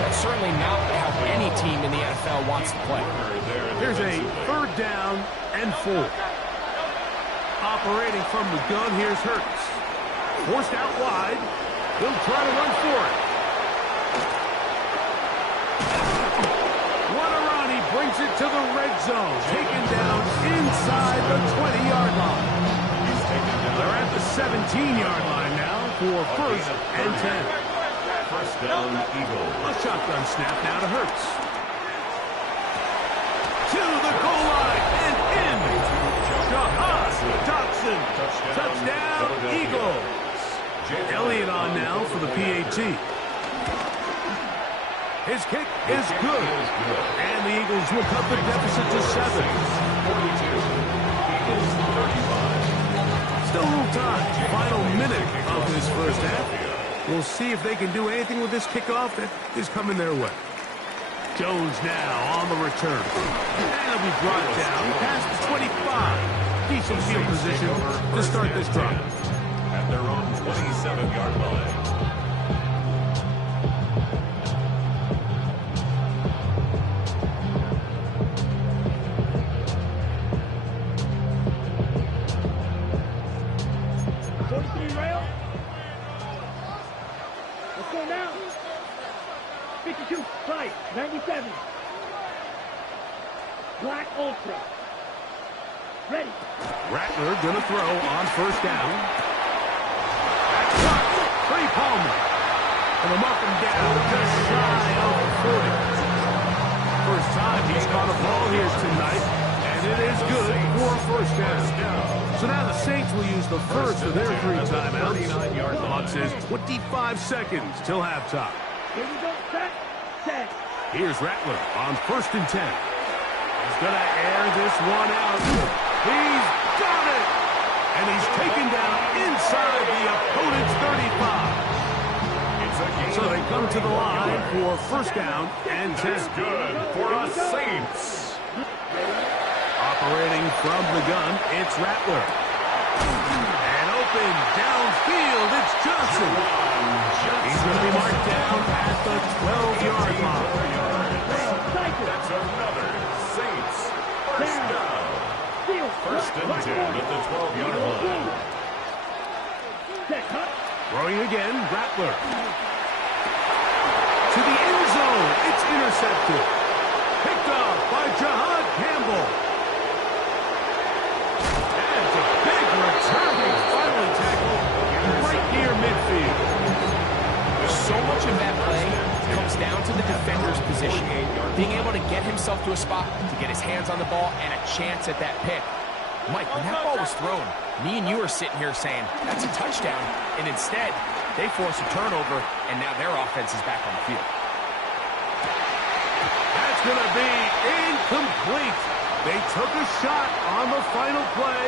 that's certainly not how any team in the NFL wants to play. Here's a third down and 4. Operating from the gun, here's Hurts. Forced out wide. He'll try to run for it. What a run. He brings it to the red zone. Taken down inside the 20-yard line. They're at the 17-yard line now for first and 10. First down, Eagles. A shotgun snap now to Hurts. To the goal line and in. Jahan Dotson. Touchdown, Eagles. Elliott on now for the PAT. His kick is good. And the Eagles will cut the deficit to 7. 42. Eagles 35. Still a little time. Final minute of this first half. We'll see if they can do anything with this kickoff that is coming their way. Jones now on the return. And he'll be brought down past the 25. Decent field position to start this drive. At their own 27-yard line. Let's go now. 52, right, 97. Black Ultra. Ready. Rattler gonna throw on first down. Trey Palmer. And they'll mark him down just shy of the 40. First time he's caught a ball here tonight, and it is good for a first down. So now the Saints will use the first of their 3 timeouts. The clock says 25 seconds till halftime. Here we go, set. Here's Rattler on first and 10. He's gonna air this one out. He's got it! And he's taken down inside the opponent's 35. So they come to the line for first down and 10. That's good for us Saints. Operating from the gun, it's Rattler. And open downfield, it's Johnson. He's going to be marked down at the 12-yard line. That's another Saints first down. First and 10 at the 12-yard line. Throwing again, Rattler. To the end zone, it's intercepted. Picked up by Jahan Campbell. And it's a big return. He's finally tackled right near midfield. So much of that play comes down to the defender's position. Being able to get himself to a spot, to get his hands on the ball, and a chance at that pick. Mike, when that ball was thrown, me and you are sitting here saying, that's a touchdown. And instead, they force a turnover, and now their offense is back on the field. That's going to be incomplete. They took a shot on the final play.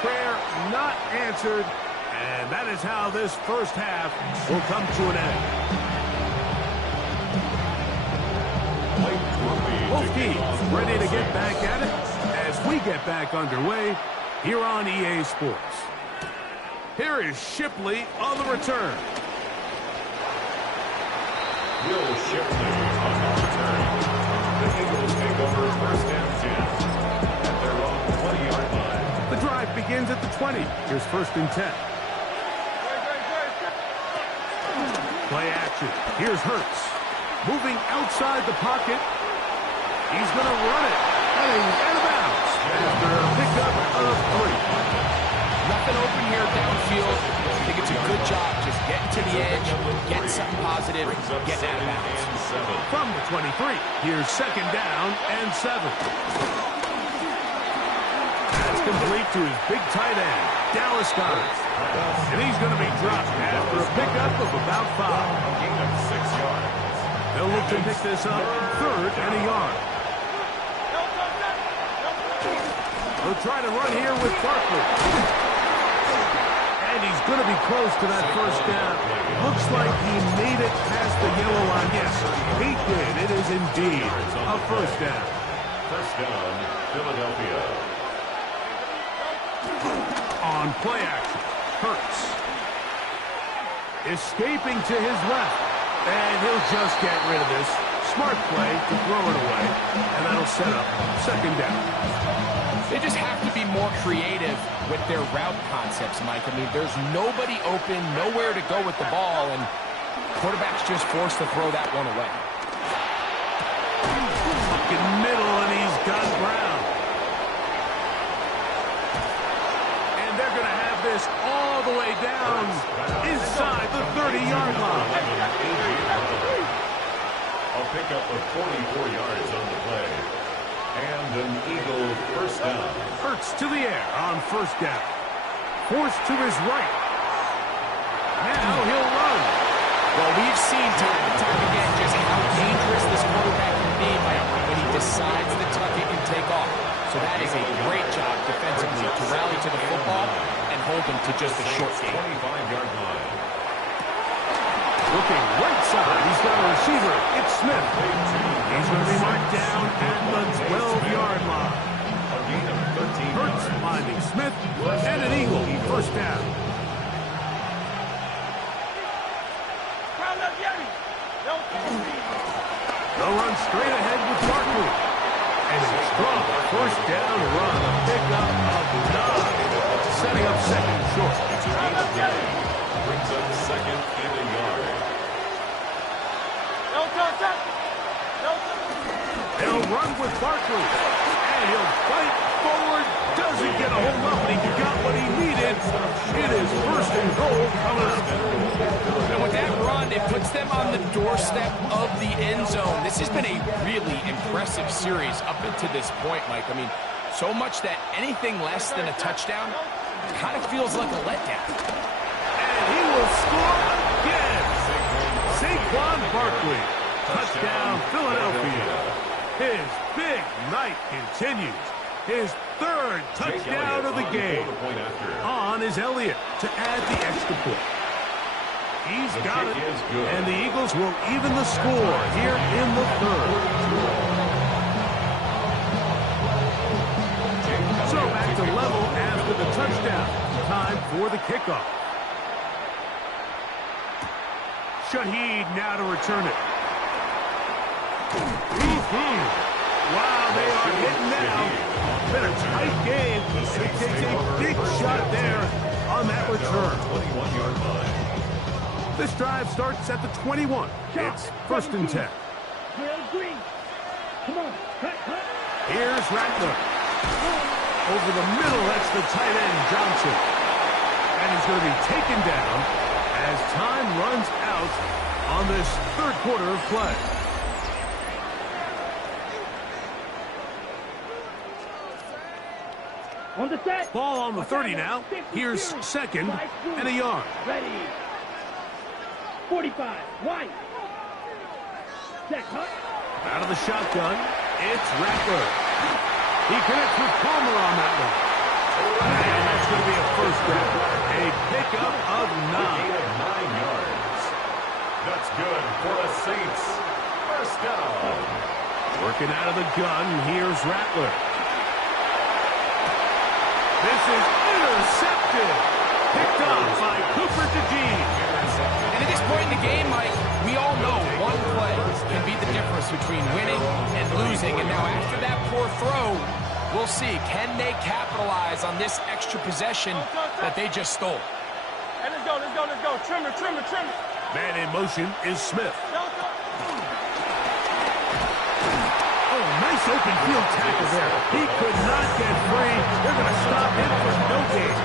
Prayer not answered. And that is how this first half will come to an end. Both teams ready to get back at it as we get back underway here on EA Sports. Here is Shipley on the return. Will Shipley on the return. The Eagles take over first and 10 at their own 20-yard line. The drive begins at the 20. Here's first and 10. Play action. Here's Hurts. Moving outside the pocket. He's going to run it. And he's out of bounds after a pickup of 3. Nothing open here downfield. I think it's a good job just getting to the edge, getting something positive, getting out of bounds. From the 23, here's 2nd down and 7. That's complete to his big tight end, Dallas Goedert. And he's going to be dropped after a pickup of about 5. A gain of 6 yards. They'll look to pick this up 3rd and a yard. They'll try to run here with Barkley. And he's going to be close to that 1st down. Looks like he made it past the yellow line. Yes, he did. It is indeed a 1st down. 1st down, Philadelphia. On play action, Hurts. Escaping to his left. And he'll just get rid of this. Smart play to throw it away. And that'll set up 2nd down. They just have to be more creative with their route concepts, Mike. I mean, there's nobody open, nowhere to go with the ball, and quarterback's just forced to throw that one away. In middle, and he's got Brown. And they're going to have this all the way down inside the 30-yard line. A pickup of 44 yards on the play. And an Eagle 1st down. Hurts to the air on 1st down. Forced to his right. Now he'll run. Well, we've seen time and time again just how dangerous this quarterback can be when he decides to tuck it and take off. So that is a great job defensively to rally to the football and hold him to just a short game. 25-yard line. Looking right side. He's got a receiver. It's Smith. He's going to be marked down at the 12-yard line. A gain of 13 Hurts finding Smith and an Eagle 1st down. They'll run straight ahead with Barkley. And a strong 1st down run. A pickup of 9. Setting up 2nd short. Brings up 2nd and a yard. They'll run with Barkley. And he'll fight forward. Doesn't get a hold up, but he got what he needed. It is 1st and goal coming up. And with that run, it puts them on the doorstep of the end zone. This has been a really impressive series up until this point, Mike. I mean, so much that anything less than a touchdown kind of feels like a letdown. And he will score again. Saquon Barkley. Touchdown, Philadelphia. His big night continues. His 3rd touchdown of the game. On is Elliott to add the extra point. He's got it, and the Eagles will even the score here in the 3rd. So back to level after the touchdown. Time for the kickoff. Shaheed now to return it. Wow, they are hitting now. Been a tight game. And he takes a big shot there on that return. 21-yard line. This drive starts at the 21. It's 1st and 10. Here's Rattler. Over the middle, that's the tight end, Johnson. And he's going to be taken down as time runs out on this 3rd quarter of play. On the set. Ball on the 30 now. Here's 2nd and a yard. Ready. 45. White. Check. Out of the shotgun, it's Rattler. He connects with Palmer on that one. And that's going to be a 1st down. A pickup of 9. 9 yards. That's good for the Saints. 1st down. Working out of the gun, here's Rattler. This is intercepted. Picked up by Cooper DeJean. And at this point in the game, Mike, we all know one play can be the difference between winning and losing. And now after that poor throw, we'll see. Can they capitalize on this extra possession that they just stole? Hey, let's go. Trim it. Man in motion is Smith. Oh, nice open field tackle there. He could not get free. They're going to stop him for no gain.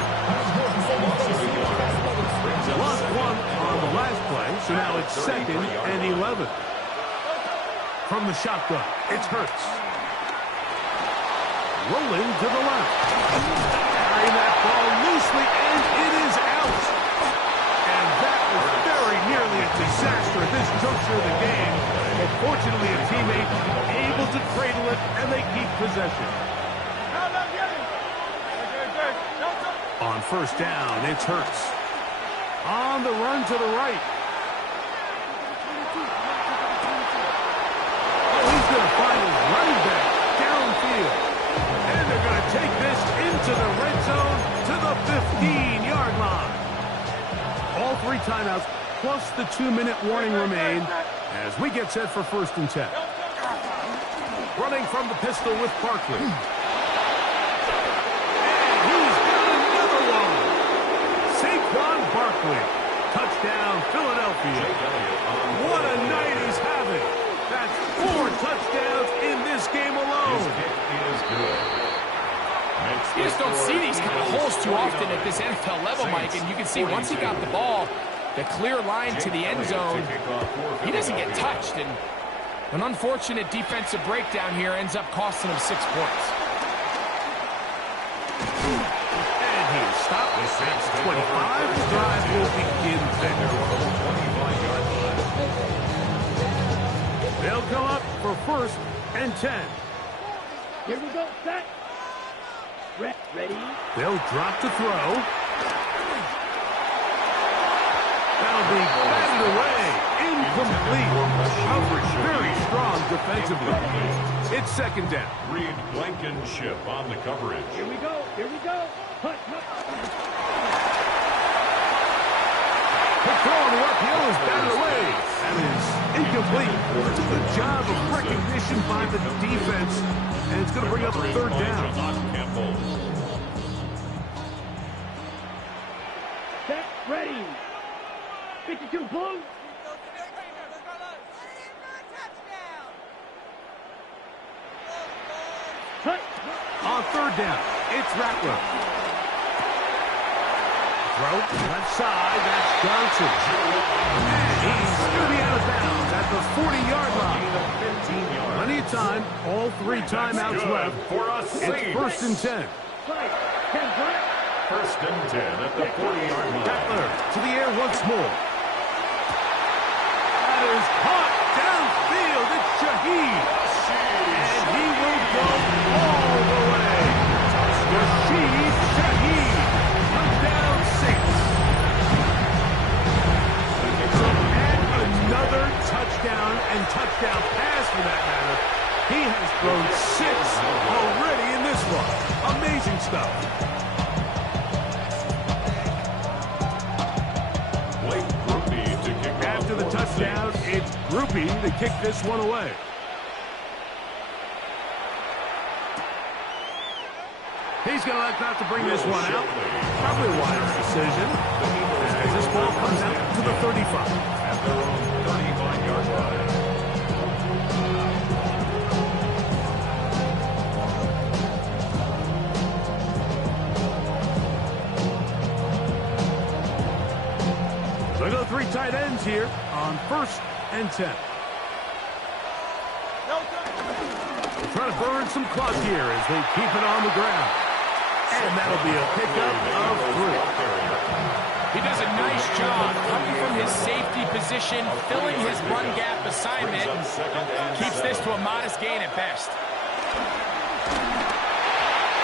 Lost one on the last play, so now it's 2nd and 11. From the shotgun, it's Hurts. Rolling to the left. Carrying that ball loosely, and it is out. And that was very nearly a disaster at this juncture of the game. But fortunately, a teammate able to cradle it, and they keep possession. On 1st down, it's Hurts. On the run to the right. Oh, he's going to find his running back downfield. And they're going to take this into the red zone to the 15-yard line. All 3 timeouts plus the 2-minute warning remain as we get set for 1st and 10. Running from the pistol with Barkley. And he's got another one. Saquon Barkley. Touchdown, Philadelphia. What a night he's having. That's 4 touchdowns in this game alone. You just don't see these kind of holes too often at this NFL level, Mike. And you can see once he got the ball, the clear line to the end zone, he doesn't get touched. And an unfortunate defensive breakdown here ends up costing him 6 points. And he's stopped at 25. The drive will begin there. They'll come up for 1st and 10. Here we go, set. Ready? They'll drop to throw. That'll be batted away. Incomplete. Coverage very strong defensively. It's 2nd down. Reed Blankenship on the coverage. Here we go. Hunt. The throw on the uphill is batted away. That is incomplete. It's a good job of recognition by the defense. And it's going to bring up a 3rd down. Set, ready. 52, boom. On 3rd down, it's Rattler. Throw left side, that's Johnson. And he's going to be out of bounds at the 40-yard line. Plenty of time, all 3 timeouts left. It's 1st and 10. 1st and 10 at the 40-yard line. Rattler to the air once more. That is caught downfield. It's Shaheed. And he will go all the way. Rashid Shaheed. Touchdown Saints. So add another touchdown and touchdown pass for that matter. He has thrown 6 already in this one. Amazing stuff. After the touchdown, it's Groupie to kick this one away. He's going to elect not to bring this one out. Probably a wise decision. As this ball comes out to the 35. At their own 35-yard line. They go 3 tight ends here on 1st and 10. They're trying to burn some clock here as they keep it on the ground. And that'll be a pickup of 3. He does a nice job coming from his safety position, filling his run gap assignment, keeps this to a modest gain at best.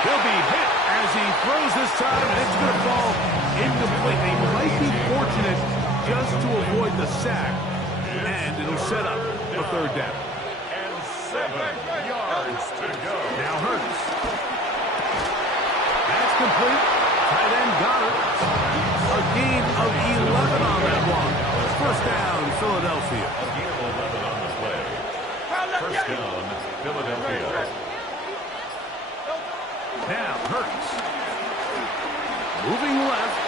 He'll be hit as he throws this time, and it's going to fall incomplete. They might be fortunate just to avoid the sack, and it'll set up the 3rd down. And 7 yards to go. Now Hurts. That's complete. Tight end got it. A gain of 11 on that one. 1st down, Philadelphia. A gain of 11 on the play. 1st down, Philadelphia. Now Hurts. Moving left.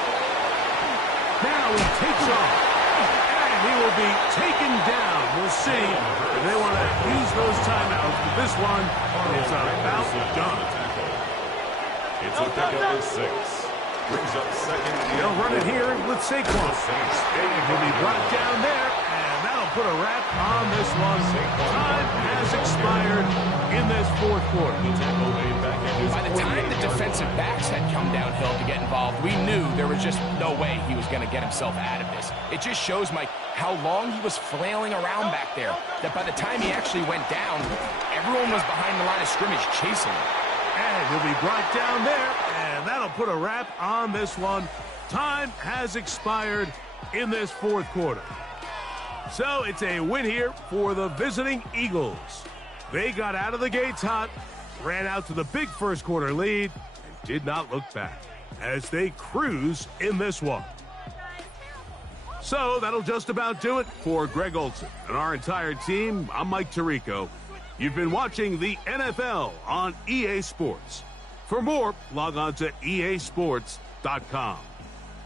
Now he takes off. And he will be taken down. We'll see if they want to use those timeouts, but this one is about done. It's a pickup of 6. Brings up second. They'll run it here with Saquon. He'll be brought down there, and that'll put a wrap on this one. Time has expired in this fourth quarter. By the time the defensive backs had come downhill to get involved, we knew there was just no way he was going to get himself out of this. It just shows, Mike, how long he was flailing around back there, that by the time he actually went down, everyone was behind the line of scrimmage chasing him. And he'll be brought down there, and that'll put a wrap on this one. Time has expired in this fourth quarter. So it's a win here for the visiting Eagles. They got out of the gates hot, ran out to the big first quarter lead, and did not look back as they cruise in this one. So that'll just about do it for Greg Olsen and our entire team. I'm Mike Tirico. You've been watching the NFL on EA Sports. For more, log on to easports.com.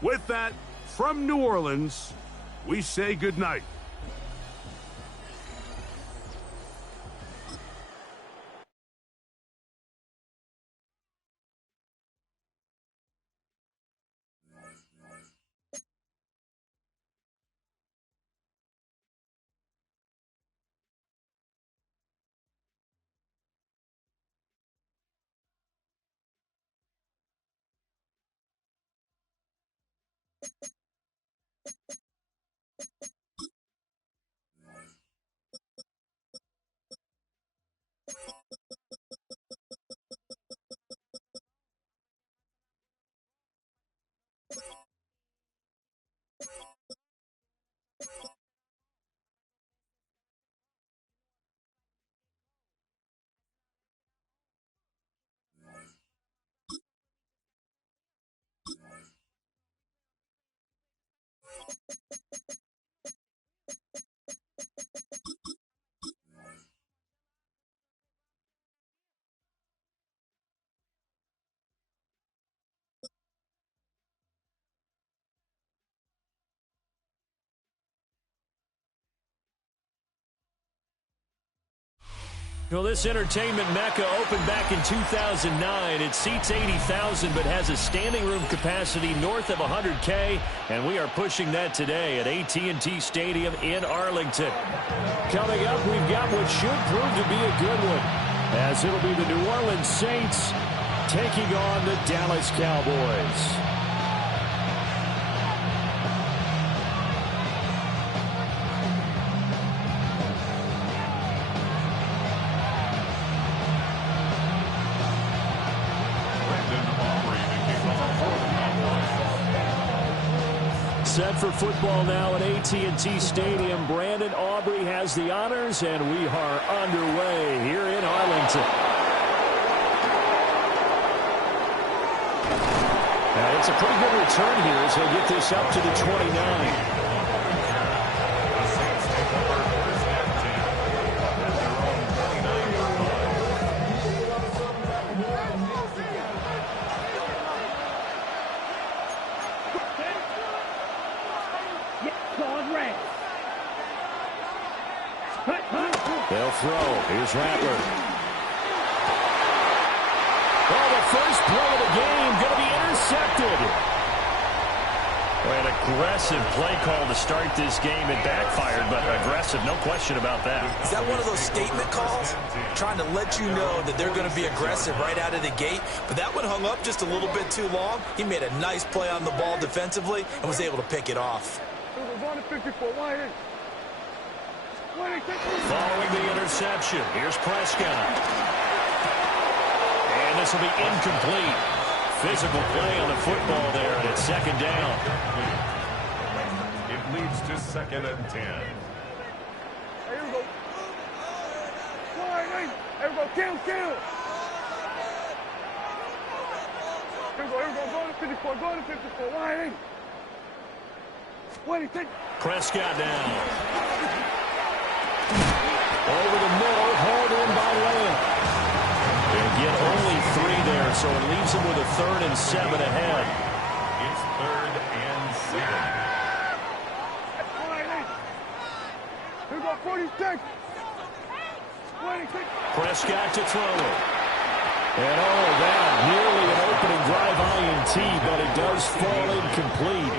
With that, from New Orleans, we say goodnight. Well, this entertainment mecca opened back in 2009. It seats 80,000 but has a standing room capacity north of 100K, and we are pushing that today at AT&T Stadium in Arlington. Coming up, we've got what should prove to be a good one, as it'll be the New Orleans Saints taking on the Dallas Cowboys. Set for football now at AT&T Stadium. Brandon Aubrey has the honors, and we are underway here in Arlington. Now, it's a pretty good return here as he'll get this up to the 29. They'll throw. Here's Rattler. Oh, the first play of the game going to be intercepted. An aggressive play call to start this game. It backfired, but aggressive, no question about that. Is that one of those statement calls? Trying to let you know that they're going to be aggressive right out of the gate, but that one hung up just a little bit too long. He made a nice play on the ball defensively and was able to pick it off. Following the interception, here's Prescott. And this will be incomplete. Physical play on the football there, and it's second down. It leads to 2nd and 10. Here we go. Here we go. Kill. Here we go. Go to 54. Go to 54. Wide. What do you think? Prescott down. Over the middle, hauled in by Lamb. They'll get only 3 there, so it leaves them with a 3rd and 7 ahead. It's 3rd and 7. Prescott to throw it. And that nearly an opening drive INT, but it does fall incomplete.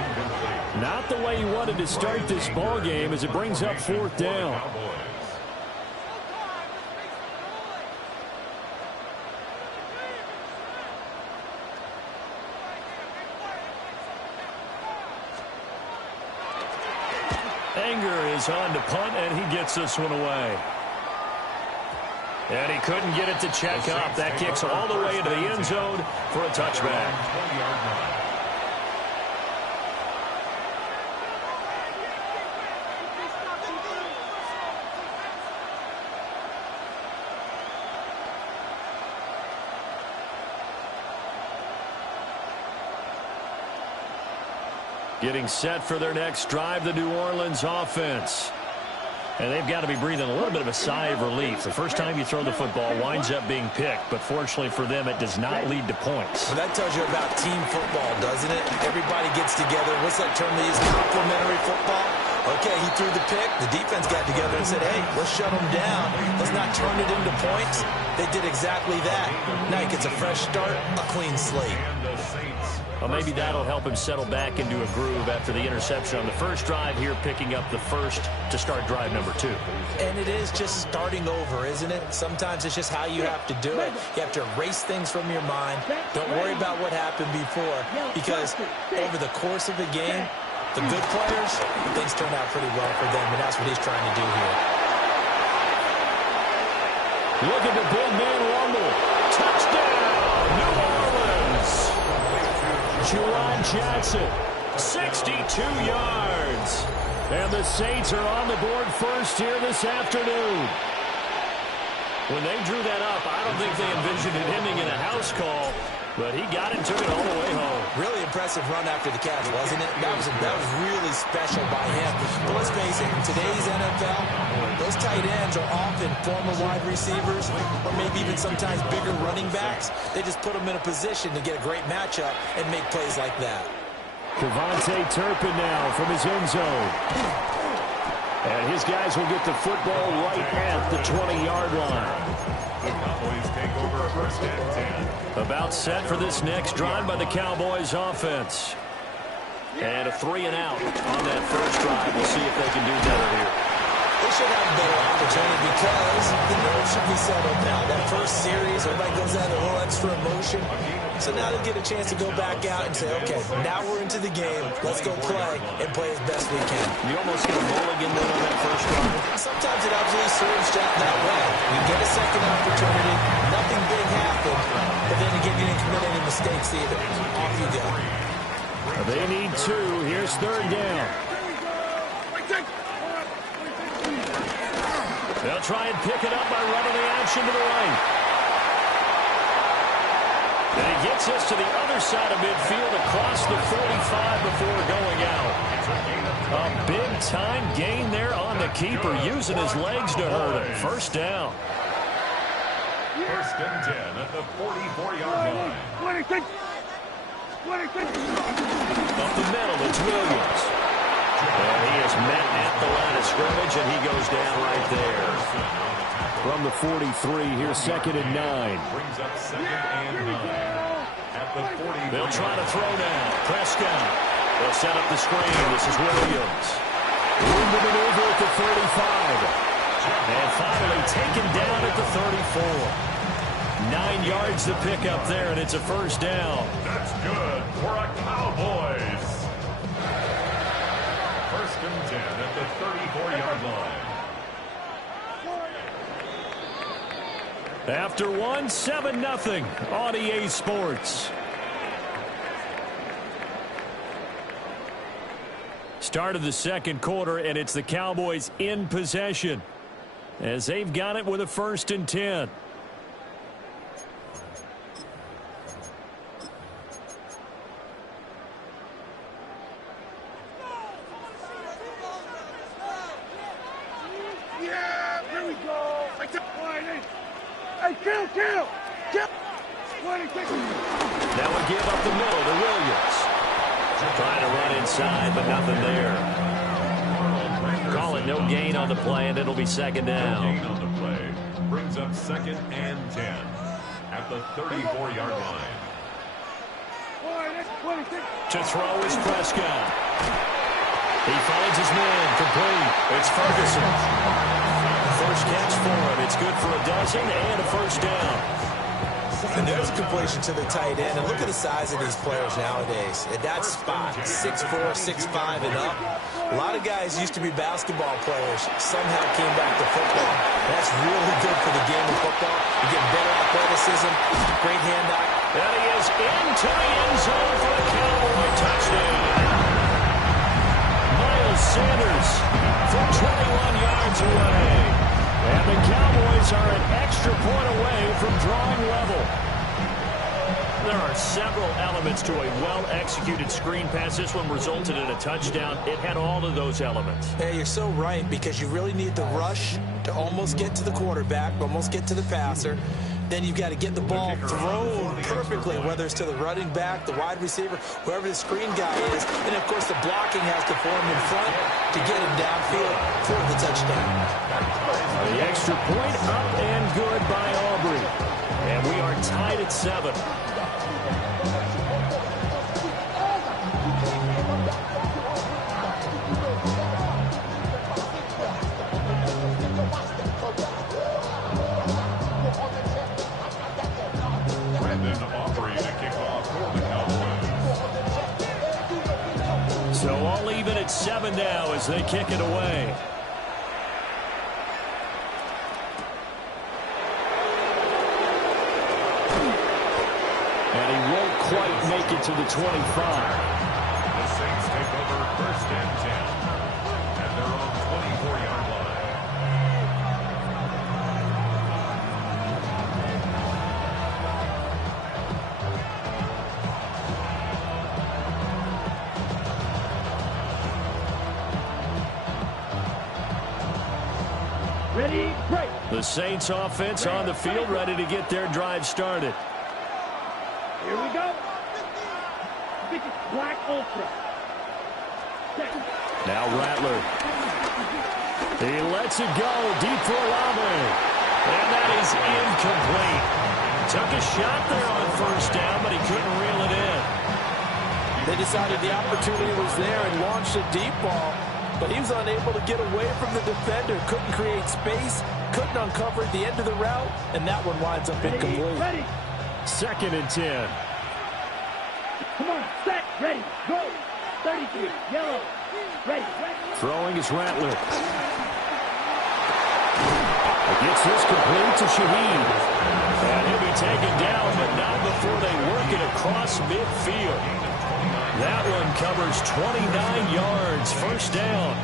Not the way he wanted to start this ball game as it brings up 4th down. Anger is on to punt, and he gets this one away. And he couldn't get it to check up. That kicks all the way into the end zone for a touchback. Getting set for their next drive, the New Orleans offense. And they've got to be breathing a little bit of a sigh of relief. The first time you throw the football winds up being picked, but fortunately for them, it does not lead to points. Well, that tells you about team football, doesn't it? Everybody gets together. What's that term they use? Complementary football. Okay, he threw the pick. The defense got together and said, hey, let's shut him down. Let's not turn it into points. They did exactly that. Now he gets a fresh start, a clean slate. Well, maybe that'll help him settle back into a groove after the interception on the first drive here, picking up the first to start drive number 2. And it is just starting over, isn't it? Sometimes it's just how you have to do it. You have to erase things from your mind. Don't worry about what happened before, because over the course of the game, the good players, things turn out pretty well for them, and that's what he's trying to do here. Look at the big man rumble. Touchdown, New Orleans. Juwan Johnson, 62 yards. And the Saints are on the board first here this afternoon. When they drew that up, I don't think they envisioned it ending in a house call, but he got it and took it all the way home. Really impressive run after the catch, wasn't it? That was really special by him. But let's face it, in today's NFL, those tight ends are often former wide receivers or maybe even sometimes bigger running backs. They just put them in a position to get a great matchup and make plays like that. KaVontae Turpin now from his end zone. And his guys will get the football right at the 20-yard line. The Cowboys take over first and 10. About set for this next drive by the Cowboys offense. And a 3-and-out on that first drive. We'll see if they can do better here. They should have a better opportunity because the nerves should be settled now. That first series, everybody goes out a little extra emotion. So now they get a chance to go back out and say, okay, now we're into the game. Let's go play and play as best we can. You almost get a mulligan there on that first drive. Sometimes it absolutely serves that way. You get a second opportunity, nothing big happened, but then again, you didn't commit any mistakes either. Off you go. They need 2. Here's 3rd down. They'll try and pick it up by running the action to the right. And he gets us to the other side of midfield across the 45 before going out. A big-time gain there on the keeper, using his legs to hurt him. First down. First and 10 at the 44-yard line. Up the middle, it's Williams. And he is met at the line of scrimmage, and he goes down right there. From the 43, here's 2nd and 9. Brings up 2nd and 9 at the 40. They'll try to throw now. Prescott. They'll set up the screen. This is Williams. Room to maneuver at the 35. And finally taken down at the 34. 9 yards to pick up there, and it's a first down. That's good for a Cowboys. First and 10 at the 34-yard line. After 1, 7-0 on EA Sports. Start of the second quarter, and it's the Cowboys in possession as they've got it with a 1st and 10. That would give up the middle to Williams. Trying to run inside, but nothing there. call it no gain on the play, and it'll be second down. No gain on the play. Brings up 2nd and 10 at the 34-yard line. To throw is Prescott. He finds his man, complete. It's Ferguson. First catch for him. It's good for a dozen and a first down. And there's a completion to the tight end. And look at the size of these players nowadays. At that spot, 6'4", 6'5", and up. A lot of guys used to be basketball players, somehow came back to football. That's really good for the game of football. You get better athleticism, great hand-eye. And he is into the end zone for a Cowboy touchdown. Miles Sanders from 21 yards away. And the Cowboys are an extra point away from drawing level. There are several elements to a well-executed screen pass. This one resulted in a touchdown. It had all of those elements. Hey, you're so right, because you really need the rush to almost get to the quarterback, almost get to the passer. Then you've got to get the ball thrown perfectly, whether it's to the running back, the wide receiver, whoever the screen guy is. And, of course, the blocking has to form in front to get him downfield for the touchdown. The extra point up and good by Aubrey. And we are tied at 7. So all even at 7 now as they kick it away. And he won't quite make it to the 25. The Saints take over 1st and 10 at their own 24-yard line. Ready, break. The Saints offense on the field, ready to get their drive started. Here we go. Big Black Ultra. Now Rattler. He lets it go deep for Olave. And that is incomplete. Took a shot there on 1st down, but he couldn't reel it in. They decided the opportunity was there and launched a deep ball, but he was unable to get away from the defender, couldn't create space, couldn't uncover at the end of the route, and that one winds up incomplete. Ready. 2nd and 10. Come on, set, ready, go. 33, yellow, ready. Throwing is Rattler. Gets this complete to Shaheed. And he'll be taken down, but not before they work it across midfield. That one covers 29 yards, 1st down.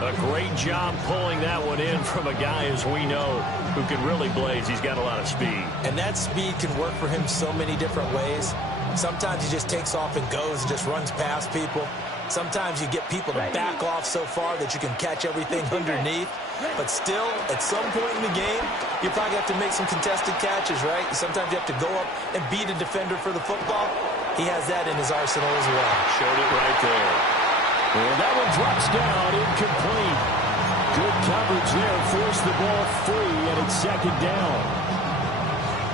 A great job pulling that one in from a guy, as we know, who can really blaze. He's got a lot of speed. And that speed can work for him so many different ways. Sometimes he just takes off and goes and just runs past people. Sometimes you get people to back off so far that you can catch everything underneath. But still, at some point in the game, you probably have to make some contested catches, right? Sometimes you have to go up and beat a defender for the football. He has that in his arsenal as well. Showed it right there. And that one drops down, incomplete. Good coverage there, forced the ball free, and it's 2nd down.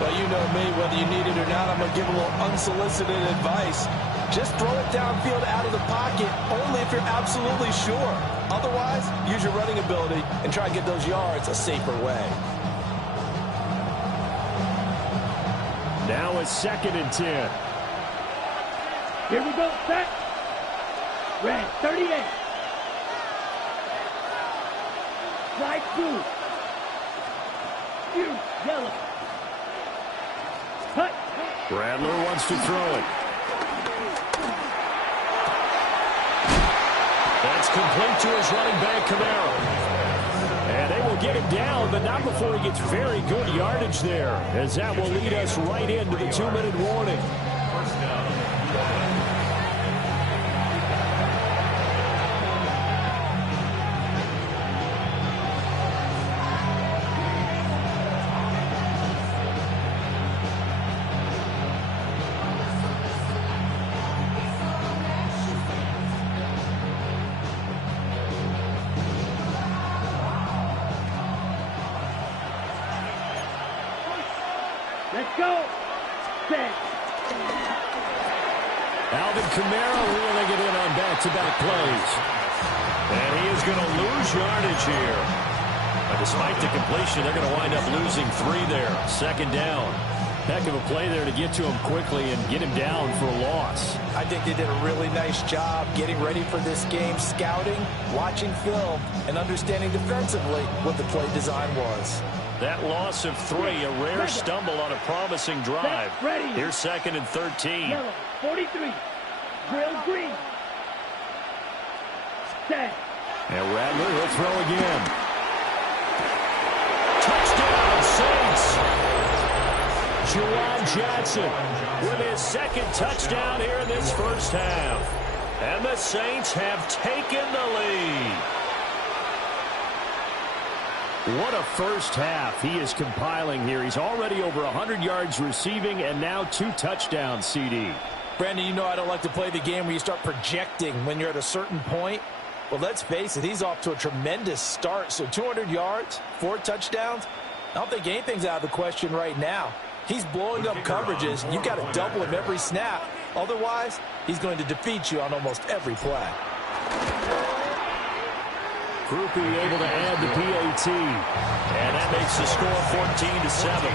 Well, you know me, whether you need it or not, I'm going to give a little unsolicited advice. Just throw it downfield out of the pocket, only if you're absolutely sure. Otherwise, use your running ability and try to get those yards a safer way. Now it's 2nd and 10. Here we go, set. Red, 38. Slide 2. You, yellow. Cut. Rattler wants to throw it. That's complete to his running back, Kamara. And they will get him down, but not before he gets very good yardage there, as that will lead us right into the 2-minute warning. 1st down. Let's go. Set. Alvin Kamara reeling it in on back-to-back plays. And he is going to lose yardage here. But despite the completion, they're going to wind up losing 3 there. Second down. Heck of a play there to get to him quickly and get him down for a loss. I think they did a really nice job getting ready for this game, scouting, watching film, and understanding defensively what the play design was. That loss of 3, a rare stumble on a promising drive. Here's 2nd and 13. Yellow, 43. Grill green. Set. And Rattler will throw again. Touchdown, Saints. Juwan Johnson with his 2nd touchdown here in this first half. And the Saints have taken the lead. What a first half he is compiling here. He's already over 100 yards receiving and now 2 touchdowns, CD. Brandon, you know I don't like to play the game where you start projecting when you're at a certain point. Well, let's face it, he's off to a tremendous start. So 200 yards, 4 touchdowns. I don't think anything's out of the question right now. He's blowing up coverages. You've got to double him every snap. Otherwise, he's going to defeat you on almost every play. Grupe able to add the PAT. And that makes the score 14-7.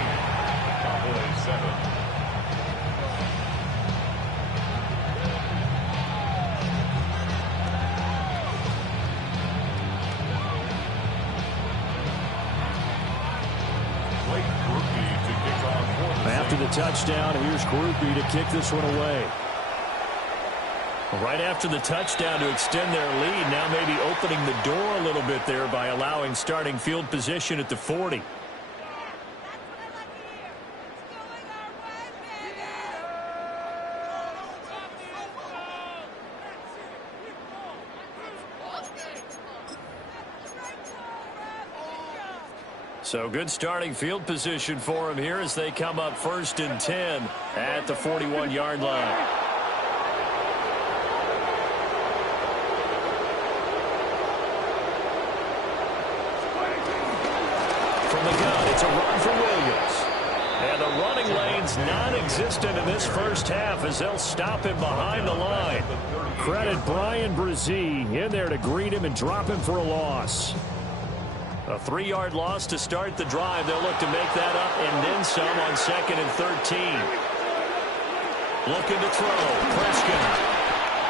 Cowboys 7. After the touchdown, here's Grupe to kick this one away. Right after the touchdown to extend their lead, now maybe opening the door a little bit there by allowing starting field position at the 40. So good starting field position for him here as they come up 1st and 10 at the 41-yard line. From the gun, it's a run for Williams. And the running lane's non-existent in this first half as they'll stop him behind the line. Credit Brian Brzee in there to greet him and drop him for a loss. A 3-yard loss to start the drive. They'll look to make that up and then some on 2nd and 13. Looking to throw. Prescott.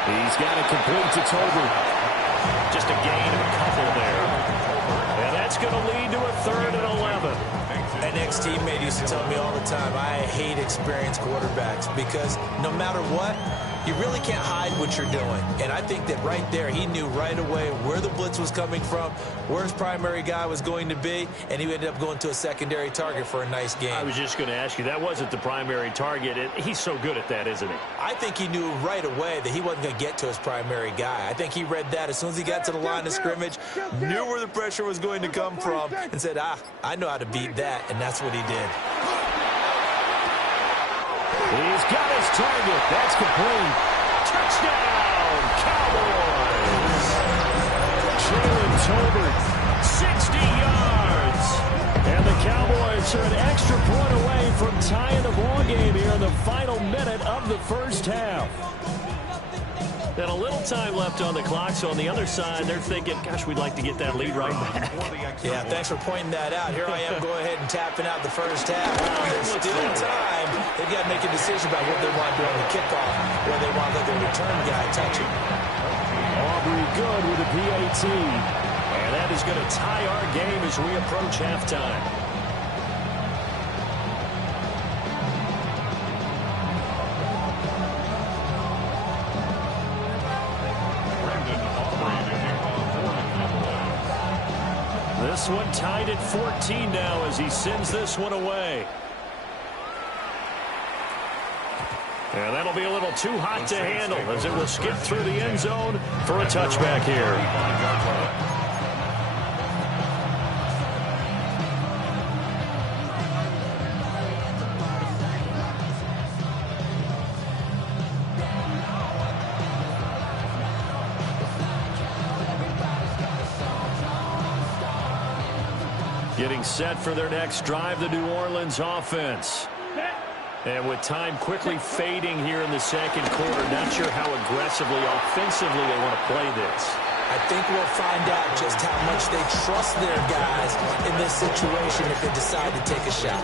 He's got it complete to Tolbert. Just a gain of a couple there. And that's going to lead to a 3rd and 11. An ex-teammate used to tell me all the time, I hate experienced quarterbacks because no matter what, you really can't hide what you're doing. And I think that right there, he knew right away where the blitz was coming from, where his primary guy was going to be, and he ended up going to a secondary target for a nice game. I was just going to ask you, that wasn't the primary target. He's so good at that, isn't he? I think he knew right away that he wasn't going to get to his primary guy. I think he read that as soon as he got to the line of scrimmage, knew where the pressure was going to come from, and said, I know how to beat that, and that's what he did. He's got his target. That's complete. Touchdown, Cowboys. Jalen Tolbert, 60 yards. And the Cowboys are an extra point away from tying the ball game here in the final minute of the first half. And a little time left on the clock, so on the other side, they're thinking, gosh, we'd like to get that lead right back. Yeah, thanks for pointing that out. Here I am going ahead and tapping out the first half. There's still time. They've got to make a decision about what they want to do on the kickoff, where they want to let their return guy touch it. Aubrey good with a PAT. And that is going to tie our game as we approach halftime. This one tied at 14 now as he sends this one away. And that'll be a little too hot to handle as it will skip through the end zone for a touchback here. Getting set for their next drive, the New Orleans offense. And with time quickly fading here in the second quarter, not sure how aggressively, offensively they want to play this. I think we'll find out just how much they trust their guys in this situation if they decide to take a shot.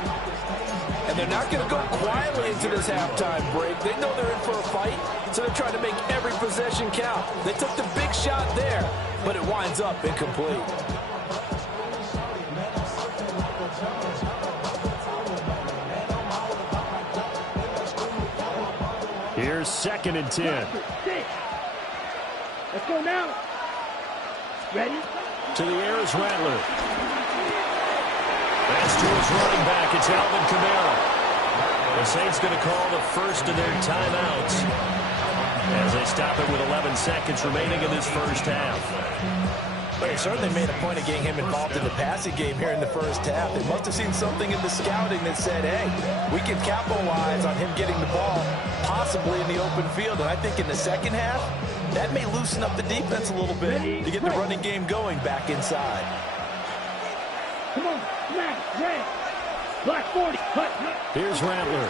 And they're not going to go quietly into this halftime break. They know they're in for a fight, so they're trying to make every possession count. They took the big shot there, but it winds up incomplete. Here's 2nd and 10. Let's go now. Ready? To the air is Rattler. That's to his running back. It's Alvin Kamara. The Saints going to call the first of their timeouts as they stop it with 11 seconds remaining in this first half. They certainly made a point of getting him involved in the passing game here in the first half. They must have seen something in the scouting that said, hey, we can capitalize on him getting the ball possibly in the open field. And I think in the second half, that may loosen up the defense a little bit to get the running game going back inside. Come on, smash, red. Black 40, cut. Here's Rattler.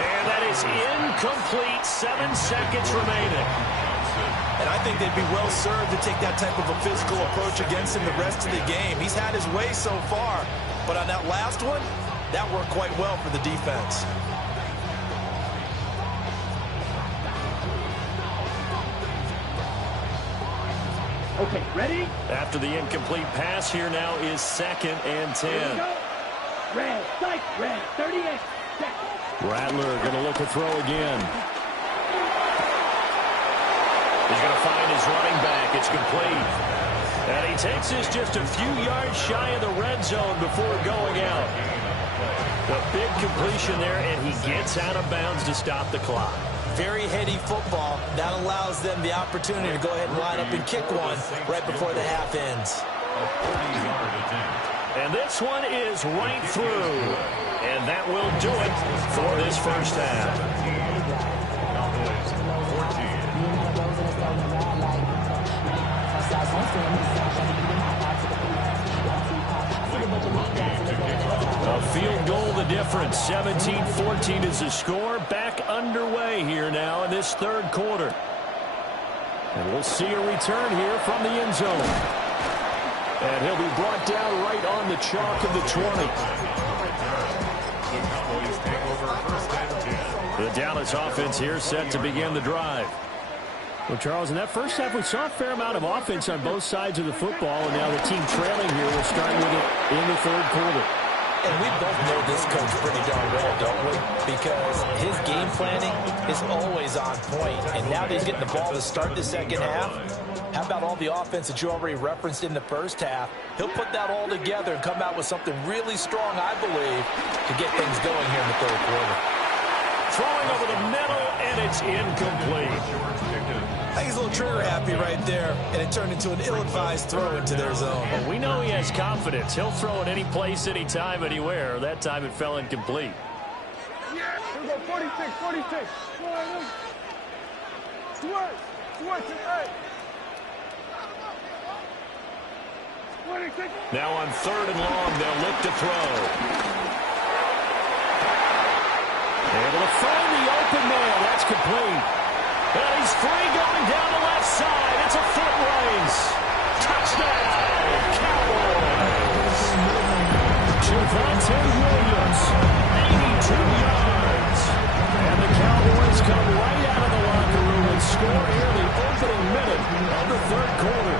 And that is incomplete. 7 seconds remaining. And I think they'd be well served to take that type of a physical approach against him the rest of the game. He's had his way so far, but on that last one, that worked quite well for the defense. Okay, ready? After the incomplete pass, here now is 2nd and 10. Red, strike, red, 38 seconds. Rattler going to look to throw again. He's going to find his running back. It's complete. And he takes this just a few yards shy of the red zone before going out. The big completion there, and he gets out of bounds to stop the clock. Very heady football. That allows them the opportunity to go ahead and line up and kick one right before the half ends. And this one is right through. And that will do it for this first half. A field goal the difference. 17-14 is the score. Back underway here now in this third quarter. And we'll see a return here from the end zone. And he'll be brought down right on the chalk of the 20. The Dallas offense here set to begin the drive. Well, Charles, in that first half, we saw a fair amount of offense on both sides of the football, and now the team trailing here will start with it in the third quarter. And we both know this coach pretty darn well, don't we? Because his game planning is always on point. And now that he's getting the ball to start the second half, how about all the offense that you already referenced in the first half? He'll put that all together and come out with something really strong, I believe, to get things going here in the third quarter. Throwing over the middle, and it's incomplete. I think he's a little trigger happy right there, and it turned into an ill-advised throw into their zone. Well, we know he has confidence. He'll throw it any place, anytime, anywhere. That time it fell incomplete. Yeah, here we go, 46, 46. Switch, hey. 26. Now on 3rd and long, they'll look to throw. Able to find the open man. That's complete. And he's free going down the left side. It's a foot race. Touchdown, Cowboys. Javonte Williams, 82 yards. And the Cowboys come right out of the locker room and score here in the opening minute of the third quarter.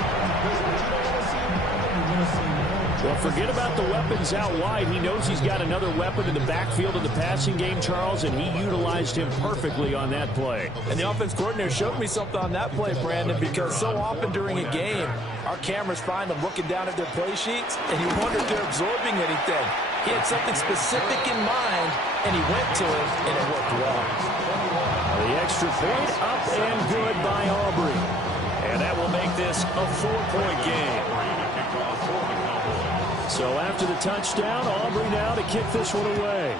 Well, forget about the weapons out wide. He knows he's got another weapon in the backfield of the passing game, Charles, and he utilized him perfectly on that play. And the offense coordinator showed me something on that play, Brandon, because so often during a game, our cameras find them looking down at their play sheets, and you wonder if they're absorbing anything. He had something specific in mind, and he went to it, and it worked well. The extra point up and good by Aubrey. And that will make this a 4-point game. So after the touchdown, Aubrey now to kick this one away.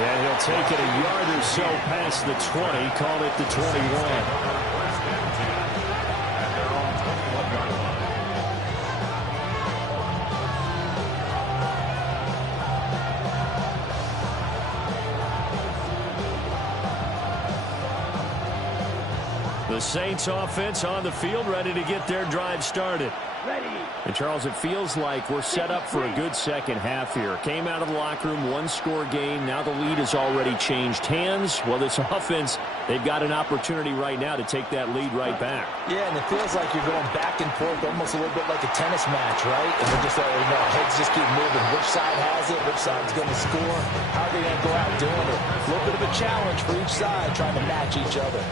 And he'll take it a yard or so past the 20, call it the 21. The Saints offense on the field, ready to get their drive started. And, Charles, it feels like we're set up for a good second half here. Came out of the locker room, one-score game. Now the lead has already changed hands. Well, this offense, they've got an opportunity right now to take that lead right back. Yeah, and it feels like you're going back and forth almost a little bit like a tennis match, right? And we're just heads just keep moving. Which side has it? Which side's going to score? How are they going to go out doing it? A little bit of a challenge for each side trying to match each other.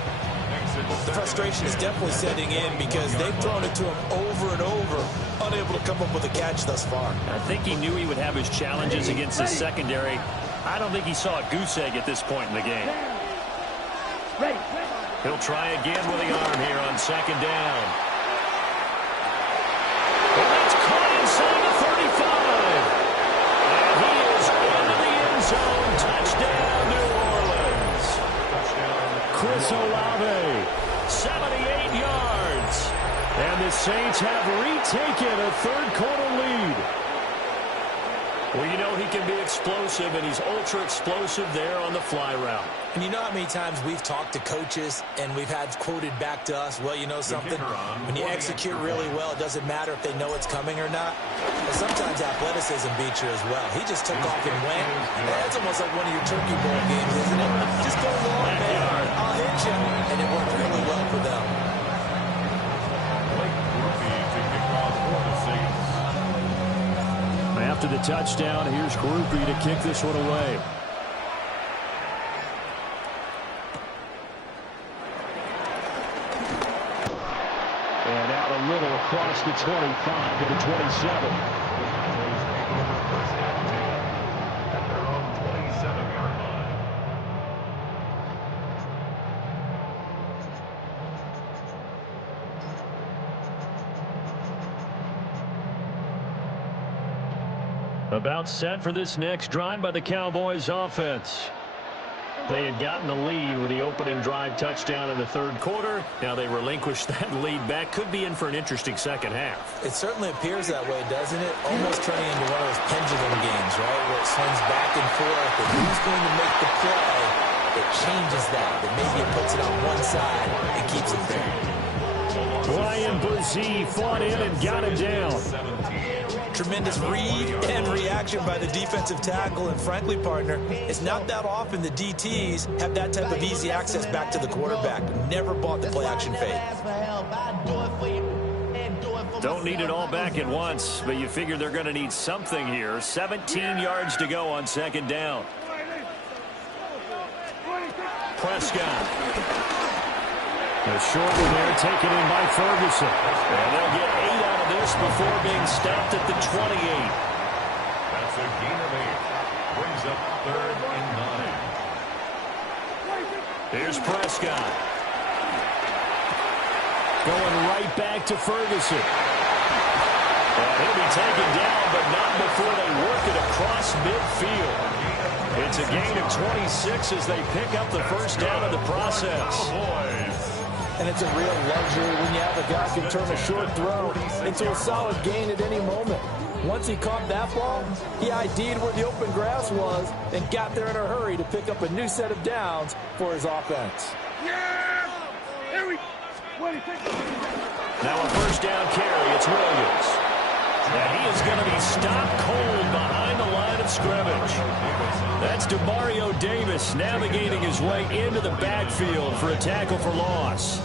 The frustration is definitely setting in because they've thrown it to him over and over, unable to come up with a catch thus far. I think he knew he would have his challenges against the secondary. I don't think he saw a goose egg at this point in the game. He'll try again with the arm here on second down. And that's caught inside the 35. And he is into the end zone. Touchdown, New Orleans. Chris Olave, 78 yards. And the Saints have retaken a third-quarter lead. Well, you know he can be explosive, and he's ultra-explosive there on the fly route. And you know how many times we've talked to coaches and we've had quoted back to us, well, you know something? When you execute really well, it doesn't matter if they know it's coming or not. But sometimes athleticism beats you as well. He just took off and went. That's almost like one of your Turkey Bowl games, isn't it? Just go long, man. I'll hit you. And it worked really well for them. After the touchdown, here's Grupe to kick this one away. And out a little across the 25 to the 27. About set for this next drive by the Cowboys offense. They had gotten the lead with the opening drive touchdown in the third quarter. Now they relinquished that lead back. Could be in for an interesting second half. It certainly appears that way, doesn't it? Almost turning into one of those pendulum games, right? Where it swings back and forth. And who's going to make the play that changes that? That maybe it puts it on one side and keeps it there. Ryan Brzee fought in and got him down. Tremendous read and reaction by the defensive tackle. And frankly, partner, it's not that often the DTs have that type of easy access back to the quarterback. Never bought the play-action fade. Don't need it all back at once, but you figure they're going to need something here. 17 yards to go on second down. Prescott. A short one there taken in by Ferguson. And they'll get 8 out of this before being stopped at the 28. That's a gain of 8. Brings up 3rd and 9. Here's Prescott. Going right back to Ferguson. And he'll be taken down, but not before they work it across midfield. It's a gain of 26 as they pick up the first down in the process. And it's a real luxury when you have a guy who can turn a short throw into a solid gain at any moment. Once he caught that ball, he ID'd where the open grass was and got there in a hurry to pick up a new set of downs for his offense. Now a first down carry. It's Williams. And he is going to be stopped cold behind the line of scrimmage. That's Demario Davis navigating his way into the backfield for a tackle for loss.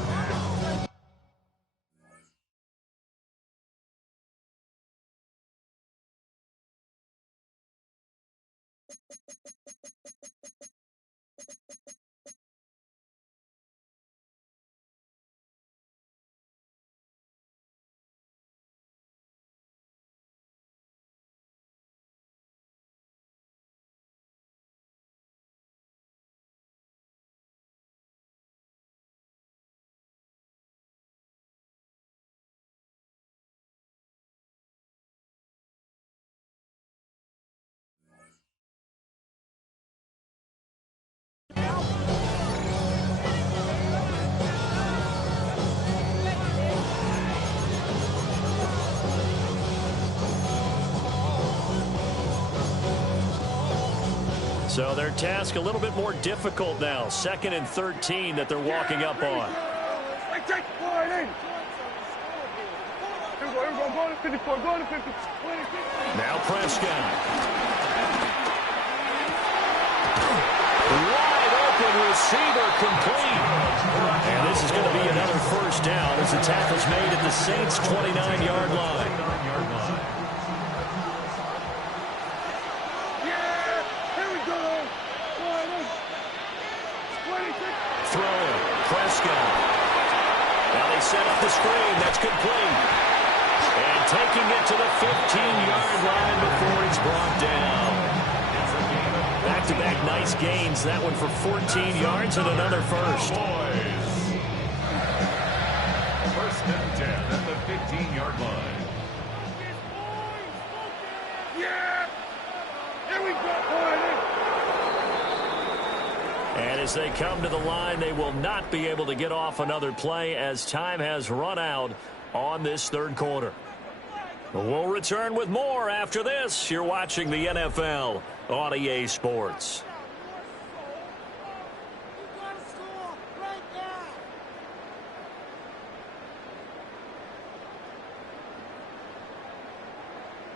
So their task a little bit more difficult now. 2nd and 13 that they're walking up on. Wide 80. Here we go. Go to 54. Go to 50. Now Prescott. Wide open receiver complete. And this is going to be another first down as the tackle's made at the Saints' 29-yard line. Yeah, here we go. Throwing, Prescott. Now they set up the screen. That's complete. And taking it to the 15-yard line before it's brought down. Back-to-back nice gains. That one for 14 yards and another first. First and 10 at the 15-yard line. Yeah! Here we go, And as they come to the line, they will not be able to get off another play as time has run out on this third quarter. We'll return with more after this. You're watching the NFL on EA Sports.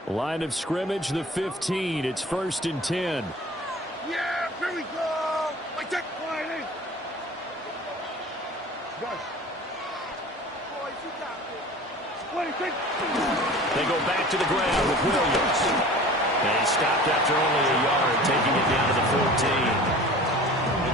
Line of scrimmage, the 15. It's 1st and 10. Yeah, here we go. Like that, wide 80. Guys. They go back to the ground with Williams. And he stopped after only a yard, taking it down to the 14.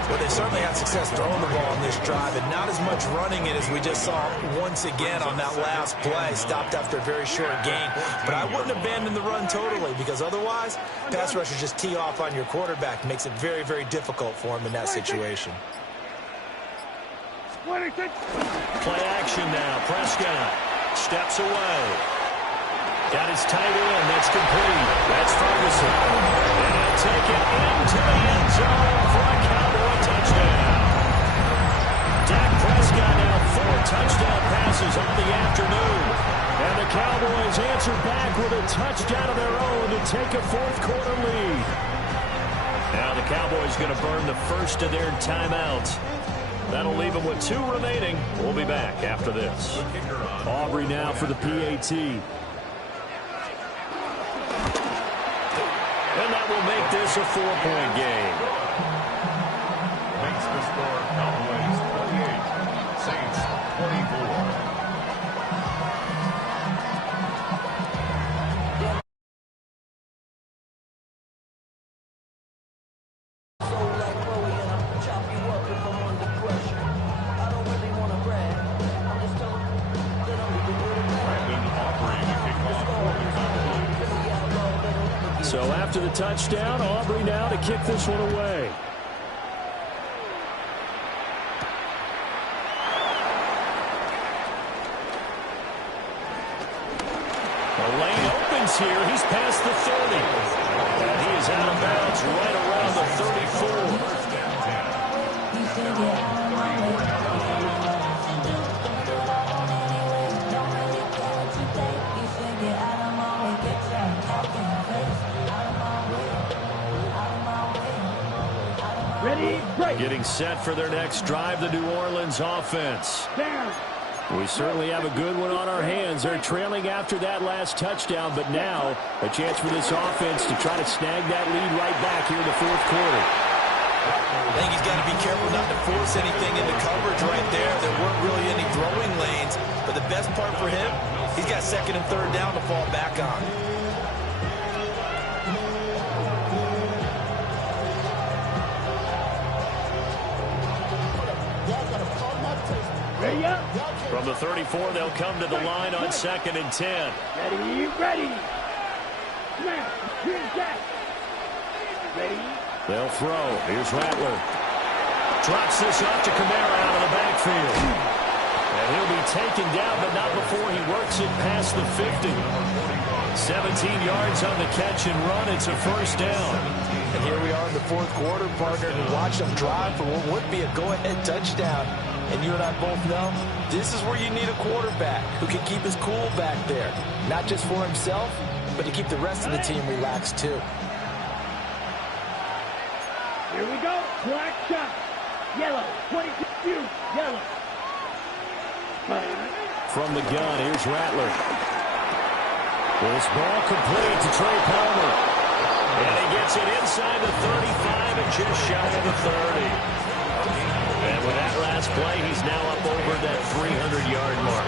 Well, they certainly had success throwing the ball on this drive, and not as much running it as we just saw once again on that last play. Stopped after a very short gain. But I wouldn't abandon the run totally, because otherwise, pass rushers just tee off on your quarterback. Makes it very, very difficult for him in that situation. Play action now. Prescott steps away. Got his tight end. That's complete. That's Ferguson. And he'll take it into the end zone for a Cowboy touchdown. Dak Prescott now 4 touchdown passes on the afternoon. And the Cowboys answer back with a touchdown of their own to take a fourth-quarter lead. Now the Cowboys going to burn the first of their timeouts. That'll leave them with 2 remaining. We'll be back after this. Aubrey now for the PAT. And that will make this a 4-point game. Makes the score Cowboys 28, Saints 24. So after the touchdown, Aubrey now to kick this one away. The lane opens here. He's past the 30. And he is out of bounds right around the 34. Getting set for their next drive, the New Orleans offense. We certainly have a good one on our hands. They're trailing after that last touchdown, but now a chance for this offense to try to snag that lead right back here in the fourth quarter. I think he's got to be careful not to force anything into coverage right there. There weren't really any throwing lanes, but the best part for him, he's got 2nd and 3rd down to fall back on. From the 34, they'll come to the line on 2nd and 10. Ready. Now, here's Jack. Ready. They'll throw. Here's Rattler. Drops this off to Kamara out of the backfield. And he'll be taken down, but not before he works it past the 50. 17 yards on the catch and run. It's a first down. And here we are in the fourth quarter, partner, and watch them drive for what would be a go-ahead touchdown. And you and I both know this is where you need a quarterback who can keep his cool back there. Not just for himself, but to keep the rest of the team relaxed too. Here we go. Black shot. Yellow. 22. Yellow. From the gun, here's Rattler. This ball complete to Trey Palmer. And he gets it inside the 35 and just shy of the 30. And with that last play, he's now up over that 300-yard mark.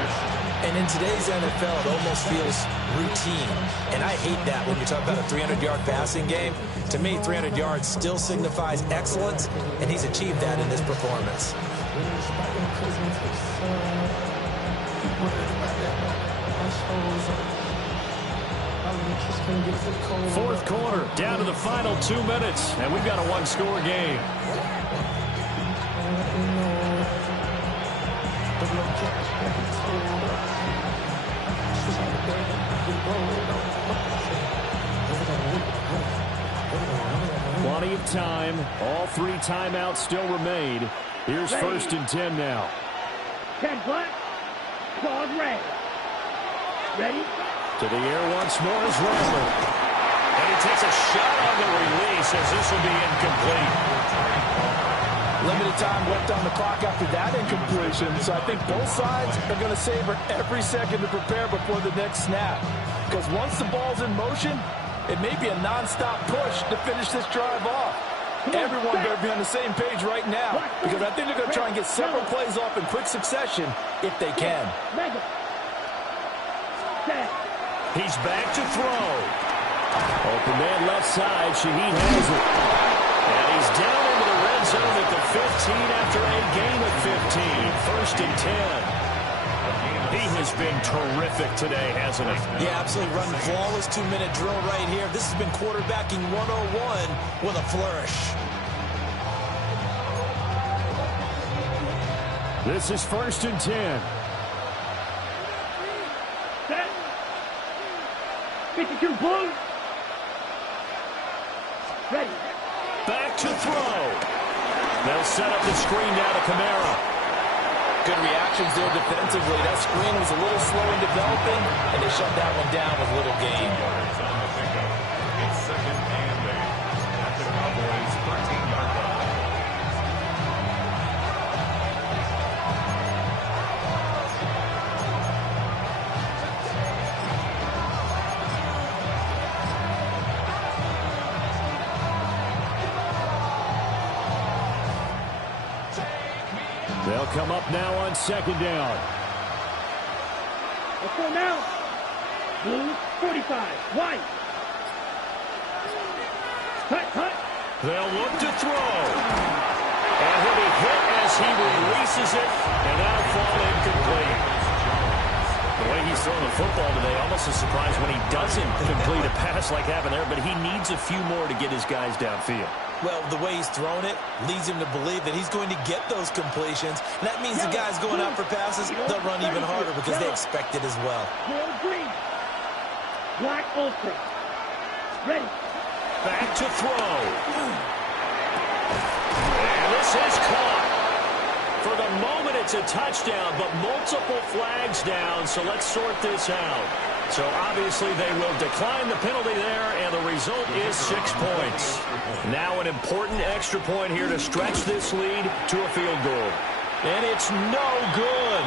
And in today's NFL, it almost feels routine. And I hate that when you talk about a 300-yard passing game. To me, 300 yards still signifies excellence, and he's achieved that in this performance. Fourth quarter, down to the final 2 minutes, and we've got a one-score game. Plenty of time. All 3 timeouts still remain. Here's first and 10 now. 10 punt. Ball ready. Ready? To the air once more is Rattler. And he takes a shot on the release as this will be incomplete. Limited time left on the clock after that incompletion, so I think both sides are going to savor every second to prepare before the next snap. Because once the ball's in motion, it may be a non-stop push to finish this drive off. Everyone better be on the same page right now, because I think they're going to try and get several plays off in quick succession if they can. He's back to throw. Open man left side. Shaheed has it. And he's down into the red zone at the 15 after a gain of 15. First and 10. He has been terrific today, hasn't he? Yeah, absolutely. Run flawless 2-minute drill right here. This has been quarterbacking 101 with a flourish. This is first and 10. 52 blue. Ready. Back to throw. They'll set up the screen now to Kamara. Good reactions there defensively. That screen was a little slow in developing, and they shut that one down with little gain. It's second and 8 at the Cowboys' 13-yard line. They'll come up now on second down. Let's go now. Blue, 45. White. Cut. They'll look to throw. And he'll be hit as he releases it, and that'll fall incomplete. The way he's throwing the football today, almost a surprise when he doesn't complete a pass like happened there, but he needs a few more to get his guys downfield. Well, the way he's thrown it leads him to believe that he's going to get those completions. And that means the guys going out for passes, they'll run even harder because they expect it as well. Green. Black ultra. Ready. Back to throw. And this is caught. For the moment, it's a touchdown, but multiple flags down, so let's sort this out. So obviously they will decline the penalty there, and the result is 6 points. Now an important extra point here to stretch this lead to a field goal. And it's no good.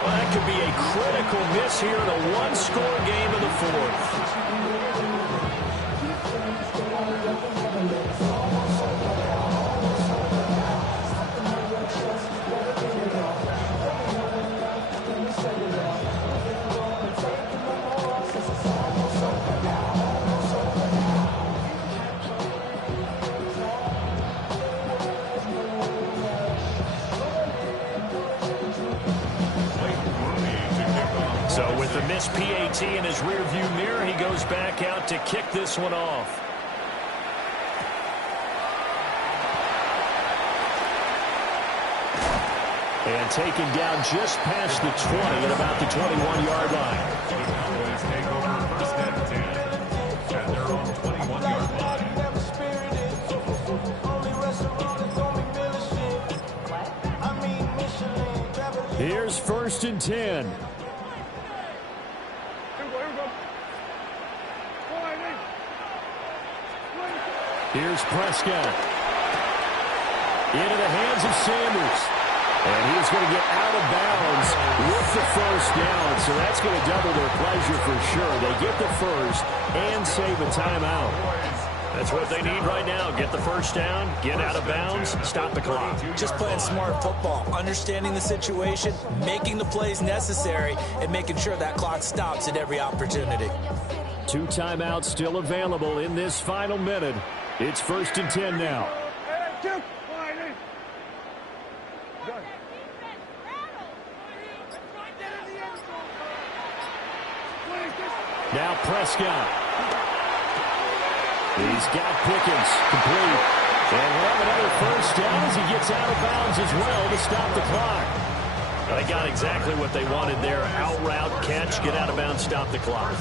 Well, that could be a critical miss here in a one-score game in the fourth. So with the missed PAT in his rearview mirror, he goes back out to kick this one off. And taken down just past the 20 at about the 21-yard line. Cowboys take over first and 10 at their own 21-yard line. Here's first and 10. Here's Prescott. Into the hands of Sanders. And he's going to get out of bounds with the first down. So that's going to double their pleasure for sure. They get the first and save a timeout. That's what they need right now. Get the first down, get out of bounds, stop the clock. Just playing smart football, understanding the situation, making the plays necessary, and making sure that clock stops at every opportunity. 2 timeouts still available in this final minute. It's 1st and 10 now. Now Prescott. He's got Pickens complete. And we'll have another first down as he gets out of bounds as well to stop the clock. They got exactly what they wanted there. Out route, catch, get out of bounds, stop the clock.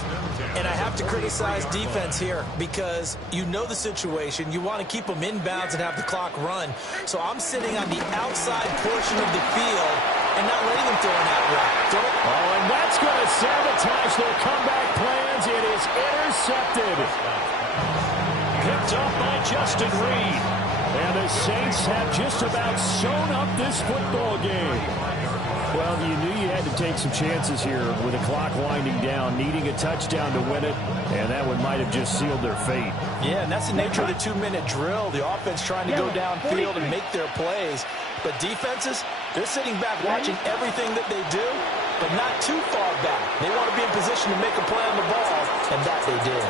And I have to criticize defense here because you know the situation. You want to keep them in bounds and have the clock run. So I'm sitting on the outside portion of the field and not letting them throw in that route. Oh, and that's going to sabotage their comeback plans. It is intercepted. Picked up by Justin Reed. And the Saints have just about sewn up this football game. Well, you knew you had to take some chances here with the clock winding down, needing a touchdown to win it, and that one might have just sealed their fate. Yeah, and that's the nature of the 2-minute drill. The offense trying to go downfield and make their plays. But defenses, they're sitting back watching everything that they do, but not too far back. They want to be in position to make a play on the ball, and that they did.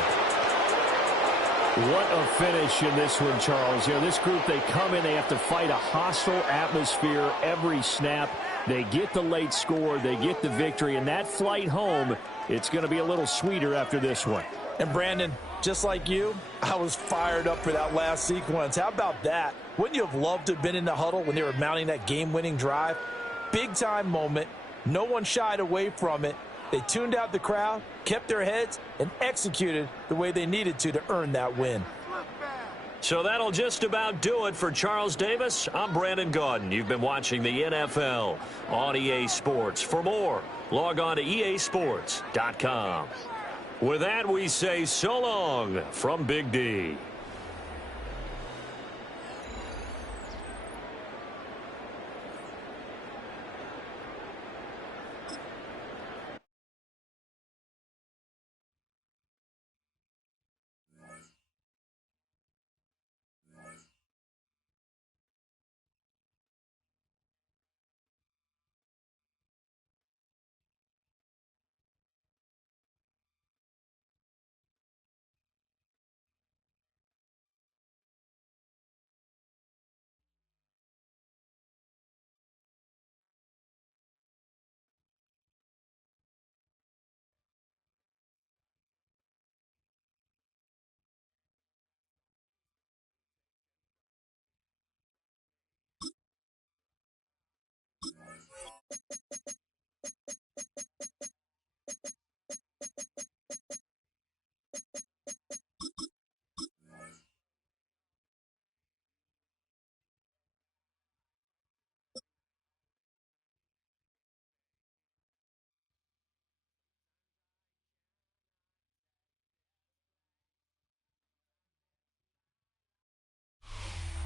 What a finish in this one, Charles. You know, this group, they come in, they have to fight a hostile atmosphere every snap. They get the late score, they get the victory, and that flight home, it's going to be a little sweeter after this one. And Brandon, just like you, I was fired up for that last sequence. How about that? Wouldn't you have loved to have been in the huddle when they were mounting that game-winning drive? Big-time moment. No one shied away from it. They tuned out the crowd, kept their heads, and executed the way they needed to earn that win. So that'll just about do it for Charles Davis. I'm Brandon Gaudin. You've been watching the NFL on EA Sports. For more, log on to easports.com. With that, we say so long from Big D.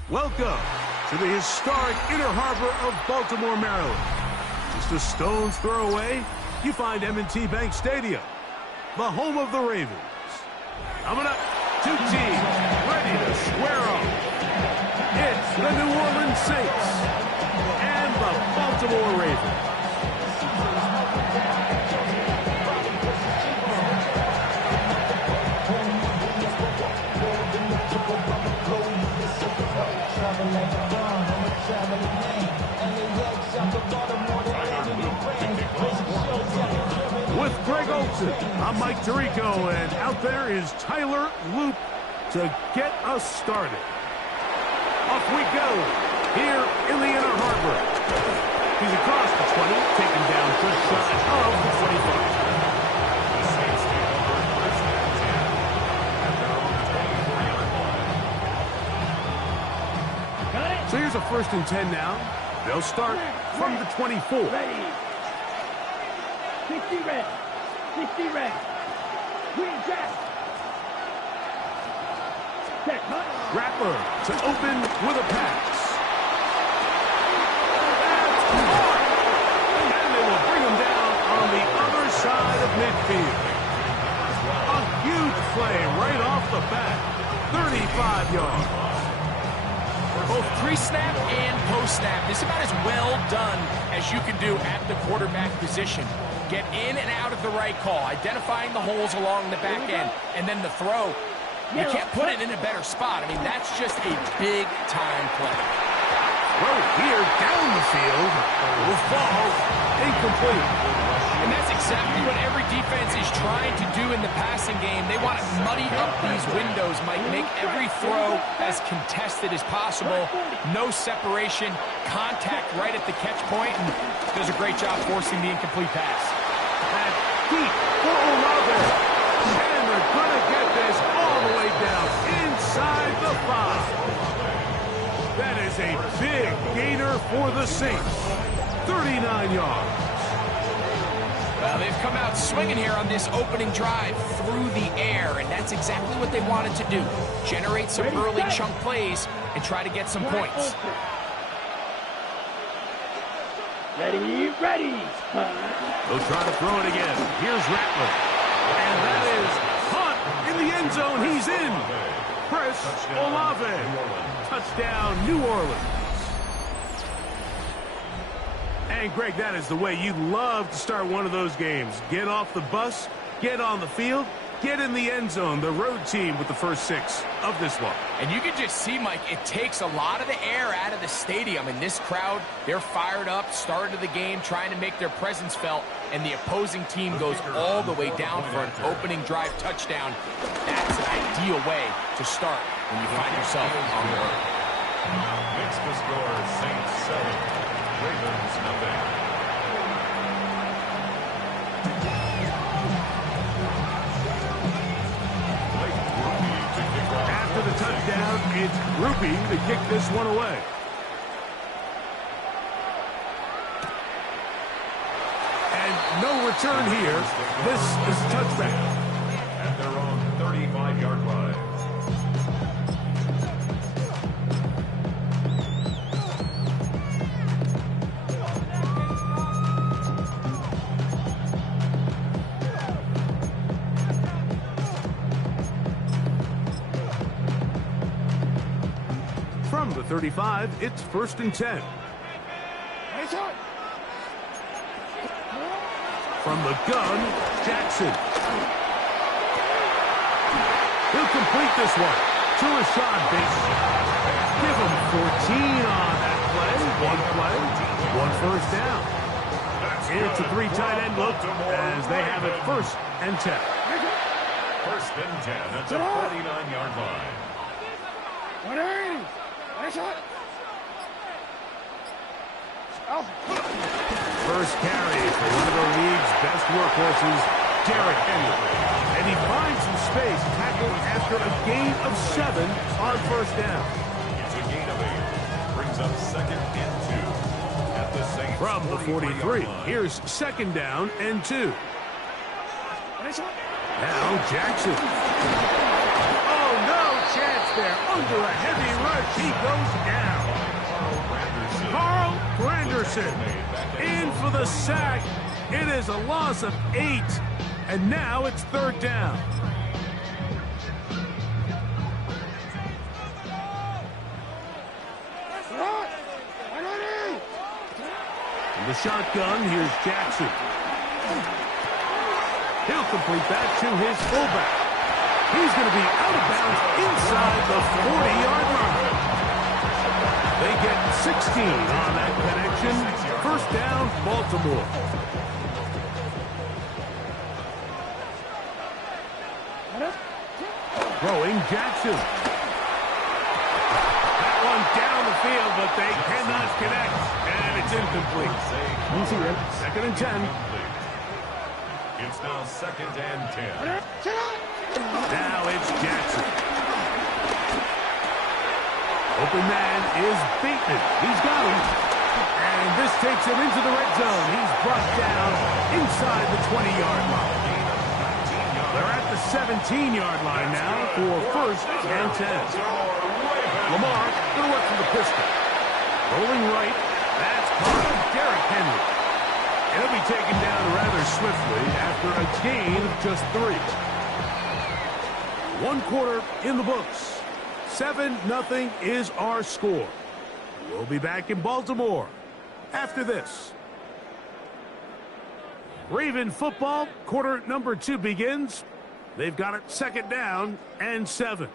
Welcome to the historic Inner Harbor of Baltimore, Maryland. Just a stone's throw away, you find M&T Bank Stadium, the home of the Ravens. Coming up, 2 teams ready to square off. It's the New Orleans Saints and the Baltimore Ravens. With Greg Olsen, I'm Mike Tirico, and out there is Tyler Loop to get us started. Off we go here in the Inner Harbor. He's across the 20, taken down just shy of the 25. So here's a 1st and 10 now. They'll start from the 24. Ready. 60 red. 60 red. Green jack. Rattler to open with a pass. That's midfield. A huge play right off the bat. 35 yards. Both pre-snap and post-snap. This is about as well done as you can do at the quarterback position. Get in and out of the right call, identifying the holes along the back end, and then the throw. You can't put it in a better spot. I mean, that's just a big-time play. Throw here down the field. Will fall incomplete. And that's exactly what every defense is trying to do in the passing game. They want to muddy up these windows, Mike, make every throw as contested as possible. No separation, contact right at the catch point, and does a great job forcing the incomplete pass. And deep for Olave. And they're going to get this all the way down inside the 5. That is a big gainer for the Saints. 39 yards. Well, they've come out swinging here on this opening drive through the air, and that's exactly what they wanted to do. Generate some early chunk plays and try to get some points. Ready. They'll try to throw it again. Here's Rattler. And that is Hunt in the end zone. He's in. Chris Olave. Touchdown, New Orleans. And, Greg, that is the way you love to start one of those games. Get off the bus, get on the field, get in the end zone. The road team with the first 6 of this one. And you can just see, Mike, it takes a lot of the air out of the stadium. And this crowd, they're fired up, start of the game, trying to make their presence felt. And the opposing team goes all the way down for an opening drive touchdown. That's an ideal way to start when you find yourself on the road. Makes the score Saints 7, Ravens nothing. After the touchdown, it's Grupe to kick this one away. And no return here. This is a touchback. At their own 35-yard line. From the 35, it's 1st and 10. From the gun, Jackson. He'll complete this one to Rashad Bateman. Give him 14 on that play. One first down. It's a 3 tight end look as they have it 1st and 10. 1st and 10 at the 49-yard line. First carry for one of the league's best workhorses, Derrick Henry. And he finds some space, tackled after a gain of 7 on 1st down. It's a gain of 8. Brings up 2nd and 2 at the Saints. From the 43, here's 2nd down and 2. Now Jackson. Oh, no chance there. Under a heavy rush, he goes down. Carl Granderson in for the sack. It is a loss of 8. And now it's 3rd down. In the shotgun, here's Jackson. He'll complete that to his fullback. He's going to be out of bounds inside the 40-yard line. They get 16 on that connection. 1st down, Baltimore. Throwing Jackson. That one down the field, but they cannot connect. And it's incomplete. 2nd and 10. It's now 2nd and 10. Now it's Jackson. Open man is Bateman. He's got him. And this takes him into the red zone. He's brought down inside the 20-yard line. They're at the 17-yard line now for 1st and 10. Lamar going to work from the pistol. Rolling right. That's caught. Derrick Henry. And he'll be taken down rather swiftly after a gain of just 3. 1 quarter in the books. 7-0 is our score. We'll be back in Baltimore after this. Raven football, quarter number 2 begins. They've got it 2nd down and 7.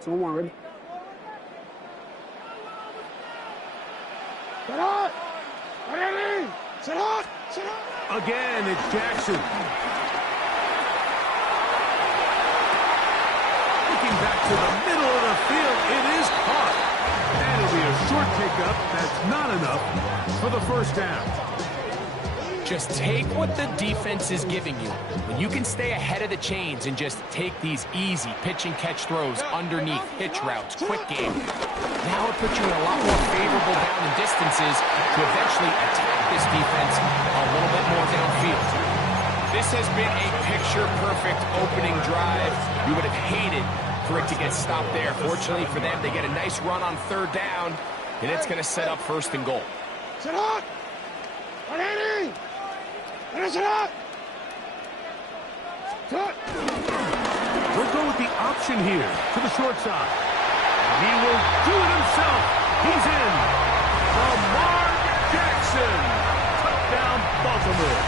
So one, ready? Set up! Ready! Set up! Set up! Again, it's Jackson. Looking back to the middle of the field, it is caught. That'll be a short pickup. That's not enough for the 1st down. Just take what the defense is giving you. When you can stay ahead of the chains and just take these easy pitch and catch throws underneath, hitch routes, quick game, now it puts you in a lot more favorable down and distances to eventually attack this defense a little bit more downfield. This has been a picture-perfect opening drive. You would have hated for it to get stopped there. Fortunately for them, they get a nice run on 3rd down, and it's going to set up 1st and goal. Set up! Ready! Set up! Set! We'll go with the option here to the short side. He will do it himself. He's in. Lamar Jackson. Touchdown, Baltimore.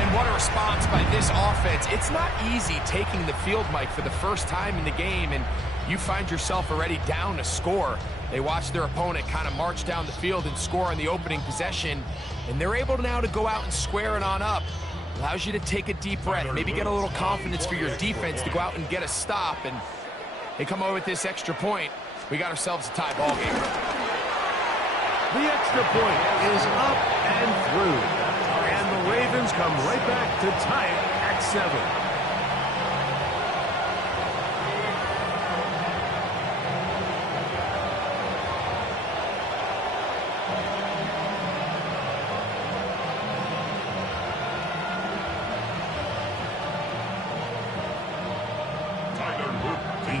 And what a response by this offense. It's not easy taking the field, Mike, for the first time in the game, and you find yourself already down a score. They watch their opponent kind of march down the field and score on the opening possession, and they're able now to go out and square it on up. Allows you to take a deep breath, maybe get a little confidence for your defense to go out and get a stop, and they come over with this extra point. We got ourselves a tie ball game. The extra point is up and through, and the Ravens come right back to tie it at 7.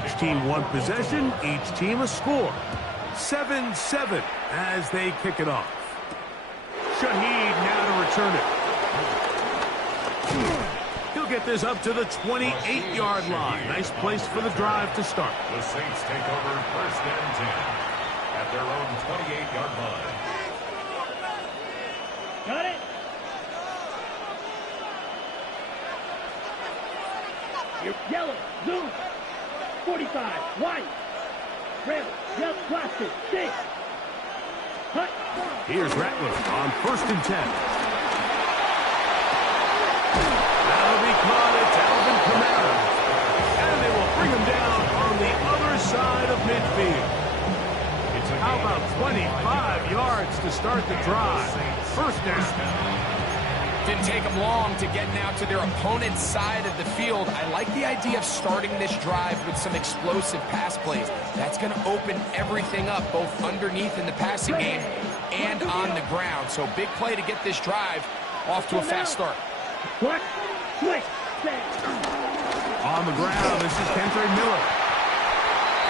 Each team 1 possession, each team a score. 7-7 as they kick it off. Shaheed now to return it. He'll get this up to the 28-yard line. Nice place for the drive to start. The Saints take over 1st and 10 at their own 28-yard line. Got it? Yellow, zoom. 45, white, red, yellow, plastic, 6. Hut. Here's Rattler on 1st and 10. That'll be caught at Alvin Kamara. And they will bring him down on the other side of midfield. How about 25 yards to start the drive? 1st down. Didn't take them long to get now to their opponent's side of the field. I like the idea of starting this drive with some explosive pass plays. That's going to open everything up, both underneath in the passing game and on the ground. So big play to get this drive off to a fast start. On the ground, this is Kendre Miller.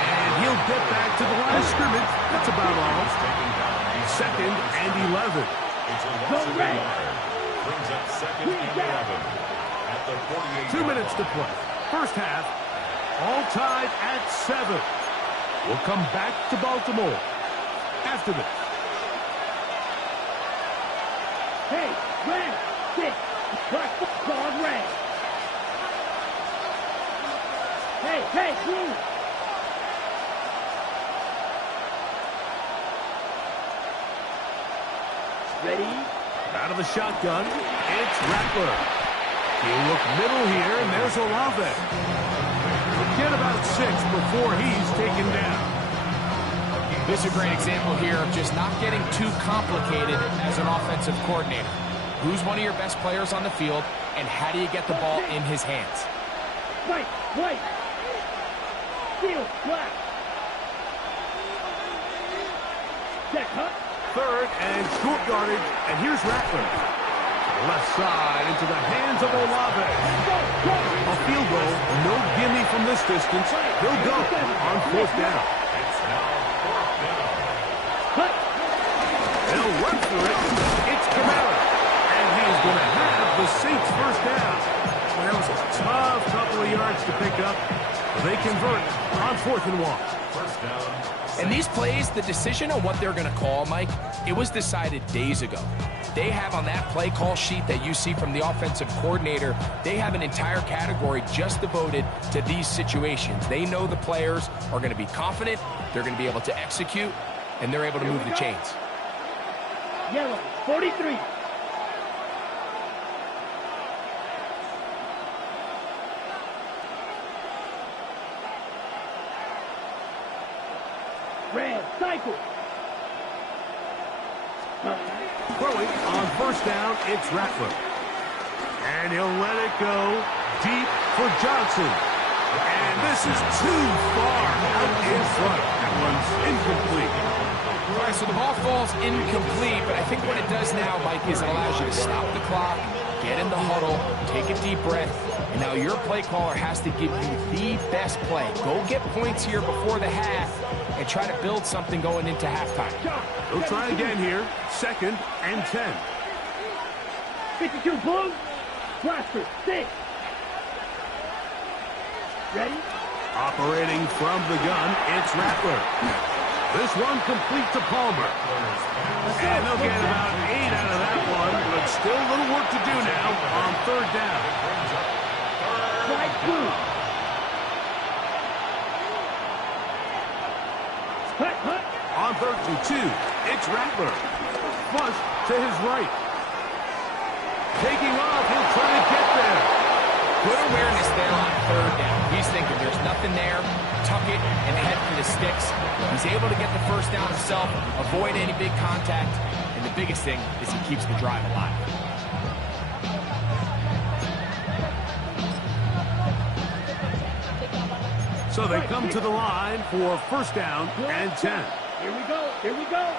And he'll get back to the line of scrimmage. That's about all. 2nd and 11. Go red. Brings up 2nd and 11 at the 48. 2 minutes to play. 1st half, all tied at 7. We'll come back to Baltimore after this. Hey, red, 6. Black dog, red. Hey, blue. Ready? Out of the shotgun, it's Rattler. He'll look middle here, and there's Olave. Forget about 6 before he's taken down. This is a great example here of just not getting too complicated as an offensive coordinator. Who's one of your best players on the field, and how do you get the ball in his hands? White, steel, black. Check, huh? third and short yardage, and here's Rattler. Left side into the hands of Olave. A field goal, no gimme from this distance. He'll go on fourth down. They'll run for it. It's Kamara. And he's going to have the Saints first down. Well, that was a tough couple of yards to pick up. They convert on 4th and 1. And these plays, the decision on what they're going to call, Mike, it was decided days ago. They have on that play call sheet that you see from the offensive coordinator, they have an entire category just devoted to these situations. They know the players are going to be confident, they're going to be able to execute, and they're able to move the chains. Yellow, 43. Red, cycle. Throwing on first down, it's Rattler. And he'll let it go deep for Johnson. And this is too far out in front. That one's incomplete. All right, so the ball falls incomplete, but I think what it does now, Mike, is it allows you to stop the clock, get in the huddle, take a deep breath, and now your play caller has to give you the best play. Go get points here before the half and try to build something going into halftime. They'll try again here. 2nd and 10. 52 Bulls. Blaster, 6. Ready? Operating from the gun, it's Rattler. This one complete to Palmer. And they'll get about 8 out of that one, but still a little work to do now on 3rd down. Strike 2. Hut. On 3rd and 2, it's Rattler. Flush to his right. Taking off, he'll try to get there. Good awareness there on 3rd down. He's thinking there's nothing there, tuck it, and head for the sticks. He's able to get the first down himself, avoid any big contact, and the biggest thing is he keeps the drive alive. So they come to the line for first down and 10. Here we go.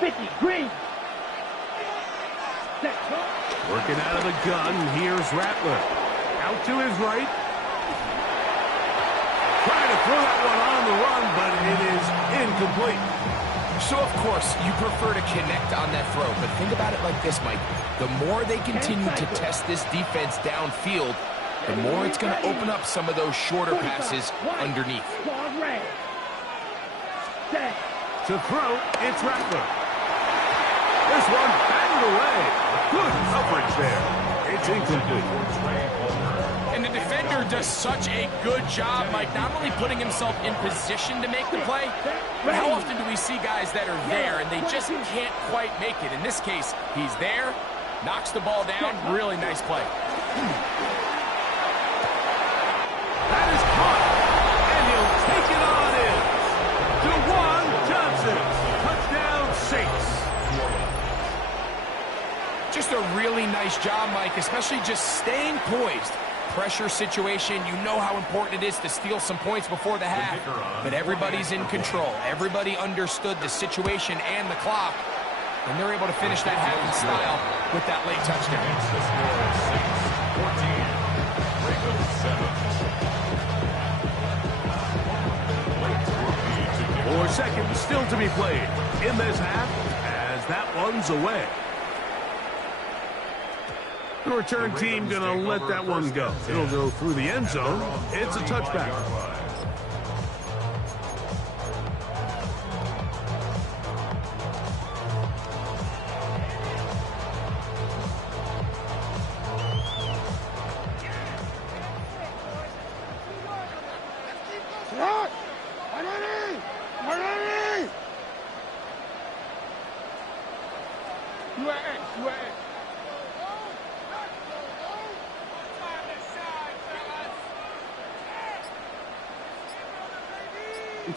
50, green. Working out of the gun, here's Rattler. Out to his right. Trying to throw that one on the run, but it is incomplete. So, of course, you prefer to connect on that throw, but think about it like this, Mike. The more they continue to test this defense downfield, the more it's going to open up some of those shorter passes underneath. To throw, it's Rattler. This one batted away. Good coverage there. It's incomplete. And the defender does such a good job, Mike, not only putting himself in position to make the play, but how often do we see guys that are there and they just can't quite make it? In this case, he's there, knocks the ball down. Really nice play. That is caught, and he'll take it on in. Juwan Johnson, touchdown Saints. Just a really nice job, Mike, especially just staying poised. Pressure situation, you know how important it is to steal some points before the half, but everybody's in control. Everybody understood the situation and the clock, and they're able to finish that half in style with that late touchdown. Four seconds still to be played in this half as that one's away. The return team going to let that one go. It'll go through the end zone. It's a touchback.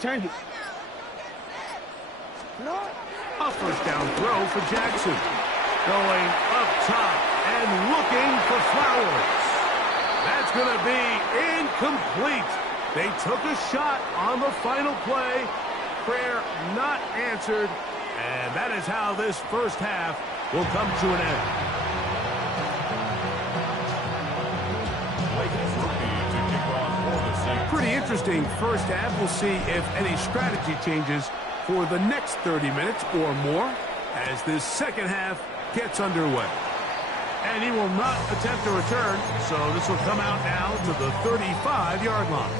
Change it. A first down throw for Jackson. Going up top and looking for Flowers. That's going to be incomplete. They took a shot on the final play. Prayer not answered, And that is how this first half will come to an end. Pretty interesting first half. We'll see if any strategy changes for the next 30 minutes or more as this second half gets underway. And he will not attempt a return, so this will come out now to the 35-yard line.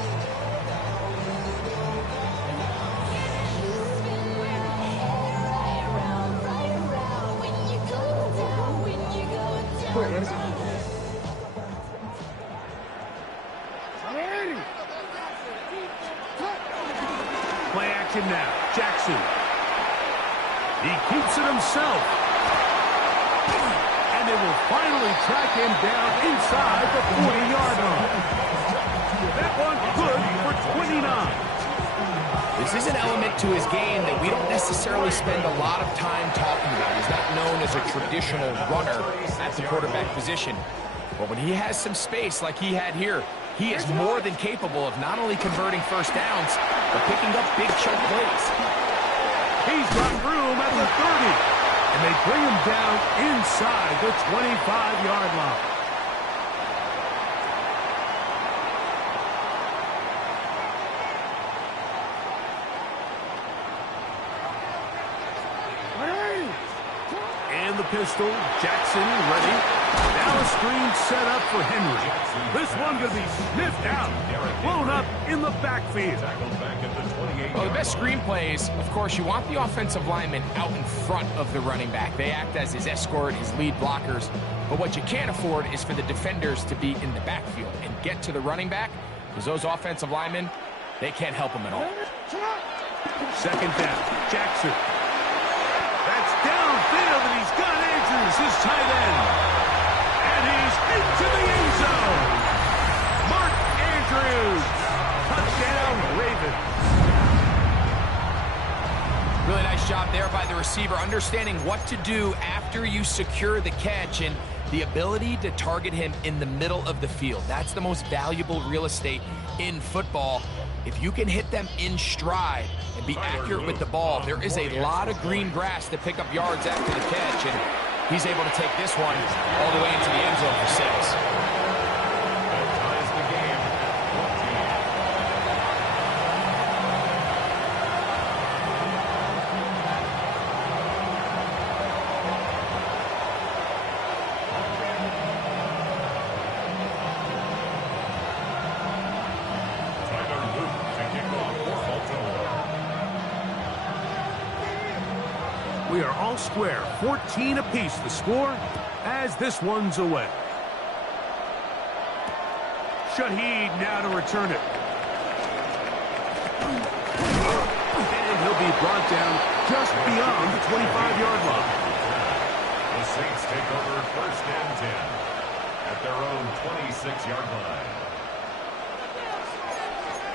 Play action now. Jackson. He keeps it himself. And they will finally track him down inside the 40-yard line. That one good for 29. This is an element to his game that we don't necessarily spend a lot of time talking about. He's not known as a traditional runner at the quarterback position. But when he has some space like he had here, he is more than capable of not only converting first downs, but picking up big chunk plays. He's got room at the 30. And they bring him down inside the 25-yard line. And the pistol, Jackson ready. Now a screen set up for Henry. This one going to be sniffed out, blown up in the backfield. Well, the best screen plays, of course, you want the offensive lineman out in front of the running back. They act as his escort, his lead blockers. But what you can't afford is for the defenders to be in the backfield and get to the running back, because those offensive linemen, they can't help him at all. Second down, Jackson. That's downfield, and he's got Andrews, his tight end. And he's into the end zone. Mark Andrews. Touchdown, Ravens. Really nice job there by the receiver, understanding what to do after you secure the catch and the ability to target him in the middle of the field. That's the most valuable real estate in football. If you can hit them in stride and be accurate with the ball, there is a lot of green grass to pick up yards after the catch, and he's able to take this one all the way into the end zone for 6. We are all square, 14 apiece the score as this one's away. Shaheed now to return it. And he'll be brought down just beyond the 25-yard line. The Saints take over first and 10 at their own 26-yard line.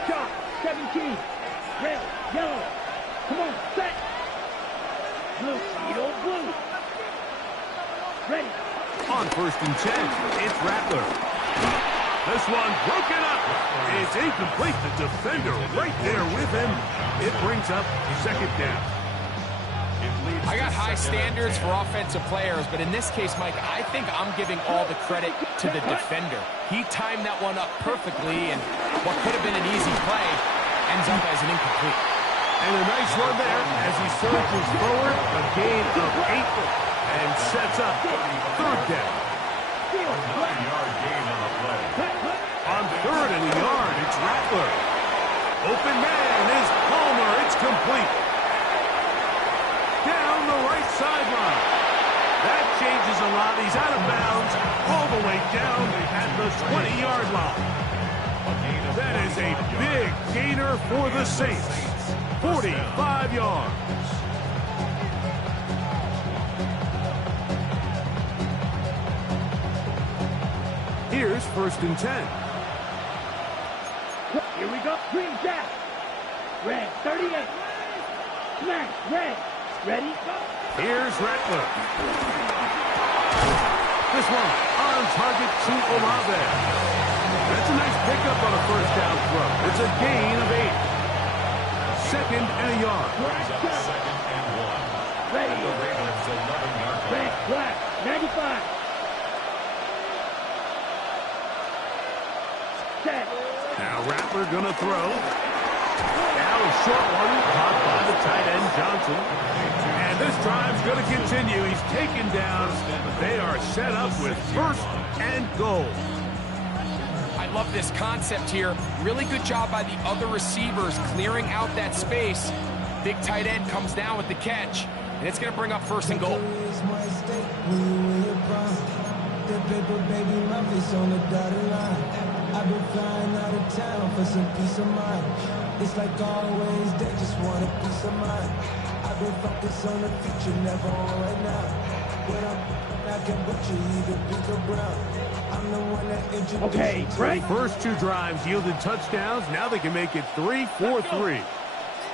Shot, 17, red, yellow. Come on, set. Blue, yellow, blue. Ready. On first and 10, it's Rattler. This one broken up. It's incomplete. The defender right there with him. It brings up second down. I got high standards for offensive players, but in this case, Mike, I think I'm giving all the credit to the defender. He timed that one up perfectly, and what could have been an easy play ends up as an incomplete. And a nice run there as he surges forward, a gain of 8, and sets up third down. 9-yard gain on the play. On third and a yard, it's Rattler. Open man is Palmer. It's complete. Down the right sideline. That changes a lot. He's out of bounds all the way down at the 20-yard line. That is a big gainer for the Saints. 45 yards. Here's first and 10. Here we go. Green jack. Red, 38. Smash, red. Ready, go. Here's Rattler. This one on target to Olave. That's a nice pickup on a first down throw. It's a gain of 8. Second and a yard. Second and 1. At the Ravens' 11-yard line. Black, 95. Set. Now Rattler gonna throw. Now a short one caught by the tight end Johnson. And this drive's gonna continue. He's taken down, but they are set up with 1st and goal. I love this concept here. Really good job by the other receivers clearing out that space. Big tight end comes down with the catch, and it's going to bring up 1st and goal. I've been flying out of town for some peace of mind. It's like always, they just want a piece of mind. I've been focused on the future, never on right now. When I can butcher either pink or brown. I'm the one that introduced Okay, right. First 2 drives yielded touchdowns. Now they can make it 3-4-3.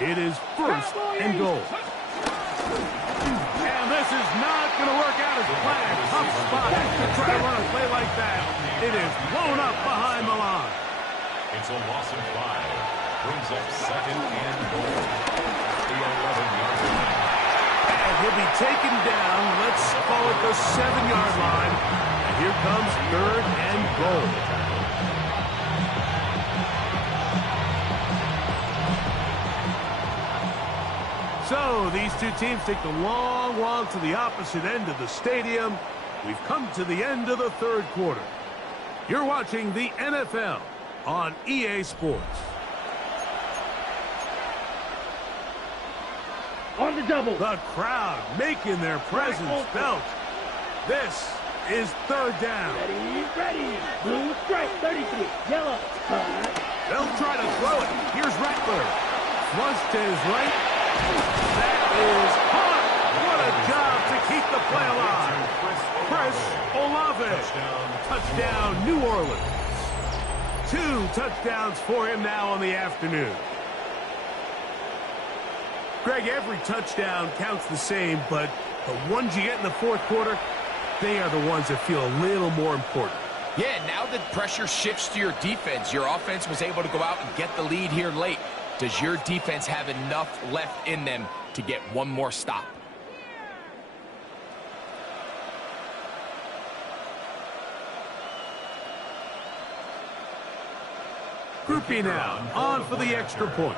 It is 1st and goal. And this is not going to work out as planned. Tough spot to try to run a play like that. It is blown up behind the line. It's a loss of 5. Brings up 2nd and goal. The 11-yard line. And he'll be taken down. Let's call it the 7-yard line. And here comes 3rd and goal. So these 2 teams take the long walk to the opposite end of the stadium. We've come to the end of the 3rd quarter. You're watching the NFL on EA Sports. On the double. The crowd making their presence felt. This is 3rd down. Ready. Blue strike, 33. Yellow. They'll try to throw it. Here's Rattler. Flush to his right. That is hot. What a job to keep the play alive. Chris Olave. Touchdown, New Orleans. 2 touchdowns for him now on the afternoon. Greg, every touchdown counts the same, but the ones you get in the 4th quarter, they are the ones that feel a little more important. Yeah, now that pressure shifts to your defense, your offense was able to go out and get the lead here late. Does your defense have enough left in them to get one more stop? Groupie now, on for the extra point.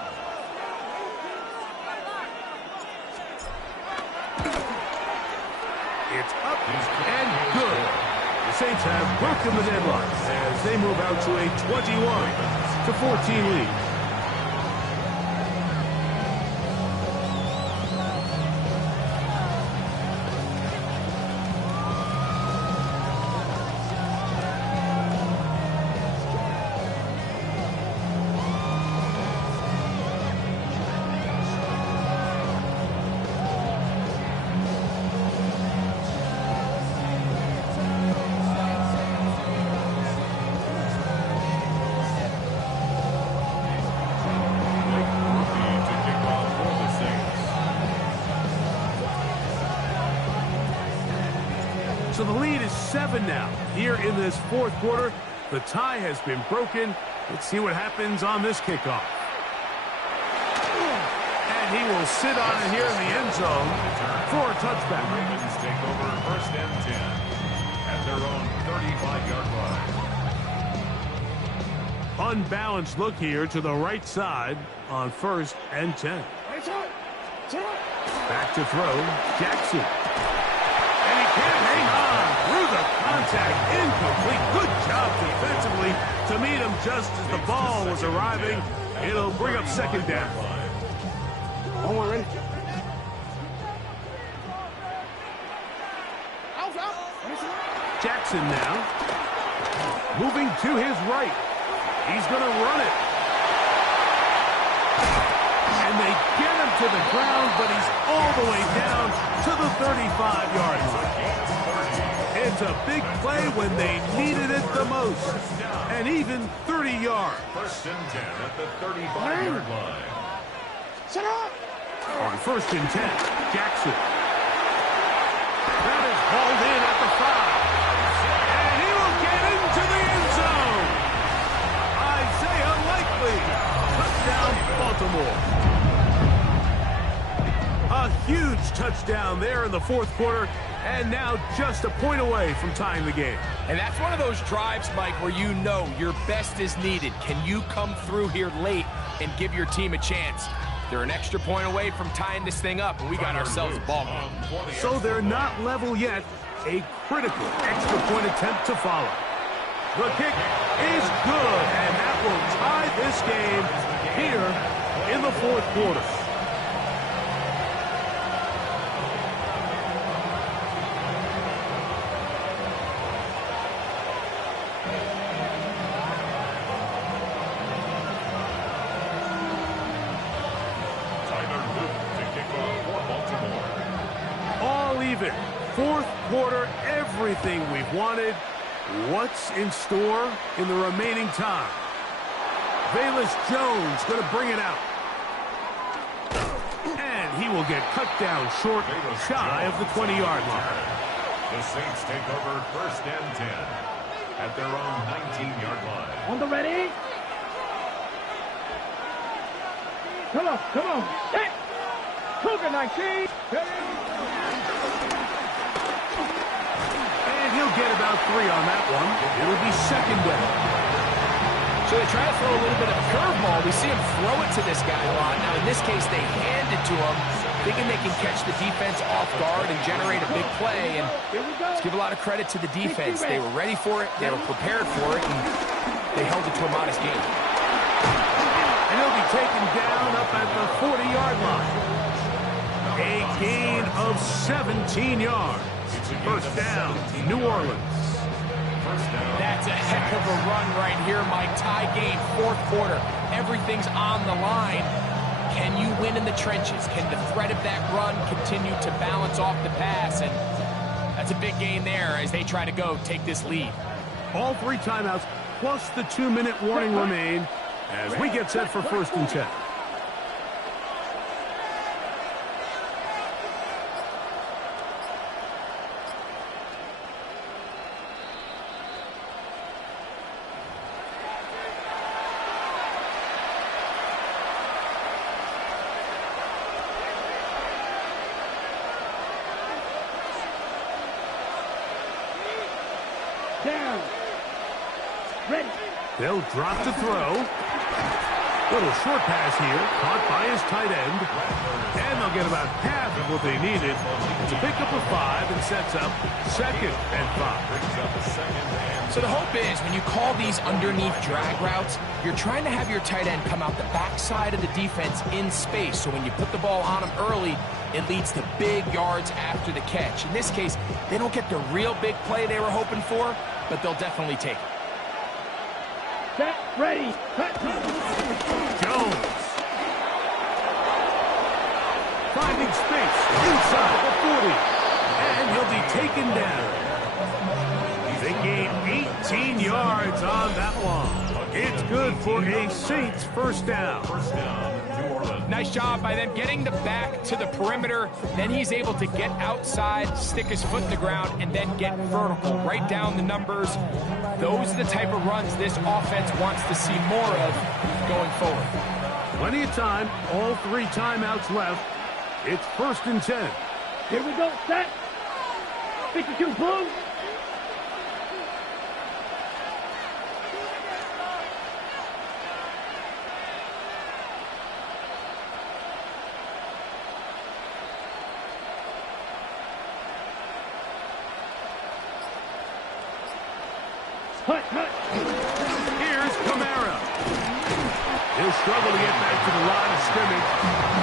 It's up and good. The Saints have broken the deadlock as they move out to a 21-14 lead. So the lead is 7 now. Here in this 4th quarter, the tie has been broken. Let's see what happens on this kickoff. And he will sit on it here in the end zone for a touchback. The Ravens take over 1st and 10 at their own 35-yard line. Unbalanced look here to the right side on 1st and 10. Back to throw, Jackson. And he can't hang on through the contact, incomplete. Good job defensively to meet him just as the ball was arriving. It'll bring up 2nd down. Oh, ready? Jackson now. Moving to his right. He's going to run it. And they get him to the ground, but he's all the way down to the 35-yard line. It's a big play when they needed it the most. And even 30 yards. 1st and 10 at the 35-yard line. Shut up! On 1st and 10, Jackson. That is hauled in at the 5. And he will get into the end zone. Isaiah Likely. Touchdown, Baltimore. A huge touchdown there in the fourth quarter, and now just a point away from tying the game. And that's one of those drives, Mike, where you know your best is needed. Can you come through here late and give your team a chance? They're an extra point away from tying this thing up, and we got ourselves a ball game. So they're not level yet. A critical extra point attempt to follow. The kick is good, and that will tie this game here in the fourth quarter. Fourth quarter, everything we've wanted. What's in store in the remaining time? Velus Jones going to bring it out. And he will get cut down short, shy of the 20-yard line. The Saints take over first and 10 at their own 19-yard line. On the ready. Come on, come on. Set. Cougar 19. He'll get about 3 on that one. It'll be second down. So they try to throw a little bit of a curveball. We see him throw it to this guy a lot. Now, in this case, they hand it to him, thinking they can catch the defense off guard and generate a big play. And let's give a lot of credit to the defense. They were ready for it. They were prepared for it. And they held it to a modest gain. And he'll be taken down up at the 40-yard line. A gain of 17 yards. First down, New Orleans. That's a heck of a run right here, Mike. Tie game, fourth quarter. Everything's on the line. Can you win in the trenches? Can the threat of that run continue to balance off the pass? And that's a big gain there as they try to take this lead. All 3 timeouts plus the 2-minute warning remain as we get set for first and 10. Down. Ready. They'll drop to throw. Little short pass here, caught by his tight end. And they'll get about half of what they needed to pick up a 5 and sets up second and 5. So the hope is when you call these underneath drag routes, you're trying to have your tight end come out the backside of the defense in space. So when you put the ball on him early, it leads to big yards after the catch. In this case, they don't get the real big play they were hoping for, but they'll definitely take it. Set, ready, cut. Jones. Finding space inside the 40. And he'll be taken down. They gain 18 yards on that one. It's good for a Saints first down. Nice job by them getting the back to the perimeter. Then he's able to get outside, stick his foot in the ground, and then get vertical, right down the numbers. Those are the type of runs this offense wants to see more of going forward. Plenty of time, all 3 timeouts left. It's first and 10. Here we go, set. 52, boom. Here's Kamara. He'll struggle to get back to the line of scrimmage.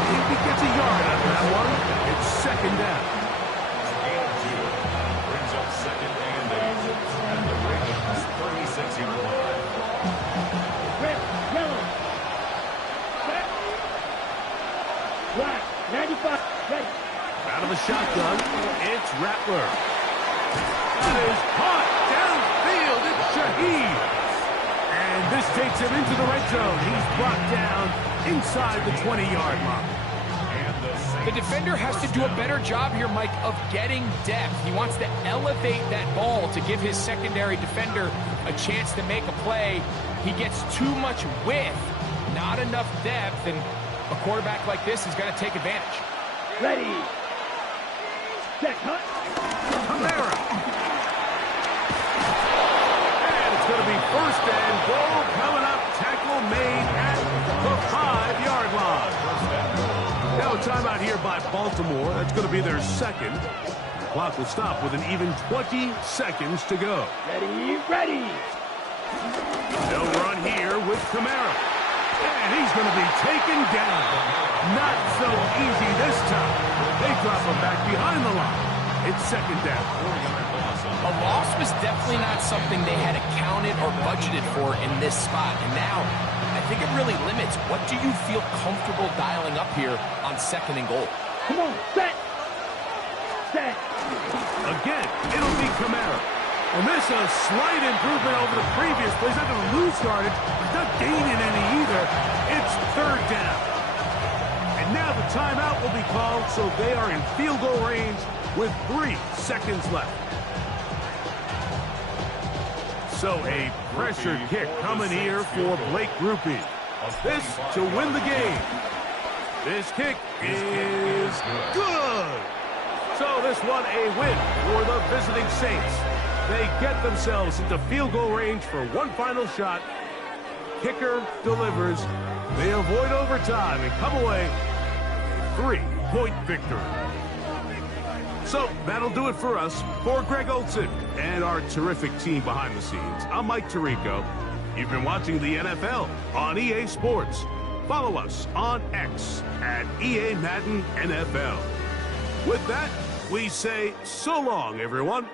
If he gets a yard out of that one, it's second down. Gain of 2 brings up second and 8 at the Ravens' 36-yard line. Red, yellow. Set. Black, 95, ready. Out of the shotgun, it's Rattler. That is caught downfield. It's Shaheed. And this takes him into the red zone. He's brought down inside the 20-yard line. The defender has to do a better job here, Mike, of getting depth. He wants to elevate that ball to give his secondary defender a chance to make a play. He gets too much width, not enough depth, and a quarterback like this is going to take advantage. Ready. Set, cut. Kamara. And it's going to be first and goal coming up. Tackle made at the 5-yard line. Now a timeout here by Baltimore. That's going to be their second. The clock will stop with an even 20 seconds to go. Ready, ready. They'll run here with Kamara. And he's going to be taken down. Not so easy this time. They drop him back behind the line. It's second down. A loss was definitely not something they had accounted or budgeted for in this spot. And now, I think it really limits what do you feel comfortable dialing up here on second and goal. Come on, set. Set. Again, it'll be Kamara. And this is a slight improvement over the previous play. He's not going to lose yardage. He's not gaining any either. It's third down. And now the timeout will be called, so they are in field goal range with 3 seconds left. So a pressure kick coming here for Blake Grupe. This to win the game. This kick is good. So this one a win for the visiting Saints. They get themselves into field goal range for one final shot. Kicker delivers. They avoid overtime and come away a 3-point victory. So that'll do it for us. For Greg Olson and our terrific team behind the scenes, I'm Mike Tirico. You've been watching the NFL on EA Sports. Follow us on X at EA Madden NFL. With that, we say so long, everyone.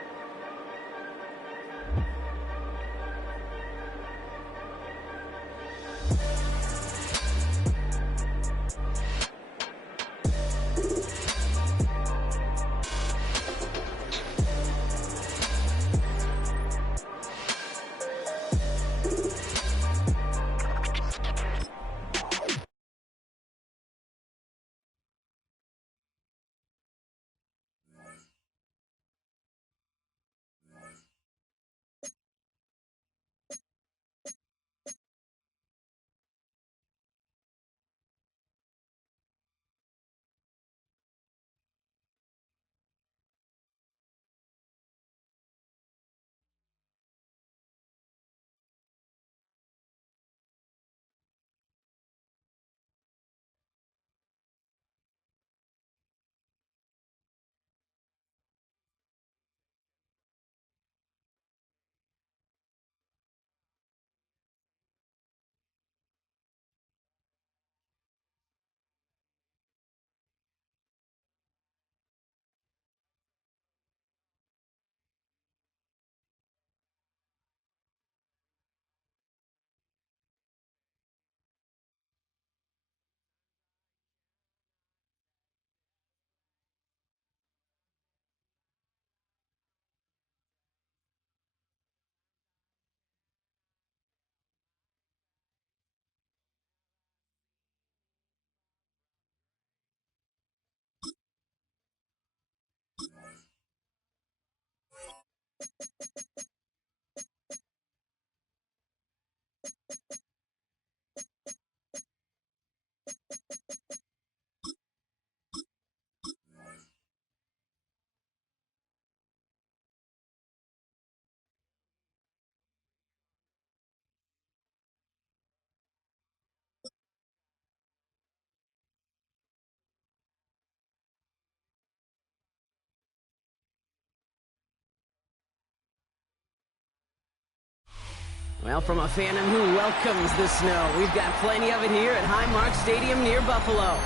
Well, from a fandom who welcomes the snow, we've got plenty of it here at Highmark Stadium near Buffalo.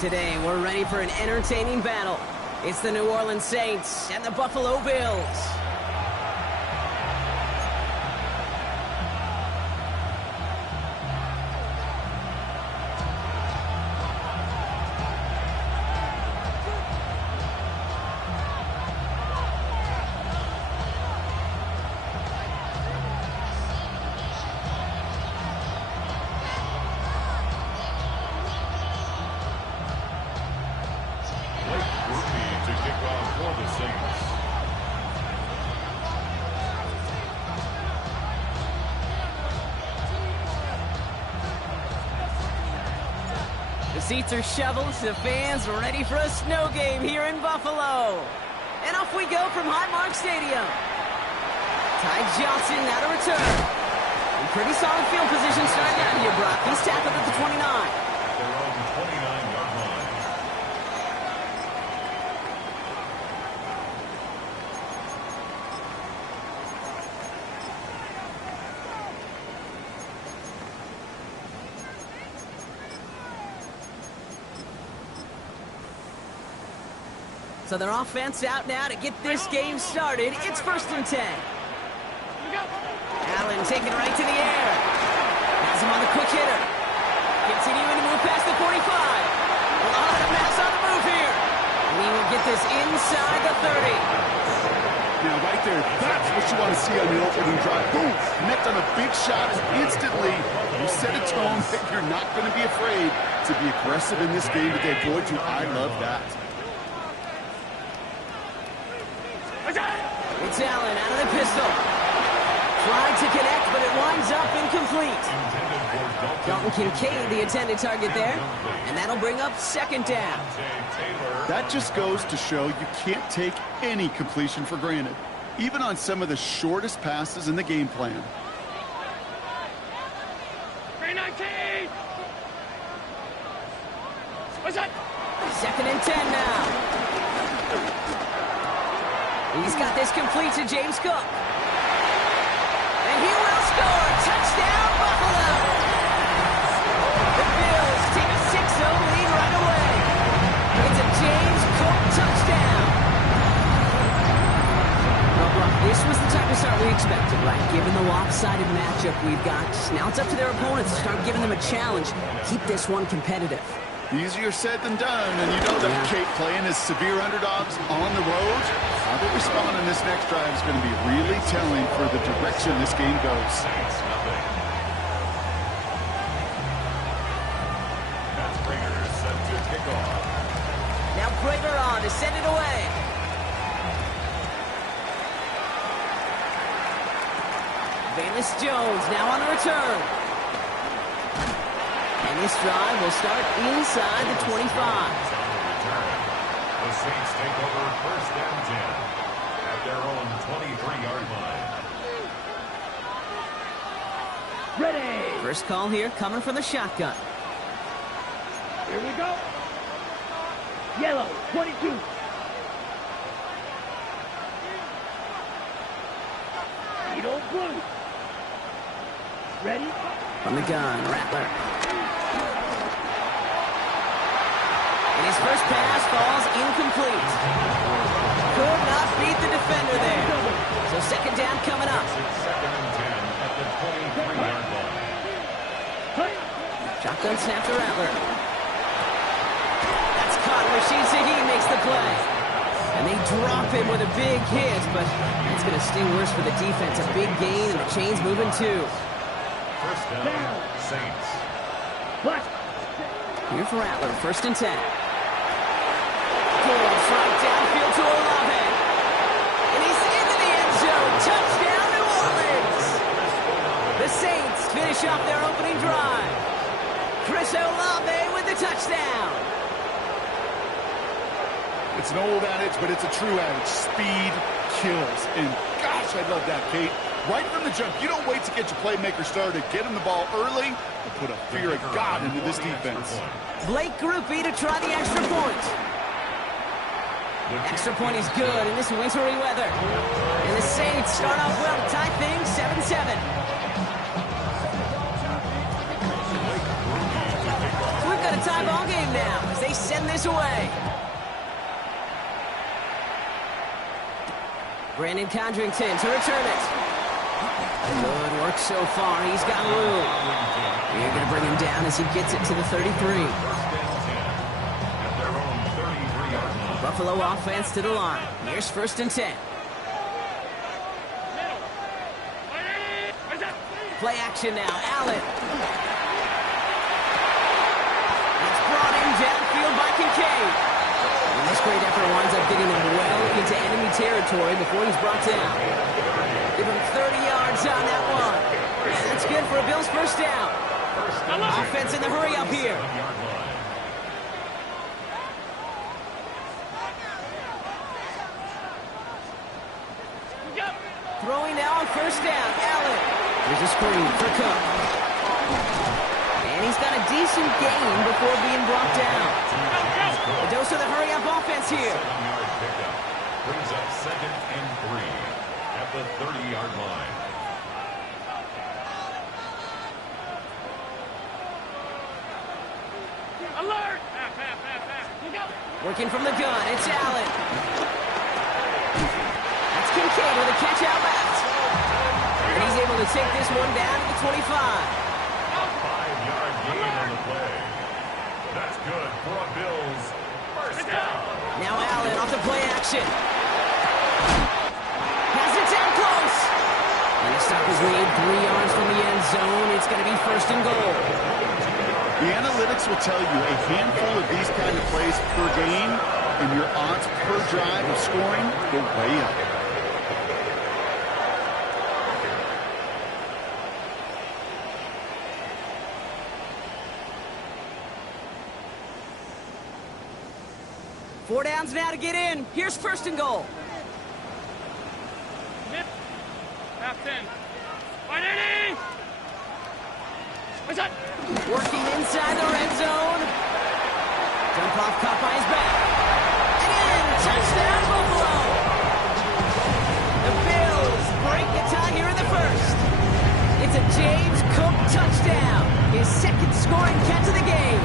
Today, we're ready for an entertaining battle. It's the New Orleans Saints and the Buffalo Bills. The seats are shoveled, the fans ready for a snow game here in Buffalo. And off we go from Highmark Stadium. Ty Johnson now to return. In pretty solid field position starting out here, Brock. He's tackled at the 29. Their own 29-yard line. So their offense out now to get this game started. It's 1st and 10. Allen taking it right to the air. Has him on the quick hitter. Continuing to move past the 45. A lot of mass on the move here. And he will get this inside the 30. Now, right there, that's what you want to see on the opening drive. Boom! Connect on a big shot, and instantly you set a tone that you're not going to be afraid to be aggressive in this game today. Boy, do I love that. It's Allen out of the pistol. Tried to connect, but it winds up incomplete. Dalton Kincaid, the intended target there. And that'll bring up 2nd down. That just goes to show you can't take any completion for granted, even on some of the shortest passes in the game plan. 319! 2nd and 10 now. He's got this complete to James Cook. And he will score. Touchdown, Buffalo. The Bills take a 6-0 lead right away. It's a James Cook touchdown. Well, Brock, this was the type of start we expected, right? Given the lopsided matchup we've got, now it's up to their opponents to start giving them a challenge. Keep this one competitive. Easier said than done, and you know that Kate playing as severe underdogs on the road. How they respond in this next drive is going to be really telling for the direction this game goes. That's Prager set to kick off. Now Prager on to send it away. Bayless Jones now on the return. And this drive will start inside the 25. The Saints take over 1st and 10 at their own 23-yard line. Ready! First call here coming from the shotgun. Here we go. Yellow, 22. Edo blue. Ready? From the gun, Rattler. And his first pass falls incomplete. Could not beat the defender there. So 2nd down coming up. 2nd and 10 at the 23-yard line. Shotgun snap to Rattler. That's caught. Rashid Shaheed makes the play. And they drop him with a big hit, but that's going to sting worse for the defense. A big gain, and the chain's moving too. 1st down, Saints. Here for Rattler, 1st and 10. Pulls right downfield to Olave. And he's into the end zone. Touchdown, New Orleans. The Saints finish off their opening drive. Chris Olave with the touchdown. It's an old adage, but it's a true adage. Speed kills. And gosh, I love that, Kate. Right from the jump, you don't wait to get your playmaker started. Get him the ball early and put a fear of God into this defense. Blake Grupe to try the extra point. Extra point is good in this wintry weather. And the Saints start off well to tie things 7-7. We've got a tie ball game now as they send this away. Brandon Condrington to return it. Good work so far. He's got room. You're going to bring him down as he gets it to the 33. Buffalo offense to the line. Here's 1st and 10. Play action now. Allen. It's brought in downfield by Kincaid. And this great effort winds up getting him well into enemy territory before he's brought down. Give him 30 yards on that one. And that's good for a Bills 1st down. Offense in the hurry up here. Throwing now on first down. Allen. Here's a screen for Cook. And he's got a decent gain before being brought down. A dose of the hurry-up offense here. 7-yard pickup. Brings up 2nd and 3 at the 30-yard line. Alert! Working from the gun, it's Allen. That's Kincaid with a catch out left. And he's able to take this one down to the 25. 5-yard gain on the play. That's good for a Bills first down. Now Allen off the play action. Has it down close. And the stop is made 3 yards from the end zone. It's going to be 1st and goal. The analytics will tell you a handful of these kind of plays per game, and your odds per drive of scoring go way up. Four downs now to get in. Here's 1st and goal. Half 10. 180! What's that? Working inside the red zone. Dump off caught by his back. And touchdown Buffalo. The Bills break the tie here in the 1st. It's a James Cook touchdown. His 2nd scoring catch of the game.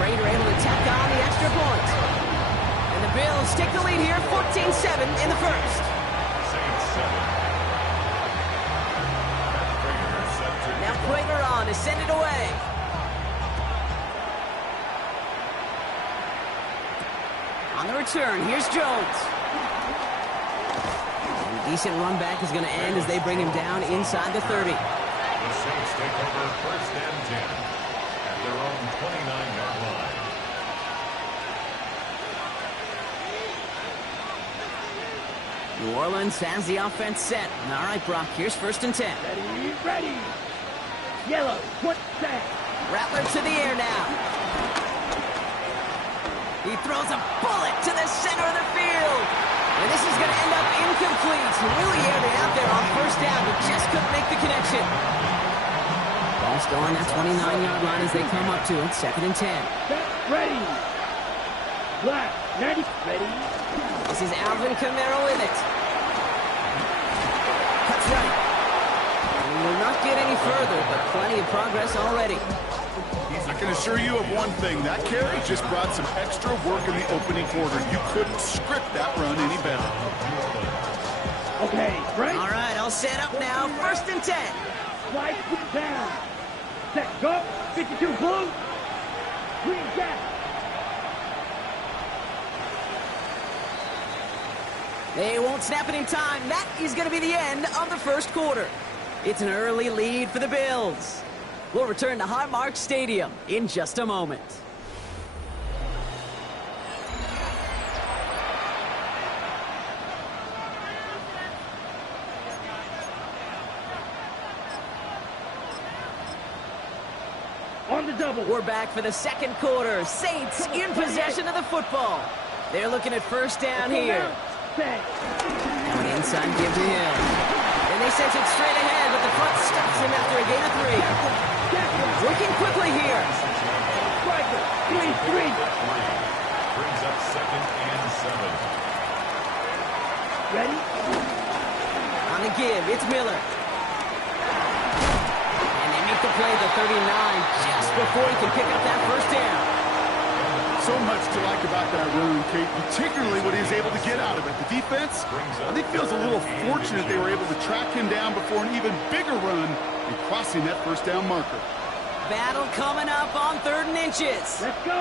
Raider able to tack on the extra point. And the Bills take the lead here 14-7 in the 1st. Saints 7. Now Prater on to send it away. On the return, here's Jones. And a decent run back is going to end as they bring him down inside the 30. The Saints take over 1st and 10 at their own 29-yard line. New Orleans has the offense set. All right, Brock, here's 1st and 10. Ready. Yellow. What that? Rattler to the air now. He throws a bullet to the center of the field. And this is going to end up incomplete. He really aired it out there on 1st down, but just couldn't make the connection. Ball still on that 29-yard line as they come up to it. 2nd and 10. Ready. Black. 90. Ready. This is Alvin Kamara with it. Cuts right. And he will not get any further, but plenty of progress already. I can assure you of one thing. That carry just brought some extra work in the opening quarter. You couldn't script that run any better. Okay, right. All right, I'll set up now. 1st and 10. Slide down. Set, go. 52 blue. Green gas. They won't snap it in time. That is going to be the end of the 1st quarter. It's an early lead for the Bills. We'll return to Highmark Stadium in just a moment. On the double. We're back for the 2nd quarter. Saints in possession of the football. They're looking at 1st down here. Going inside, give to him. And they sent it straight ahead, but the front stops him after a gain of 3. Working quickly here. Striker. 3-3. Brings up 2nd and 7. Ready? On the give, it's Miller. And they make the play at the 39 just before he can pick up that 1st down. So much to like about that run, Kate, particularly what he was able to get out of it. The defense, I think, feels a little fortunate they were able to track him down before an even bigger run and crossing that 1st down marker. Battle coming up on 3rd and inches. Let's go.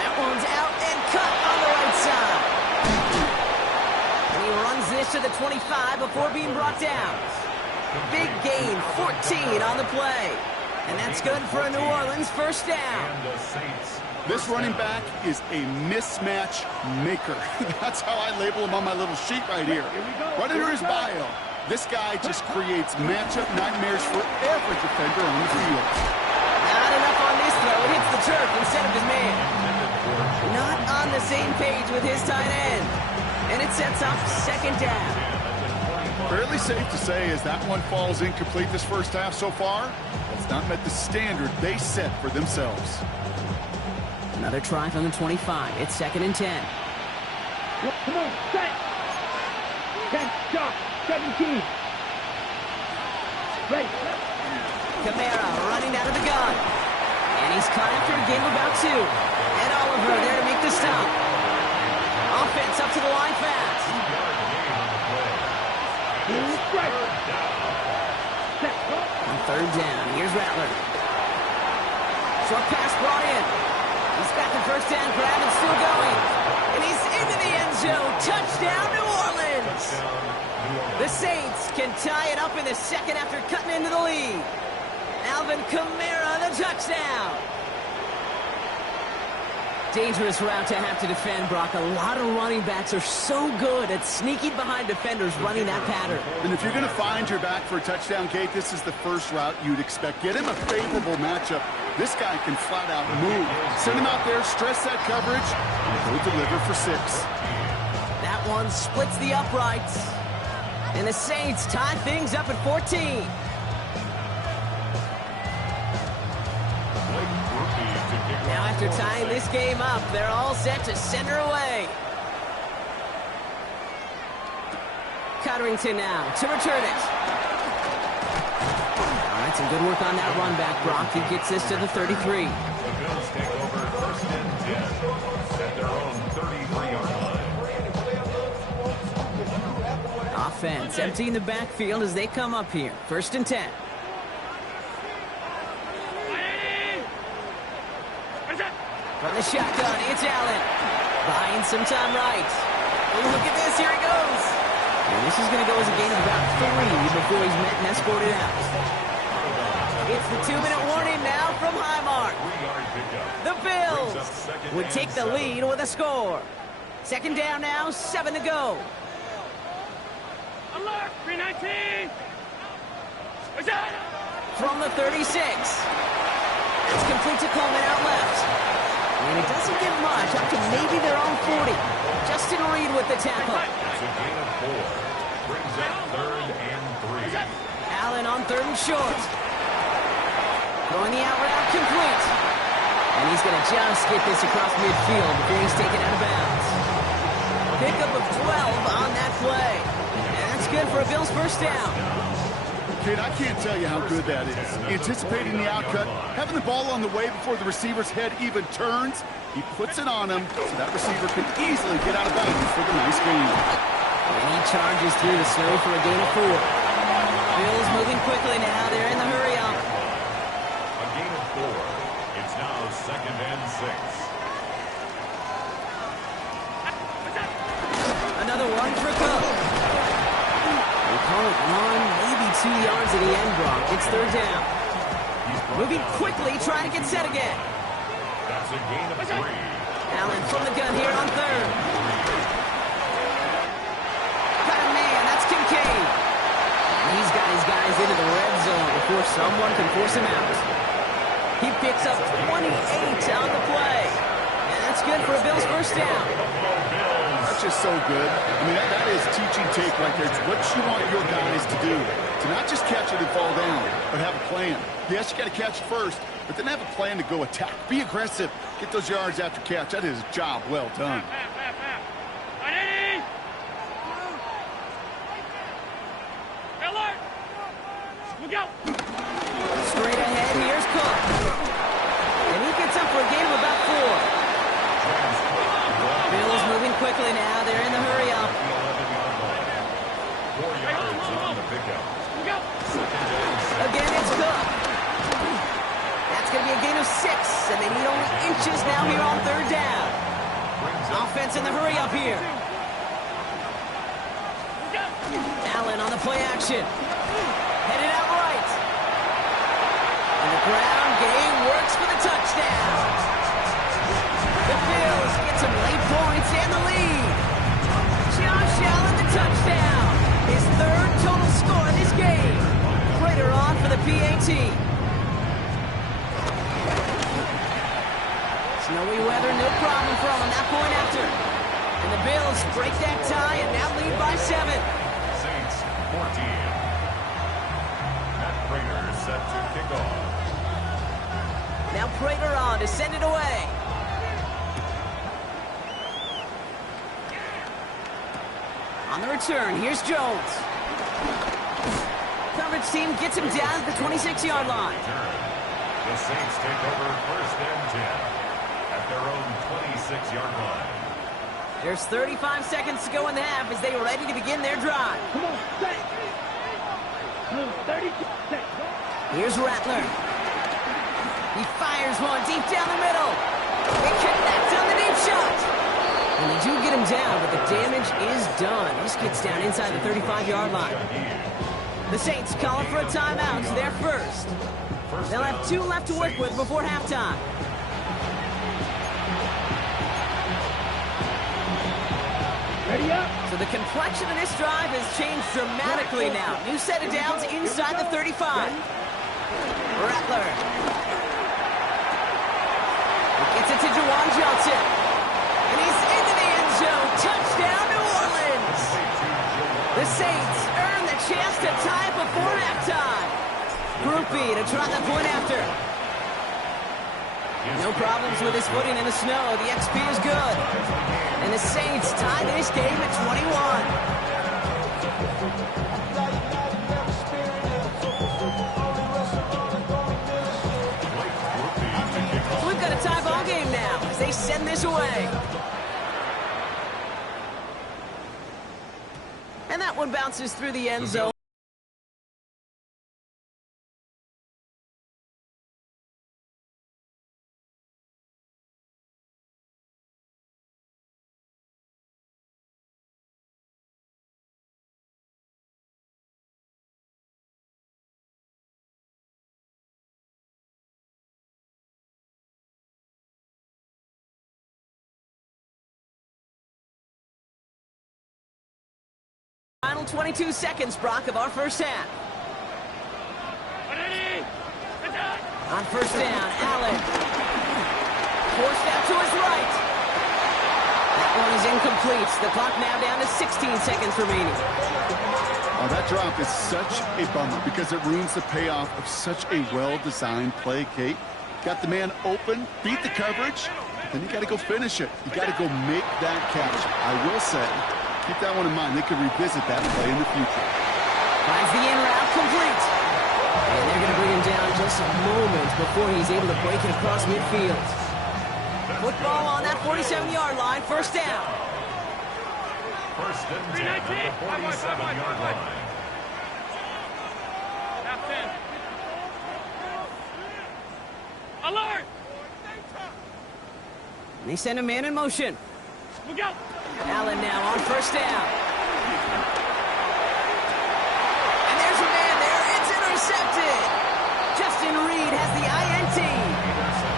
That one's out and cut on the right side. And he runs this to the 25 before being brought down. Big gain, 14 on the play. And that's good for a New Orleans 1st down. This running back is a mismatch maker. That's how I label him on my little sheet right here. Right under his bio. This guy just creates matchup nightmares for every defender on the field. Not enough on this throw. It hits the turf instead of his man. Not on the same page with his tight end. And it sets up second down. Fairly safe to say as that one falls incomplete this first half so far, it's not met the standard they set for themselves. Another try from the 25. It's 2nd and 10. Come on, set. 10, stop, 17. Ready. Kamara running out of the gun. And he's caught after a game of about 2. And Oliver there to make the stop. Offense up to the line fast. On 3rd down, here's Rattler. Short pass brought in. He's got the first down grab and still going. And he's into the end zone. Touchdown, New Orleans. The Saints can tie it up in the second after cutting into the lead. Alvin Kamara, the touchdown. Dangerous route to have to defend, Brock. A lot of running backs are so good at sneaking behind defenders running that pattern. And if you're going to find your back for a touchdown, Kate, this is the first route you'd expect. Get him a favorable matchup. This guy can flat out move. Send him out there, stress that coverage, and he'll deliver for 6. That one splits the uprights. And the Saints tie things up at 14. Now after tying this game up, they're all set to send her away. Cotterington now to return it. All right, some good work on that run back, Brock. He gets this to the 33. The Bills take over 1st and 10 at their own 33-yard line. Offense emptying the backfield as they come up here. 1st and 10. From the shotgun, it's Allen. Buying some time right. Oh, look at this, here he goes. And this is going to go as a gain of about 3 before he's met and escorted out. It's the 2-minute warning now from Highmark. The Bills would take the lead with a score. 2nd down now, 7 to go. Alert, 319. From the 36. It's complete to Coleman out left. And it doesn't get much, up to maybe their own 40. Justin Reed with the tackle. It's a gain of 4. Brings up 3rd and 3. Allen on 3rd and short. Throwing the out route complete. And he's going to just get this across midfield before he's taken out of bounds. Pickup of 12 on that play. And that's good for a Bills first down. Kid, I can't tell you how good that is. Anticipating the outcut, having the ball on the way before the receiver's head even turns, he puts it on him so that receiver can easily get out of bounds for the nice gain. And he charges through the snow for a gain of 4. Bills moving quickly now. They're in the hurry up. A gain of 4. It's now 2nd and 6. Another run for Cook. They call it 1, maybe 2 yards at the end, Brock. It's 3rd down. Moving quickly, trying to get set again. That's a gain of 3. Allen from the gun here on 3rd. Got a man, that's Kincaid. And he's got his guys into the red zone before someone can force him out. He picks up 28 on the play. And that's good for a Bills first down. That's just so good. I mean, that is teaching tape right there. It's what you want your guys to do. To not just catch it and fall down, but have a plan. Yes, you got to catch it first, but then have a plan to go attack. Be aggressive. Get those yards after catch. That is a job well done. Straight ahead, here's Cook. And he gets up for a gain of about 4. Bills moving quickly now. They're in the hurry up. 4 yards on the pickup. Again, it's Cook. That's going to be a gain of 6, and they need only inches now here on 3rd down. Offense in the hurry up here. Allen on the play action. Headed out right. And the ground game works for the touchdown. The Bills get some late points and the lead. Josh Allen, the touchdown. His 3rd total score in this game. Prater on for the PAT. Snowy weather, no problem for him on that point after. And the Bills break that tie and now lead by 7. Saints 14. Matt Prater set to kick off. Now Prater on to send it away. On the return, here's Jones. Coverage team gets him down at the 26-yard line. The Saints take over 1st and 10 at their own 26-yard line. There's 35 seconds to go in the half as they are ready to begin their drive. Come on, set. 30 set. Here's Rattler. He fires one deep down the middle. It connects on the deep shot. And they do get him down, but the damage is done. This gets down inside the 35-yard line. The Saints calling for a timeout. They're first. They'll have 2 left to work with before halftime. Ready up. So the complexion of this drive has changed dramatically now. New set of downs inside the 35. Rattler. Gets it to Juwan Johnson. And he's into the end zone. Touchdown, New Orleans. The Saints earn the chance to tie it before halftime. Groupie to try the point after. No problems with his footing in the snow. The XP is good. And the Saints tie this game at 21. So we've got a tie ball game now as they send this away. And that one bounces through the end zone. Final 22 seconds, Brock, of our first half. On first down, Allen. Forced out to his right. That one is incomplete. The clock now down to 16 seconds remaining. Oh, that drop is such a bummer because it ruins the payoff of such a well-designed play, Kate. Got the man open, beat the coverage, then you got to go finish it. You got to go make that catch. I will say, keep that one in mind. They could revisit that play in the future. Finds the in route complete. And they're going to bring him down just a moment before he's able to break it across midfield. Football on that 47-yard line. First down. First and 10 at the 47-yard line. Alert! And they send a man in motion. Look out! Allen now on first down. And there's a man there. It's intercepted. Justin Reed has the INT.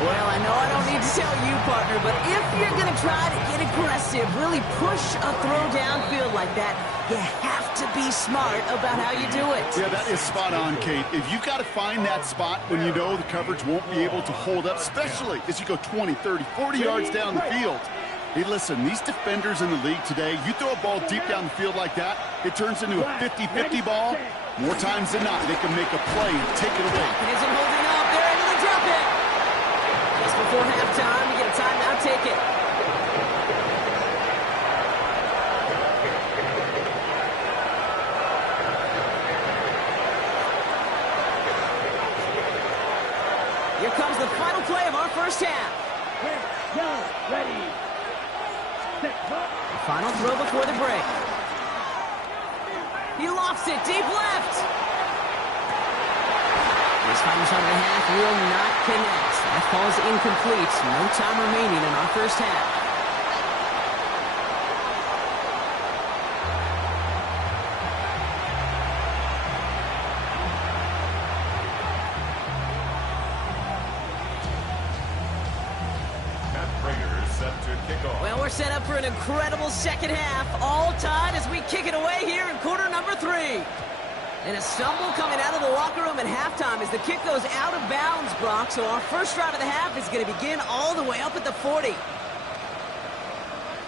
Well, I know I don't need to tell you, partner, but if you're going to try to get aggressive, really push a throw downfield like that, you have to be smart about how you do it. Yeah, that is spot on, Kate. If you got to find that spot when you know the coverage won't be able to hold up, especially as you go 20, 30, 40 yards down the field. Hey, listen, these defenders in the league today, you throw a ball deep down the field like that, it turns into a 50-50 ball. More times than not, they can make a play and take it away. It isn't holding up. They're able to drop it. Just before halftime, we get a timeout ticket. Here comes the final play of our first half. Ready. Final throw before the break. He lofts it deep left. This final shot of the half will not connect. That falls incomplete. No time remaining in our first half. Well, we're set up for an incredible second half. All tied as we kick it away here in quarter number 3. And a stumble coming out of the locker room at halftime as the kick goes out of bounds, Brock. So our first drive of the half is going to begin all the way up at the 40.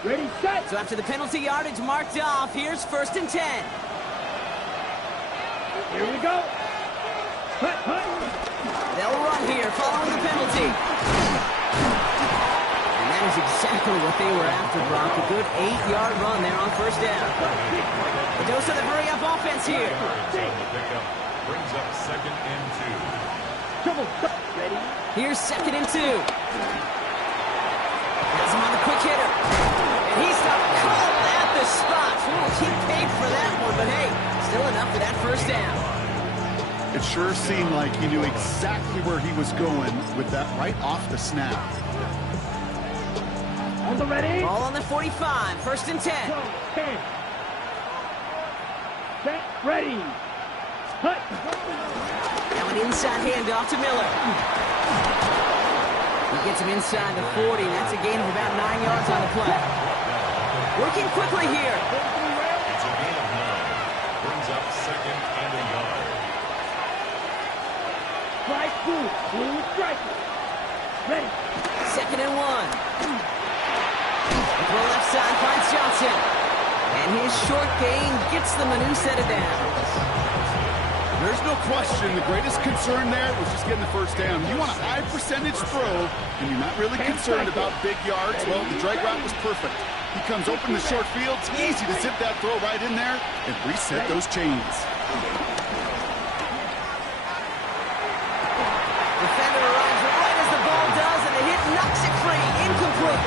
Ready, set. So after the penalty yardage marked off, here's 1st and 10. Here we go. Hut, hut. They'll run here following the penalty. And that is exactly what they were after, Brock. A good 8-yard run there on 1st down. A dose of the hurry-up offense here. Brings up 2nd and 2. Ready. Here's 2nd and 2. Has him on the quick hitter. And he's stopped cold at the spot. Ooh, he paid for that one, but hey, still enough for that 1st down. It sure seemed like he knew exactly where he was going with that right off the snap. On the ready. Ball on the 45, 1st and 10. Go, 10. Set, ready. Hut. Now an inside handoff to Miller. He gets him inside the 40. That's a gain of about 9 yards on the play. Working quickly here. It's a gain of 9. Brings up 2nd and a yard. Strike blue. Blue striker. Ready. 2nd and 1. The throw left side finds Johnson. And his short gain gets them a new set of downs. There's no question the greatest concern there was just getting the 1st down. You want a high percentage throw, and you're not really concerned about big yards. Well, the drag route was perfect. He comes open the short field. It's easy to zip that throw right in there and reset those chains. Defender arrives right as the ball does, and the hit knocks it free. Incomplete.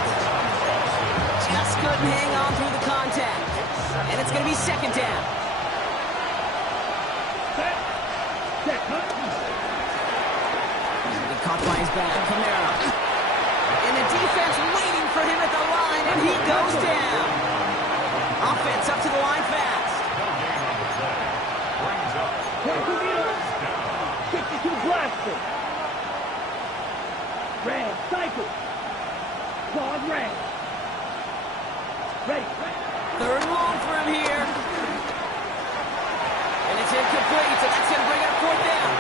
Just couldn't hang on through the contact. And it's going to be 2nd down. Caught by his back, Kamara. And the defense waiting for him at the line, and he goes down. Offense up to the line fast. 52 blaster. Red, cycle. Claude red. Ready. 3rd and long for him here. And it's incomplete, so that's going to bring up 4th down.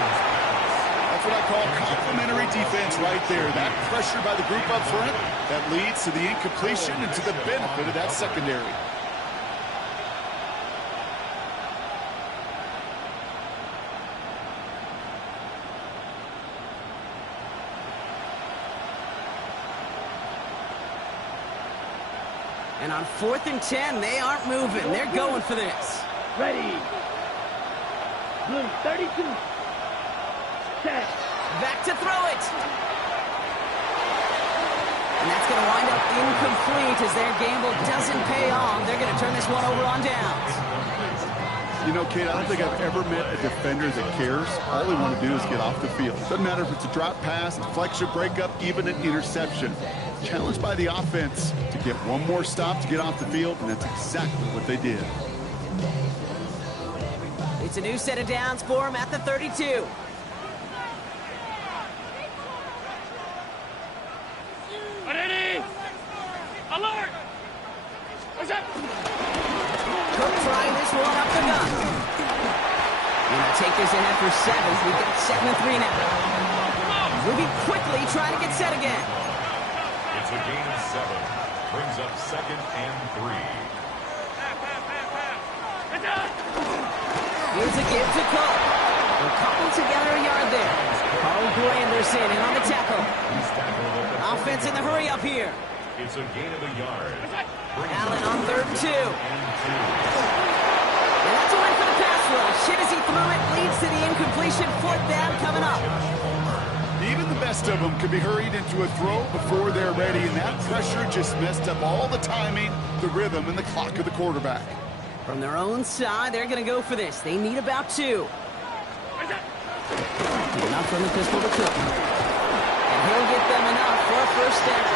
That's what I call complimentary defense right there. That pressure by the group up front, that leads to the incompletion and to the benefit of that secondary. And on 4th and 10, they aren't moving. They're going for this. Ready. Blue 32. Set. Back to throw it. And that's going to wind up incomplete as their gamble doesn't pay off. They're going to turn this one over on downs. You know, Kate, I don't think I've ever met a defender that cares. All they want to do is get off the field. Doesn't matter if it's a drop pass, deflection, breakup, even an interception. Challenged by the offense to get one more stop to get off the field, and that's exactly what they did. It's a new set of downs for him at the 32. Ready. Alert. What's up? Cook trying this one up the gut. Gonna take this in after 7. We've got 7 and 3 now. Moving quickly, trying to get set again. It's a gain of 7. Brings up 2nd and 3. Here's a give to Cook. They're coupled together a yard there. Carl Granderson in on the tackle. Offense in the hurry up here. It's a gain of a yard. Allen on 3rd and 2. And that's a win for the pass rush. Hit as he threw it, leads to the incompletion. 4th down coming up. Even the best of them could be hurried into a throw before they're ready, and that pressure just messed up all the timing, the rhythm, and the clock of the quarterback. From their own side, they're going to go for this. They need about 2. Enough from the pistol to Cook. And he'll get them enough for a 1st down.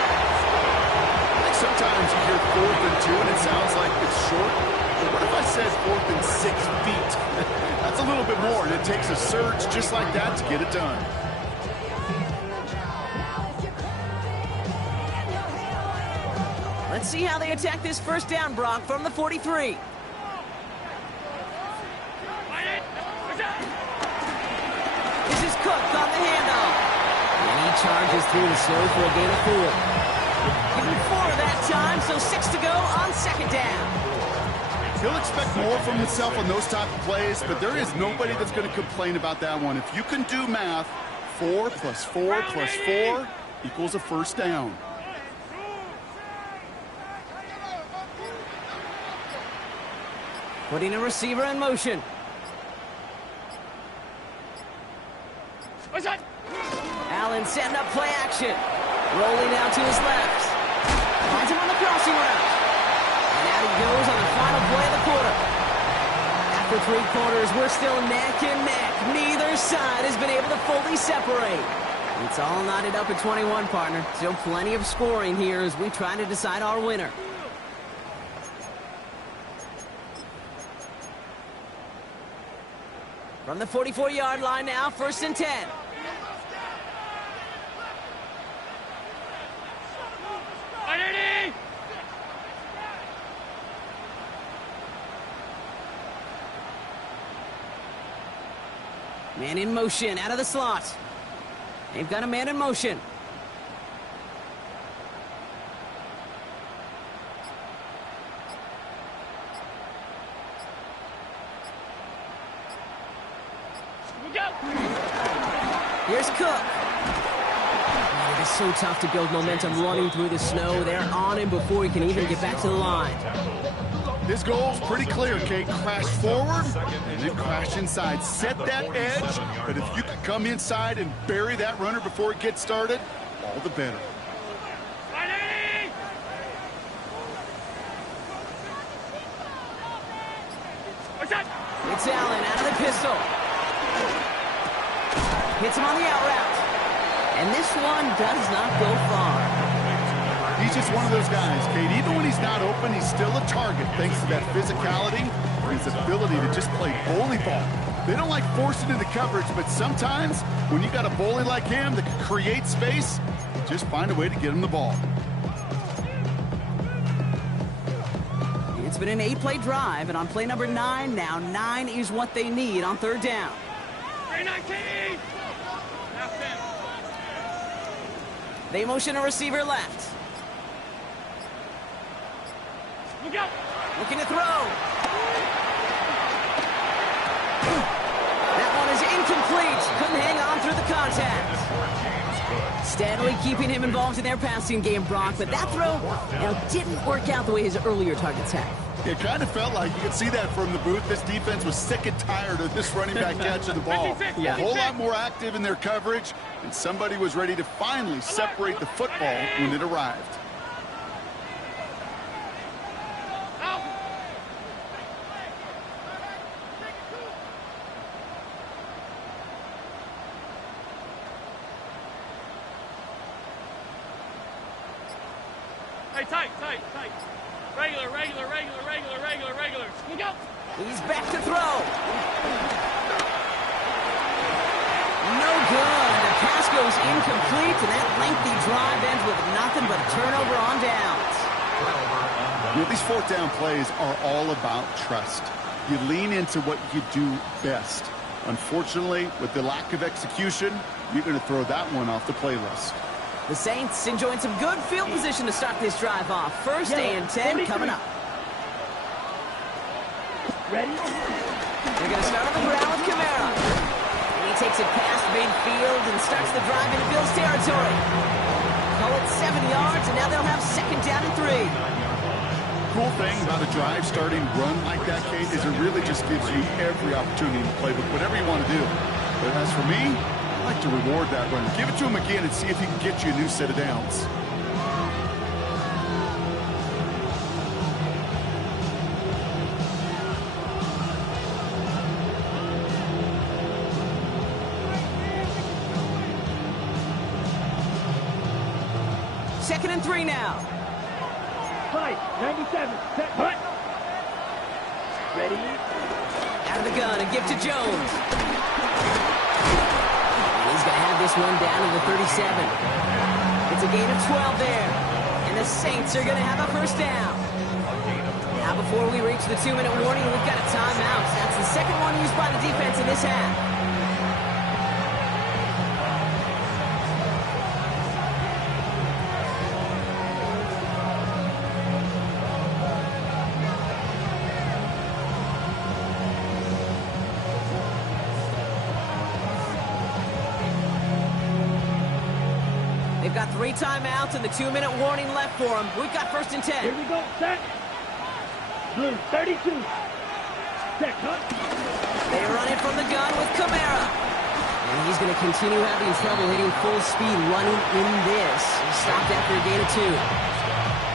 Sometimes you hear 4th and 2, and it sounds like it's short. But what if I said 4th and 6 feet? That's a little bit more, and it takes a surge just like that to get it done. Let's see how they attack this 1st down, Brock, from the 43. This is Cook on the handoff. And he charges through the slow for a gain of 4. Give him 4 that time, so 6 to go on second down. He'll expect more from himself on those type of plays, but there is nobody that's going to complain about that one. If you can do math, 4 plus 4 plus 4 equals a first down. Putting a receiver in motion. Allen setting up play action. Rolling out to his left. Finds him on the crossing route. And out he goes on the final play of the quarter. After 3 quarters, we're still neck and neck. Neither side has been able to fully separate. It's all knotted up at 21, partner. Still plenty of scoring here as we try to decide our winner. From the 44-yard line now, 1st and 10. Man in motion, out of the slot. They've got a man in motion. Here's Cook. It is so tough to build momentum running through the snow. They're on him before he can even get back to the line. His goal's pretty clear, Kate. Crash forward and then crash inside. Set that edge, but if you could come inside and bury that runner before it gets started, all the better. It's Allen out of the pistol. Hits him on the out route. And this one does not go far. He's just one of those guys, Kate. Even when he's not open, he's still a target thanks to that physicality and his ability to just play bully ball. They don't like forcing into coverage, but sometimes when you got a bully like him that can create space, just find a way to get him the ball. It's been an 8-play drive, and on play number 9, now 9 is what they need on 3rd down. They motion a receiver left. Looking to throw. That one is incomplete. Couldn't hang on through the contact. Steadily keeping him involved in their passing game, Brock, but that throw didn't work out the way his earlier targets had. It kind of felt like you could see that from the booth. This defense was sick and tired of this running back catching the ball. A whole lot more active in their coverage, and somebody was ready to finally separate the football when it arrived. Tight. Regular. Look out. He's back to throw. No good. The pass goes incomplete, and that lengthy drive ends with nothing but a turnover on downs. These 4th down plays are all about trust. You lean into what you do best. Unfortunately, with the lack of execution, you're going to throw that one off the playlist. The Saints enjoying some good field position to start this drive off. 1st and 10 coming up. Ready? They're going to start on the ground with Kamara. And he takes it past midfield and starts the drive into Bills territory. Call it 7 yards, and now they'll have 2nd down and 3. Cool thing about a drive starting run like that, Kate, is it really just gives you every opportunity to play with whatever you want to do. But as for me, I like to reward that run. Give it to him again and see if he can get you a new set of downs. Second and 3 now. Fight. 97. Set. Hut. Ready? Out of the gun, a gift to Jones. And he's going to have this one down to the 37. It's a gain of 12 there. And the Saints are going to have a 1st down. Now before we reach the 2-minute warning, we've got a timeout. That's the 2nd one used by the defense in this half. They've got 3 timeouts and the 2-minute warning left for them. We've got 1st and 10. Here we go, set. Blue, 32. Set, cut. They run it from the gun with Kamara. And he's going to continue having trouble hitting full speed running in this. He stopped after a gain of 2.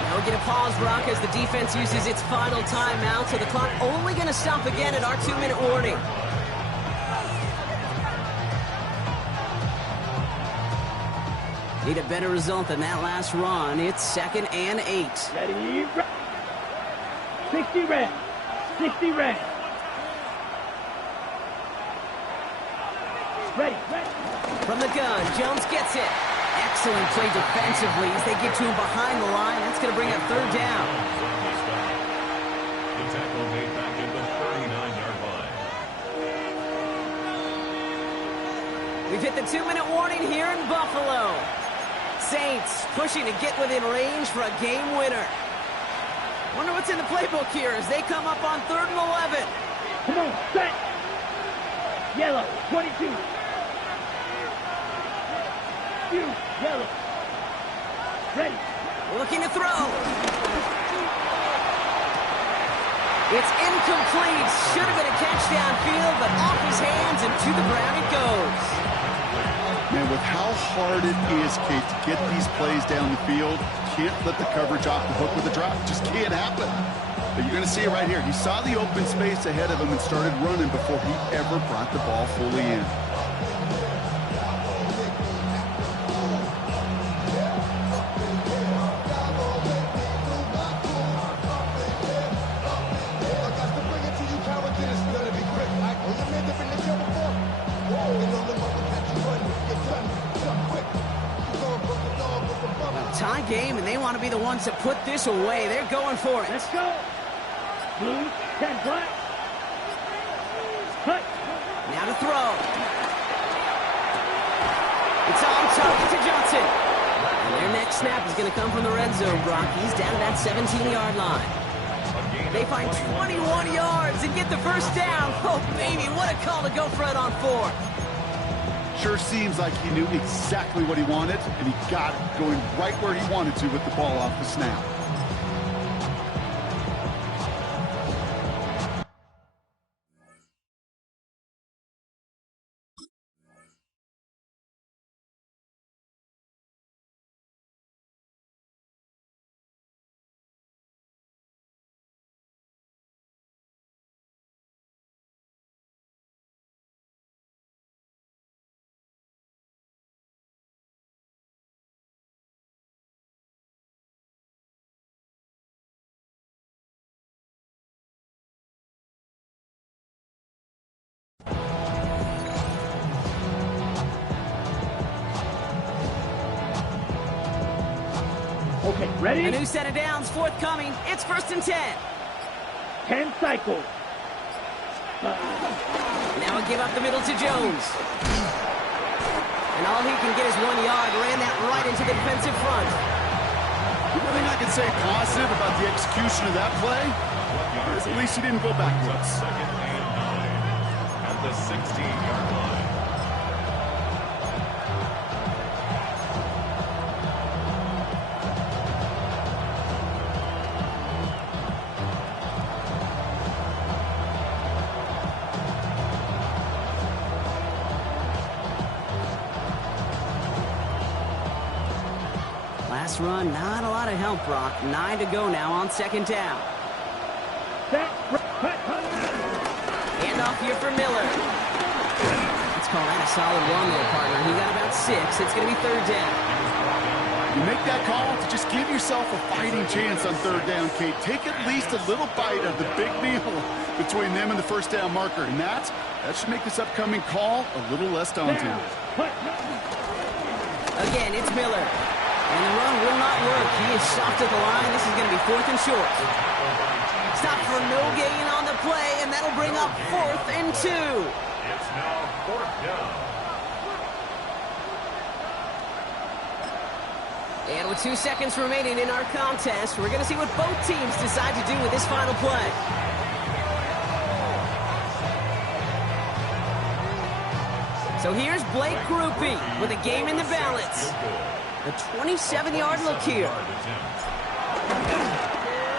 Now we get a pause, Brock, as the defense uses its final timeout, so the clock only going to stop again at our 2-minute warning. Need a better result than that last run. It's 2nd and 8. Ready, 60 red. 60 red. Ready. From the gun, Jones gets it. Excellent play defensively as they get to him behind the line. That's going to bring up 3rd down. The tackle made back at the 39-yard line. We've hit the 2-minute warning here in Buffalo. Saints pushing to get within range for a game winner. Wonder what's in the playbook here as they come up on 3rd and 11. Come on, set. Yellow, 22. Yellow. Ready. Looking to throw. It's incomplete. Should have been a catch downfield, but off his hands and to the ground it goes. Man, with how hard it is, Kate, to get these plays down the field, can't let the coverage off the hook with a drop. Just can't happen. But you're going to see it right here. He saw the open space ahead of him and started running before he ever brought the ball fully in. Tie game, and they want to be the ones that put this away. They're going for it. Let's go. Blue, 10 black. Cut. Now to throw. It's on target to Johnson. And their next snap is going to come from the red zone, Brock. He's down to that 17-yard line. They find 21 yards and get the 1st down. Oh, baby, what a call to go for it on 4. Sure seems like he knew exactly what he wanted, and he got it going right where he wanted to with the ball off the snap. Okay, ready? A new set of downs forthcoming. It's 1st and 10. 10 cycles. Now a give up the middle to Jones. And all he can get is 1 yard. Ran that right into the defensive front. The one thing I can say positive about the execution of that play is at least he didn't go backwards. 2nd and 9 at the 16-yard line. Last run, not a lot of help, Brock. 9 to go now on 2nd down. Hand off here for Miller. Let's call that a solid run there, partner. He got about 6. It's going to be 3rd down. You make that call to just give yourself a fighting chance on 3rd down, Kate. Take at least a little bite of the big meal between them and the 1st down marker. And that should make this upcoming call a little less daunting. Again, it's Miller. And the run will not work. He is stopped at the line. This is going to be 4th and short. Stop for no gain on the play, and that'll bring up 4th and 2. It's now 4th down. And with 2 seconds remaining in our contest, we're going to see what both teams decide to do with this final play. So here's Blake Grupe with a game in the balance. The 27-yard look here.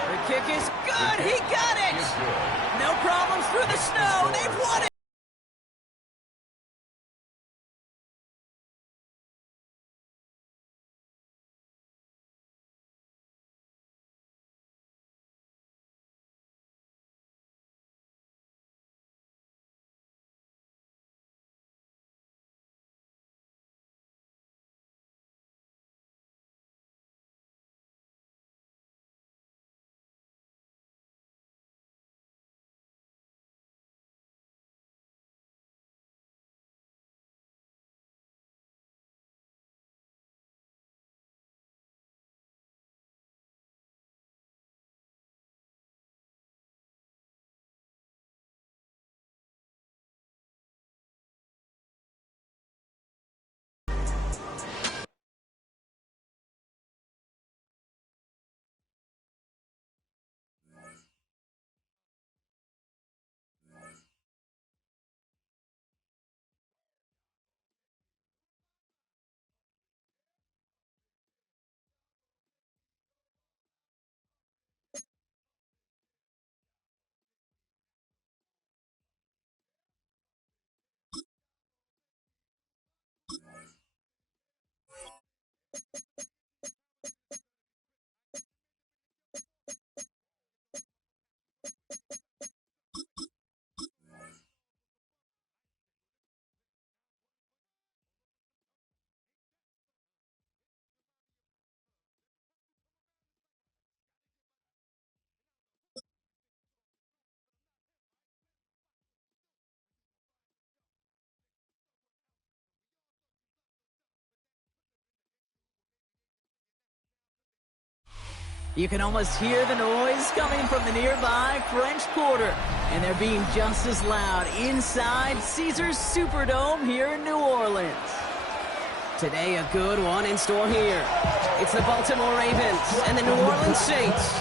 The kick is good. He got it. No problems through the snow. They've won it. You can almost hear the noise coming from the nearby French Quarter. And they're being just as loud inside Caesars Superdome here in New Orleans. Today, a good one in store here. It's the Baltimore Ravens and the New Orleans Saints.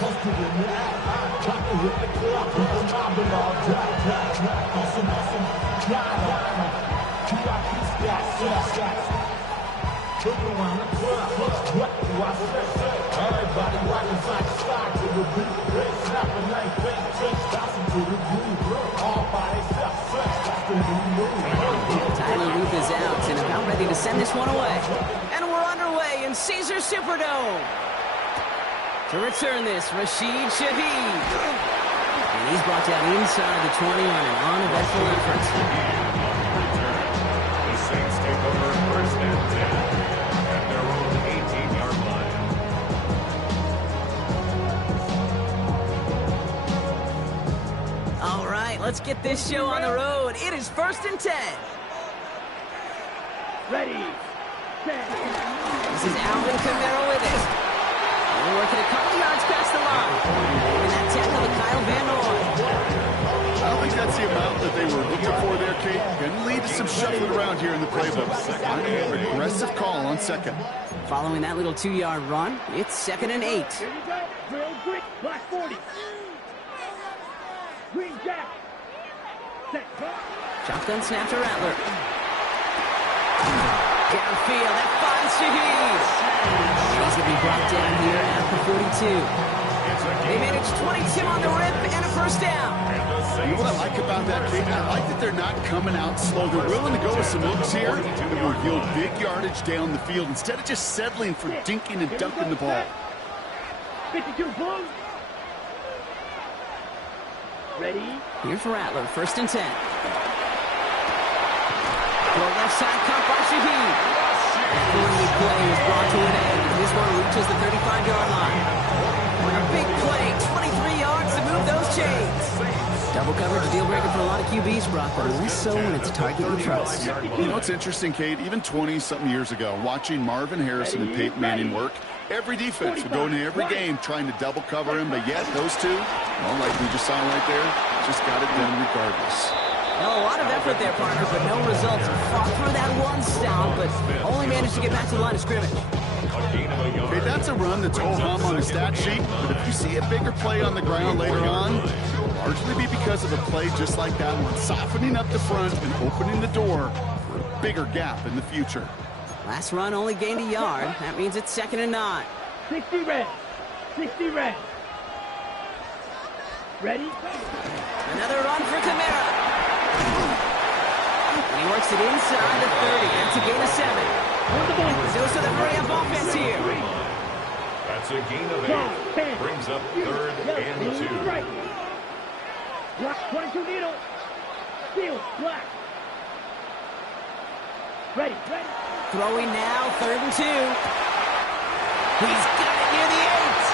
Tyler Luth is out and about ready to send this one away. And we're underway in Caesars Superdome. To return this, Rashid Shaheed. And he's brought down inside the 20 on an uneventful effort. The Saints take over first and 10 at their own 18-yard line. All right, let's get this show on the road. It is first and 10. Ready. This is Alvin Kamara with it. We're working a couple yards past the line. And that tackle to Kyle Van Noy. I don't think that's the amount that they were looking for there, Kate. Going to lead to some shuffling around here in the playbook. Aggressive call on second. Following that little 2-yard run, it's 2nd and 8. Here we go. Real quick. Black 40. Green jack. Set. Shotgun snap to Rattler. Downfield, that finds Shaheed. He's going to be brought down here at the 42. They managed 22 on the rip and a first down. You know what I like about that, Kate? I like that they're not coming out slow. They're willing to go with some looks here that will yield big yardage down the field instead of just settling for dinking and dunking the ball. 52 Bulls. Ready. Here's Rattler, 1st and 10. Left side cut by Shaheed. That 40 play is brought to an end. This one reaches the 35-yard line. A big play, 23 yards to move those chains. Double coverage, a deal breaker for a lot of QBs, Brock, but less so when it's a target you trust. You know what's interesting, Kate? Even 20-something years ago, watching Marvin Harrison and Peyton Manning work, every defense would go into every game trying to double cover him, but yet those two, well, like we just saw right there, just got it done regardless. Well, a lot of effort there, partner, but no results. Fought through that one stop, but only managed to get back to the line of scrimmage. Okay, that's a run that's ho-hum on the stat sheet, but if you see a bigger play on the ground later on, it will largely be because of a play just like that one, softening up the front and opening the door for a bigger gap in the future. Last run only gained a yard. That means it's 2nd and 9. 60 red. 60 red. Ready? Another run for Kamara. And he works it inside the 30. That's a gain of 7. Goes to the hurry-up offense here. That's a gain of 8. Brings up 3rd and 2. Right. Block 22 needle. Steal. Black. Ready. Throwing now, 3rd and 2. He's got it near the 8.